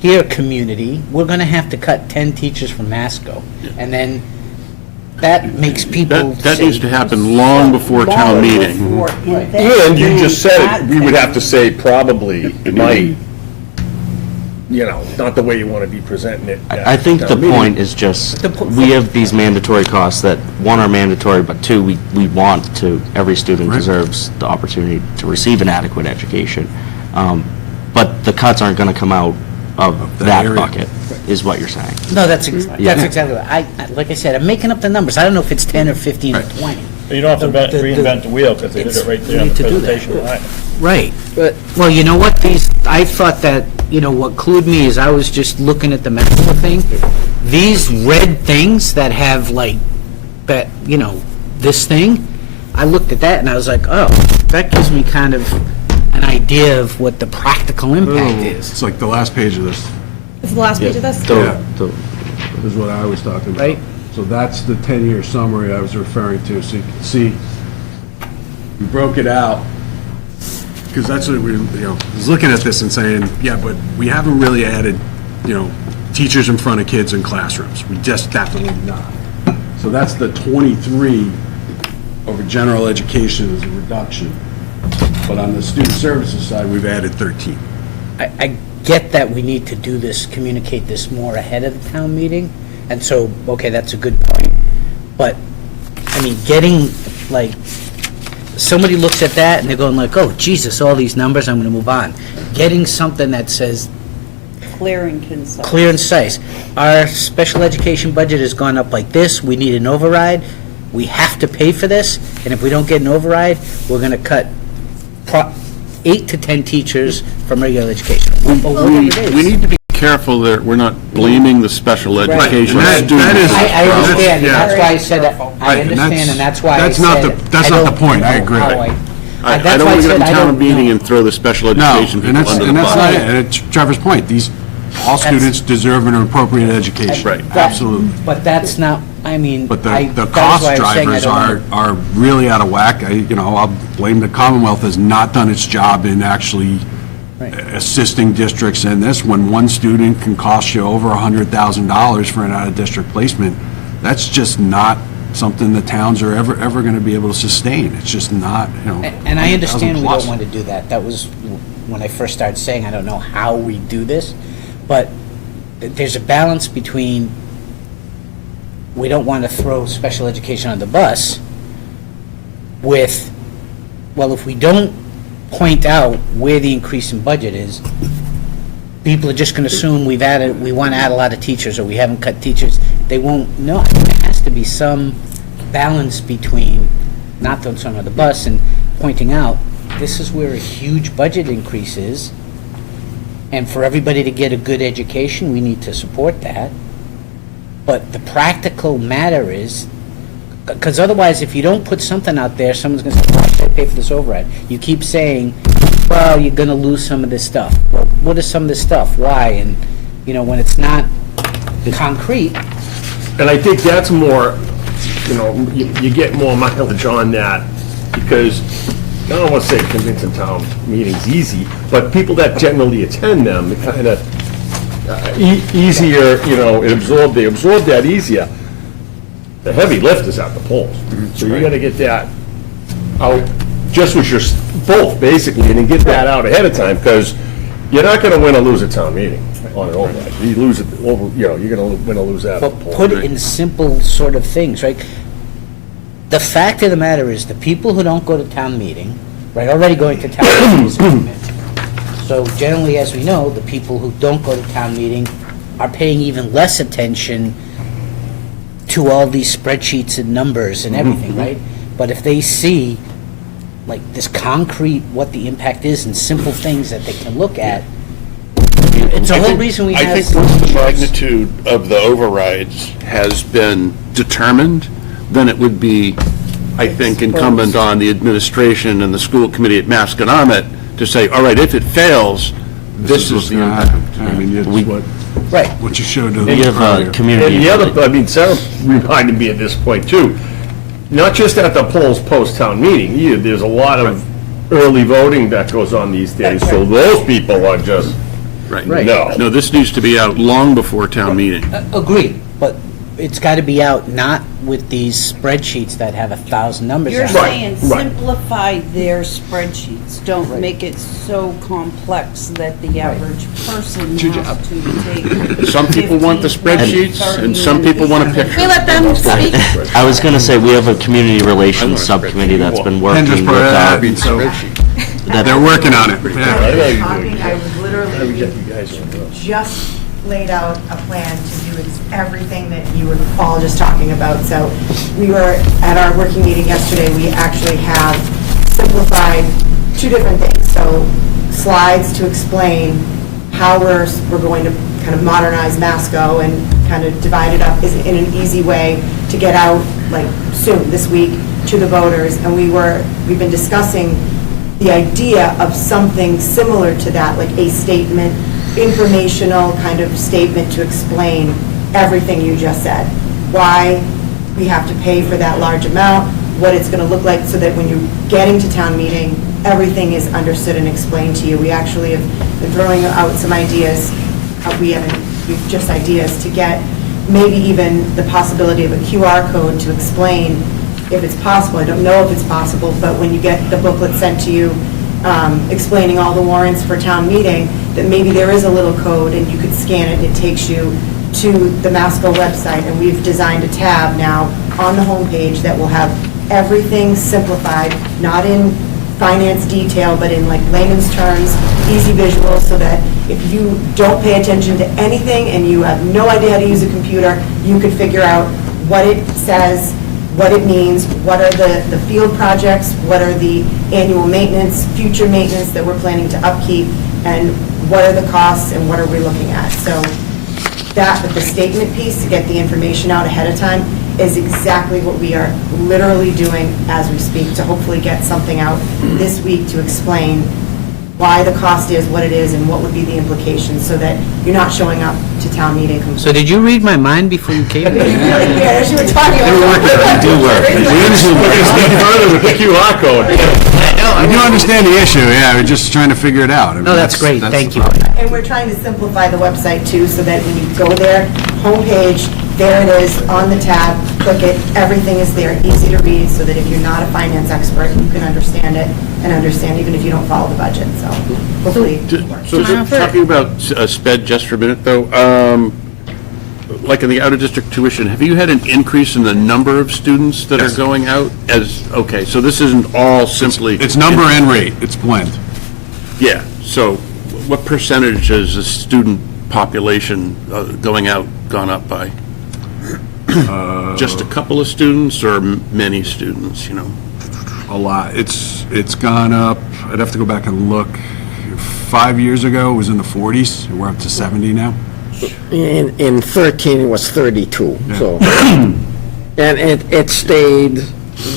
Here, community, we're gonna have to cut 10 teachers from Masco, and then that makes people That say- needs to happen long before town meeting. And you just said it, we would have to say probably, might, you know, not the way you wanna be presenting it. at I think town the meeting. point is just, we have these mandatory costs that, one, are mandatory, but two, we want to, every student deserves the opportunity to receive an adequate education. But the cuts aren't going to come out of that area. bucket, is what you're saying. No, that's Yeah. exactly what, like I said, I'm making up the numbers, I don't know if it's 10 or 15 or 20. You don't have to reinvent the wheel, because they did it right there on the Need to do that. presentation tonight. Right. Well, you know what, I thought that, you know, what clued me is I was just looking at the Masco thing. These red things that have like, that, you know, this thing, I looked at that and I was like, oh, that gives me kind of an idea of what the practical impact is. It's like the last page of this. It's the last page of this? Yeah, is what I was talking about. Right. So that's the 10-year summary I was referring to, so you can see we broke it out, because that's what we, was looking at this and saying, yeah, but we haven't really added, teachers in front of kids in classrooms. We just definitely not. So that's the 23 over general education is a reduction. But on the student services side, we've added 13. I get that we need to do this, communicate this more ahead of the town meeting, and so, okay, that's a good point. But, I mean, getting, like, somebody looks at that and they're going like, oh, Jesus, all these numbers, I'm gonna move on. Getting something that says, Clear and concise. clear and concise, our special education budget has gone up like this, we need an override, we have to pay for this, and if we don't get an override, we're gonna cut 8 to 10 teachers from regular education. Or whatever it is. We need to be careful that we're not blaming the special education Right. students. That is- I understand, and Yeah. that's why I said, I Right, and understand, and that's why I that's not said. that's not the point, I don't agree. know how I that's don't why want to get said up I in town don't meeting know. and throw the special No, education and people that's, under the and that's not bus. it, and it's Trevor's point, all students deserve an appropriate education. Right. Absolutely. But that's not, I mean, But the that was cost why I was saying I drivers don't know. are really out of whack. I'll blame the Commonwealth has not done its job in actually assisting districts in this. When one student can cost you over $100,000 for an out-of-district placement, that's just not something the towns are ever going to be able to sustain. It's just not, And I understand we 100,000 plus. don't want to do that. That was when I first started saying, I don't know how we do this, but there's a balance between, we don't want to throw special education on the bus with, well, if we don't point out where the increase in budget is, people are just going to assume we want to add a lot of teachers, or we haven't cut teachers. They won't know. There has to be some balance between not throwing someone on the bus and pointing out, this is where a huge budget increase is, and for everybody to get a good education, we need to support that. But the practical matter is, because otherwise, if you don't put something out there, someone's going to say, why should I pay for this override? You keep saying, well, you're going to lose some of this stuff. Well, what is some of this stuff? Why? And, when it's not concrete. And I think that's more, you get more mileage on that, because, I don't want to say convincing town meeting's easy, but people that generally attend them, it kind of easier, they absorb that easier. The heavy lift is at the polls. So you gotta get that out, just with your, both, basically, and then get that out ahead of time, because you're not gonna win or lose a town meeting on an override. You lose it over, you're gonna win or lose that at the But polls. put it in simple sort of things, right? The fact of the matter is, the people who don't go to town meeting, right, already going to town meeting is a commitment. So generally, as we know, the people who don't go to town meeting are paying even less attention to all these spreadsheets and numbers and everything, right? But if they see, like, this concrete, what the impact is, and simple things that they can look at, it's the whole reason we have. I think once the magnitude of the overrides has been determined, then it would be, I think, incumbent on the administration and the school committee at Masconomet to say, all right, if it fails, this is what's the gonna impact. happen. I mean, it's Right. what you showed to We have earlier. a community. And the other, Sarah reminded me at this point too, not just at the polls post-town meeting, there's a lot of early voting that goes on these days, so those people are just, Right. no. No, this needs to be out long before town meeting. Agreed, but it's got to be out not with these spreadsheets that have 1,000 numbers You're on it. saying right. simplify their spreadsheets. Don't make it so complex that the average person has to take. Some people want the 15, 20, spreadsheets, 30 and some people want a minutes. picture. We let them speak. I was going to say, we have a community relations subcommittee that's been working just with, put it so they're working on it. Yeah. I was literally just laid out a plan to do everything that you were all just talking about. So we were, at our working meeting yesterday, we actually have simplified 2 different things. So slides to explain how we're going to kind of modernize Masco and kind of divide it up in an easy way to get out, like, soon, this week, to the voters. And we've been discussing the idea of something similar to that, like a statement, informational kind of statement to explain everything you just said. Why we have to pay for that large amount, what it's gonna look like, so that when you're getting to town meeting, everything is understood and explained to you. We actually have been throwing out some ideas, we've just ideas to get maybe even the possibility of a QR code to explain if it's possible. I don't know if it's possible, but when you get the booklet sent to you, explaining all the warrants for town meeting, that maybe there is a little code and you could scan it and it takes you to the Masco website. And we've designed a tab now on the homepage that will have everything simplified, not in finance detail, but in like layman's terms, easy visuals, so that if you don't pay attention to anything and you have no idea how to use a computer, you could figure out what it says, what it means, what are the field projects, what are the annual maintenance, future maintenance that we're planning to upkeep, and what are the costs and what are we looking at. So that, but the statement piece, to get the information out ahead of time, is exactly what we are literally doing as we speak, to hopefully get something out this week to explain why the cost is what it is and what would be the implications, so that you're not showing up to town meeting completely. So did you read my mind before you came? Yeah, as you were talking about. Do work. Further with the QR code. I do understand the issue, yeah, we're just trying to figure it out. I mean, No, that's great, thank you. And we're trying to simplify the website too, so that when you go there, homepage, there it is on the tab, click it, everything is there, easy to read, so that if you're not a finance expert, you can understand it, and understand even if you don't follow the budget, so hopefully it works. So just talking about SPED just for a minute, though, like in the out-of-district tuition, have you had an increase in the number of students that are going out as, okay, so this isn't all simply... It's number and rate, it's blend. Yeah, so what percentage is the student population going out gone up by? Just a couple of students or many students, you know? A lot. It's gone up, I'd have to go back and look. 5 years ago, it was in the 40s, and we're up to 70 now. In 13, it was 32, so. And it stayed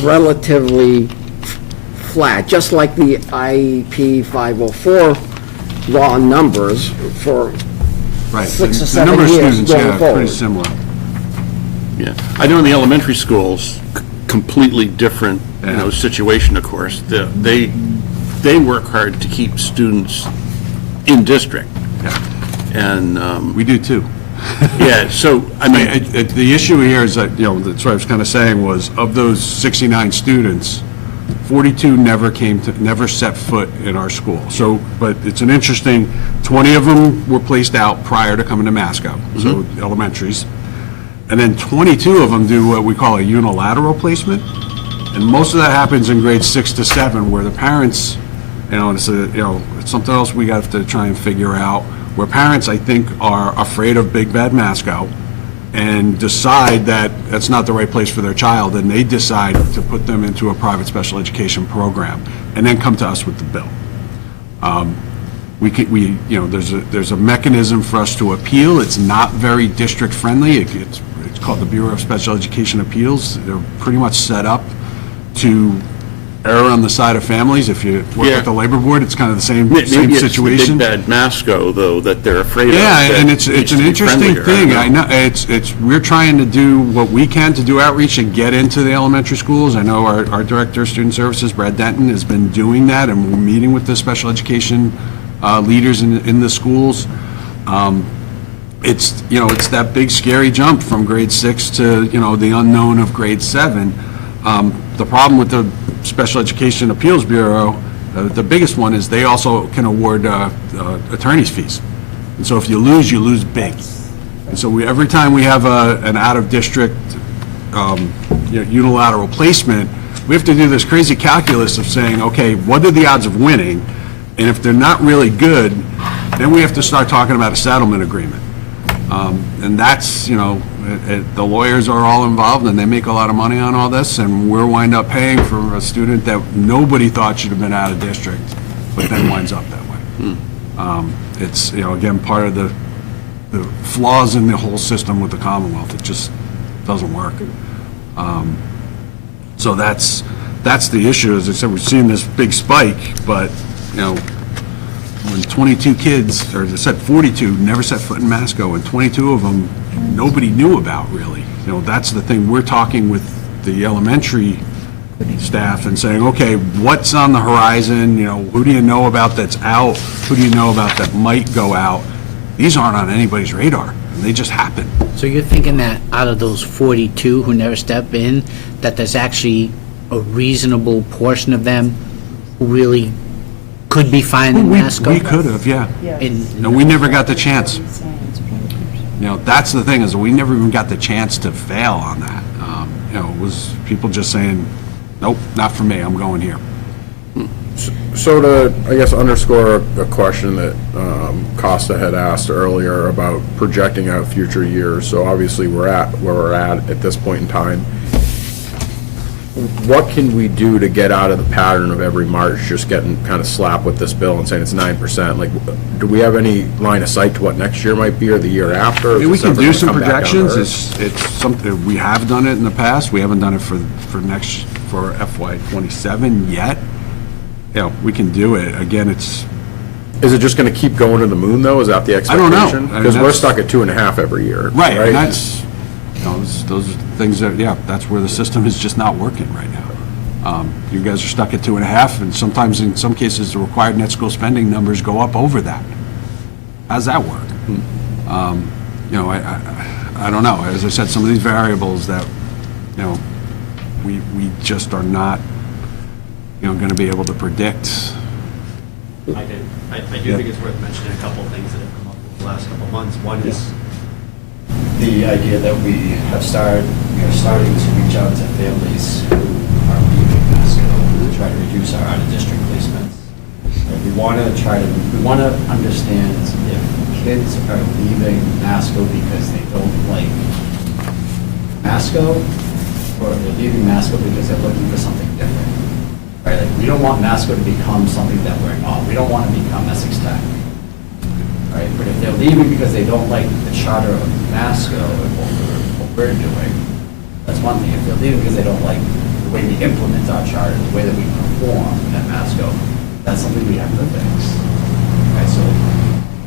relatively flat, just like the IEP 504 raw numbers for Right. 6 or The 7 number of years students, going yeah, forward. pretty similar. Yeah, I know in the elementary schools, completely different, you know, situation, of course. They work hard to keep students in district. And we do too. Yeah, so, I mean... The issue here is that, you know, that's what I was kind of saying was, of those 69 students, 42 never set foot in our school. So, but it's an interesting, 20 of them were placed out prior to coming to Masco, so elementaries. And then 22 of them do what we call a unilateral placement. And most of that happens in grades 6 to 7, where the parents, you know, it's something else we have to try and figure out, where parents, I think, are afraid of Big Bad Masco and decide that that's not the right place for their child, and they decide to put them into a private special education program, and then come to us with the bill. There's a mechanism for us to appeal. It's not very district friendly. It's called the Bureau of Special Education Appeals. They're pretty much set up to err on the side of families. If you work with the labor board, it's kind of the same situation. Maybe it's the Big Bad Masco, though, that they're afraid of. Yeah, and it's needs an to be interesting friendlier. thing. I I know, we're trying to do what we can to do outreach and get into the elementary schools. I know our Director of Student Services, Brad Denton, has been doing that, and we're meeting with the special education leaders in the schools. It's that big scary jump from grade 6 to, the unknown of grade 7. The problem with the Special Education Appeals Bureau, the biggest one, is they also can award attorney's fees. And so if you lose big. And so every time we have an out-of-district unilateral placement, we have to do this crazy calculus of saying, okay, what are the odds of winning? And if they're not really good, then we have to start talking about a settlement agreement. And that's, the lawyers are all involved, and they make a lot of money on all this, and we'll wind up paying for a student that nobody thought should have been out of district, but then winds up that way. It's, again, part of the flaws in the whole system with the Commonwealth. It just doesn't work. So that's the issue. As I said, we've seen this big spike, but, when 22 kids, or I said 42, never set foot in Masco, and 22 of them nobody knew about, really. That's the thing. We're talking with the elementary staff and saying, okay, what's on the horizon, who do you know about that's out, who do you know about that might go out? These aren't on anybody's radar, and they just happen. So you're thinking that out of those 42 who never step in, that there's actually a reasonable portion of them who really could be fine in Masco? We could have, yeah. And No, we never got the chance. That's the thing, is we never even got the chance to fail on that. It was people just saying, nope, not for me, I'm going here. So to, I guess, underscore a question that Costa had asked earlier about projecting out future years. So obviously, we're at where we're at this point in time. What can we do to get out of the pattern of every March just getting kind of slapped with this bill and saying it's 9%? Like, do we have any line of sight to what next year might be or the year after? I mean, we can do some projections. It's It's something, we have done it in the past. We haven't done it for FY '27 yet. We can do it. Again, Is it just going to keep going to the moon, though? Is that the I don't know. expectation? I mean, Because we're that's- stuck at 2.5 every year. Right, and that's, those are things that, that's where the system is just not working right now. You guys are stuck at 2.5, and sometimes, in some cases, the required net school spending numbers go up over that. How's that work? I don't know. As I said, some of these variables that, we just are not, going to be able to predict. I do think it's worth mentioning a couple of things that have come up in the last couple of months. One is the idea that we are starting to reach out to families who are leaving Masco to try to reduce our out-of-district placements. And we want to understand if kids are leaving Masco because they don't like Masco, or if they're leaving Masco because they're looking for something different. Right? Like, we don't want Masco to become something that we're not. We don't want to become Essex Tech. Right? But if they're leaving because they don't like the charter of Masco and what we're doing, that's one thing. If they're leaving because they don't like the way we implement our charter, the way that we perform at Masco, that's something we have to fix. Right? So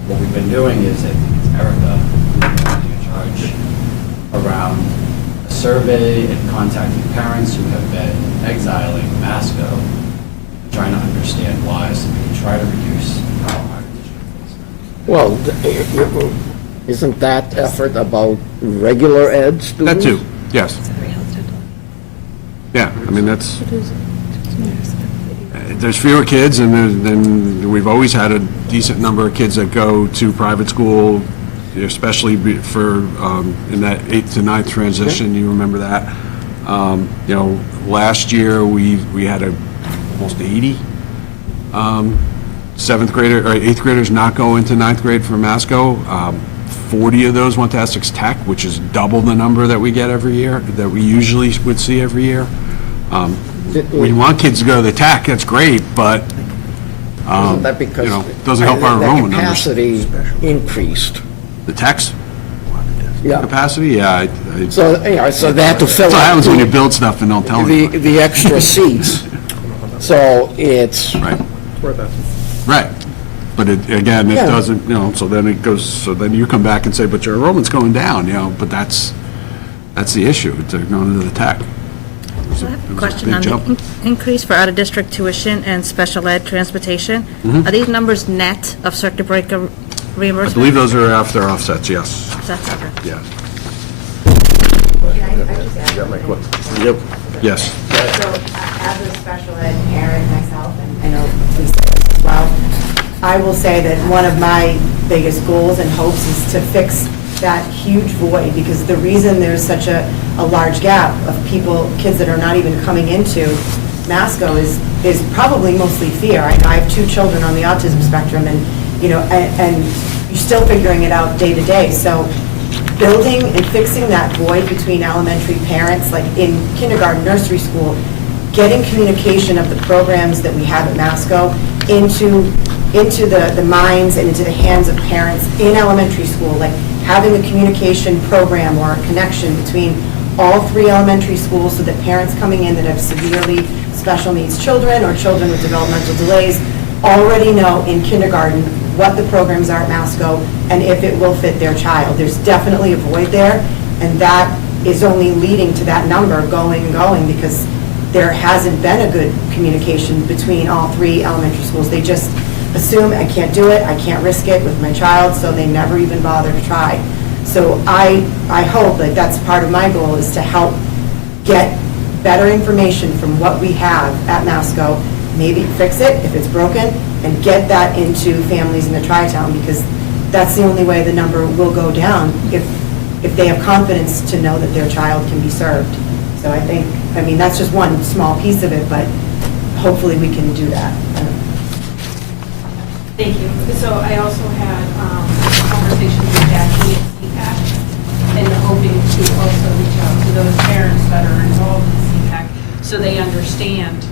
what we've been doing is, I think it's Erica who's in charge around a survey and contacting parents who have been exiling Masco, trying to understand why, so we can try to reduce our Well, isn't that effort about regular ed students? That too, yes. Yeah, I mean, there's fewer kids, and then we've always had a decent number of kids that go to private school, especially for, in that 8th to 9th transition, you remember that. Last year, we had almost 80 7th grader, or 8th graders not go into 9th grade for Masco. 40 of those went to Essex Tech, which is double the number that we get every year, that we usually would see every year. We want kids to go to the Tech, that's great, but, Isn't that because doesn't help our enrollment the numbers. capacity increased? The Tech's Yeah. capacity, yeah. So they have to fill That's what out happens when you build stuff and don't tell anybody. the extra seats. So it's. Right. Right. But again, it Yeah. doesn't, so then it goes, so then you come back and say, but your enrollment's going down, but that's the issue, it's going into the Tech. So I have a It was question big on jump. the increase for out-of-district tuition and special ed transportation. Mhm. Are these numbers net of circuit breaker I reimbursement? believe those are after offsets, yes. That's okay. Yeah. Yep. Yes. So as a special ed parent myself, and I know Lisa is as well, I will say that one of my biggest goals and hopes is to fix that huge void, because the reason there's such a large gap of kids that are not even coming into Masco is probably mostly fear. I know I have 2 children on the autism spectrum, and, and you're still figuring it out day to day. So building and fixing that void between elementary parents, like in kindergarten, nursery school, getting communication of the programs that we have at Masco into the minds and into the hands of parents in elementary school, like having a communication program or a connection between all 3 elementary schools, so that parents coming in that have severely special needs children or children with developmental delays already know in kindergarten what the programs are at Masco and if it will fit their child. There's definitely a void there, and that is only leading to that number going and going, because there hasn't been a good communication between all three elementary schools. They just assume I can't do it, I can't risk it with my child, so they never even bother to try. So I hope, like, that's part of my goal, is to help get better information from what we have at Masco, maybe fix it if it's broken, and get that into families in the tri-town, because that's the only way the number will go down, if they have confidence to know that their child can be served. So I think, I mean, that's just one small piece of it, but hopefully we can do that. Thank you. So I also had conversations with Jackie at CPAC, and hoping to also reach out to those parents that are involved in CPAC, so they understand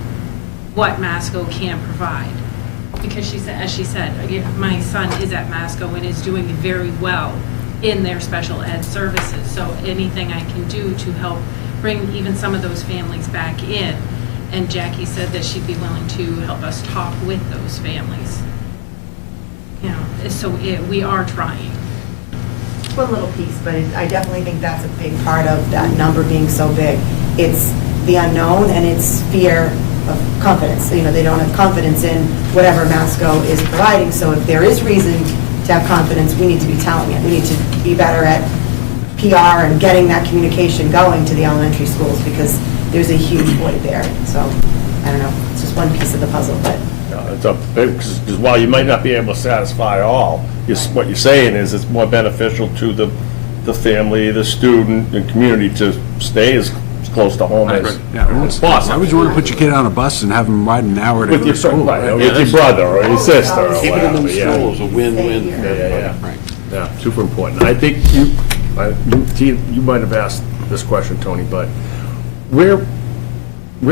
what Masco can provide. Because she said, as she said, again, my son is at Masco and is doing very well in their special ed services. So anything I can do to help bring even some of those families back in. And Jackie said that she'd be willing to help us talk with those families. You know, so we are trying. One little piece, but I definitely think that's a big part of that number being so big. It's the unknown and it's fear of confidence. You know, they don't have confidence in whatever Masco is providing. So if there is reason to have confidence, we need to be telling it. We need to be better at PR and getting that communication going to the elementary schools, because there's a huge void there. So, I don't know, it's just one piece of the puzzle, but. It's a big, because while you might not be able to satisfy all, what you're saying is it's more beneficial to the family, the student, and community to stay as close to home as possible. Why would you want to put your kid on a bus and have him ride an hour to With go your to school? with your brother or your sister or Keeping them in whatever, yeah. school is a win-win. Yeah. Yeah, super important. I think you might have asked this question, Tony, but where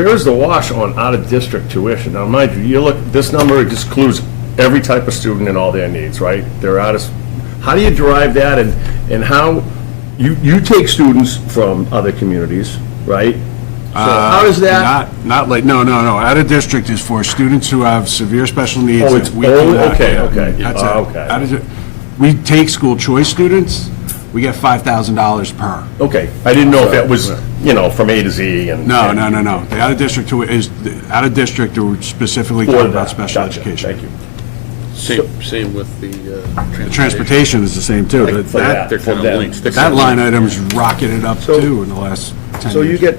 is the wash on out-of-district tuition? Now, mind you, you look, this number excludes every type of student and all their needs, right? They're out of, how do you derive that, and how, you take students from other communities, right? So how does that? Not like, no. Out of district is for students who have severe special needs. Oh, it's that we cannot- okay. That's it. Okay. Out of di- We take school choice students, we get $5,000 per. Okay, I didn't know if that was, from A to Z and. No. The out of district is, out of district are specifically For talking about that. special Gotcha. education. Thank you. Same with the The transportation is the same too. For that. They're kind of linked. That line item's rocketed up too in the last 10 years. So you get,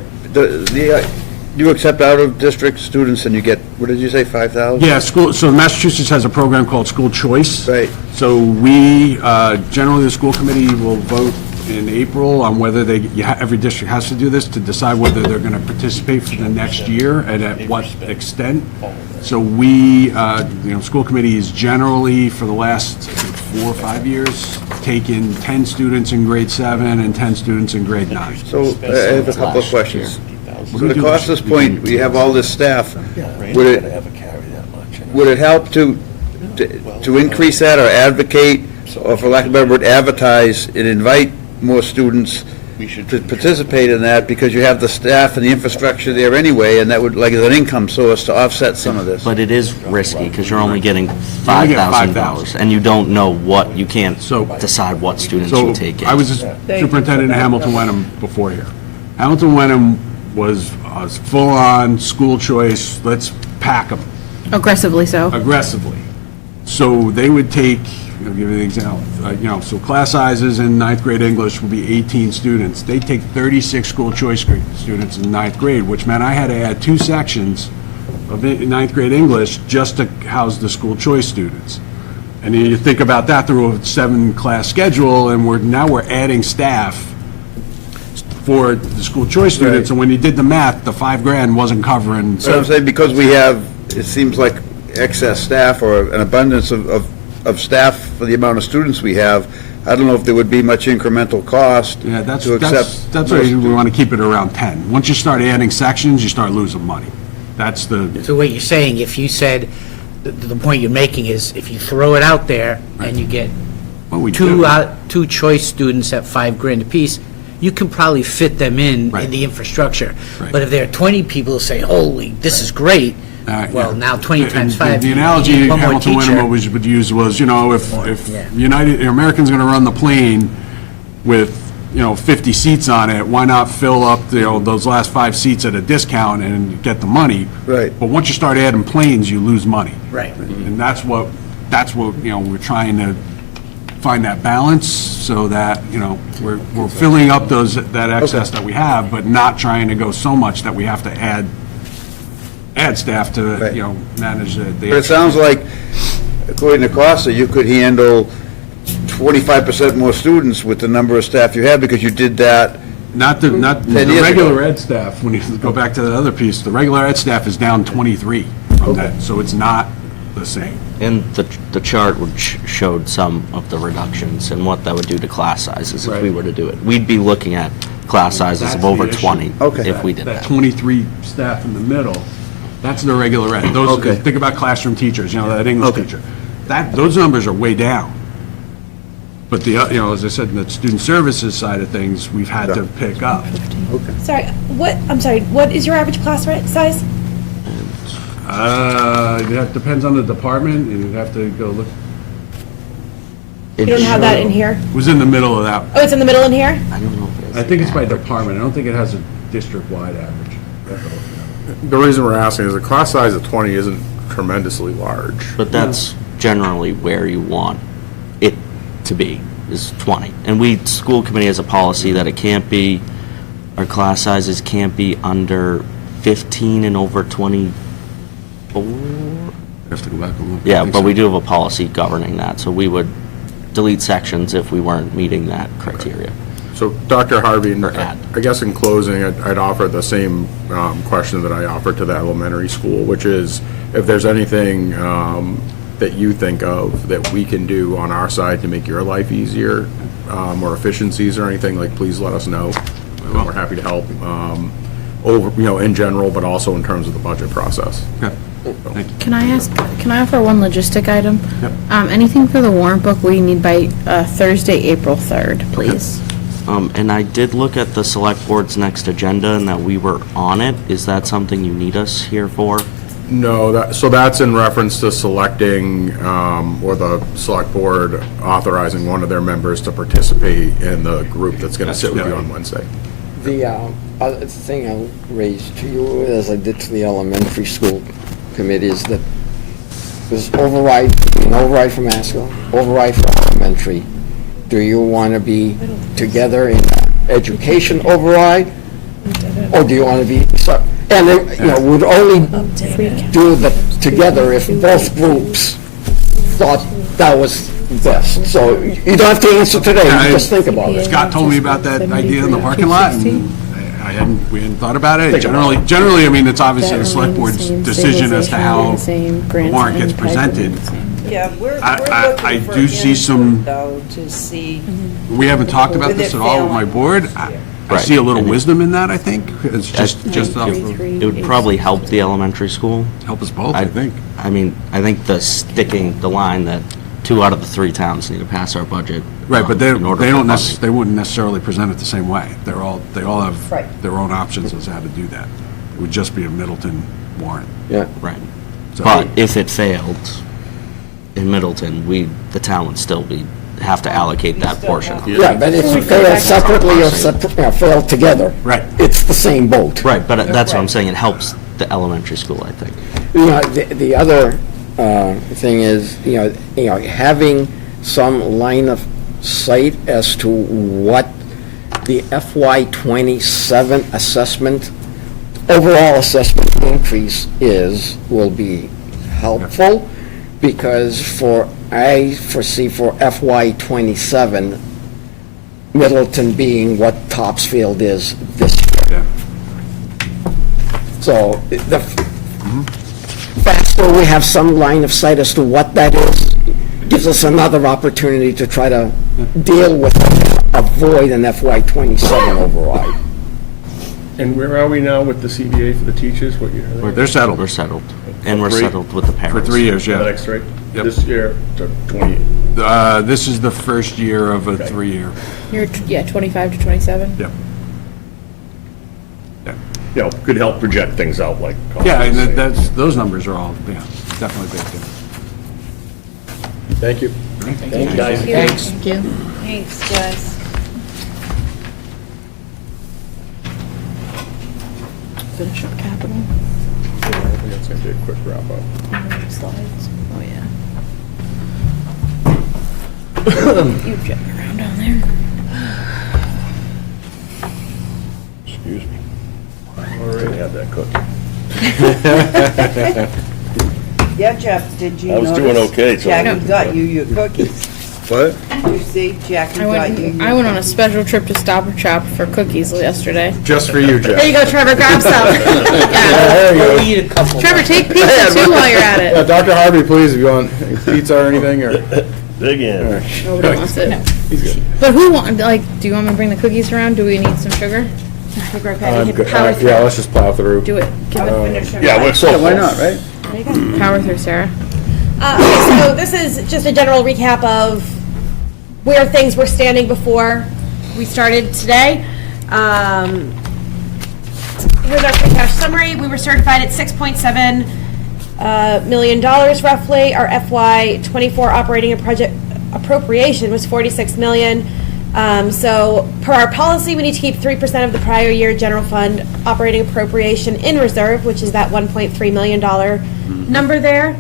you accept out-of-district students and you get, what did you say, 5,000? Yeah, so Massachusetts has a program called School Choice. Right. So we, generally, the school committee will vote in April on whether every district has to do this, to decide whether they're going to participate for the next year and at what extent. So we, school committee is generally, for the last 4 or 5 years, taken 10 students in grade 7 and 10 students in grade 9. So I have a couple of questions. We're So gonna to do cost this. this point, we have all this staff. Would it help to increase that or advocate, or for lack of a better word, advertise and invite more students to participate in that, because you have the staff and the infrastructure there anyway, and that would, like, as an income source to offset some of this? But it is risky, because you're only getting only get $5,000, and you don't know you can't decide what students you So take in. I was superintendent in Hamilton Wenham before here. Hamilton Wenham was full-on school choice, let's pack them Aggressively so. aggressively. So they would take, I'll give you an example, so class sizes in ninth grade English would be 18 students. They'd take 36 school choice students in ninth grade, which meant I had to add 2 sections of ninth grade English just to house the school choice students. And then you think about that through a 7-class schedule, and we're adding staff for the school choice students, and when you did the math, the $5,000 wasn't covering. So I'm saying, because we have, it seems like excess staff or an abundance of staff for the amount of students we have, I don't know if there would be much incremental cost Yeah, to accept. that's why we want to keep it around 10. Once you start adding sections, you start losing money. That's the, So what you're saying, if you said, the point you're making is, if you throw it out there and you get two choice students at $5,000 apiece, you can probably fit them in the infrastructure. But if there are 20 people who say, holy, this is great, well, now 20 times 5. The you analogy need one more Hamilton teacher. Wenham would use was, if American's going to run the plane with 50 seats on it, why not fill up, those last 5 seats at a discount and get the money? Right. But once you start adding planes, you lose money. Right. And that's what, we're trying to find that balance so that, we're filling up that excess that we have, but not trying to go so much that we have to add staff to, manage the. But it sounds like, according to Costa, you could handle 25% more students with the number of staff you have, because you did that. Not the 10 years regular ago. ed staff, when you go back to the other piece, the regular ed staff is down 23 from that, so it's not the same. And the chart showed some of the reductions and what that would do to class sizes if we were to do it. We'd be looking at class sizes That's of the over issue. 20 if we did That that. 23 staff in the middle, that's the regular ed. Those, Okay. think about classroom teachers, that English teacher. Those numbers are way down. But as I said, in the student services side of things, we've had to pick up. Sorry, what is your average class size? That depends on the department, and you'd have to go look. You don't have that in here? It was in the middle of that. Oh, it's in the middle in here? I don't know. I think it's by department. I don't think it has a district-wide average. The reason we're asking is a class size of 20 isn't tremendously large. But that's generally where you want it to be, is 20. And school committee has a policy that it can't be, our class sizes can't be under 15 and over 24. I have to go back and look. Yeah, but we do have a policy governing that, so we would delete sections if we weren't meeting that criteria. So, Dr. Harvey, Or add. I guess in closing, I'd offer the same question that I offered to the elementary school, which is, if there's anything that you think of that we can do on our side to make your life easier, or efficiencies or anything, please let us know. We're happy to help, in general, but also in terms of the budget process. Okay. Thank you. Can I offer one logistic item? Anything for the warrant book we need by Thursday, April 3rd, please. And I did look at the select board's next agenda and that we were on it. Is that something you need us here for? No, so that's in reference to selecting, or the select board authorizing one of their members to participate in the group that's going to sit with you on Wednesday. The other thing I'll raise to you, as I did to the elementary school committee, is that there's an override from ASCO, override for elementary. Do you want to be together in education override, or do you want to be, and we'd only do the together if both groups thought that was best. So you don't have to answer today, you just think about it. Scott told me about that idea in the parking lot, and we hadn't thought about it. Generally, I mean, it's obviously the select board's decision as to how the warrant gets presented. Yeah, we're I looking for do see some- input, though, to see. We haven't talked about With this it at all with my failing. board. I see a little wisdom in that, I think. It's just off of- It would probably help the elementary school. help us both, I think. I mean, I think the line that 2 out of the 3 towns need to pass our budget. Right, but they in order for don't funding. they wouldn't necessarily present it the same way. They all have Right. their own options as how to do that. It would just be a Middleton warrant. Yeah. Right. So- But if it failed in Middleton, the town would still have to allocate that portion. Yeah, but if you fail separately or fail together, Right. it's the same boat. Right, but that's what I'm saying, it helps the elementary school, I think. The other thing is, having some line of sight as to what the FY '27 assessment, overall assessment increase will be helpful, because I foresee for FY '27, Middleton being what Topsfield is this year. Yeah. So the faster we have some line of sight as to what that is, gives us another opportunity to try to deal with, avoid an FY '27 override. And where are we now with the CBA for the teachers? What year are they? They're settled. We're settled. And we're Three? settled with the For parents. 3 years, The yeah. next three? Yep. This year, to 28. This is the first year of a 3-year. You're 25 to 27? Yep. Yeah. You know, could help project things out like. Yeah, and those numbers are all, definitely baked in. Thank you. Thank you, guys. Thank you. Thanks, guys. Finish up capital. I think that's gonna be a quick wrap up. Slides. Oh, yeah. You jump around down there. Excuse me. Already have that cookie. Yeah, Jeff, did you I was notice? doing okay, so- Jackie got you your cookies. What? You see, Jackie I got you went, your I went on a special trip to Stop and Shop for cookies yesterday. Just for you, Jeff. There you go, Trevor, grab some. There you go. Eat a couple. Trevor, take pizza too while you're at Yeah, it. Dr. Harvey, please, if you want pizza or anything, or. Dig in. Nobody wants it. He's good. But who want, like, do you want me to bring the cookies around? Do we need some sugar? I think we're okay. I'm Hit good. power through. Yeah, let's just plow through. Do it. Give it. Yeah, we're so Yeah, why close. not, right? There you go. Power through, Sarah. Okay, so this is just a general recap of where things were standing before we started today. Here's our free cash summary. We were certified at $6.7 million roughly. Our FY '24 operating and project appropriation was $46 million. So per our policy, we need to keep 3% of the prior year general fund operating appropriation in reserve, which is that $1.3 million number there.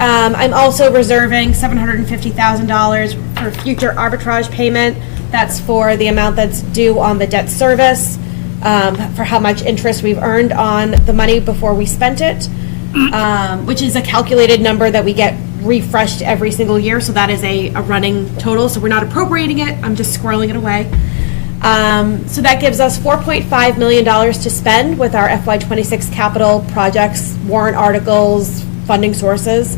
I'm also reserving $750,000 for future arbitrage payment. That's for the amount that's due on the debt service, for how much interest we've earned on the money before we spent it, which is a calculated number that we get refreshed every single year. So that is a running total. So we're not appropriating it. I'm just squirreling it away. So that gives us $4.5 million to spend with our FY26 capital projects, warrant articles, funding sources.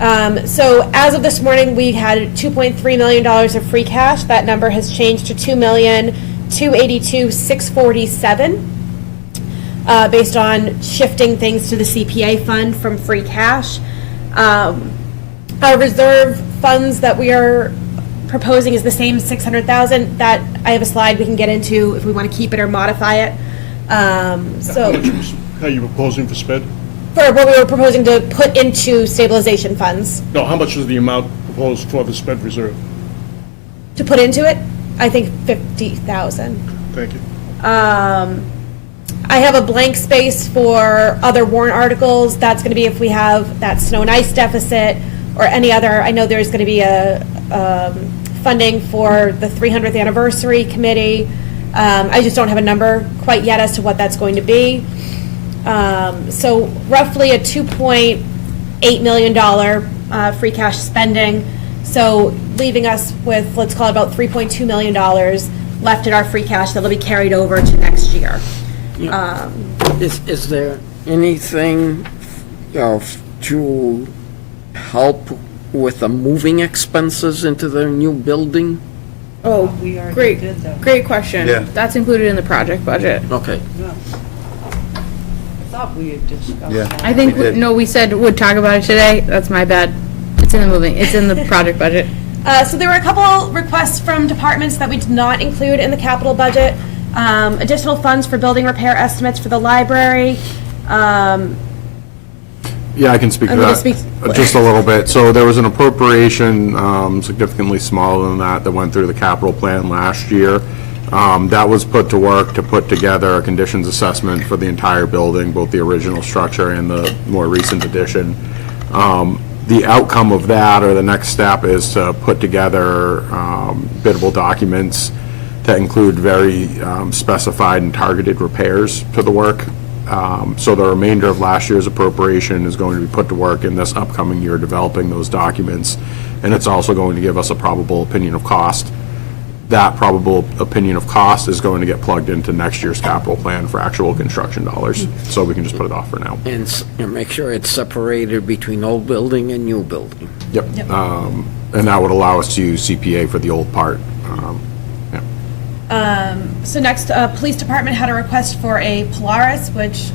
So as of this morning, we had $2.3 million of free cash. That number has changed to $2,282,647, based on shifting things to the CPA fund from free cash. Our reserve funds that we are proposing is the same $600,000. That I have a slide we can get into if we want to keep it or modify it. So. How you proposing for sped? For what we were proposing to put into stabilization funds. No, how much is the amount proposed for the sped reserve? To put into it, I think 50,000. Thank you. I have a blank space for other warrant articles. That's going to be if we have that snow and ice deficit or any other. I know there's going to be a funding for the 300th anniversary committee. I just don't have a number quite yet as to what that's going to be. So roughly a $2.8 million free cash spending. So leaving us with, let's call it about $3.2 million left in our free cash that'll be carried over to next year. Is there anything, to help with the moving expenses into the new building? Oh, We already great, did that. great question. Yeah. That's included in the project budget. Okay. Yeah. I thought we had discussed Yeah. that. I think, We did. no, we said would talk about it today. That's my bad. It's in the project budget. So there were a couple requests from departments that we did not include in the capital budget. Additional funds for building repair estimates for the library. Yeah, I can speak to I'm gonna that speak- just a little bit. So there was an appropriation significantly smaller than that went through the capital plan last year. That was put to work to put together a conditions assessment for the entire building, both the original structure and the more recent addition. The outcome of that, or the next step, is to put together biddable documents that include very specified and targeted repairs to the work. So the remainder of last year's appropriation is going to be put to work in this upcoming year developing those documents, and it's also going to give us a probable opinion of cost. That probable opinion of cost is going to get plugged into next year's capital plan for actual construction dollars, so we can just put it off for now. And make sure it's separated between old building and new building. Yep. And that would allow us to use CPA for the old part. So next, police department had a request for a Polaris, which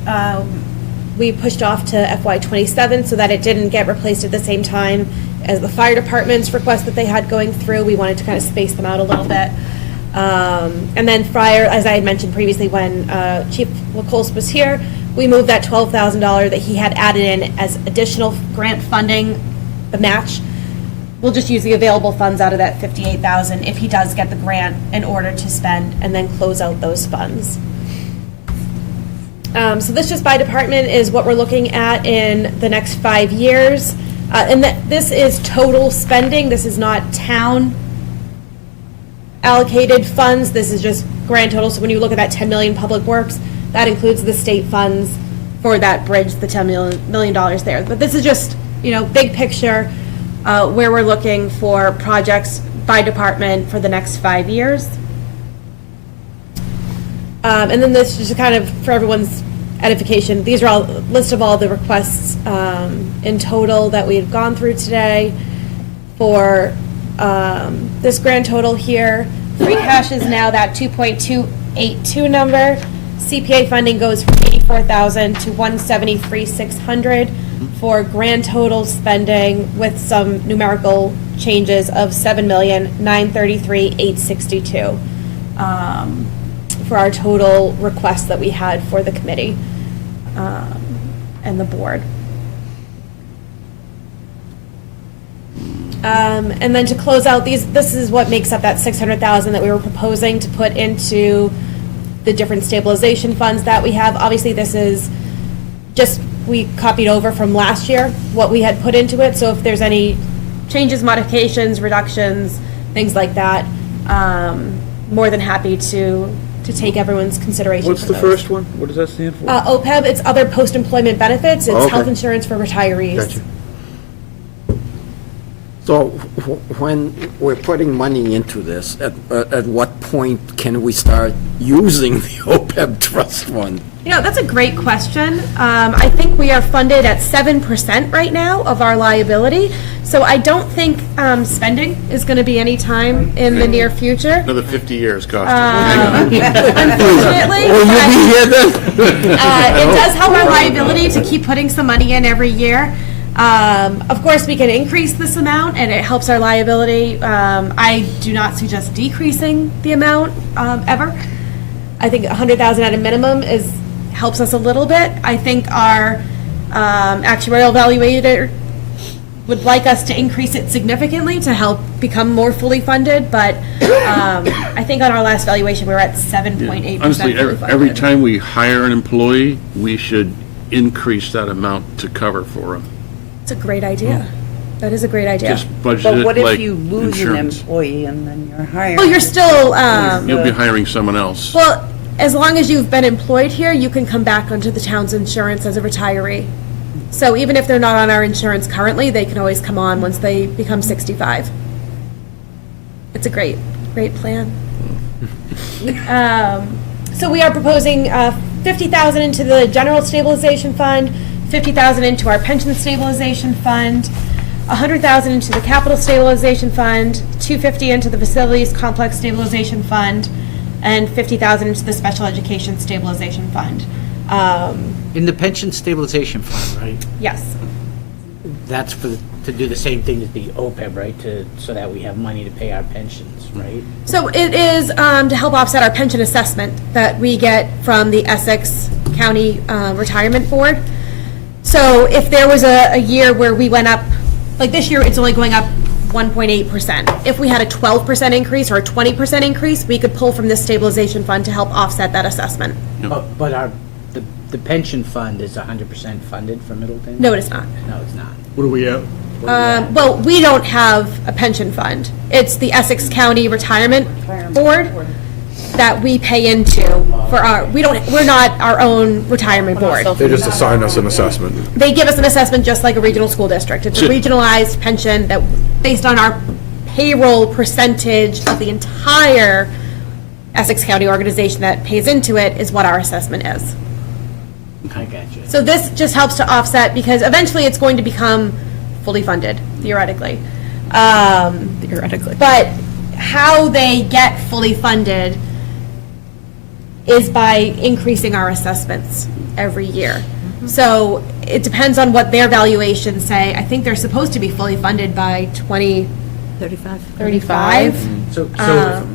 we pushed off to FY27 so that it didn't get replaced at the same time as the fire department's request that they had going through. We wanted to kind of space them out a little bit. And then fire, as I had mentioned previously when Chief LaCoulse was here, we moved that $12,000 that he had added in as additional grant funding, the match. We'll just use the available funds out of that $58,000 if he does get the grant in order to spend and then close out those funds. So this just by department is what we're looking at in the next 5 years. And that, this is total spending, this is not town allocated funds, this is just grand total. So when you look at that 10 million public works, that includes the state funds for that bridge, the $10 million there. But this is just, big picture, where we're looking for projects by department for the next 5 years. And then this is just kind of for everyone's edification. These are all list of all the requests in total that we have gone through today for this grand total here. Free cash is now that 2.282 number. CPA funding goes from 84,000 to 173,600 for grand total spending with some numerical changes of 7,933,862 for our total request that we had for the committee and the board. And then to close out this is what makes up that 600,000 that we were proposing to put into the different stabilization funds that we have. Obviously, this is just, we copied over from last year what we had put into it. So if there's any changes, modifications, reductions, things like that, more than happy to take everyone's consideration. What's the first one? What does that stand for? OPEB, it's other post-employment benefits. It's Okay. health insurance for retirees. Gotcha. So when we're putting money into this, at what point can we start using the OPEB trust fund? That's a great question. I think we are funded at 7% right now of our liability. So I don't think spending is going to be any time in the near future. Another 50 years, cost. Unfortunately. Will you be here then? It does help our liability to keep putting some money in every year. Of course, we can increase this amount, and it helps our liability. I do not suggest decreasing the amount ever. I think 100,000 at a minimum helps us a little bit. I think our actuarial evaluator would like us to increase it significantly to help become more fully funded, but I think on our last valuation, we were at 7.8% Honestly, fully funded. every time we hire an employee, we should increase that amount to cover for them. It's a great idea. That is a great idea. Just budget But it what like if you lose an insurance. employee and then you're hiring? Well, you're still, You'll be hiring someone else. well, as long as you've been employed here, you can come back onto the town's insurance as a retiree. So even if they're not on our insurance currently, they can always come on once they become 65. It's a great plan. So we are proposing 50,000 into the general stabilization fund, 50,000 into our pension stabilization fund, 100,000 into the capital stabilization fund, 250 into the facilities complex stabilization fund, and 50,000 into the special education stabilization fund. In the pension stabilization fund, right? Yes. That's to do the same thing as the OPEB, right? So that we have money to pay our pensions, right? So it is to help offset our pension assessment that we get from the Essex County Retirement Board. So if there was a year where we went up, like this year, it's only going up 1.8%. If we had a 12% increase or a 20% increase, we could pull from this stabilization fund to help offset that assessment. But the pension fund is 100% funded for Middleton? No, it is not. No, it's not. What are we at? Well, we don't have a pension fund. It's the Essex County Retirement Board that we pay into for we're not our own retirement board. They just assign us an assessment. They give us an assessment just like a regional school district. It's a regionalized pension that, based on our payroll percentage of the entire Essex County organization that pays into it, is what our assessment is. I got you. So this just helps to offset, because eventually it's going to become fully funded, theoretically. But how they get fully funded is by increasing our assessments every year. So it depends on what their valuations say. I think they're supposed to be fully funded by 2035. So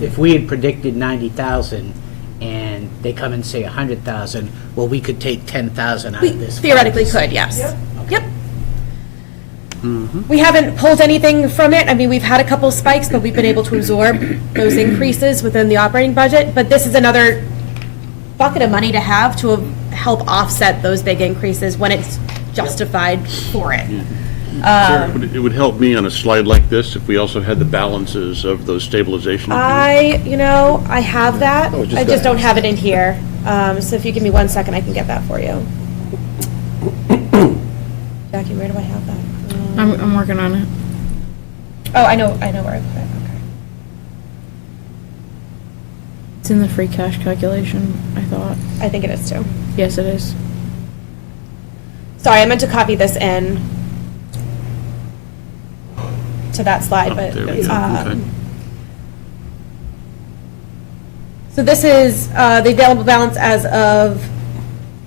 if we had predicted 90,000 and they come and say 100,000, well, we could take 10,000 out We of this. theoretically could, yes. Yep. We haven't pulled anything from it. I mean, we've had a couple spikes, but we've been able to absorb those increases within the operating budget. But this is another bucket of money to have help offset those big increases when it's justified for it. Sarah, it would help me on a slide like this if we also had the balances of those stabilization. I have that, I just don't have it in here. So if you give me 1 second, I can get that for you. Jackie, where do I have that? I'm working on it. Oh, I know where I put it, okay. It's in the free cash calculation, I thought. I think it is too. Yes, it is. Sorry, I meant to copy this in to that slide, but, There we go. Okay. so this is, the available balance as of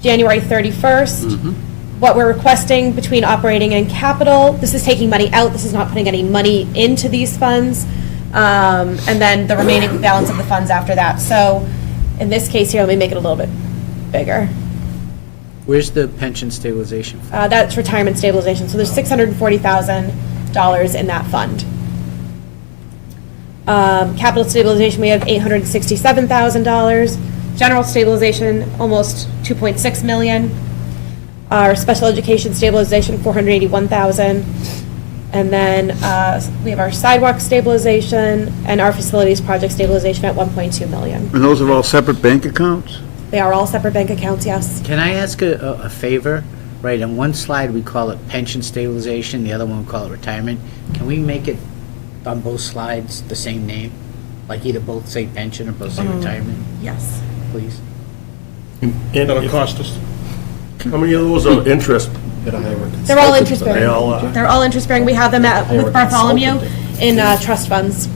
January 31st. What we're requesting between operating and capital, this is taking money out, this is not putting any money into these funds. And then the remaining balance of the funds after that. So in this case here, let me make it a little bit bigger. Where's the pension stabilization? That's retirement stabilization, so there's $640,000 in that fund. Capital stabilization, we have $867,000. General stabilization, almost $2.6 million. Our special education stabilization, $481,000. And then we have our sidewalk stabilization and our facilities project stabilization at $1.2 million. And those are all separate bank accounts? They are all separate bank accounts, yes. Can I ask a favor? Right, on one slide, we call it pension stabilization, the other one we call it retirement. Can we make it on both slides the same name? Like either both say pension or both say retirement, Yes. please? That'll cost us. How many of those are interest? They're all interest bearing. They all are. They're all interest bearing. We have them with Bartholomew in trust funds.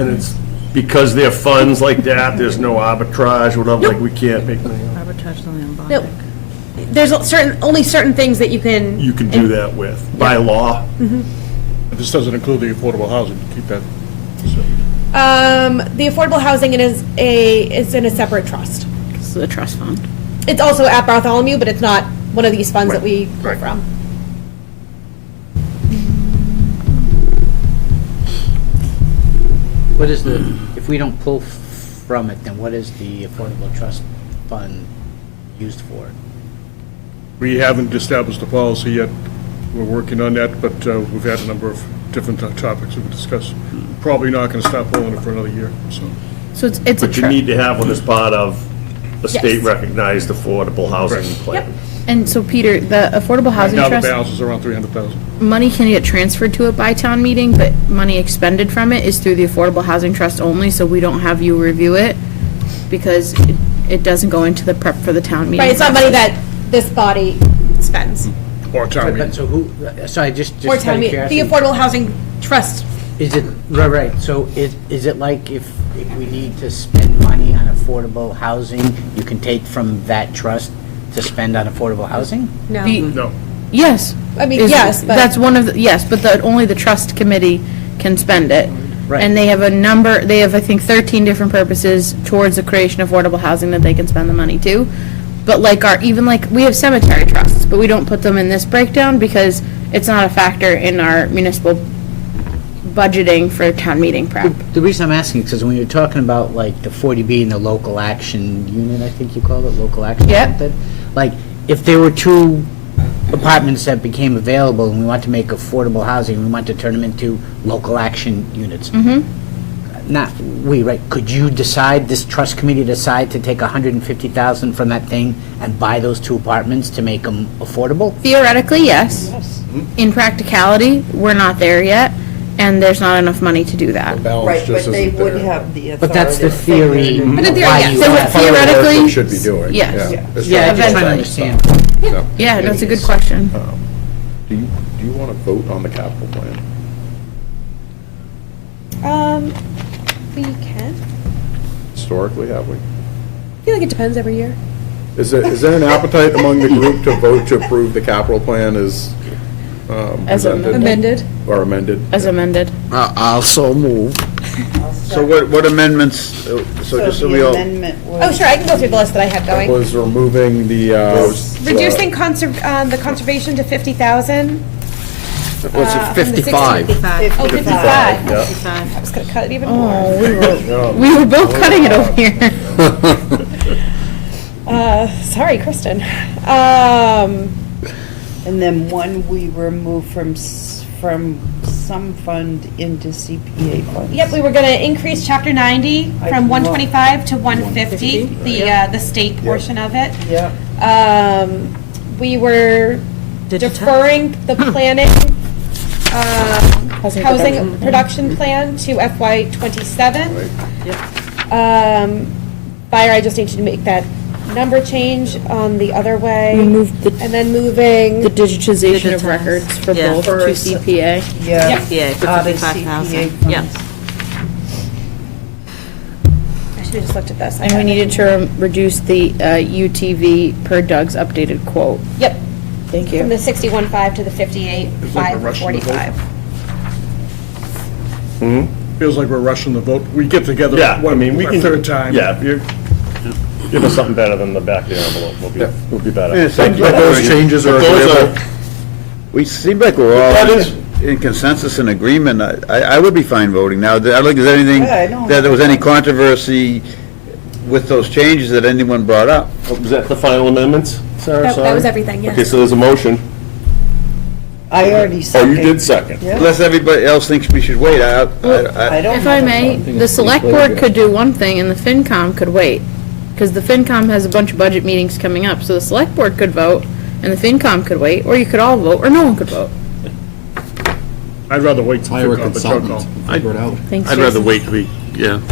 And it's because they're funds like that, there's no arbitrage, whatever, like we can't make money. Arbitrage only on bond. No, there's only certain things that you can. You can do that with, by law. This doesn't include the affordable housing, keep that. The affordable housing is in a separate trust. This is a trust fund. It's also at Bartholomew, but it's not one of these funds that we pull from. What is if we don't pull from it, then what is the affordable trust fund used for? We haven't established a policy yet. We're working on that, but we've had a number of different topics we've discussed. Probably not going to stop pulling it for another year, so. So it's a But you need to have one as part of a Yes. state-recognized affordable housing plan. And so Peter, the affordable housing Now the trust, balance is around 300,000. money can get transferred to it by town meeting, but money expended from it is through the affordable housing trust only, so we don't have you review it because it doesn't go into the prep for the town meeting. Right, it's not money process. that this body spends. Or town meeting. So who, sorry, just Or out town of meeting. The curiosity. affordable housing trust. Is it, right, so is it like if we need to spend money on affordable housing, you can take from that trust to spend on affordable housing? No. No. Yes. I mean, yes, but. That's one of the, yes, but only the trust committee can spend it. Right. And they have I think 13 different purposes towards the creation of affordable housing that they can spend the money to. But we have cemetery trusts, but we don't put them in this breakdown because it's not a factor in our municipal budgeting for town meeting prep. The reason I'm asking is because when you're talking about like the 40B and the local action unit, I think you call it, local action Yep. something, like, if there were two apartments that became available and we want to make affordable housing, we want to turn them into local action units. Not we, right? Could you decide, this trust committee decide to take $150,000 from that thing and buy those two apartments to make them affordable? Theoretically, yes. In practicality, we're not there yet, and there's not enough money to do that. Right, but they would have the authority. But that's the to figure it theory. in. But in theory, why yes. you So have- theoretically, Should be doing. yes. It's Yeah, I'm just trying to Eventually. understand. Yeah, that's a good question. Do you want to vote on the capital plan? We can. Historically, have we? I feel like it depends every year. Is there an appetite among the group to vote to approve the capital plan as As presented? Amended. Or amended? As amended. I'll so move. So what amendments, so just so we the all, amendment was. Oh, sure, I can go through the list that I had going. Was removing the, Reducing the conservation to 50,000. What's it, 55? 55. Oh, 55. yeah. 55. I was gonna cut it even more. Oh, we were both cutting it over here. Sorry, Kristen. And then one we removed from some fund into CPA funds. Yep, we were gonna increase chapter 90 from 125 to 150, the state portion of it. Yep. We were deferring the planning, housing production plan to FY '27. Fire, I just need you to make that number change on the other way. And then moving. The digitization of Digitize. records for Yeah. both to CPA. Yeah. CPA for Out of 55,000. CPA Yeah. funds. I should have just looked at this. And we needed to reduce the UTV per Doug's updated quote. Yep, Thank from you. the 61.5 to the 58.545. Feels like we're rushing the vote. We get together. Yeah, I one- mean, we a can. third time. Yeah, if you give us something better than the back of the envelope, we'll be better. Yeah, seems But like those we're- changes are Those are- agreeable. We seem like we're That all is- in consensus and agreement. I would be fine voting now. I don't think there's anything, Yeah, I don't that there was have any a- controversy with those changes that anyone brought up. Was that the final amendments, Sarah? That Sorry? was everything, yes. Okay, so there's a motion. I already Oh, seconded. you did second. Yeah. Unless everybody else thinks we should wait. I don't. If I may, the select board could do one thing and the FinCom could wait. Because the FinCom has a bunch of budget meetings coming up, so the select board could vote and the FinCom could wait, or you could all vote, or no one could vote. I'd rather wait till Hire a FinCom, but your consultant. call. Figure it out. Thanks, I'd rather Jason. wait,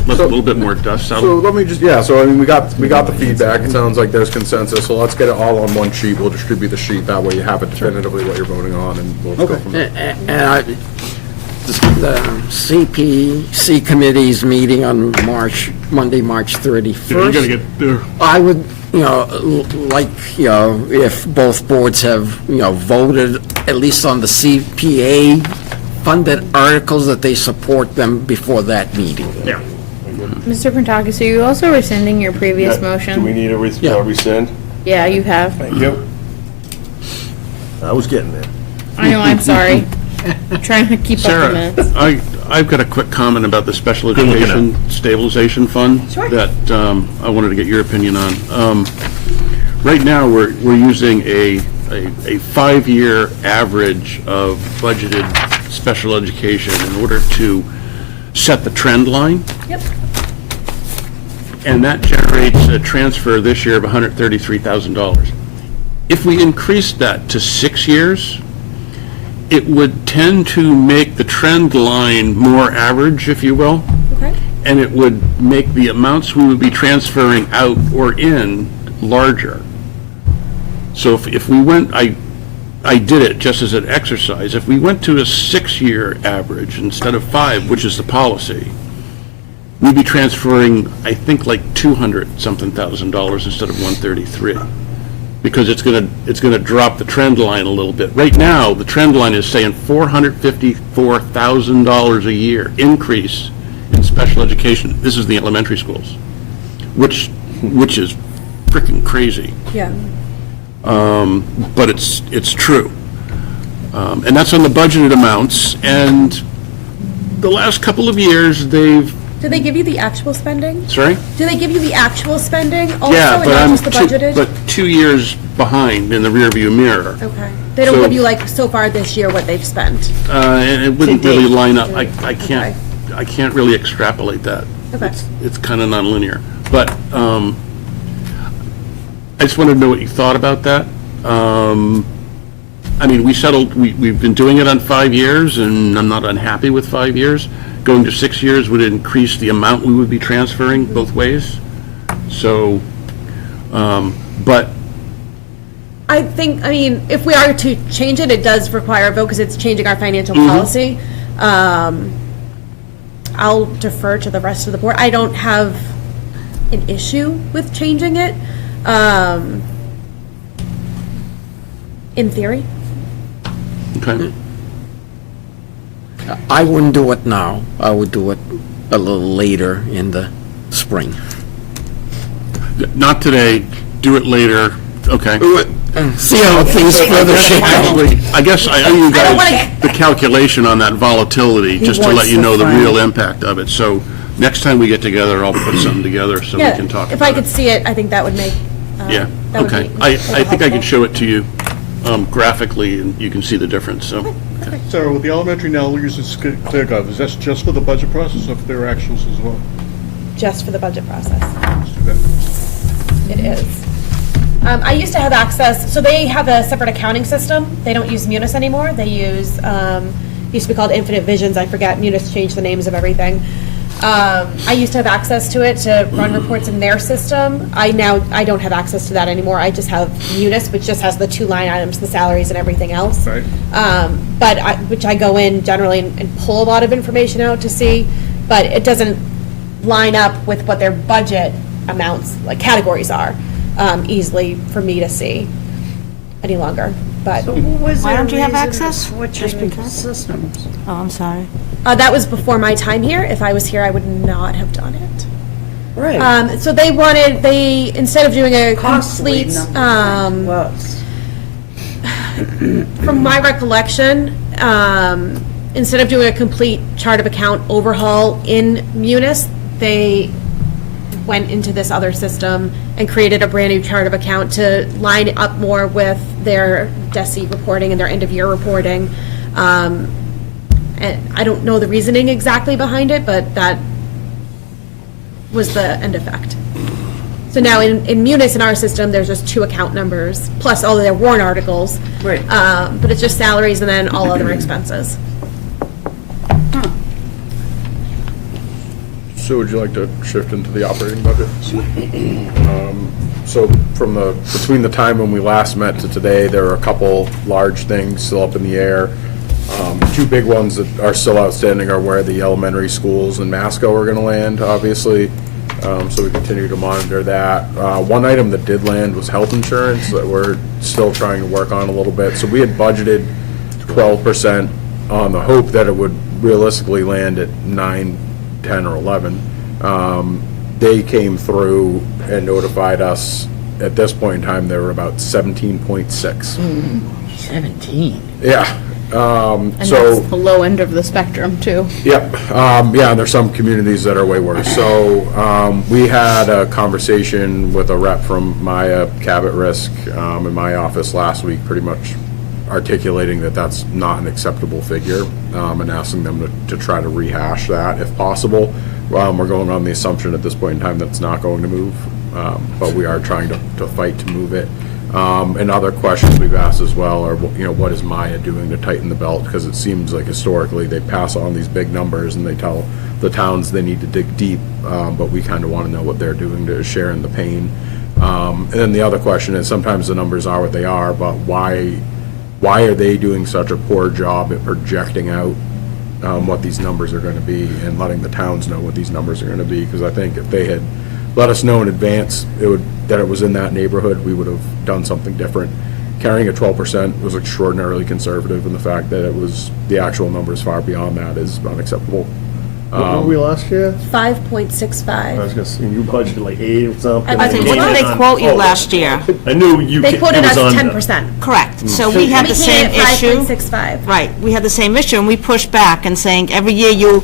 let a little bit more dust So settle. let me just, so I mean, we got the feedback, it sounds like there's consensus, so let's get it all on one sheet, we'll distribute the sheet, that way you have it definitively what you're voting on, and we'll go from there. And the CPC committee's meeting on Monday, March 31st. Yeah, you gotta get there. I would, like, if both boards have, voted at least on the CPA funded articles, that they support them before that meeting. Yeah. Mr. Pentakis, are you also rescinding your previous Do we motion? need a rescind? Yeah, you have. Thank you. I was getting there. I know, I'm sorry. I'm trying to keep up the Sarah, minutes. I've got a quick comment about the special looking education stabilization fund. Sure. That I wanted to get your opinion on. Right now, we're using a 5-year average of budgeted special education in order to set the trend line. Yep. And that generates a transfer this year of $133,000. If we increased that to 6 years, it would tend to make the trend line more average, if you will, Okay. and it would make the amounts we would be transferring out or in larger. So if we went, I did it just as an exercise, if we went to a 6-year average instead of 5, which is the policy, we'd be transferring, I think, like $200-something thousand instead of 133, because it's gonna drop the trend line a little bit. Right now, the trend line is saying $454,000 a year increase in special education. This is the elementary schools, which is freaking crazy. Yeah. But it's true. And that's on the budgeted amounts, and the last couple of years, they've, Do they give you the actual spending? sorry? Do they give you the actual spending also, Yeah, and but not I'm just the budgeted? but 2 years behind in the rearview mirror. Okay. They don't So- give you, like, so far this year what they've spent? And it wouldn't To really date. line up. I can't really extrapolate that. Okay. It's kind of nonlinear. But I just wanted to know what you thought about that. I mean, we've been doing it on 5 years, and I'm not unhappy with 5 years. Going to 6 years would increase the amount we would be transferring both ways. So, but I think, I mean, if we are to change it, it does require a vote because it's changing our financial Mhm. policy. I'll defer to the rest of the board. I don't have an issue with changing it, in theory. Okay. I wouldn't do it now. I would do it a little later in the spring. Not today, do it later, okay? See how things further shape out. Actually, I guess I owe you don't guys the calculation on that volatility, He just to wants let you the know the final. real impact of it. So next time we get together, I'll put something together so we Yeah, can talk if I about could it. see it, I think that would make Yeah, that would okay. be I a little think I can helpful. show it to you graphically, and you can see the difference, so. Sarah, with the elementary now uses ClearGov, is that just for the budget process or for their actuals as well? Just for the budget process. It is. I used to have access, so they have a separate accounting system. They don't use Munis anymore. They use, used to be called Infinite Visions. I forget, Munis changed the names of everything. I used to have access to it to run reports in their system. I don't have access to that anymore. I just have Munis, which just has the 2 line items, the salaries and everything else. Right. Which I go in generally and pull a lot of information out to see, but it doesn't line up with what their budget amounts, like categories are, easily for me to see any longer. But Why don't you have access? Just because systems. Oh, I'm sorry. that was before my time here. If I was here, I would not have done it. Right. So they instead of doing a Costly complete, number was. from my recollection, instead of doing a complete chart of account overhaul in Munis, they went into this other system and created a brand new chart of account to line up more with their DESI reporting and their end of year reporting. And I don't know the reasoning exactly behind it, but that was the end effect. So now in Munis, in our system, there's just 2 account numbers, plus all of their warrant articles. Right. But it's just salaries and then all other expenses. So would you like to shift into the operating budget? So between the time when we last met to today, there are a couple large things still up in the air. 2 big ones that are still outstanding are where the elementary schools in Masco are going to land, obviously. So we continue to monitor that. One item that did land was health insurance that we're still trying to work on a little bit. So we had budgeted 12% on the hope that it would realistically land at 9, 10, or 11. They came through and notified us, at this point in time, they were about 17.6. 17. Yeah. And So. that's the low end of the spectrum, too. Yep, yeah, there's some communities that are way worse. So, we had a conversation with a rep from Maya Cabot Risk, in my office last week, pretty much articulating that that's not an acceptable figure, and asking them to try to rehash that if possible. We're going on the assumption at this point in time that's not going to move, but we are trying to fight to move it. And other questions we've asked as well are, what is Maya doing to tighten the belt? Because it seems like historically they pass on these big numbers and they tell the towns they need to dig deep, but we kind of want to know what they're doing to share in the pain. And then the other question is, sometimes the numbers are what they are, but why are they doing such a poor job at projecting out what these numbers are going to be and letting the towns know what these numbers are going to be? Because I think if they had let us know in advance that it was in that neighborhood, we would have done something different. Carrying at 12% was extraordinarily conservative, and the fact that the actual numbers far beyond that is unacceptable. What were we last year? 5.65. I was gonna say, you budgeted like 8 or something. I think, what did they quote you last year? I knew you. They quoted it us was on- 10%. Correct. So we had the same issue. 5.65. Right, we had the same issue, and we pushed back and saying, every year you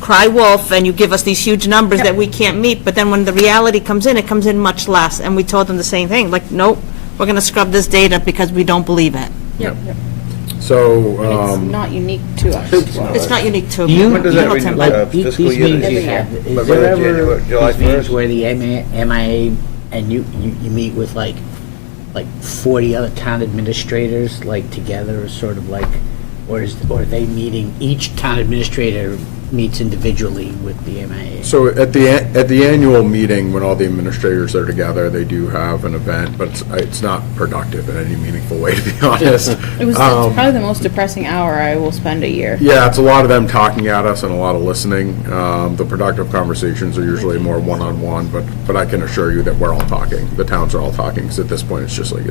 cry wolf and you give us these huge numbers that we can't meet, but then when the reality comes in, it comes in much less, and we told them the same thing, like, nope, we're gonna scrub this data because we don't believe it. Yep. So, It's not unique to us. It's not unique to When does that Middleton, renew? but Fiscal These year? meetings you Every have, year. is But there January, ever, July these meetings 1st? where the MIA, and you meet with like 40 other town administrators, like together, sort of like, or are they meeting, each town administrator meets individually with the MIA? So at the annual meeting, when all the administrators are together, they do have an event, but it's not productive in any meaningful way, to be honest. It's probably the most depressing hour I will spend a year. Yeah, it's a lot of them talking at us and a lot of listening. The productive conversations are usually more one-on-one, but I can assure you that we're all talking. The towns are all talking, because at this point, it's just like,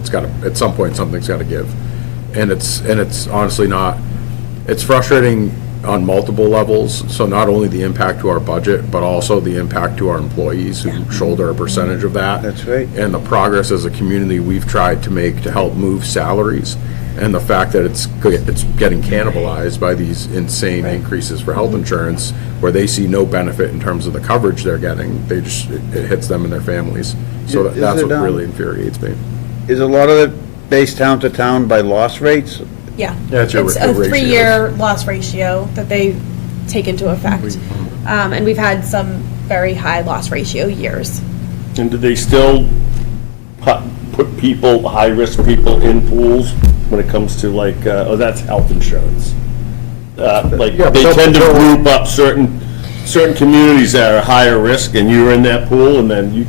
at some point, something's got to give. And it's honestly not, it's frustrating on multiple levels, so not only the impact to our budget, but also the impact to our employees who shoulder a percentage of that. That's right. And the progress as a community we've tried to make to help move salaries, and the fact that it's getting cannibalized by these insane increases for health insurance, where they see no benefit in terms of the coverage they're getting. It hits them and their families. So Is that's it, what really infuriates me. Is a lot of it based town to town by loss rates? Yeah. Yeah, it's a It's a ratio. 3-year loss ratio that they take into effect. And we've had some very high loss ratio years. And do they still put people, high-risk people in pools when it comes to like, that's health insurance? Like, Yeah, they but tend to they'll- group up certain communities that are higher risk, and you're in that pool, and then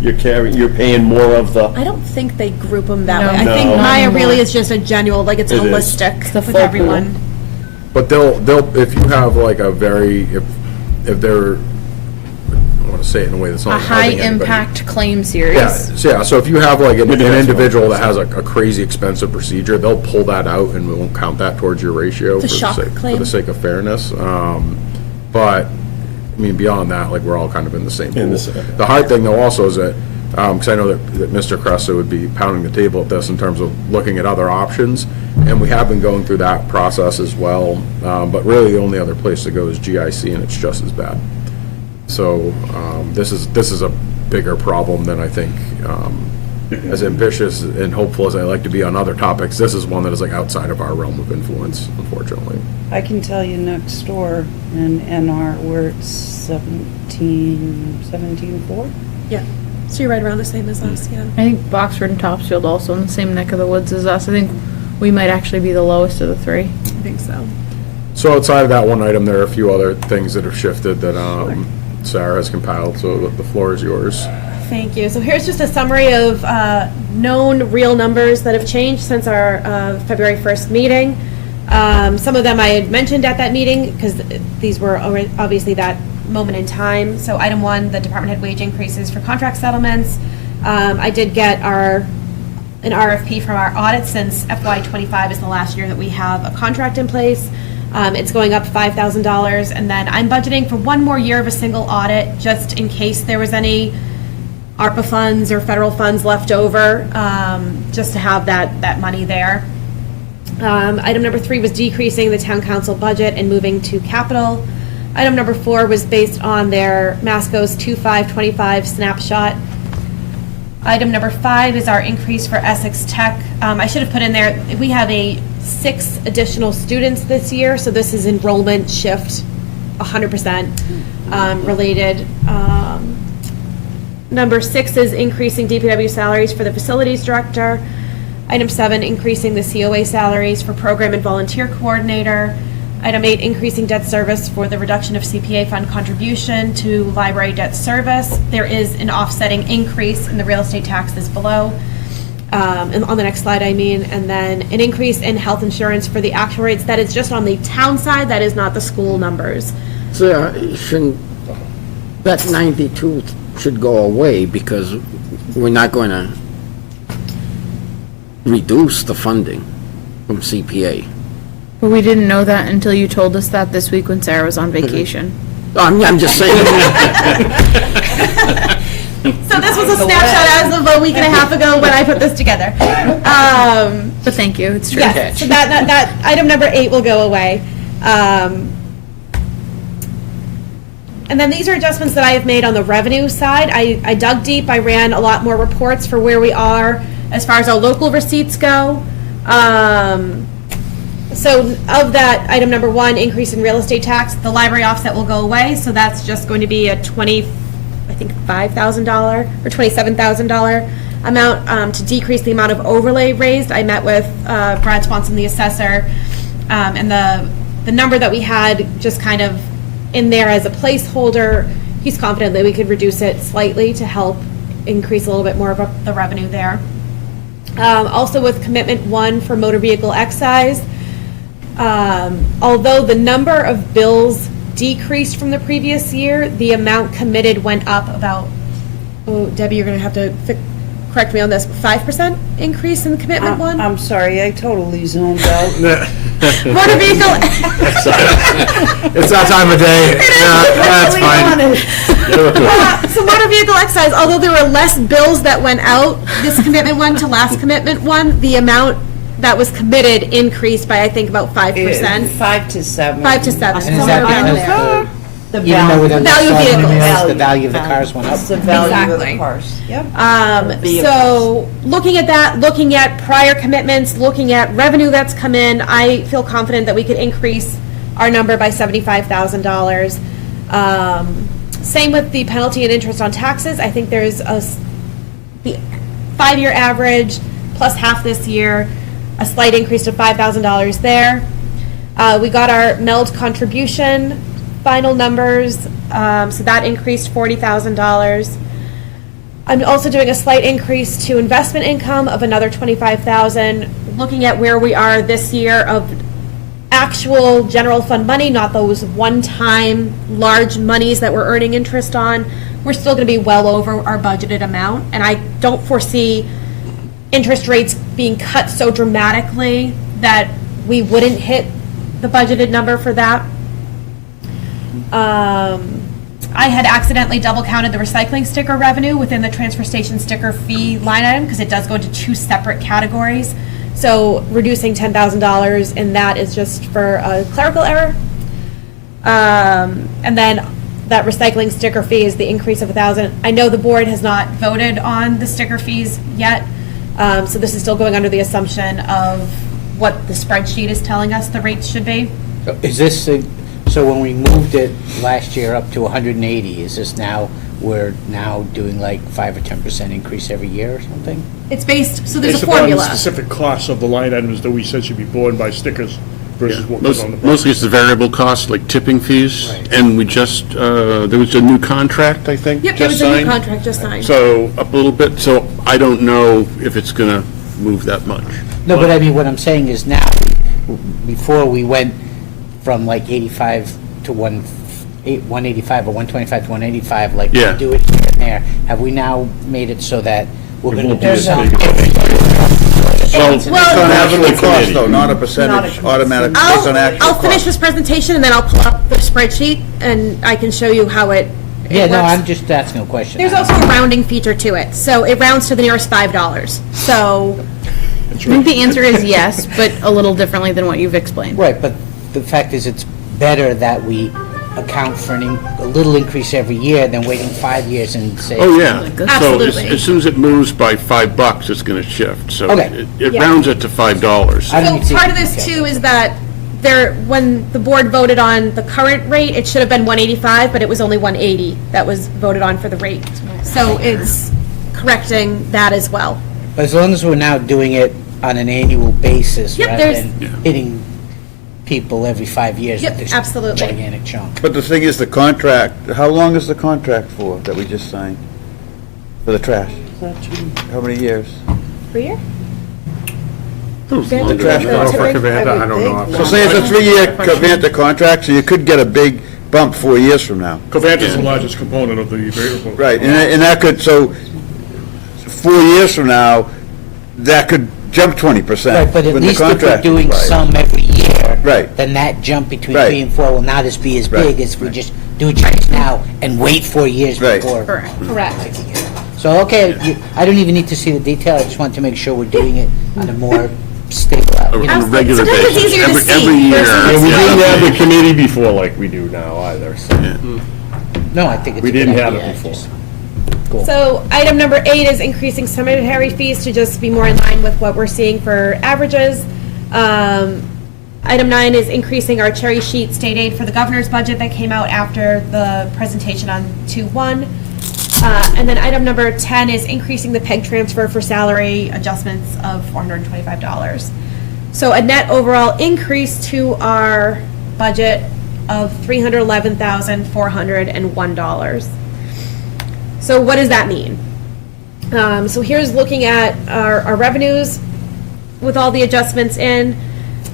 you're paying more of the. I don't think they group them that No. way. I think No. Maya Not really anymore. is just a general, like it's It is. holistic the with full pool. everyone. But they'll, if you have like a very, if they're, I want to say it in a way that's A not hurting anybody. high-impact claim series. Yeah, so if you have like an Maybe that's individual that has a crazy expensive procedure, they'll pull that out and we won't count that towards your ratio The for shock the sake, for claim? the sake of fairness. But, I mean, beyond that, like, we're all kind of in the same pool. The hard thing though also is that, because I know that Mr. Cressa would be pounding the table at this in terms of looking at other options, and we have been going through that process as well, but really the only other place to go is GIC, and it's just as bad. So this is a bigger problem than I think, as ambitious and hopeful as I like to be on other topics, this is one that is like outside of our realm of influence, unfortunately. I can tell you next door in NR, we're at 17.4. Yeah. So you're right around the same as us, yeah. I think Boxford and Topsfield also in the same neck of the woods as us. I think we might actually be the lowest of the three. I think so. So outside of that one item, there are a few other things that have shifted that Sarah has compiled, so the floor is yours. Thank you. So here's just a summary of known real numbers that have changed since our February 1st meeting. Some of them I had mentioned at that meeting because these were obviously that moment in time. So item 1, the department head wage increases for contract settlements. I did get an RFP from our audit since FY25 is the last year that we have a contract in place. It's going up $5,000, and then I'm budgeting for one more year of a single audit just in case there was any ARPA funds or federal funds left over, just to have that money there. Item number 3 was decreasing the town council budget and moving to capital. Item number 4 was based on their Masco's 2525 snapshot. Item number 5 is our increase for Essex Tech. I should have put in there, we have 6 additional students this year, so this is enrollment shift, 100% related. Number 6 is increasing DPW salaries for the facilities director. Item 7, increasing the COA salaries for program and volunteer coordinator. Item 8, increasing debt service for the reduction of CPA fund contribution to library debt service. There is an offsetting increase in the real estate taxes below. And on the next slide, I mean, and then an increase in health insurance for the actual rates. That is just on the town side, that is not the school numbers. So shouldn't, that 92 should go away because we're not going to reduce the funding from CPA. But we didn't know that until you told us that this week when Sarah was on vacation. I'm just saying. So this was a snapshot as of a week and a half ago when I put this together. But thank you, it's true. Yes, so that item number 8 will go away. And then these are adjustments that I have made on the revenue side. I dug deep, I ran a lot more reports for where we are as far as our local receipts go. So of that, item number 1, increase in real estate tax, the library offset will go away, so that's just going to be a $5,000 or $27,000 amount to decrease the amount of overlay raised. I met with Brad Swanson, the assessor, and the number that we had just kind of in there as a placeholder, he's confident that we could reduce it slightly to help increase a little bit more of the revenue there. Also with commitment 1 for motor vehicle excise, although the number of bills decreased from the previous year, the amount committed went up about, Debbie, you're going to have to correct me on this, 5% increase in the commitment 1? I'm sorry, I totally zoned out. Motor vehicle. It's that time of day. That's fine. So motor vehicle excise, although there were less bills that went out, this commitment 1 to last commitment 1, the amount that was committed increased by, I think, about 5%. 5 to 7. 5 to 7. And is that somewhere around because there. The Even though we don't value of sell them, vehicles. the value of the cars went up. It's the value of the Exactly. cars, yep. So, looking at that, looking at prior commitments, looking at revenue that's come in, I feel confident that we could increase our number by $75,000. Same with the penalty and interest on taxes. I think there's the 5-year average plus half this year, a slight increase to $5,000 there. We got our MELD contribution final numbers, so that increased $40,000. I'm also doing a slight increase to investment income of another $25,000, looking at where we are this year of actual general fund money, not those one-time large monies that we're earning interest on. We're still going to be well over our budgeted amount, and I don't foresee interest rates being cut so dramatically that we wouldn't hit the budgeted number for that. I had accidentally double counted the recycling sticker revenue within the transfer station sticker fee line item because it does go into 2 separate categories. So reducing $10,000 in that is just for a clerical error. And then that recycling sticker fee is the increase of $1,000. I know the board has not voted on the sticker fees yet, so this is still going under the assumption of what the spreadsheet is telling us the rates should be. Is this, so when we moved it last year up to 180, is this now, we're now doing like 5 or 10% increase every year or something? It's based, so there's Based a upon the formula. specific costs of the line items that we said should be borne by stickers versus what was on the. Mostly it's the variable costs, like tipping fees, and we just, there was a new contract, I think, Yep, there just was a new signed. contract just signed. So, up a little bit, so I don't know if it's gonna move that much. No, but I mean, what I'm saying is now, before we went from like 85 to 185 or 125 to 185, like we Yeah. do it here and there, have we now made it so that we're going to do as something? Well, it's on actual cost, though, not a percentage automatic, based on actual I'll finish cost. this presentation and then I'll pull up the spreadsheet and I can show you how it Yeah, no, works. I'm just asking a question. There's also a rounding feature to it, so it rounds to the nearest $5. So, I think the answer is yes, but a little differently than what you've explained. Right, but the fact is, it's better that we account for a little increase every year than waiting 5 years and say. Oh, yeah. So Absolutely. as soon as it moves by $5, it's gonna shift, so Okay. it Yeah. rounds it to $5. I don't so think- part of this okay. too is that when the board voted on the current rate, it should have been 185, but it was only 180 that was voted on for the rate. So it's correcting that as well. But as long as we're now doing it on an annual basis, Yep, rather there's- than hitting people every 5 years Yep, with this absolutely. gigantic chunk. But the thing is, the contract, how long is the contract for that we just signed? For the trash? How many years? 3 year? The trash Oh, for contract. Cavanta, I don't know. So say it's a 3-year Covanta contract, so you could get a big bump 4 years from now. Covanta's the largest component of the variable. Right, and that could, so 4 years from now, that could jump 20%. Right, but at when the least if we're contract doing expires. some every year. Right. Then that jump between Right. 3 and 4 will not be as Right. big as if we just do it just now and wait 4 years Right. before. Correct. So, okay, I don't even need to see the detail, I just want to make sure we're doing it on a more stable, On a Absolutely. regular Sometimes it's basis, easier to every see year. versus And we Yeah. didn't have the committee before like we do now either, so. No, I think it's We a good didn't have idea, it before. just- So item number 8 is increasing cemetery fees to just be more in line with what we're seeing for averages. Item 9 is increasing our cherry sheet state aid for the governor's budget that came out after the presentation on 2/1. And then item number 10 is increasing the PEG transfer for salary adjustments of $425. So a net overall increase to our budget of $311,401. So what does that mean? So here's looking at our revenues with all the adjustments in.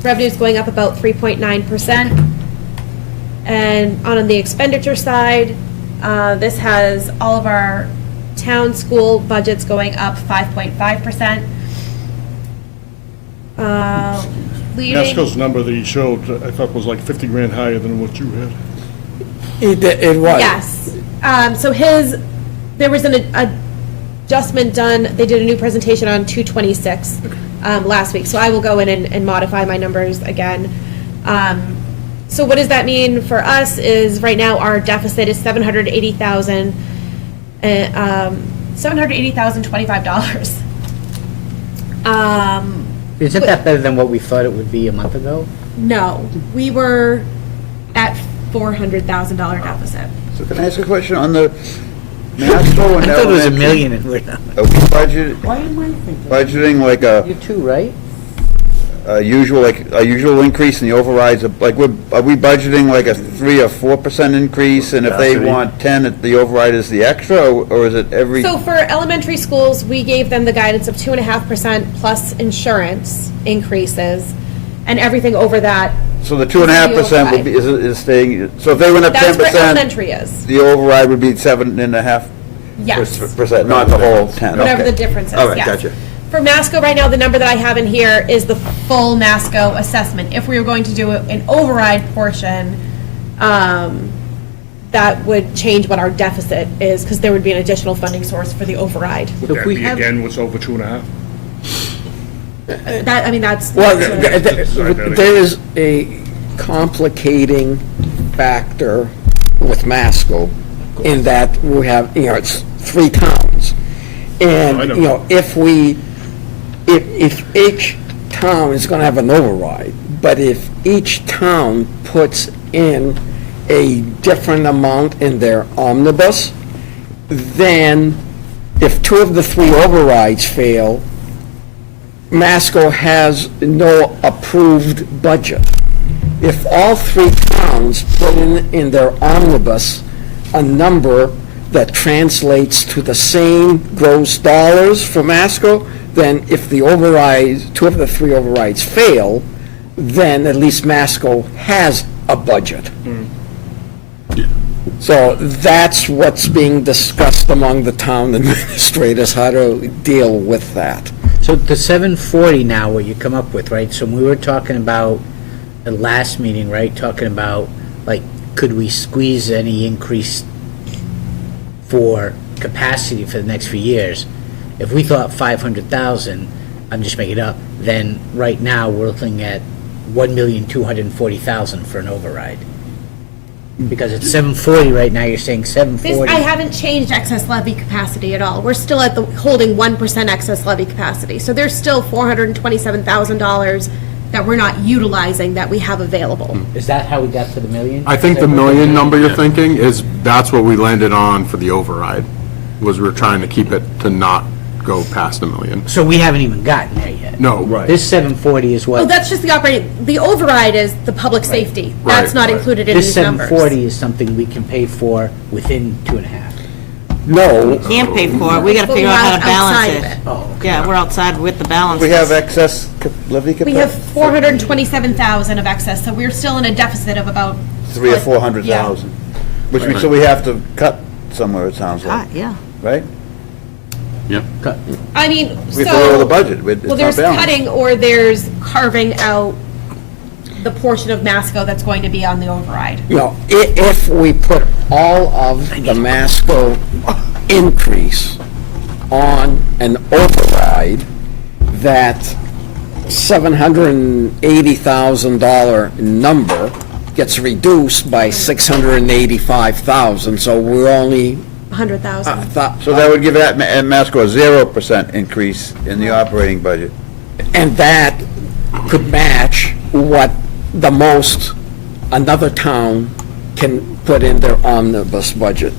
Revenues going up about 3.9%. And on the expenditure side, this has all of our town school budgets going up 5.5%. Leading. Pasco's number that he showed, I thought was like 50 grand higher than what you had. It was. Yes. So there was an adjustment done, they did a new presentation on 2/26 last week, so I will go in and modify my numbers again. So what does that mean for us is right now our deficit is $780,000, $780,025. Isn't that better than what we thought it would be a month ago? No, we were at $400,000 deficit. So can I ask a question on the Masco and I thought it was $1 elementary? million and we're not. Are we Why am I thinking? budgeting like You too, right? a usual increase in the overrides? Are we budgeting like a 3 or 4% increase? And if they want 10, the override is the extra, or is it every? So for elementary schools, we gave them the guidance of 2.5% plus insurance increases, and everything over that. So the 2.5% would be, is staying, so if they went up 10%. That's where elementary is. The override would be 7.5%? Yes. Not the whole 10, Whatever okay. the difference is, All right, yes. gotcha. For Masco, right now, the number that I have in here is the full Masco assessment. If we were going to do an override portion, that would change what our deficit is, because there would be an additional funding source for the override. Would that be again what's over 2.5? That, I mean, that's. Well, there is a complicating factor with Masco in that we have, it's 3 towns. And, I know. if each town is going to have an override, but if each town puts in a different amount in their omnibus, then if 2 of the 3 overrides fail, Masco has no approved budget. If all 3 towns put in their omnibus a number that translates to the same gross dollars for Masco, then if the overrides, 2 of the 3 overrides fail, then at least Masco has a budget. So that's what's being discussed among the town administrators, how to deal with that. So the 740 now, what you come up with, right? So we were talking about the last meeting, right? Talking about, like, could we squeeze any increase for capacity for the next few years? If we thought 500,000, I'm just making it up, then right now we're looking at 1,240,000 for an override. Because it's 740 right now, you're saying 740. I haven't changed excess levy capacity at all. We're still at holding 1% excess levy capacity. So there's still $427,000 that we're not utilizing that we have available. Is that how we got to the million? I think the million number you're thinking is, that's what we landed on for the override, was we're trying to keep it to not go past $1 million. So we haven't even gotten there yet. No. Right. This 740 is what? Oh, that's just the operating, the override is the public safety. That's not included in This these numbers. 740 is something we can pay for within 2.5. No. We can't pay for it, we gotta But figure we're out how to outside of balance it. Oh, okay. Yeah, we're outside with the balance. We have excess levy capacity? We have 427,000 of excess, so we're still in a deficit of about. 3 or like, 400,000. Which means, so we have to cut somewhere, it sounds like, Yeah. right? Yep. I mean, We have to lower the so, budget. It's well, not there's balanced. cutting or there's carving out the portion of Masco that's going to be on the override. If we put all of the Masco increase on an override, that $780,000 number gets reduced by $685,000, so we're only 100,000. So that would give Masco a 0% increase in the operating budget. and that could match what the most another town can put in their omnibus budget.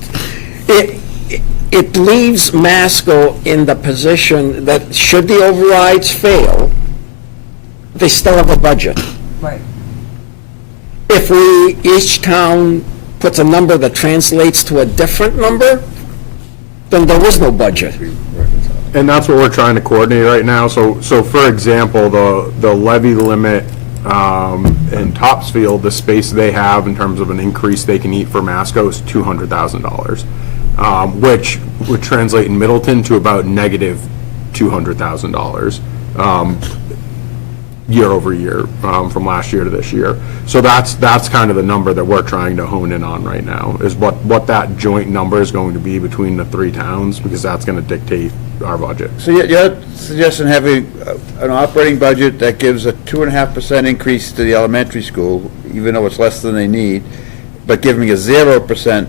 It leaves Masco in the position that should the overrides fail, they still have a budget. Right. If each town puts a number that translates to a different number, then there is no budget. And that's what we're trying to coordinate right now. So for example, the levy limit in Topsfield, the space they have in terms of an increase they can eat for Masco is $200,000, which would translate in Middleton to about negative $200,000. year over year, from last year to this year. So that's kind of the number that we're trying to hone in on right now, is what that joint number is going to be between the three towns, because that's going to dictate our budget. So you're suggesting having an operating budget that gives a 2.5% increase to the elementary school, even though it's less than they need, but giving a 0%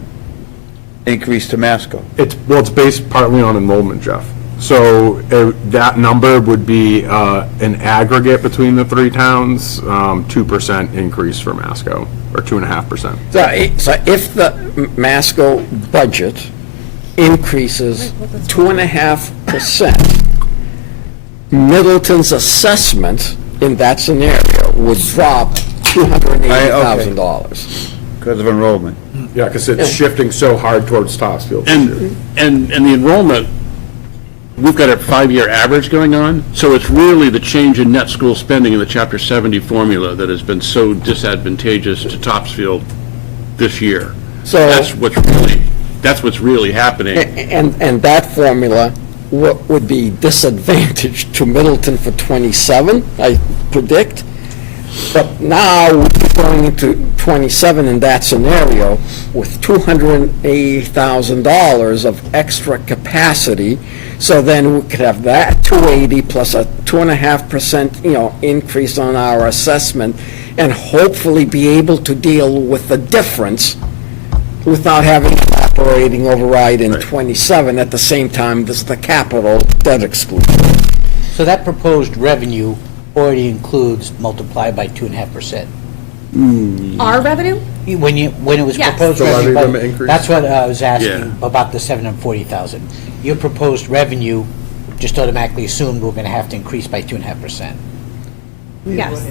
increase to Masco? It's based partly on enrollment, Jeff. So that number would be an aggregate between the three towns, 2% increase for Masco, or 2.5%. So if the Masco budget increases 2.5%, Middleton's assessment in that scenario would drop $280,000. Because of enrollment. Yeah, because it's shifting so hard towards Topsfield. And the enrollment, we've got a 5-year average going on, so it's really the change in net school spending in the Chapter 70 formula that has been so disadvantageous to Topsfield this year. So that's what's really happening. And that formula would be disadvantaged to Middleton for '27, I predict. But now we're going into '27 in that scenario with $280,000 of extra capacity. So then we could have that 280 plus a 2.5%, increase on our assessment, and hopefully be able to deal with the difference without having an operating override in '27 at the same time as the capital debt exclusion. So that proposed revenue already includes multiplied by 2.5%. Our revenue? When it was Yes. proposed The levy revenue, limit increase? that's what I was asking Yeah. about the 740,000. Your proposed revenue just automatically assumed we're going to have to increase by 2.5%. Yes.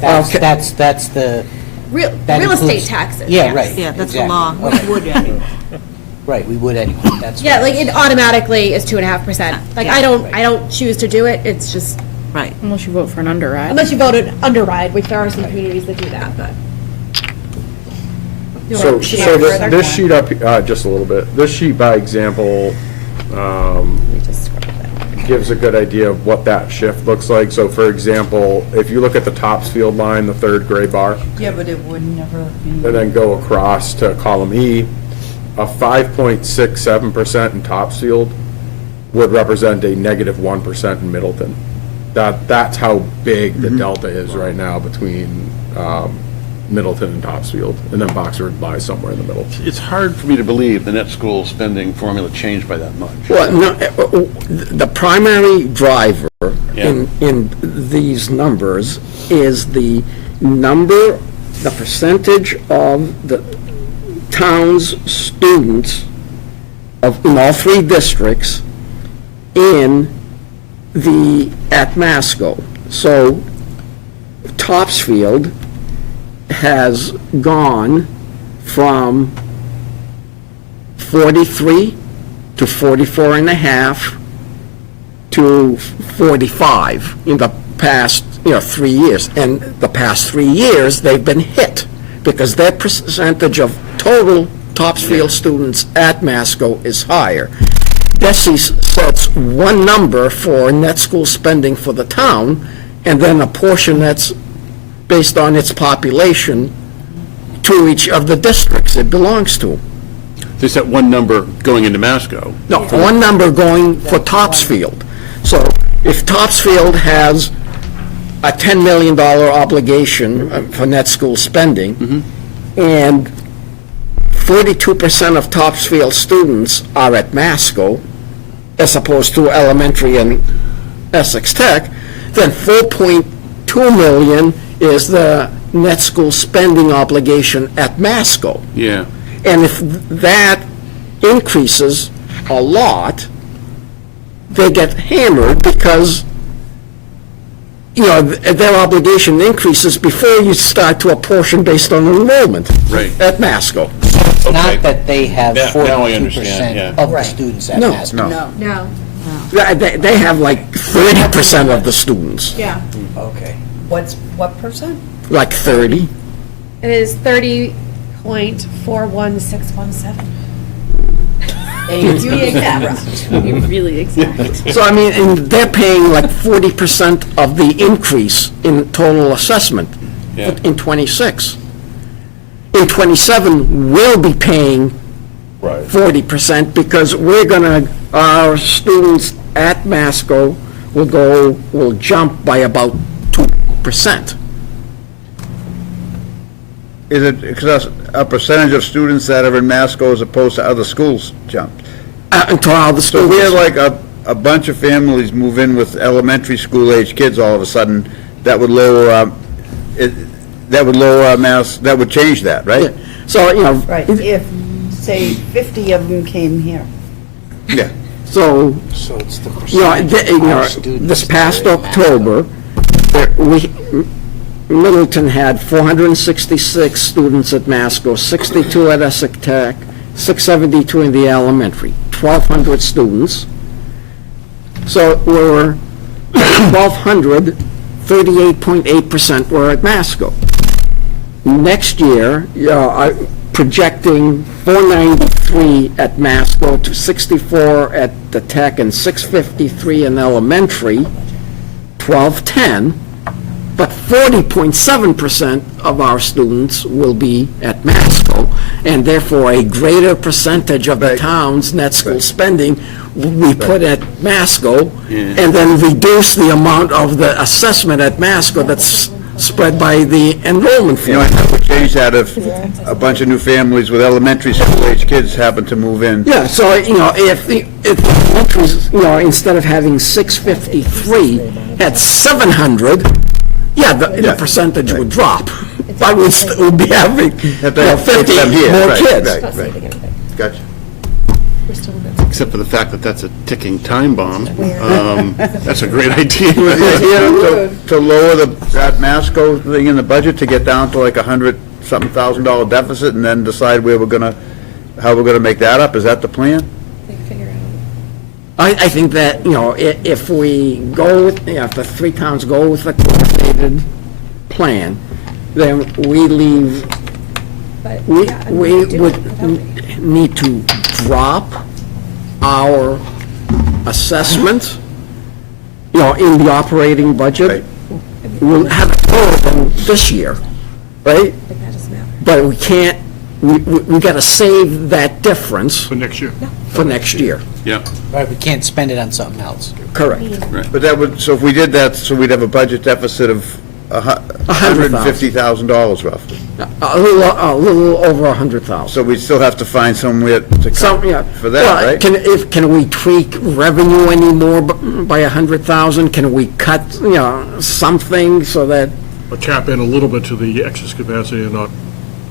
That's the. Real that estate includes- taxes. Yeah, yes. right. Yeah, that's the exactly. law. Okay. We would anyway. Right, we would anyway, that's. Yeah, right. like it automatically is 2.5%. Like Yeah. I don't choose to do it. It's just Right. Unless you vote for an underride. unless you voted underride, which there are some communities that do that, but. You So wanna share further? this sheet up, just a little bit, this sheet by example, Let me just scroll down. gives a good idea of what that shift looks like. So for example, if you look at the Topsfield line, the third gray bar, Yeah, but it would never be. and then go across to column E, a 5.67% in Topsfield would represent a -1% in Middleton. That's how big the delta is right now between Middleton and Topsfield, and then Boxford lies somewhere in the middle. It's hard for me to believe the net school spending formula changed by that much. Well, no, the primary driver Yeah. in these numbers is the percentage of the town's students in all three districts at Masco. So Topsfield has gone from 43 to 44.5 to 45 in the past, 3 years. And the past 3 years, they've been hit because their percentage of total Topsfield students at Masco is higher. DESE sets one number for net school spending for the town, and then a portion that's based on its population to each of the districts it belongs to. They set one number going into Masco. No, one number going for Topsfield. So if Topsfield has a $10 million obligation for net school spending, and 42% of Topsfield students are at Masco, as opposed to elementary and Essex Tech, then 4.2 million is the net school spending obligation at Masco. Yeah. And if that increases a lot, they get hammered because, their obligation increases before you start to apportion based on enrollment at Masco. It's not that they have Now I understand, 42% yeah. of the students at No. Masco. No. They have like 30% of the students, Yeah. Okay. What percent? like 30. It is 30.41617. Be exact. Be really exact. So I mean, and they're paying like 40% of the increase in total assessment in '26. In '27, we'll be paying 40% because our students at Masco will jump by about 2%. Is it because a percentage of students that are in Masco as opposed to other schools jumped? Into all the So schools. we have like a bunch of families move in with elementary school-age kids all of a sudden, that would lower our mass, that would change that, right? So, you know. Right, if, say, 50 of them came here. Yeah. So, it's the this past October, Middleton had 466 students at Masco, 62 at Essex Tech, 672 in the elementary, 1,200 students. So we're 1,200, 38.8% were at Masco. Next year, I'm projecting 493 at Masco to 64 at the Tech and 653 in elementary, 1210. But 40.7% of our students will be at Masco, and therefore a greater percentage of the town's net school spending we put at Masco, and then reduce the amount of the assessment at Masco that's spread by the enrollment You know, form. that would change that if a bunch of new families with elementary school-age kids happen to move in. Yeah, so, you know, if the elementaries, you know, instead of having 653, at 700, the percentage would drop. But we'd still be having, Have you know, to put 50 them here, more right, kids. right. Gotcha. Except for the fact that that's a ticking time bomb. That's a great idea. The idea to lower that Masco thing in the budget to get down to like $100-something thousand deficit and then decide how we're gonna make that up, is that the plan? I think that, you know, if we go with, you know, if the three towns go with the coordinated plan, then we leave, we would need to drop our assessment, you know, in the operating budget. We'll have it lower than this year, right? But we can't, we gotta save that difference. For next year. For next year. Yeah. Right, we can't spend it on something else. Correct. But that would, so if we did that, so we'd have a budget deficit of $150,000 roughly. A little over 100,000. So we'd still have to find somewhere to Some, cut yeah. for that, Well, right? Can we tweak revenue anymore by 100,000? Can we cut, you know, something so that? Or tap in a little bit to the excess capacity and not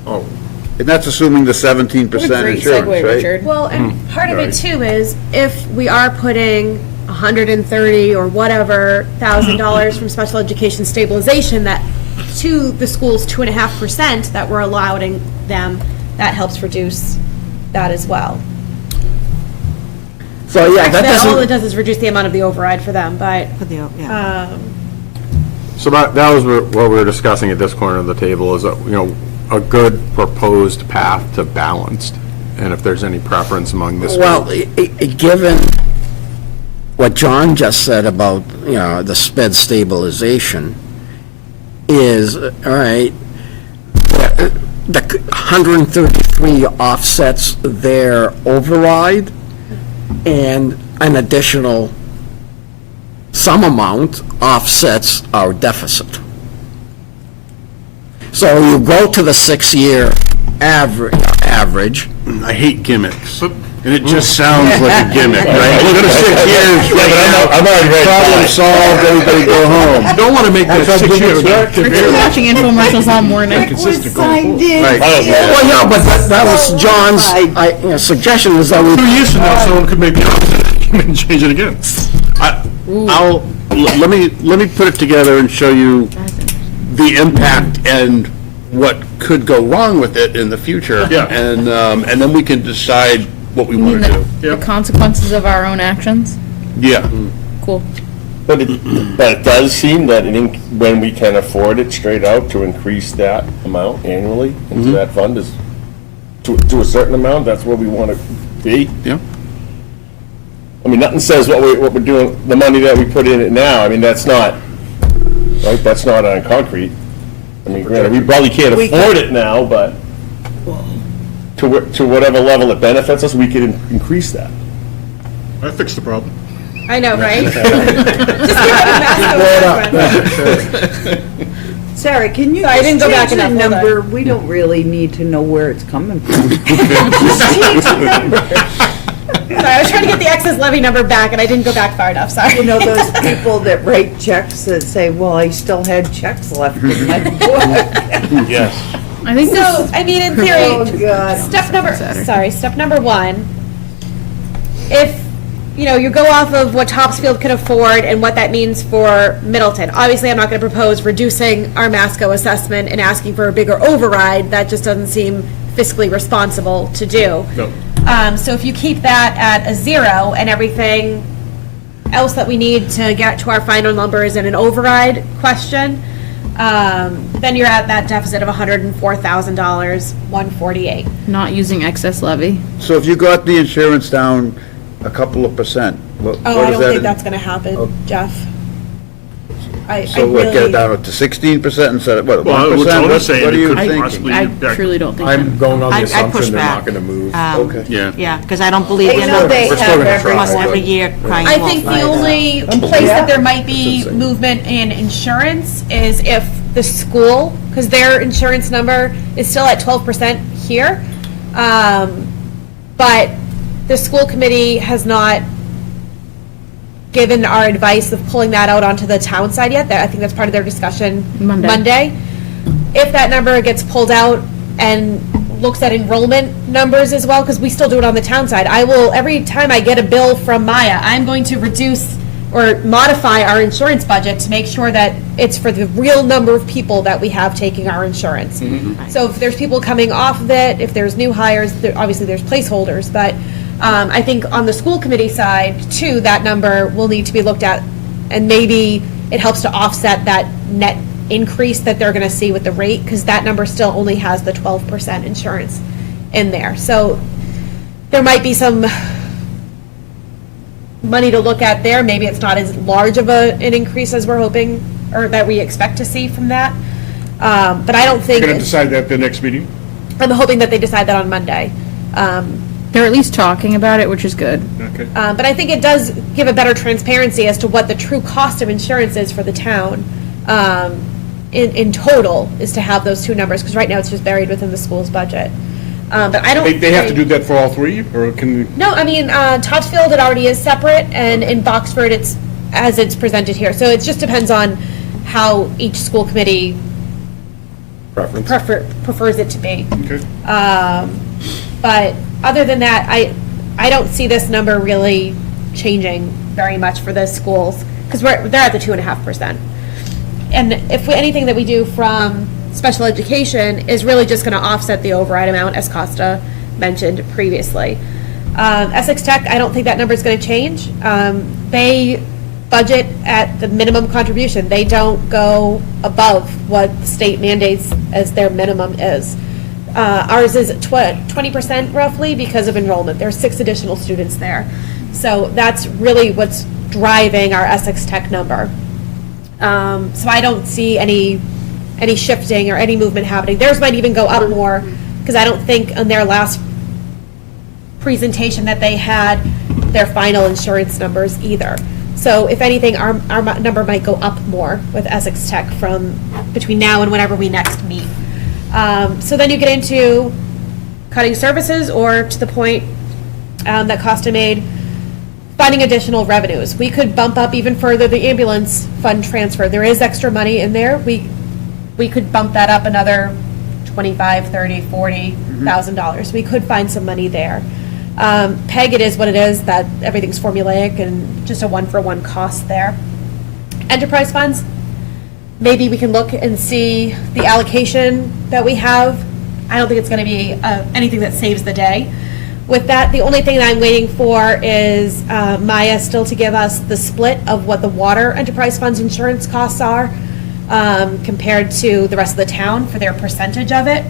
all. And that's assuming the 17% insurance, right? Well, and part of it too is if we are putting 130 or whatever $1,000 from special education stabilization that to the school's 2.5% that we're allowing them, that helps reduce that as well. So, yeah, that Actually, all it doesn't, does is reduce the amount of the override for them, but, So that was what we were discussing at this corner of the table, is, you know, a good proposed path to balanced, and if there's any preference among this group. well, given what John just said about, you know, the sped stabilization is, all right, the 133 offsets their override, and an additional some amount offsets our deficit. So you go to the 6-year average. I hate gimmicks. And it just sounds like a gimmick, right? We're gonna 6 years right now. I'm already ready. Problem solved, everybody go home. You don't want to make that 6 years. Watching infomercials all morning. Consistent going forward. Right. Well, yeah, but that was John's suggestion, was that we. 2 years from now, someone could make the opposite and change it again. Let me put it together and show you the impact and what could go wrong with it in the future. Yeah. And then we can decide what we You mean want to do. the consequences of our own actions? Yeah. Cool. But it does seem that when we can afford it straight out to increase that amount annually into that fund is to a certain amount, that's where we want to be. Yeah. mean, nothing says what we're doing, the money that we put in it now, I mean, that's not, right, that's not on concrete. I mean, granted, we probably can't afford it now, but to whatever level it benefits us, we could increase that. I fixed the problem. I know, right? Sarah, can you Sorry, I didn't just go back change the enough, hold on. number? We don't really need to know where it's coming from. Sorry, I was trying to get the excess levy number back, and I didn't go back far enough, sorry. You know, those people that write checks that say, well, I still had checks left in my book. Yes. I think So, I mean, in Oh, theory, God. step number one, if, you know, you go off of what Topsfield can afford and what that means for Middleton. Obviously, I'm not going to propose reducing our Masco assessment and asking for a bigger override. That just doesn't seem fiscally responsible to do. No. So if you keep that at a 0 and everything else that we need to get to our final numbers in an override question, then you're at that deficit of $104,000, 148. not using excess levy. So if you got the insurance down a couple of percent, what Oh, I is don't that? think that's going to happen, Jeff. I So what, get it really, down to 16% instead of, what, 1%? Well, what Tona's saying, What are it you could thinking? possibly I be back. truly don't think I'm going on the I'd push assumption they're back. not gonna move. Okay. Yeah. Yeah, because I don't believe They in know they We're still gonna have try, almost but- every year crying I wolf. think the only place that there might be movement in insurance is if the school, because their insurance number is still at 12% here. But the school committee has not given our advice of pulling that out onto the town side yet. I think that's part of their discussion Monday. If that number gets pulled out and looks at enrollment numbers as well, because we still do it on the town side, I will, every time I get a bill from Maya, I'm going to reduce or modify our insurance budget to make sure that it's for the real number of people that we have taking our insurance. So if there's people coming off of it, if there's new hires, obviously there's placeholders, but I think on the school committee side too, that number will need to be looked at, and maybe it helps to offset that net increase that they're gonna see with the rate, because that number still only has the 12% insurance in there. So there might be some money to look at there. Maybe it's not as large of an increase as we're hoping, or that we expect to see from that. But I don't think, Going to decide that at the next meeting? I'm hoping that they decide that on Monday. They're at least talking about it, which is good. Okay. But I think it does give a better transparency as to what the true cost of insurance is for the town in total, is to have those two numbers, because right now it's just buried within the school's budget. But I don't. They have to do that for all three, or can, No, I mean, Topsfield, it already is separate, and in Boxford, it's as it's presented here. So it just depends on how each school committee prefers it to be. okay. But other than that, I don't see this number really changing very much for the schools, because they're at the 2.5%. And if anything that we do from special education is really just going to offset the override amount, as Costa mentioned previously. Essex Tech, I don't think that number is going to change. They budget at the minimum contribution. They don't go above what the state mandates as their minimum is. Ours is 20% roughly because of enrollment. There are 6 additional students there. So that's really what's driving our Essex Tech number. So I don't see any shifting or any movement happening. Theirs might even go up more, because I don't think on their last presentation that they had their final insurance numbers either. So if anything, our number might go up more with Essex Tech from between now and whenever we next meet. So then you get into cutting services, or to the point that Costa made, finding additional revenues. We could bump up even further the ambulance fund transfer. There is extra money in there. We could bump that up another $25,000, $30,000, $40,000. We could find some money there. PEG, it is what it is, that everything's formulaic and just a one-for-one cost there. Enterprise funds, maybe we can look and see the allocation that we have. I don't think it's going to be anything that saves the day. With that, the only thing that I'm waiting for is Maya still to give us the split of what the water enterprise funds insurance costs are compared to the rest of the town for their percentage of it.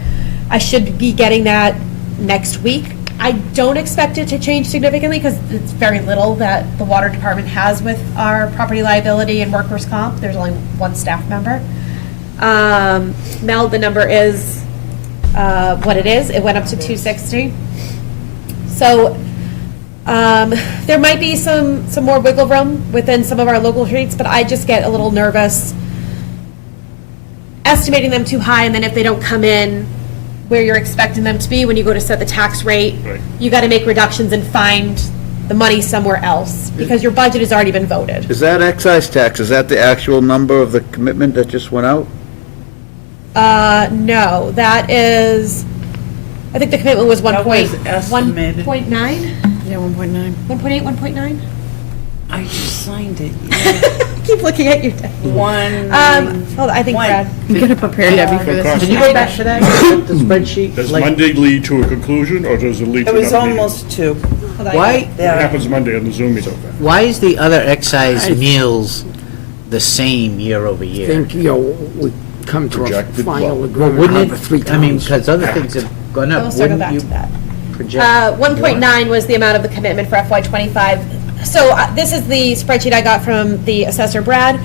I should be getting that next week. I don't expect it to change significantly because it's very little that the water department has with our property liability and workers' comp. There's only one staff member. Mel, the number is what it is. It went up to 260. So there might be some more wiggle room within some of our local streets, but I just get a little nervous estimating them too high, and then if they don't come in where you're expecting them to be, when you go to set the tax rate, you got to make reductions and find the money somewhere else, because your budget has already been voted. Is that excise tax? Is that the actual number of the commitment that just went out? No, that is, I think the commitment was 1.9? Yeah, 1.9. 1.8, 1.9? I just signed it. Keep looking at your desk. Hold on, I think Brad. I'm gonna prepare Debbie for this. Can you go back to that, the spreadsheet? Does Like, Monday lead to a conclusion, or does it lead to It was another meeting? almost 2. Why, What happens Monday on the Zoom meeting? why is the other excise meals the same year over I year? think, we come to a Projected, final well, agreement Wouldn't on it, the three I mean, towns. because other things have gone up, We'll circle wouldn't back you to that. project? 1.9 was the amount of the commitment for FY '25. So this is the spreadsheet I got from the assessor Brad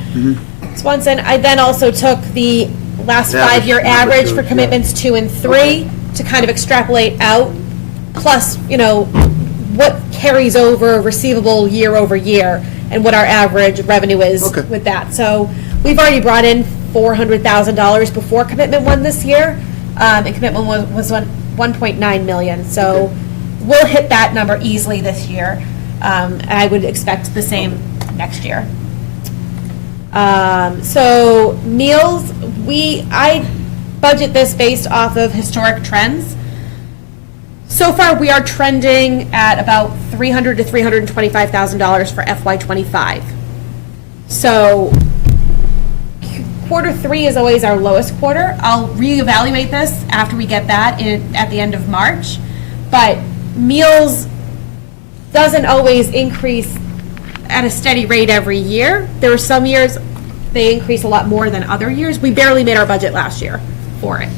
Swanson. I then also took the last Average, 5-year number average two, for yeah. commitments 2 and 3 to kind of extrapolate out, plus, what carries over receivable year over year, and what our average revenue is with that. So we've already brought in $400,000 before commitment 1 this year, and commitment was 1.9 million. So we'll hit that number easily this year. And I would expect the same next year. So meals, I budget this based off of historic trends. So far, we are trending at about $300,000 to $325,000 for FY25. So quarter 3 is always our lowest quarter. I'll reevaluate this after we get that at the end of March. But meals doesn't always increase at a steady rate every year. There are some years they increase a lot more than other years. We barely made our budget last year for it.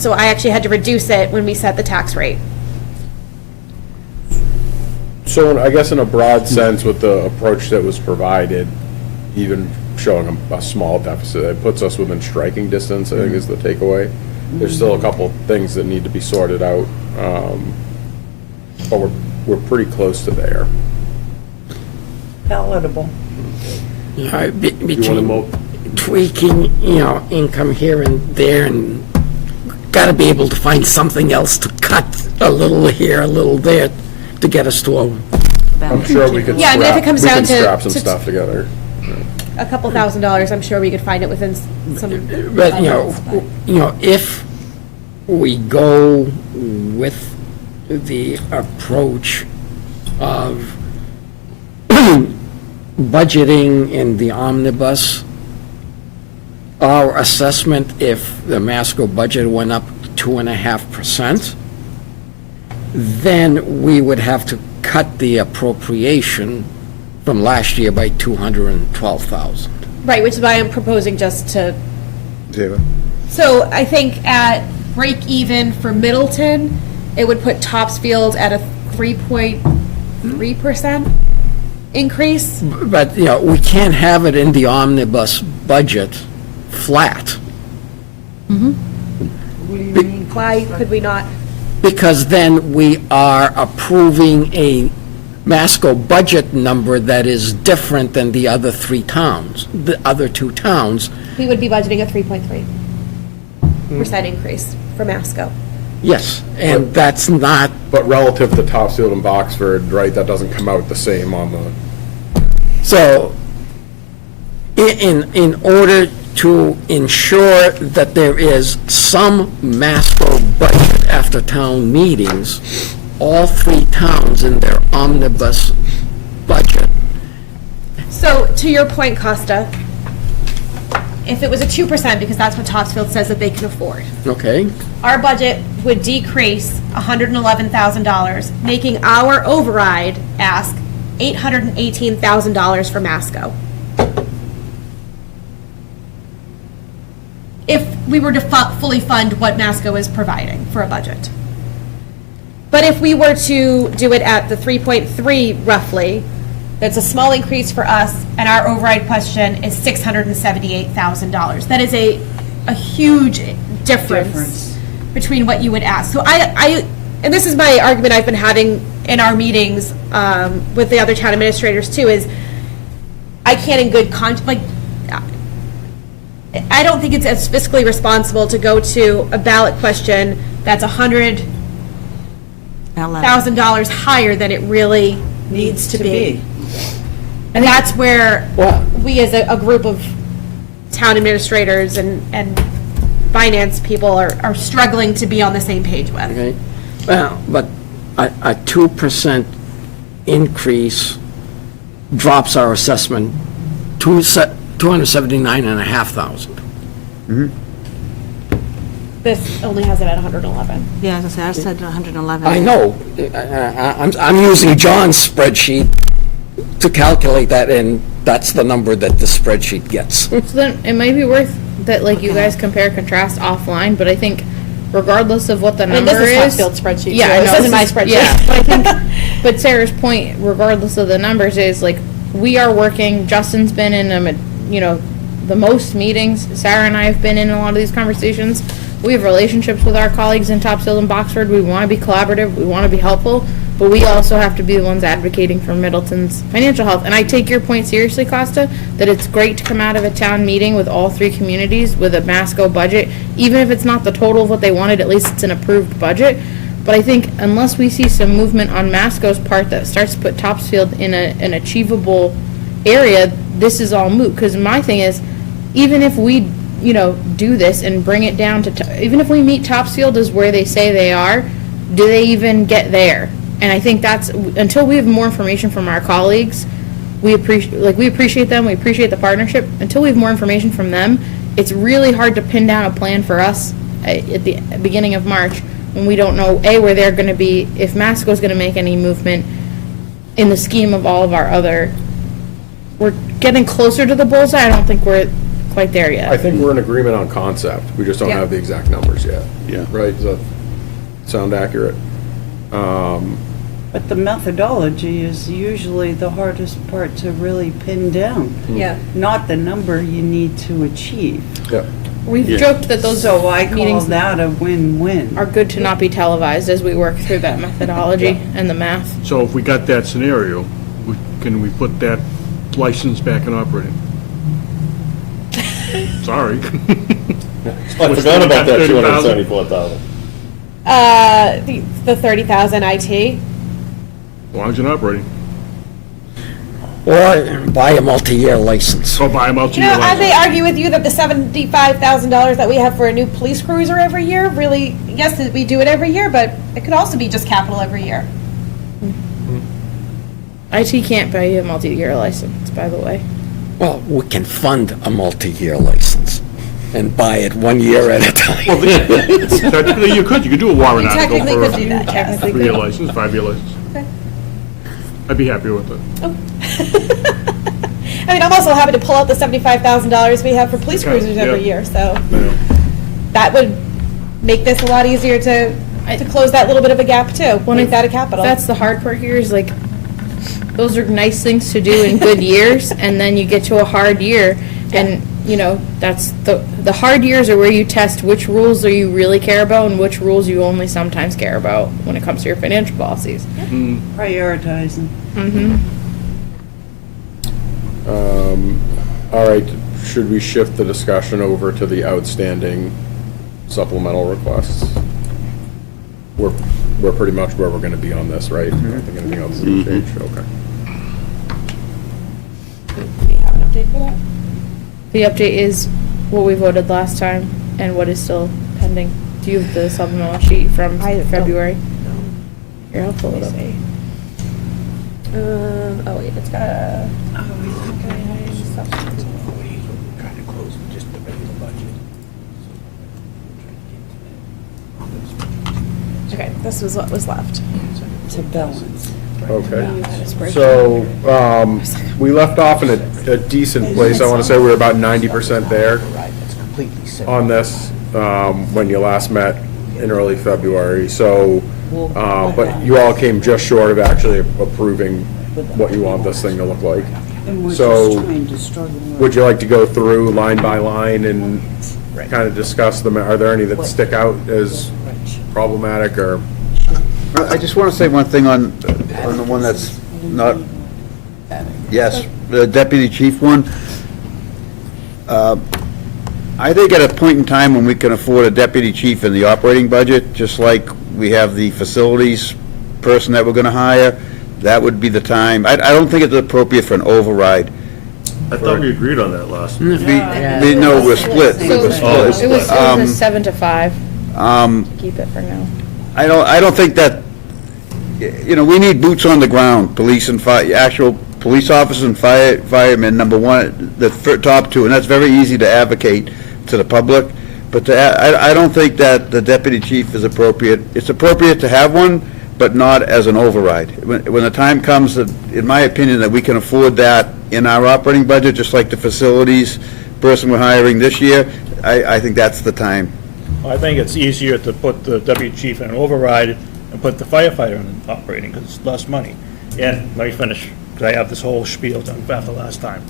So I actually had to reduce it when we set the tax rate. So I guess in a broad sense, with the approach that was provided, even showing a small deficit, it puts us within striking distance, I think is the takeaway. There's still a couple things that need to be sorted out, but we're pretty close to there. palatable. Between tweaking, income here and there, and gotta be able to find something else to cut a little here, a little there, to get us to a I'm sure we could Yeah, I mean, if it comes down to- scrap some to- stuff together. A couple $1,000s, I'm sure we could find it within some. But, if we go with the approach of budgeting in the omnibus, our assessment, if the Masco budget went up 2.5%, then we would have to cut the appropriation from last year by 212,000. Right, which is why I'm proposing just to, Zero. so I think at break even for Middleton, it would put Topsfield at a 3.3% increase. But, we can't have it in the omnibus budget flat, What do you mean? Why could we not? because then we are approving a Masco budget number that is different than the other 3 towns, the other 2 towns. We would be budgeting a 3.3% increase for Masco. Yes, and that's not, But relative to Topsfield and Boxford, right, that doesn't come out the same on the, so in order to ensure that there is some Masco budget after town meetings, all 3 towns in their omnibus budget. So to your point, Costa, if it was a 2%, because that's what Topsfield says that they can afford, Okay, our budget would decrease $111,000, making our override ask $818,000 for Masco. If we were to fully fund what Masco is providing for a budget. But if we were to do it at the 3.3 roughly, that's a small increase for us, and our override question is $678,000. That is a huge difference between what you would ask. So and this is my argument I've been having in our meetings with the other town administrators too, is I can't in good I don't think it's as fiscally responsible to go to a ballot question that's $100,000 higher than it really needs to be. And that's where we as a group of town administrators and finance people are struggling to be on the same page with. Okay. Well, but a 2% increase drops our assessment to $279,500. This only has it at 111. Yeah, as I said 111. I know. I'm using John's spreadsheet to calculate that, and that's the number that the spreadsheet gets. So then it might be worth that, like, you guys compare, contrast offline, but I think regardless of what the number this is is. Topsfield's spreadsheet, Yeah, too. I know, This isn't my spreadsheet. Yeah, but I think, but Sarah's point, regardless of the numbers, is like, we are working, Justin's been in, the most meetings, Sarah and I have been in a lot of these conversations. We have relationships with our colleagues in Topsfield and Boxford. We want to be collaborative. We want to be helpful. But we also have to be the ones advocating for Middleton's financial health. And I take your point seriously, Costa, that it's great to come out of a town meeting with all three communities with a Masco budget. Even if it's not the total of what they wanted, at least it's an approved budget. But I think unless we see some movement on Masco's part that starts to put Topsfield in an achievable area, this is all moot. Because my thing is, even if we do this and bring it down to, even if we meet Topsfield as where they say they are, do they even get there? And I think that's, until we have more information from our colleagues, we appreciate them, we appreciate the partnership. Until we have more information from them, it's really hard to pin down a plan for us at the beginning of March when we don't know, A, where they're going to be, if Masco's going to make any movement in the scheme of all of our other, we're getting closer to the bullseye. I don't think we're quite there yet. I think we're in agreement on concept. We just don't Yeah. have the exact numbers yet. Yeah. Right? Does that sound accurate? But the methodology is usually the hardest part to really pin down. Yeah. Not the number you need to achieve. Yeah. We've Yeah. joked that those So I call meetings that a win-win. are good to not be televised as we work through that methodology and the math. So if we got that scenario, can we put that license back in operating? Sorry. I forgot about that 274,000. The 30,000 IT. As long as you're not operating. Or buy a multi-year license. Or buy them out to You your know, I may license. argue with you that the $75,000 that we have for a new police cruiser every year, really, yes, we do it every year, but it could also be just capital every year. IT can't buy you a multi-year license, by the way. Well, we can fund a multi-year license and buy it 1 year at a time. Technically, you could do a warrant We article technically for could do that, yes. a 3-year license, 5-year license. Okay. I'd be happy with it. I mean, I'm also happy to pull out the $75,000 we have for police Okay, cruisers every yeah. year, so Yeah. that would make this a lot easier to close that little bit of a gap too, make that a capital. That's the hard part here is like, those are nice things to do in good years, and then you get to a hard year, and, that's the hard years are where you test which rules do you really care about and which rules you only sometimes care about when it comes to your financial policies. Prioritizing. Mm-hmm. All right, should we shift the discussion over to the outstanding supplemental requests? We're pretty much where we're gonna be on this, right? I don't think anything else is gonna change, okay. Do you have an update for that? The update is what we voted last time and what is still pending. Do you have the supplemental sheet from February? Here, I'll pull it up. Oh wait, it's got a. Trying to close just the regular budget. Okay, this was what was left. To balance. Okay, so, we left off in a decent place. I wanna say we were about 90% there Right, that's completely separate. on this, when you last met. in early February, so, but you all came just short of actually approving what you want this thing to look like. And we're So, just trying to struggle with. would you like to go through line by line and kind of discuss them? Are there any that stick out as problematic, or? I just want to say one thing on the one that's not, yes, the deputy chief one. I think at a point in time when we can afford a deputy chief in the operating budget, just like we have the facilities person that we're going to hire, that would be the time. I don't think it's appropriate for an override. I thought we agreed on that last. We know we're split. So We're split. it was a 7 to 5. Um, Keep it for now. I don't think that, we need boots on the ground, police and fire, actual police officers and firemen, number one, the top two, and that's very easy to advocate to the public, but I don't think that the deputy chief is appropriate. It's appropriate to have one, but not as an override. When the time comes, that, in my opinion, that we can afford that in our operating budget, just like the facilities person we're hiring this year, I think that's the time. I think it's easier to put the deputy chief in an override and put the firefighter in operating, because it's less money. And let me finish, because I have this whole spiel done after last time.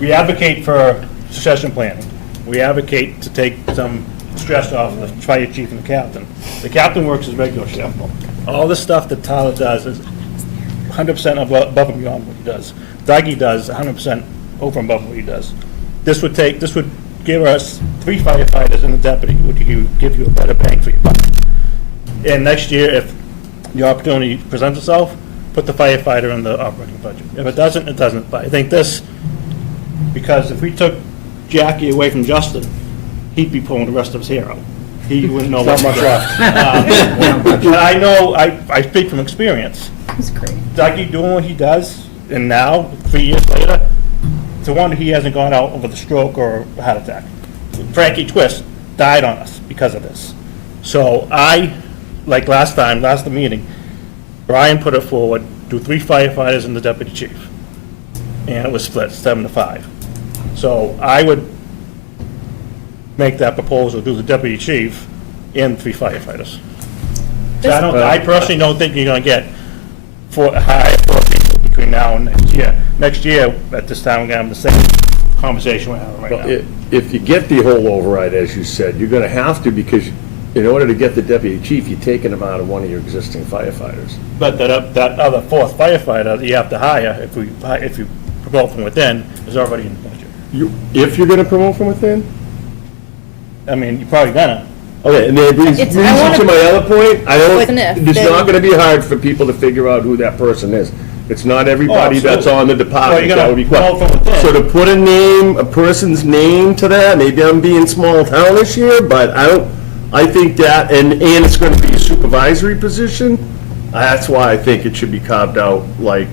We advocate for succession planning. We advocate to take some stress off the fire chief and the captain. The captain works his regular shift. All the stuff that Tyler does is 100% above and beyond what he does. Dougie does 100% over and above what he does. This would give us 3 firefighters and a deputy, which would give you a better bang for your buck. And next year, if the opportunity presents itself, put the firefighter in the operating budget. If it doesn't, it doesn't. But I think this, because if we took Jackie away from Justin, he'd be pulling the rest of his hair out. He wouldn't know what much left. But I know, I speak from experience. He's great. Dougie doing what he does, and now, 3 years later, it's a wonder he hasn't gone out with a stroke or a heart attack. Frankie Twist died on us because of this. So like last meeting, Brian put it forward, do 3 firefighters and the deputy chief. And it was split, 7 to 5. So I would make that proposal, do the deputy chief and 3 firefighters. So I personally don't think you're gonna get 4 people between now and next year. Next year, at this time, we're gonna have the same conversation we're having right now. If you get the whole override, as you said, you're gonna have to, because in order to get the deputy chief, you're taking them out of one of your existing firefighters. But that other 4th firefighter that you have to hire, if you promote from within, is already in the budget. If you're gonna promote from within? I mean, you're probably gonna. Okay, and that brings me to my other point. It's then- not gonna be hard for people to figure out who that person is. It's not everybody that's on the department that would be promote from within. So to put a person's name to that, maybe I'm being small townish here, but I think that, and it's gonna be a supervisory position, that's why I think it should be carved out like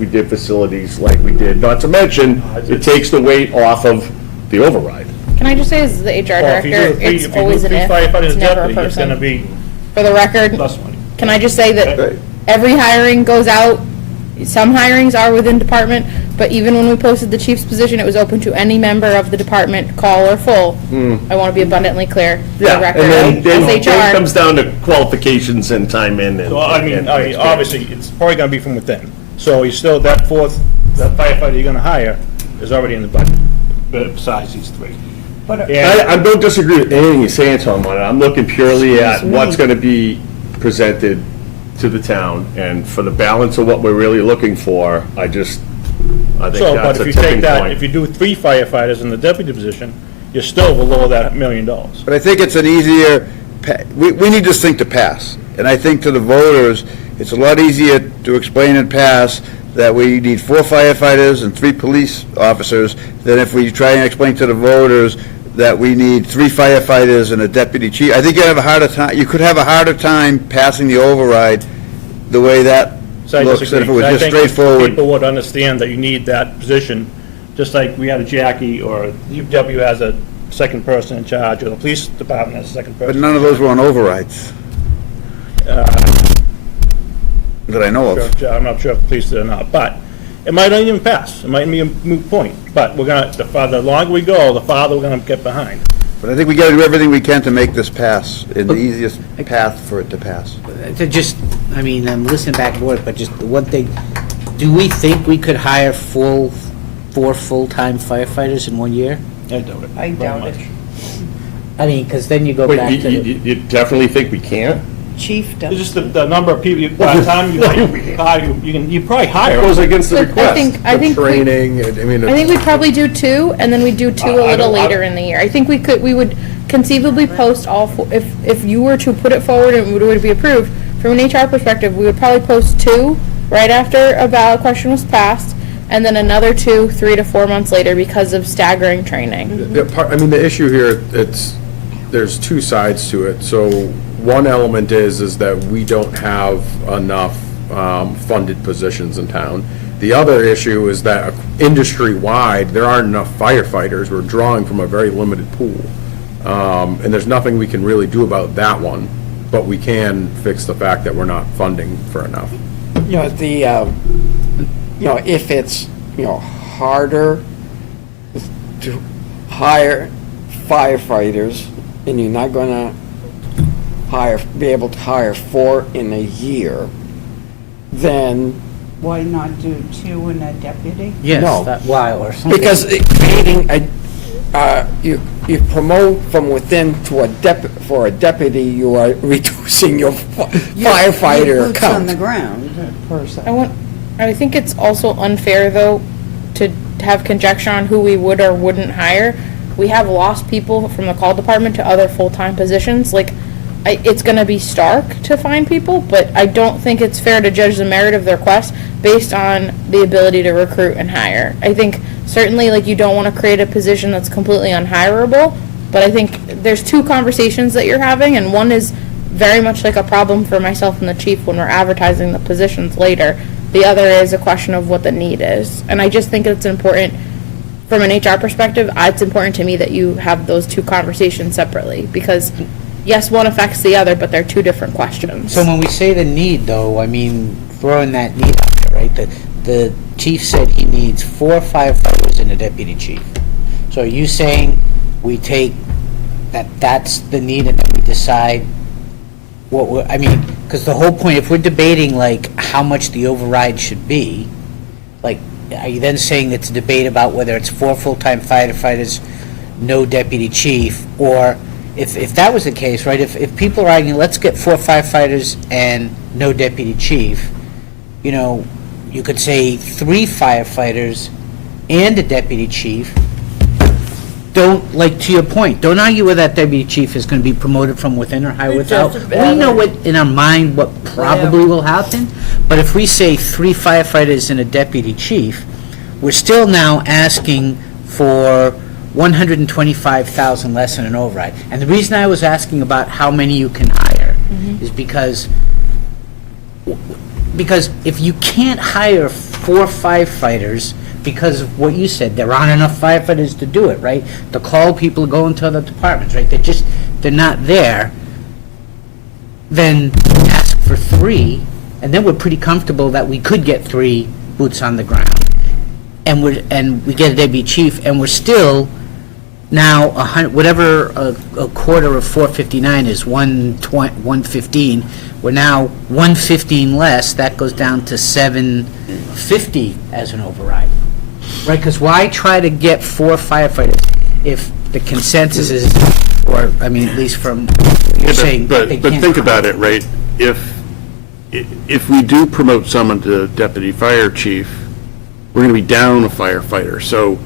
we did facilities, like we did. Not to mention, it takes the weight off of the override. Can I just say, as the HR Well, if you do director, three- it's if you do always an 3 if, firefighters it's and never a deputy, it's gonna person. be For the record, less money. can I just say that every hiring goes out, some hirings are within department, but even when we posted the chief's position, it was open to any member of the department, call or full. I want to be abundantly clear for the Yeah, record. and then As it HR, comes down to qualifications and time in and. So, I mean, and obviously, it's probably gonna be from within. So you still, that firefighter you're gonna hire is already in the budget, besides these 3. I don't disagree with anything you're saying, Tom, on it. I'm looking purely at what's gonna be presented to the town, and for the balance of what we're really looking for, I think But that's if a you take tipping that, point. if you do 3 firefighters in the deputy position, you're still below that $1 million. But I think it's an easier, we need this thing to pass. And I think to the voters, it's a lot easier to explain and pass that we need 4 firefighters and 3 police officers than if we try and explain to the voters that we need 3 firefighters and a deputy chief. I think you could have a harder time passing the override the way that So I looks disagree. than if it was I just think straightforward. People would understand that you need that position, just like we had a Jackie, or UW has a second person in charge, or the police department has a second But person. none of those were on overrides. That I know of. I'm not sure if the police did or not, but it might not even pass. It might be a moot point. But the longer we go, the farther we're gonna get behind. But I think we got to do everything we can to make this pass, in the easiest path for it to pass. To just, I mean, I'm listening back and forth, but just the one thing, do we think we could hire four full-time firefighters in 1 year? I doubt it. I doubt it. I mean, because then you go Wait, back to the... you definitely think we can't? Chief does. It's just the number of people, by the time you hire, you probably hire. Goes against the I request. think we- Training, I mean. I think we'd probably do 2, and then we'd do 2 a little later in the year. I think we would conceivably post all, if you were to put it forward and it would be approved, from an HR perspective, we would probably post 2 right after a ballot question was passed, and then another 2, 3 to 4 months later because of staggering training. I mean, the issue here, there's two sides to it. So one element is that we don't have enough funded positions in town. The other issue is that industry-wide, there aren't enough firefighters. We're drawing from a very limited pool. And there's nothing we can really do about that one, but we can fix the fact that we're not funding for enough. You know, if it's, harder to hire firefighters, and you're not gonna be able to hire 4 in a year, then Why not do 2 and a deputy? Yes, No. that while or something. because creating you promote from within to for a deputy, you are reducing your firefighter Boots on the count. ground, person. I think it's also unfair, though, to have conjecture on who we would or wouldn't hire. We have lost people from the call department to other full-time positions. Like, it's going to be stark to find people, but I don't think it's fair to judge the merit of their request based on the ability to recruit and hire. I think certainly, like, you don't want to create a position that's completely unhirable, but I think there's 2 conversations that you're having, and one is very much like a problem for myself and the chief when we're advertising the positions later. The other is a question of what the need is. And I just think it's important, from an HR perspective, it's important to me that you have those 2 conversations separately, because yes, one affects the other, but they're 2 different questions. So when we say the need, though, I mean, throwing that need out there, right? The chief said he needs 4 firefighters and a deputy chief. So are you saying we take that's the need and then we decide what I mean, because the whole point, if we're debating like how much the override should be, like, are you then saying it's a debate about whether it's 4 full-time firefighters, no deputy chief, or if that was the case, right, if people are arguing, let's get 4 firefighters and no deputy chief, you could say 3 firefighters and a deputy chief. Don't, like, to your point, don't argue whether that deputy chief is going to be promoted from within or hired without. We know what, in our mind, what probably will happen, but if we say 3 firefighters and a deputy chief, we're still now asking for $125,000 less in an override. And the reason I was asking about how many you can hire is because if you can't hire 4 firefighters because of what you said, there aren't enough firefighters to do it, right? The call people go into other departments, right? They're not there. Then ask for 3, and then we're pretty comfortable that we could get 3 boots on the ground. And we get a deputy chief, and we're still now whatever a quarter of 459 is, 115. We're now 115 less. That goes down to 750 as an override, right? Because why try to get 4 firefighters if the consensus is, or I mean, at least from you're saying, But they can't think about hire. it, right? If we do promote someone to deputy fire chief, we're going to be down a firefighter. So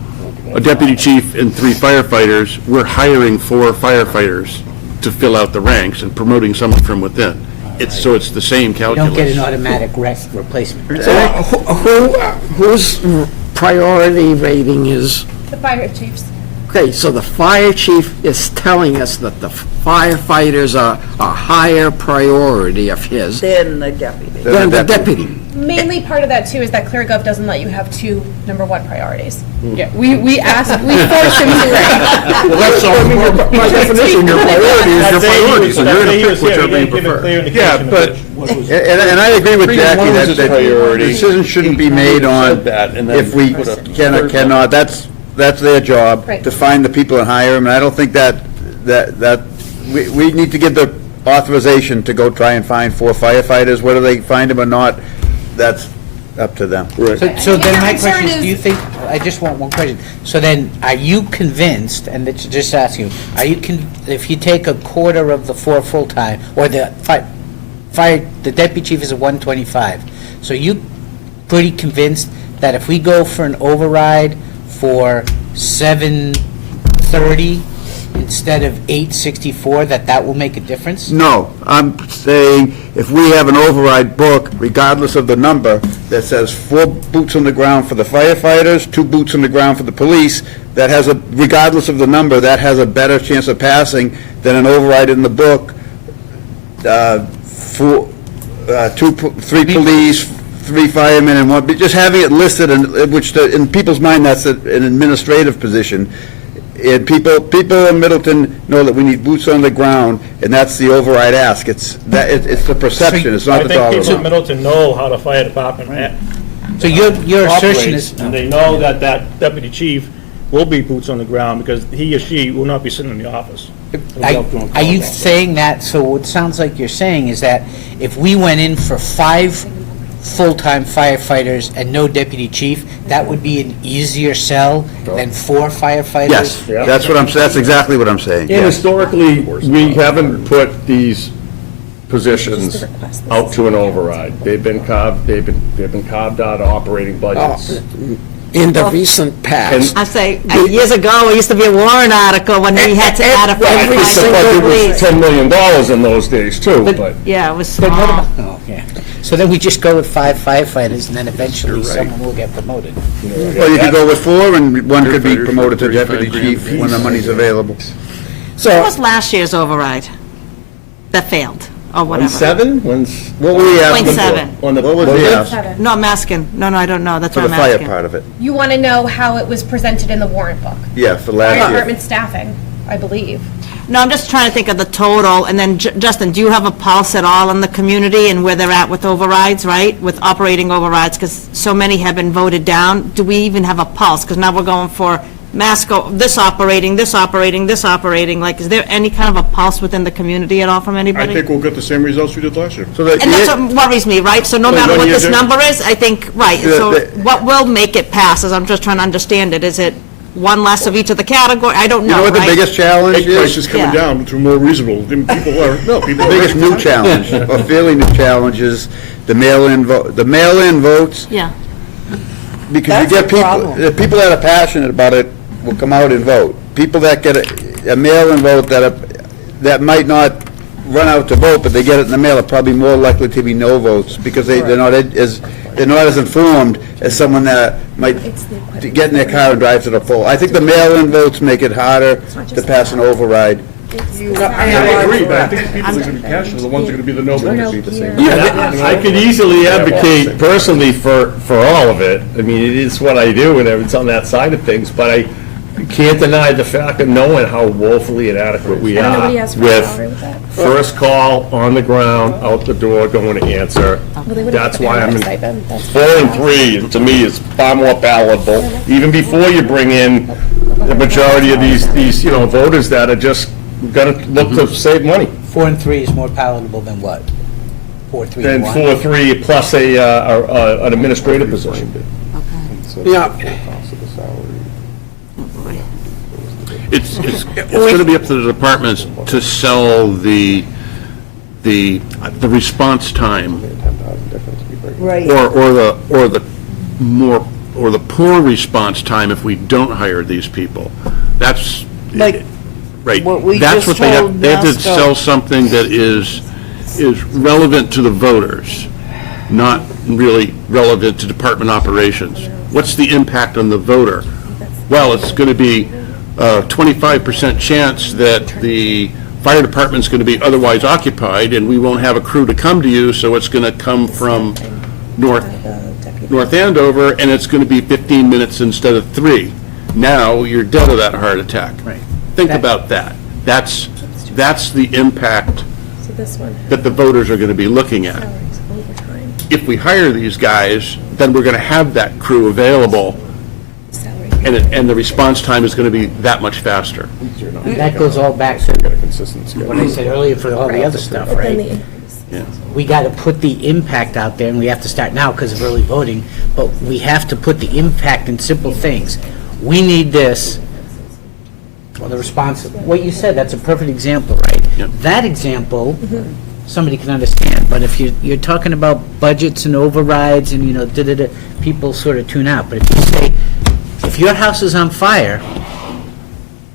a deputy chief and 3 firefighters, we're hiring 4 firefighters to fill out the ranks and promoting someone from within. So it's the same You calculus. don't get an automatic replacement. So whose priority rating is, The fire chiefs. okay, so the fire chief is telling us that the firefighters are a higher priority of his Then the deputy. than the deputy. Mainly part of that too is that ClearGov doesn't let you have 2 number 1 priorities. Yeah, we forced him to rank. Well, that's, I mean, by definition, your priority is your priority, so you're going to pick whichever you prefer. Yeah, but, and I agree with Jackie that the decision shouldn't be made on if we can or cannot. That's their job, Right. to find the people and hire them, and I don't think that we need to give the authorization to go try and find 4 firefighters, whether they find them or not, that's up to them. So then my concern question is, is- do you think, I just want one question. So then, are you convinced, and it's just asking you, if you take a quarter of the 4 full-time, or the the deputy chief is a 125, so you pretty convinced that if we go for an override for 730 instead of 864, that will make a difference? No, I'm saying if we have an override book, regardless of the number, that says 4 boots on the ground for the firefighters, 2 boots on the ground for the police, that has regardless of the number, that has a better chance of passing than an override in the book, 3 police, 3 firemen, and 1, just having it listed, in people's mind, that's an administrative position. And people in Middleton know that we need boots on the ground, and that's the override ask. It's the perception, it's not the I dollar think people in amount. Middleton know how the fire department So your assertion is... operates, and they know that that deputy chief will be boots on the ground, because he or she will not be sitting in the office. Are you saying that, so what it sounds like you're saying is that if we went in for 5 full-time firefighters and no deputy chief, that would be an easier sell than 4 firefighters? Yes, that's exactly what I'm saying. And yes. historically, we haven't put these positions out to an override. They've been carved out of operating budgets. In the recent past. I say, years ago, it used to be a warrant article when we had to add a Every firefighter single to the budget was police. $10 million in those days, too, but. Yeah, it was But what small. about, oh, yeah. So then we just go with 5 firefighters, and then eventually someone will get promoted. Well, you could go with 4, and 1 could be promoted to deputy chief when the money's available. What was last year's override that failed, or whatever? 7? What were we asking for? 0.7. What was the ask? No, I'm asking. No, I don't know. That's For what the I'm fire asking. part of it. You want to know how it was presented in the warrant book? Yeah, for Fire last year. department staffing, I believe. No, I'm just trying to think of the total, and then, Justin, do you have a pulse at all in the community and where they're at with overrides, right? With operating overrides, because so many have been voted down. Do we even have a pulse? Because now we're going for Masco, this operating, like, is there any kind of a pulse within the community at all from I anybody? think we'll get the same results we did last year. So that And that's what worries me, right? So no Well, matter one what year this there- number is, I think, right, Yeah, so the- what will make it pass, is I'm just trying to understand it. Is it one less of each of the category? I don't You know, know what the right? biggest challenge Egg prices is? coming Yeah. down to more reasonable, then people are. The biggest new challenge, or fairly new challenge, is the mail-in votes. Yeah. Because That's you a get people, problem. the people that are passionate about it will come out and vote. People that get a mail-in vote that might not run out to vote, but they get it in the mail, are probably more likely to be no votes, because they're not as informed as someone that might get in their car and drive to the poll. I think the mail-in votes make it harder to pass an override. I agree, but I think the people that are going to be passionate are the ones that are going to be the no votes. I could easily advocate personally for all of it. I mean, it is what I do, and it's on that side of things, but I can't deny the fact of knowing how woefully inadequate we are Nobody asked for a salary with that. first call, on the ground, out the door, going to answer. That's why I'm in 4 and 3, to me, is far more palatable, even before you bring in the majority of these voters that are just gonna look to save money. 4 and 3 is more palatable than what? 4, 3, Then 1? 4, 3, plus an administrative position. Yeah. It's going to be up to the departments to sell the response time, Right. or the poor response time if we don't hire these people. That's, Like right. what we That's just what they have. told They have to Masco. sell something that is relevant to the voters, not really relevant to department operations. What's the impact on the voter? Well, it's going to be a 25% chance that the fire department's going to be otherwise occupied, and we won't have a crew to come to you, so it's going to come from North Andover, and it's going to be 15 minutes instead of 3. Now, you're dead of that heart attack. Right. Think about that. That's the impact So this one, that the voters are going to be looking at. salaries, overtime, If we hire these guys, then we're going to have that crew available, salary. and the response time is going to be that much faster. That goes all back to Get a consistent schedule. what I said earlier for all the other stuff, But then right? the We got to put the impact out there, and we have to start now because of early voting, but we have to put the impact in simple things. We need this. Well, the response, what you said, that's a perfect example, right? Yep. That example, somebody can understand, but if you're talking about budgets and overrides and, da-da-da, people sort of tune out. But if you say, if your house is on fire,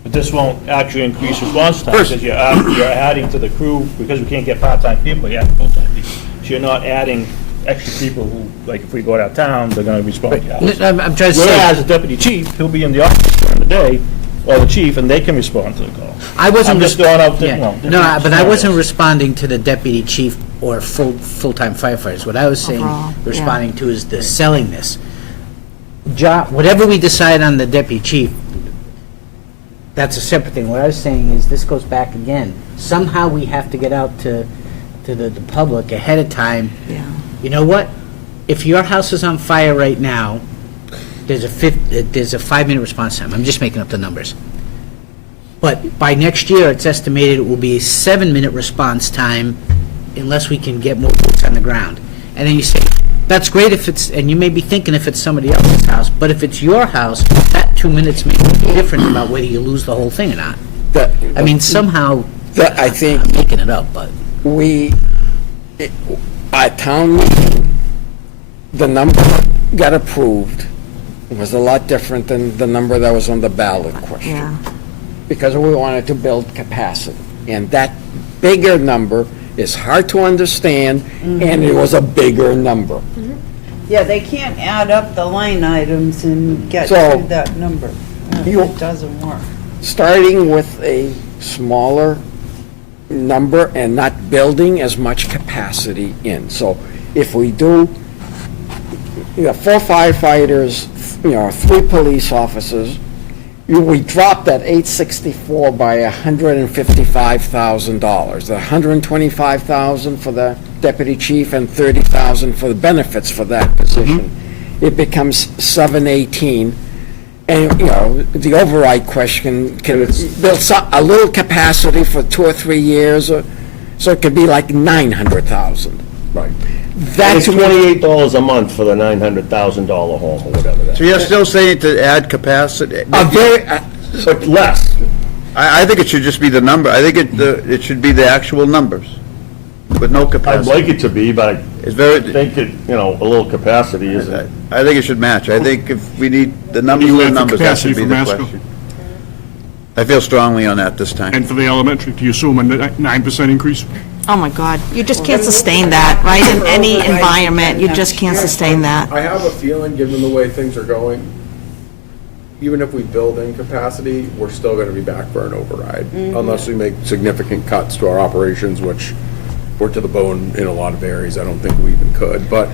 But this won't actually increase response time, because you're adding to the crew, because we can't get part-time people, you have full-time people. So you're not adding extra people who, like, if we go out of town, they're gonna respond to you. I'm trying to say. Whereas a deputy chief, he'll be in the office during the day, or the chief, and they can respond to the call. I wasn't. I'm just going out there, Yeah. no. No, but I wasn't responding to the deputy chief or full-time firefighters. What I was saying, Overall, yeah. responding to is the selling this. Whatever we decide on the deputy chief, that's a separate thing. What I was saying is, this goes back again. Somehow we have to get out to the public ahead of time. Yeah. You know what? If your house is on fire right now, there's a 5-minute response time. I'm just making up the numbers. But by next year, it's estimated it will be a 7-minute response time unless we can get more boots on the ground. And then you say, that's great if it's, and you may be thinking if it's somebody else's house, but if it's your house, that 2 minutes may be different about whether you lose the whole thing or not. I mean, somehow, I think I'm making it up, but. At town meeting, the number that got approved was a lot different than the number that was on the ballot question. Yeah. Because we wanted to build capacity. And that bigger number is hard to understand, and it was a bigger number. Yeah, they can't add up the line items and get So, to that number. you- It doesn't work. Starting with a smaller number and not building as much capacity in. So if we do, 4 firefighters, 3 police officers, we dropped that 864 by $155,000. The $125,000 for the deputy chief and $30,000 for the benefits for that position. It becomes $718. And, the override question, can build a little capacity for 2 or 3 years, so it could be like $900,000. Right. It's $28 a month for the $900,000 home or whatever that So you're still saying to add capacity? But less. I think it should just be the number. I think it should be the actual numbers, with no I'd capacity. like it to be, but It's very, I think it, a little capacity is. I think it should match. I think if we need the numbers, You the add for numbers, that should be capacity the for Masco? question. I feel strongly on that this time. And for the elementary, do you assume a 9% increase? Oh, my God. You just can't sustain that, right? In any environment, you just can't sustain that. I have a feeling, given the way things are going, even if we build in capacity, we're still gonna be back for an override, unless we make significant cuts to our operations, which we're to the bone in a lot of areas, I don't think we even could. But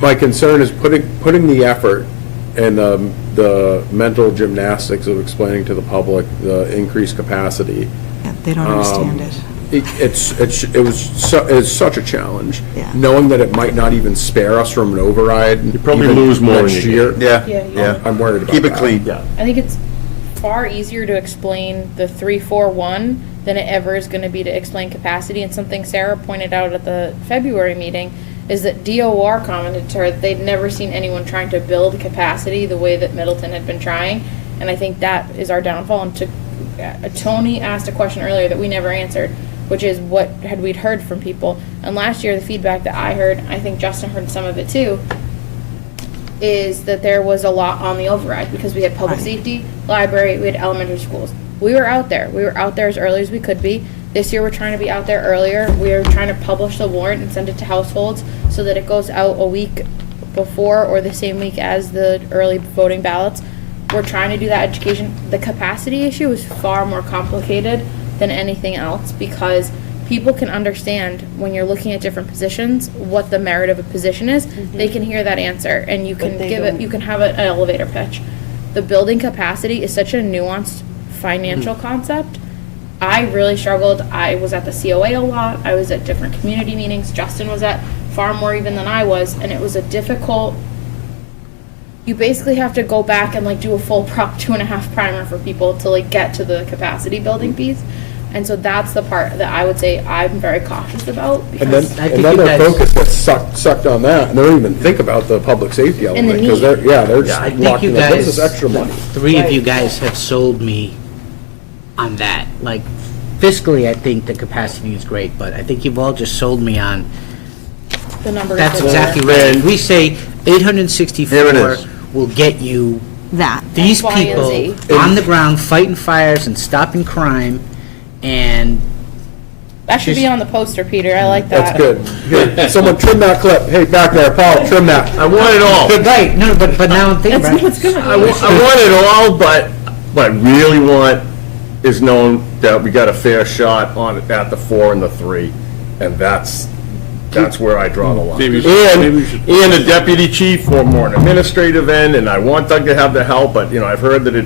my concern is putting the effort and the mental gymnastics of explaining to the public the increased capacity. Yeah, they don't understand it. It's such a challenge. Yeah. Knowing that it might not even spare us from an override. You probably lose more next than you year. get. Yeah. I'm worried about Keep it that. clean. Yeah. I think it's far easier to explain the 3-4-1 than it ever is going to be to explain capacity. And something Sarah pointed out at the February meeting is that DOR commented to her that they'd never seen anyone trying to build capacity the way that Middleton had been trying. And I think that is our downfall. And Tony asked a question earlier that we never answered, which is what had we heard from people. And last year, the feedback that I heard, I think Justin heard some of it too, is that there was a lot on the override because we had public safety, library, we had elementary schools. We were out there. We were out there as early as we could be. This year, we're trying to be out there earlier. We are trying to publish the warrant and send it to households so that it goes out a week before or the same week as the early voting ballots. We're trying to do that education. The capacity issue is far more complicated than anything else because people can understand when you're looking at different positions what the merit of a position is. They can hear that answer and you can give it, you can have an elevator pitch. The building capacity is such a nuanced financial concept. I really struggled. I was at the COA a lot. I was at different community meetings. Justin was at far more even than I was, and it was a difficult you basically have to go back and like do a full Prop 2.5 primer for people to like get to the capacity building piece. And so that's the part that I would say I'm very cautious about And then, because and then their focus gets sucked on that, and they don't even think about the public safety the element, because they're, need. they're Yeah, I just think locked you in, like, this is guys, extra money. three of you guys have sold me on that. Like fiscally, I think the capacity is great, but I think you've all just sold me on, the numbers. that's that exactly are- right. If we say Here it 864 is. will get you That. these X, Y, and people Z. on the ground fighting fires and stopping crime, and That should be on the poster, Peter. I like that. That's good. Good. Someone trim that clip. Hey, back there, Paul, trim that. I want it all. right, no, but now I'm thinking about it. I want it all, but what I really want is known that we got a fair shot on it at the 4 and the 3, and that's where I draw the line. Maybe And the deputy chief for more an administrative end, and I want Doug to have the help, but, I've heard that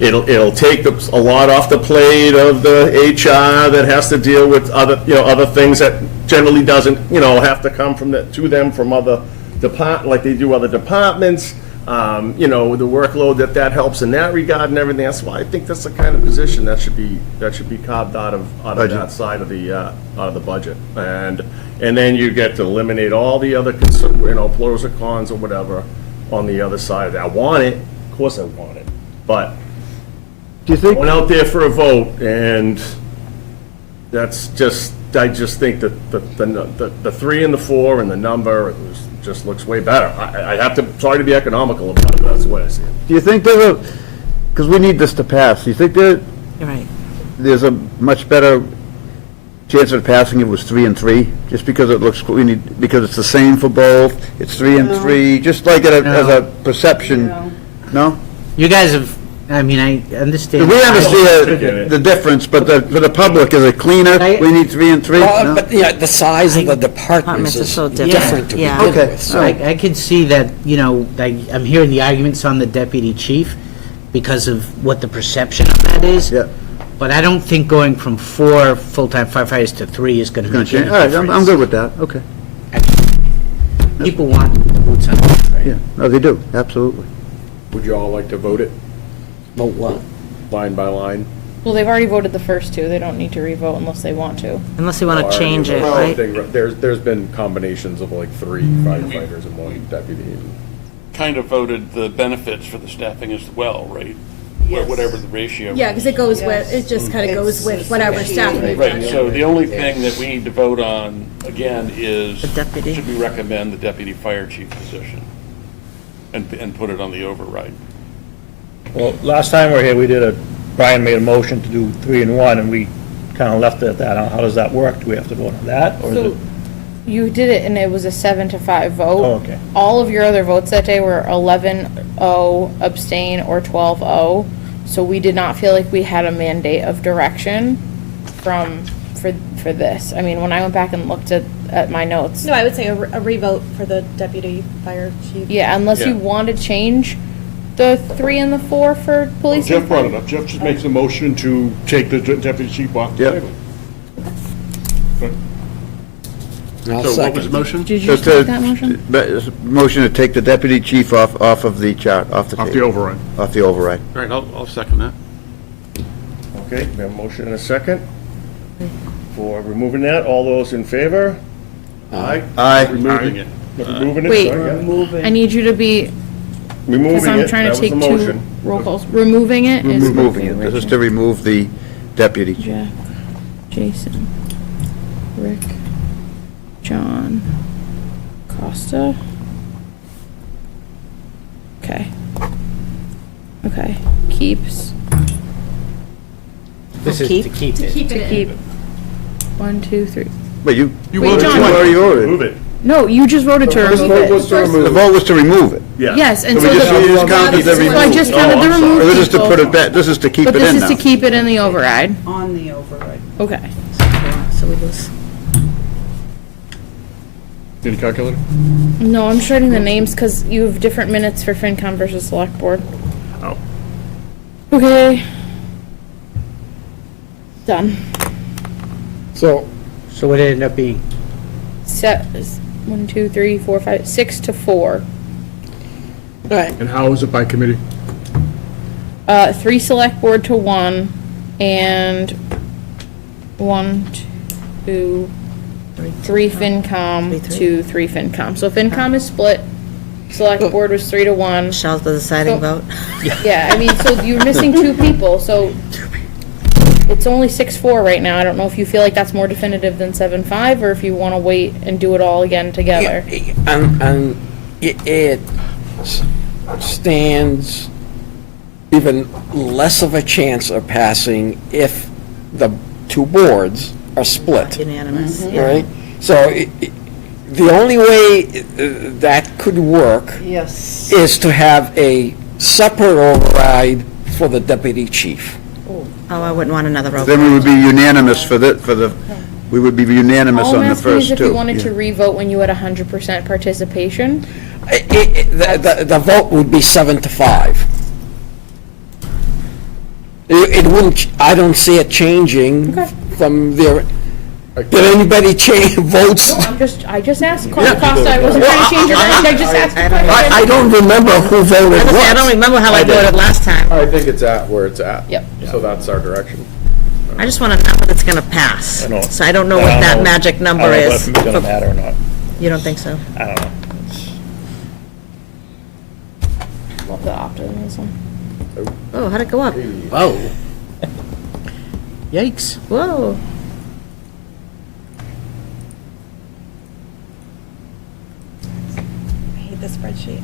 it'll take a lot off the plate of the HR that has to deal with other things that generally doesn't, have to come to them from other like they do other departments. The workload that helps in that regard and everything. That's why I think that's the kind of position that should be carved out of that side of the budget. And then you get to eliminate all the other pros or cons or whatever on the other side of that. I want it, of course I want it, but Do you think, went out there for a vote, and that's just, I just think that the 3 and the 4 and the number just looks way better. I have to, sorry to be economical about it, but that's the way I see it. do you think because we need this to pass, do you think You're right. there's a much better chance of passing if it was 3 and 3, just because it looks, because it's the same for both, it's 3 and 3, just like as a perception, no? You guys have, I mean, I understand. We understand the difference, but for the public, is it cleaner? We need 3 and 3? No? But, yeah, the size of the departments Departments are is so different. different to Yeah. begin Okay. with. So I could see that, I'm hearing the arguments on the deputy chief because of what the perception of that is. Yeah. But I don't think going from 4 full-time firefighters to 3 is going to Gonna make any change, all right, difference. I'm good with that, okay. People want boots on the ground, right? Yeah, no, they do, absolutely. Would you all like to vote it But what? line by line? Well, they've already voted the first two. They don't need to revote unless they want to. Unless you want to change it, right? There's been combinations of like 3 firefighters and 1 deputy. Kind of voted the benefits for the staffing as well, right? Whatever the ratio. Yeah, because it goes with, it just kind of goes with whatever staff we've Right, done. so the only thing that we need to vote on, again, is The deputy. should we recommend the deputy fire chief position? And put it on the override. Well, last time we were here, Brian made a motion to do 3 and 1, and we kind of left it at that. How does that work? Do we have to vote on that, or is it? So you did it and it was a 7-5 vote. Oh, okay. All of your other votes that day were 11-0, abstain, or 12-0. So we did not feel like we had a mandate of direction for this. I mean, when I went back and looked at my notes, No, I would say a revote for the deputy fire chief. yeah, unless you Yeah. want to change the 3 and the 4 for police. Jeff and brought fire. it up. Jeff just makes a motion to take the deputy chief off the Yep. table. I'll So what was second. the motion? Did you just make that motion? Motion to take the deputy chief off of the chart, off the Off the Oh. table. override. Off the override. All right, I'll second that. Okay, we have a motion and a second for removing that. All those in favor? Aye. Aye. Removing it. Removing it, Wait. sorry, yeah. I need you to be, because Removing I'm it, trying that to was take the two motion. roll calls. Removing it is. Removing it. This is to remove the deputy chief. Jeff, Jason, Rick, John, Costa. Okay. Okay, keeps. This is to keep it. To keep. 1, 2, 3. But you Wait, John. already voted. Remove it, No, you just voted to remove it. The vote was to remove it. yeah. Yes, and So so we just the, counted the so I removal. just counted the Oh, I'm sorry. remove Or this is to people. put it back, this is to keep But it this in is now. to keep it in the override. On the override. Okay. So we lose. Need a calculator? No, I'm just writing the names because you have different minutes for FinCom versus Select Board. Oh. Okay. Done. So what it ended up being? Set 1, 2, 3, 4, 5, 6 to 4. Right. And how is it by committee? 3 select board to 1, and 1, 2, 3 FinCom to 3 FinCom. So FinCom is split, select board was 3 to 1. Michelle's the deciding vote. Yeah, I mean, so you're missing 2 people, so it's only 6-4 right now. I don't know if you feel like that's more definitive than 7-5, or if you want to wait and do it all again together. And it stands even less of a chance of passing if the 2 boards are split. Unanimous. Right? So the only way that could work Yes. is to have a separate override for the deputy chief. Oh, I wouldn't want another Then override. we would be unanimous we would be unanimous All I'm on the asking is first if you two. wanted to re-vote when you had 100% participation. The vote would be 7-5. It wouldn't, I don't see it changing from there. Did anybody change votes? I just asked Costa, I wasn't trying to change your mind, I just asked a question. I don't remember who voted I what. don't remember how I voted last time. I think it's at where it's at. Yep. So that's our direction. I just want a number that's going to pass. So I don't know I what don't that know. magic number I don't know is. if it's gonna matter or not. You don't think so? I don't know. Love the optimism. Oh, how'd it go up? Whoa. Yikes. Whoa. I hate this spreadsheet.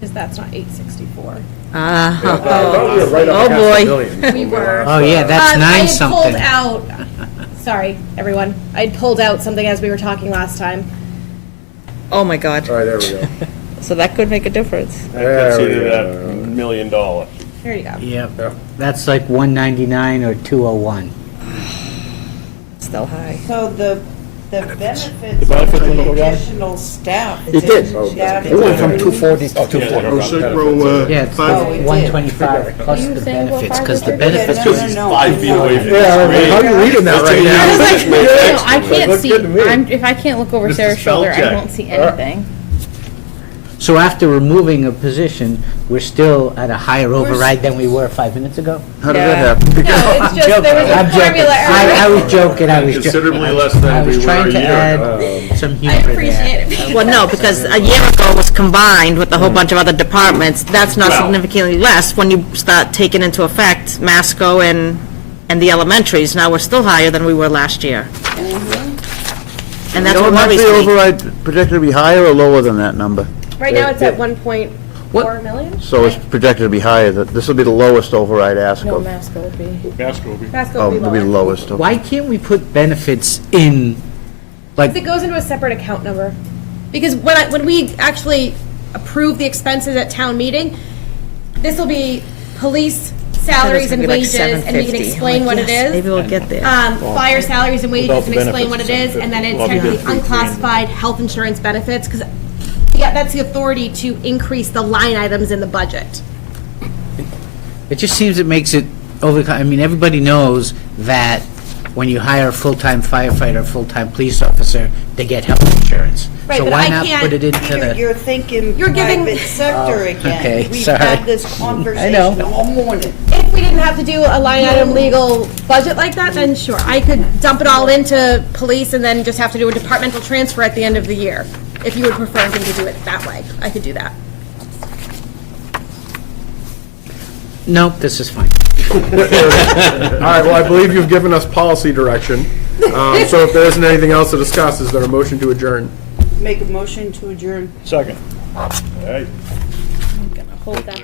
Because that's not 864. Oh, boy. We were. Oh, yeah, that's I 9 had something. pulled out, sorry, everyone. I had pulled out something as we were talking last time. Oh, my God. All right, there we go. So that could make a difference. There we Consider that go. $1 million. There There you go. Yep. That's like 199 or 201. Still high. So the benefits of benefits the went down? additional staff. It did. that It went from includes- 240 to 240. Yeah, it's Oh, like it did. 125 plus You the saying what benefits, because the 500? benefits No, was... no, no. 5 feet away from Yeah, I was like, how are you reading that right now? I was like, no, I can't Looks see, good to me. if I can't look over Mr. Sarah's shoulder, I Spellcheck. don't see anything. So after removing a position, we're still at a higher override than we were 5 minutes ago? How did that Yeah. happen? No, it's just, there was I'm a joking. formula error. I was joking, I was joking. Considerably less than I was we were trying a to year add some I humor there. appreciate it. Well, no, because a year ago was combined with a whole bunch of other departments. That's not significantly less when you start taking into effect Masco and the elementaries. Now we're still higher than we were last year. And that's what worries the me. override projected to be higher or lower than that number? Right now, it's at 1.4 million? So it's projected to be higher, this will be the lowest override ask No, of. Masco would be. Masco will be. Masco Oh, will it'll be be the lower. lowest. Okay. Why can't we put benefits in, like, It goes into a separate account number. Because when we actually approve the expenses at town meeting, this will be police salaries and wages, and we can explain what it is. Maybe we'll get there. Fire salaries and wages, Without and the explain what it benefits, is, and then it's well, technically because we unclassified health insurance benefits, because, yeah, that's the authority to increase the line items in the budget. it just seems it makes it over, I mean, everybody knows that when you hire a full-time firefighter, a full-time police officer, they get health insurance. Right, So but why I not can't, put it into Peter, the... you're thinking You're giving- private sector okay, again. We've sorry. had this conversation all morning. If we didn't have to do a line item legal budget like that, then sure, I could dump it all into police and then just have to do a departmental transfer at the end of the year. If you would prefer me to do it that way, I could do that. No, this is fine. All right, well, I believe you've given us policy direction. So if there isn't anything else to discuss, is there a motion to adjourn? Make a motion to adjourn. Second. I'm gonna hold that.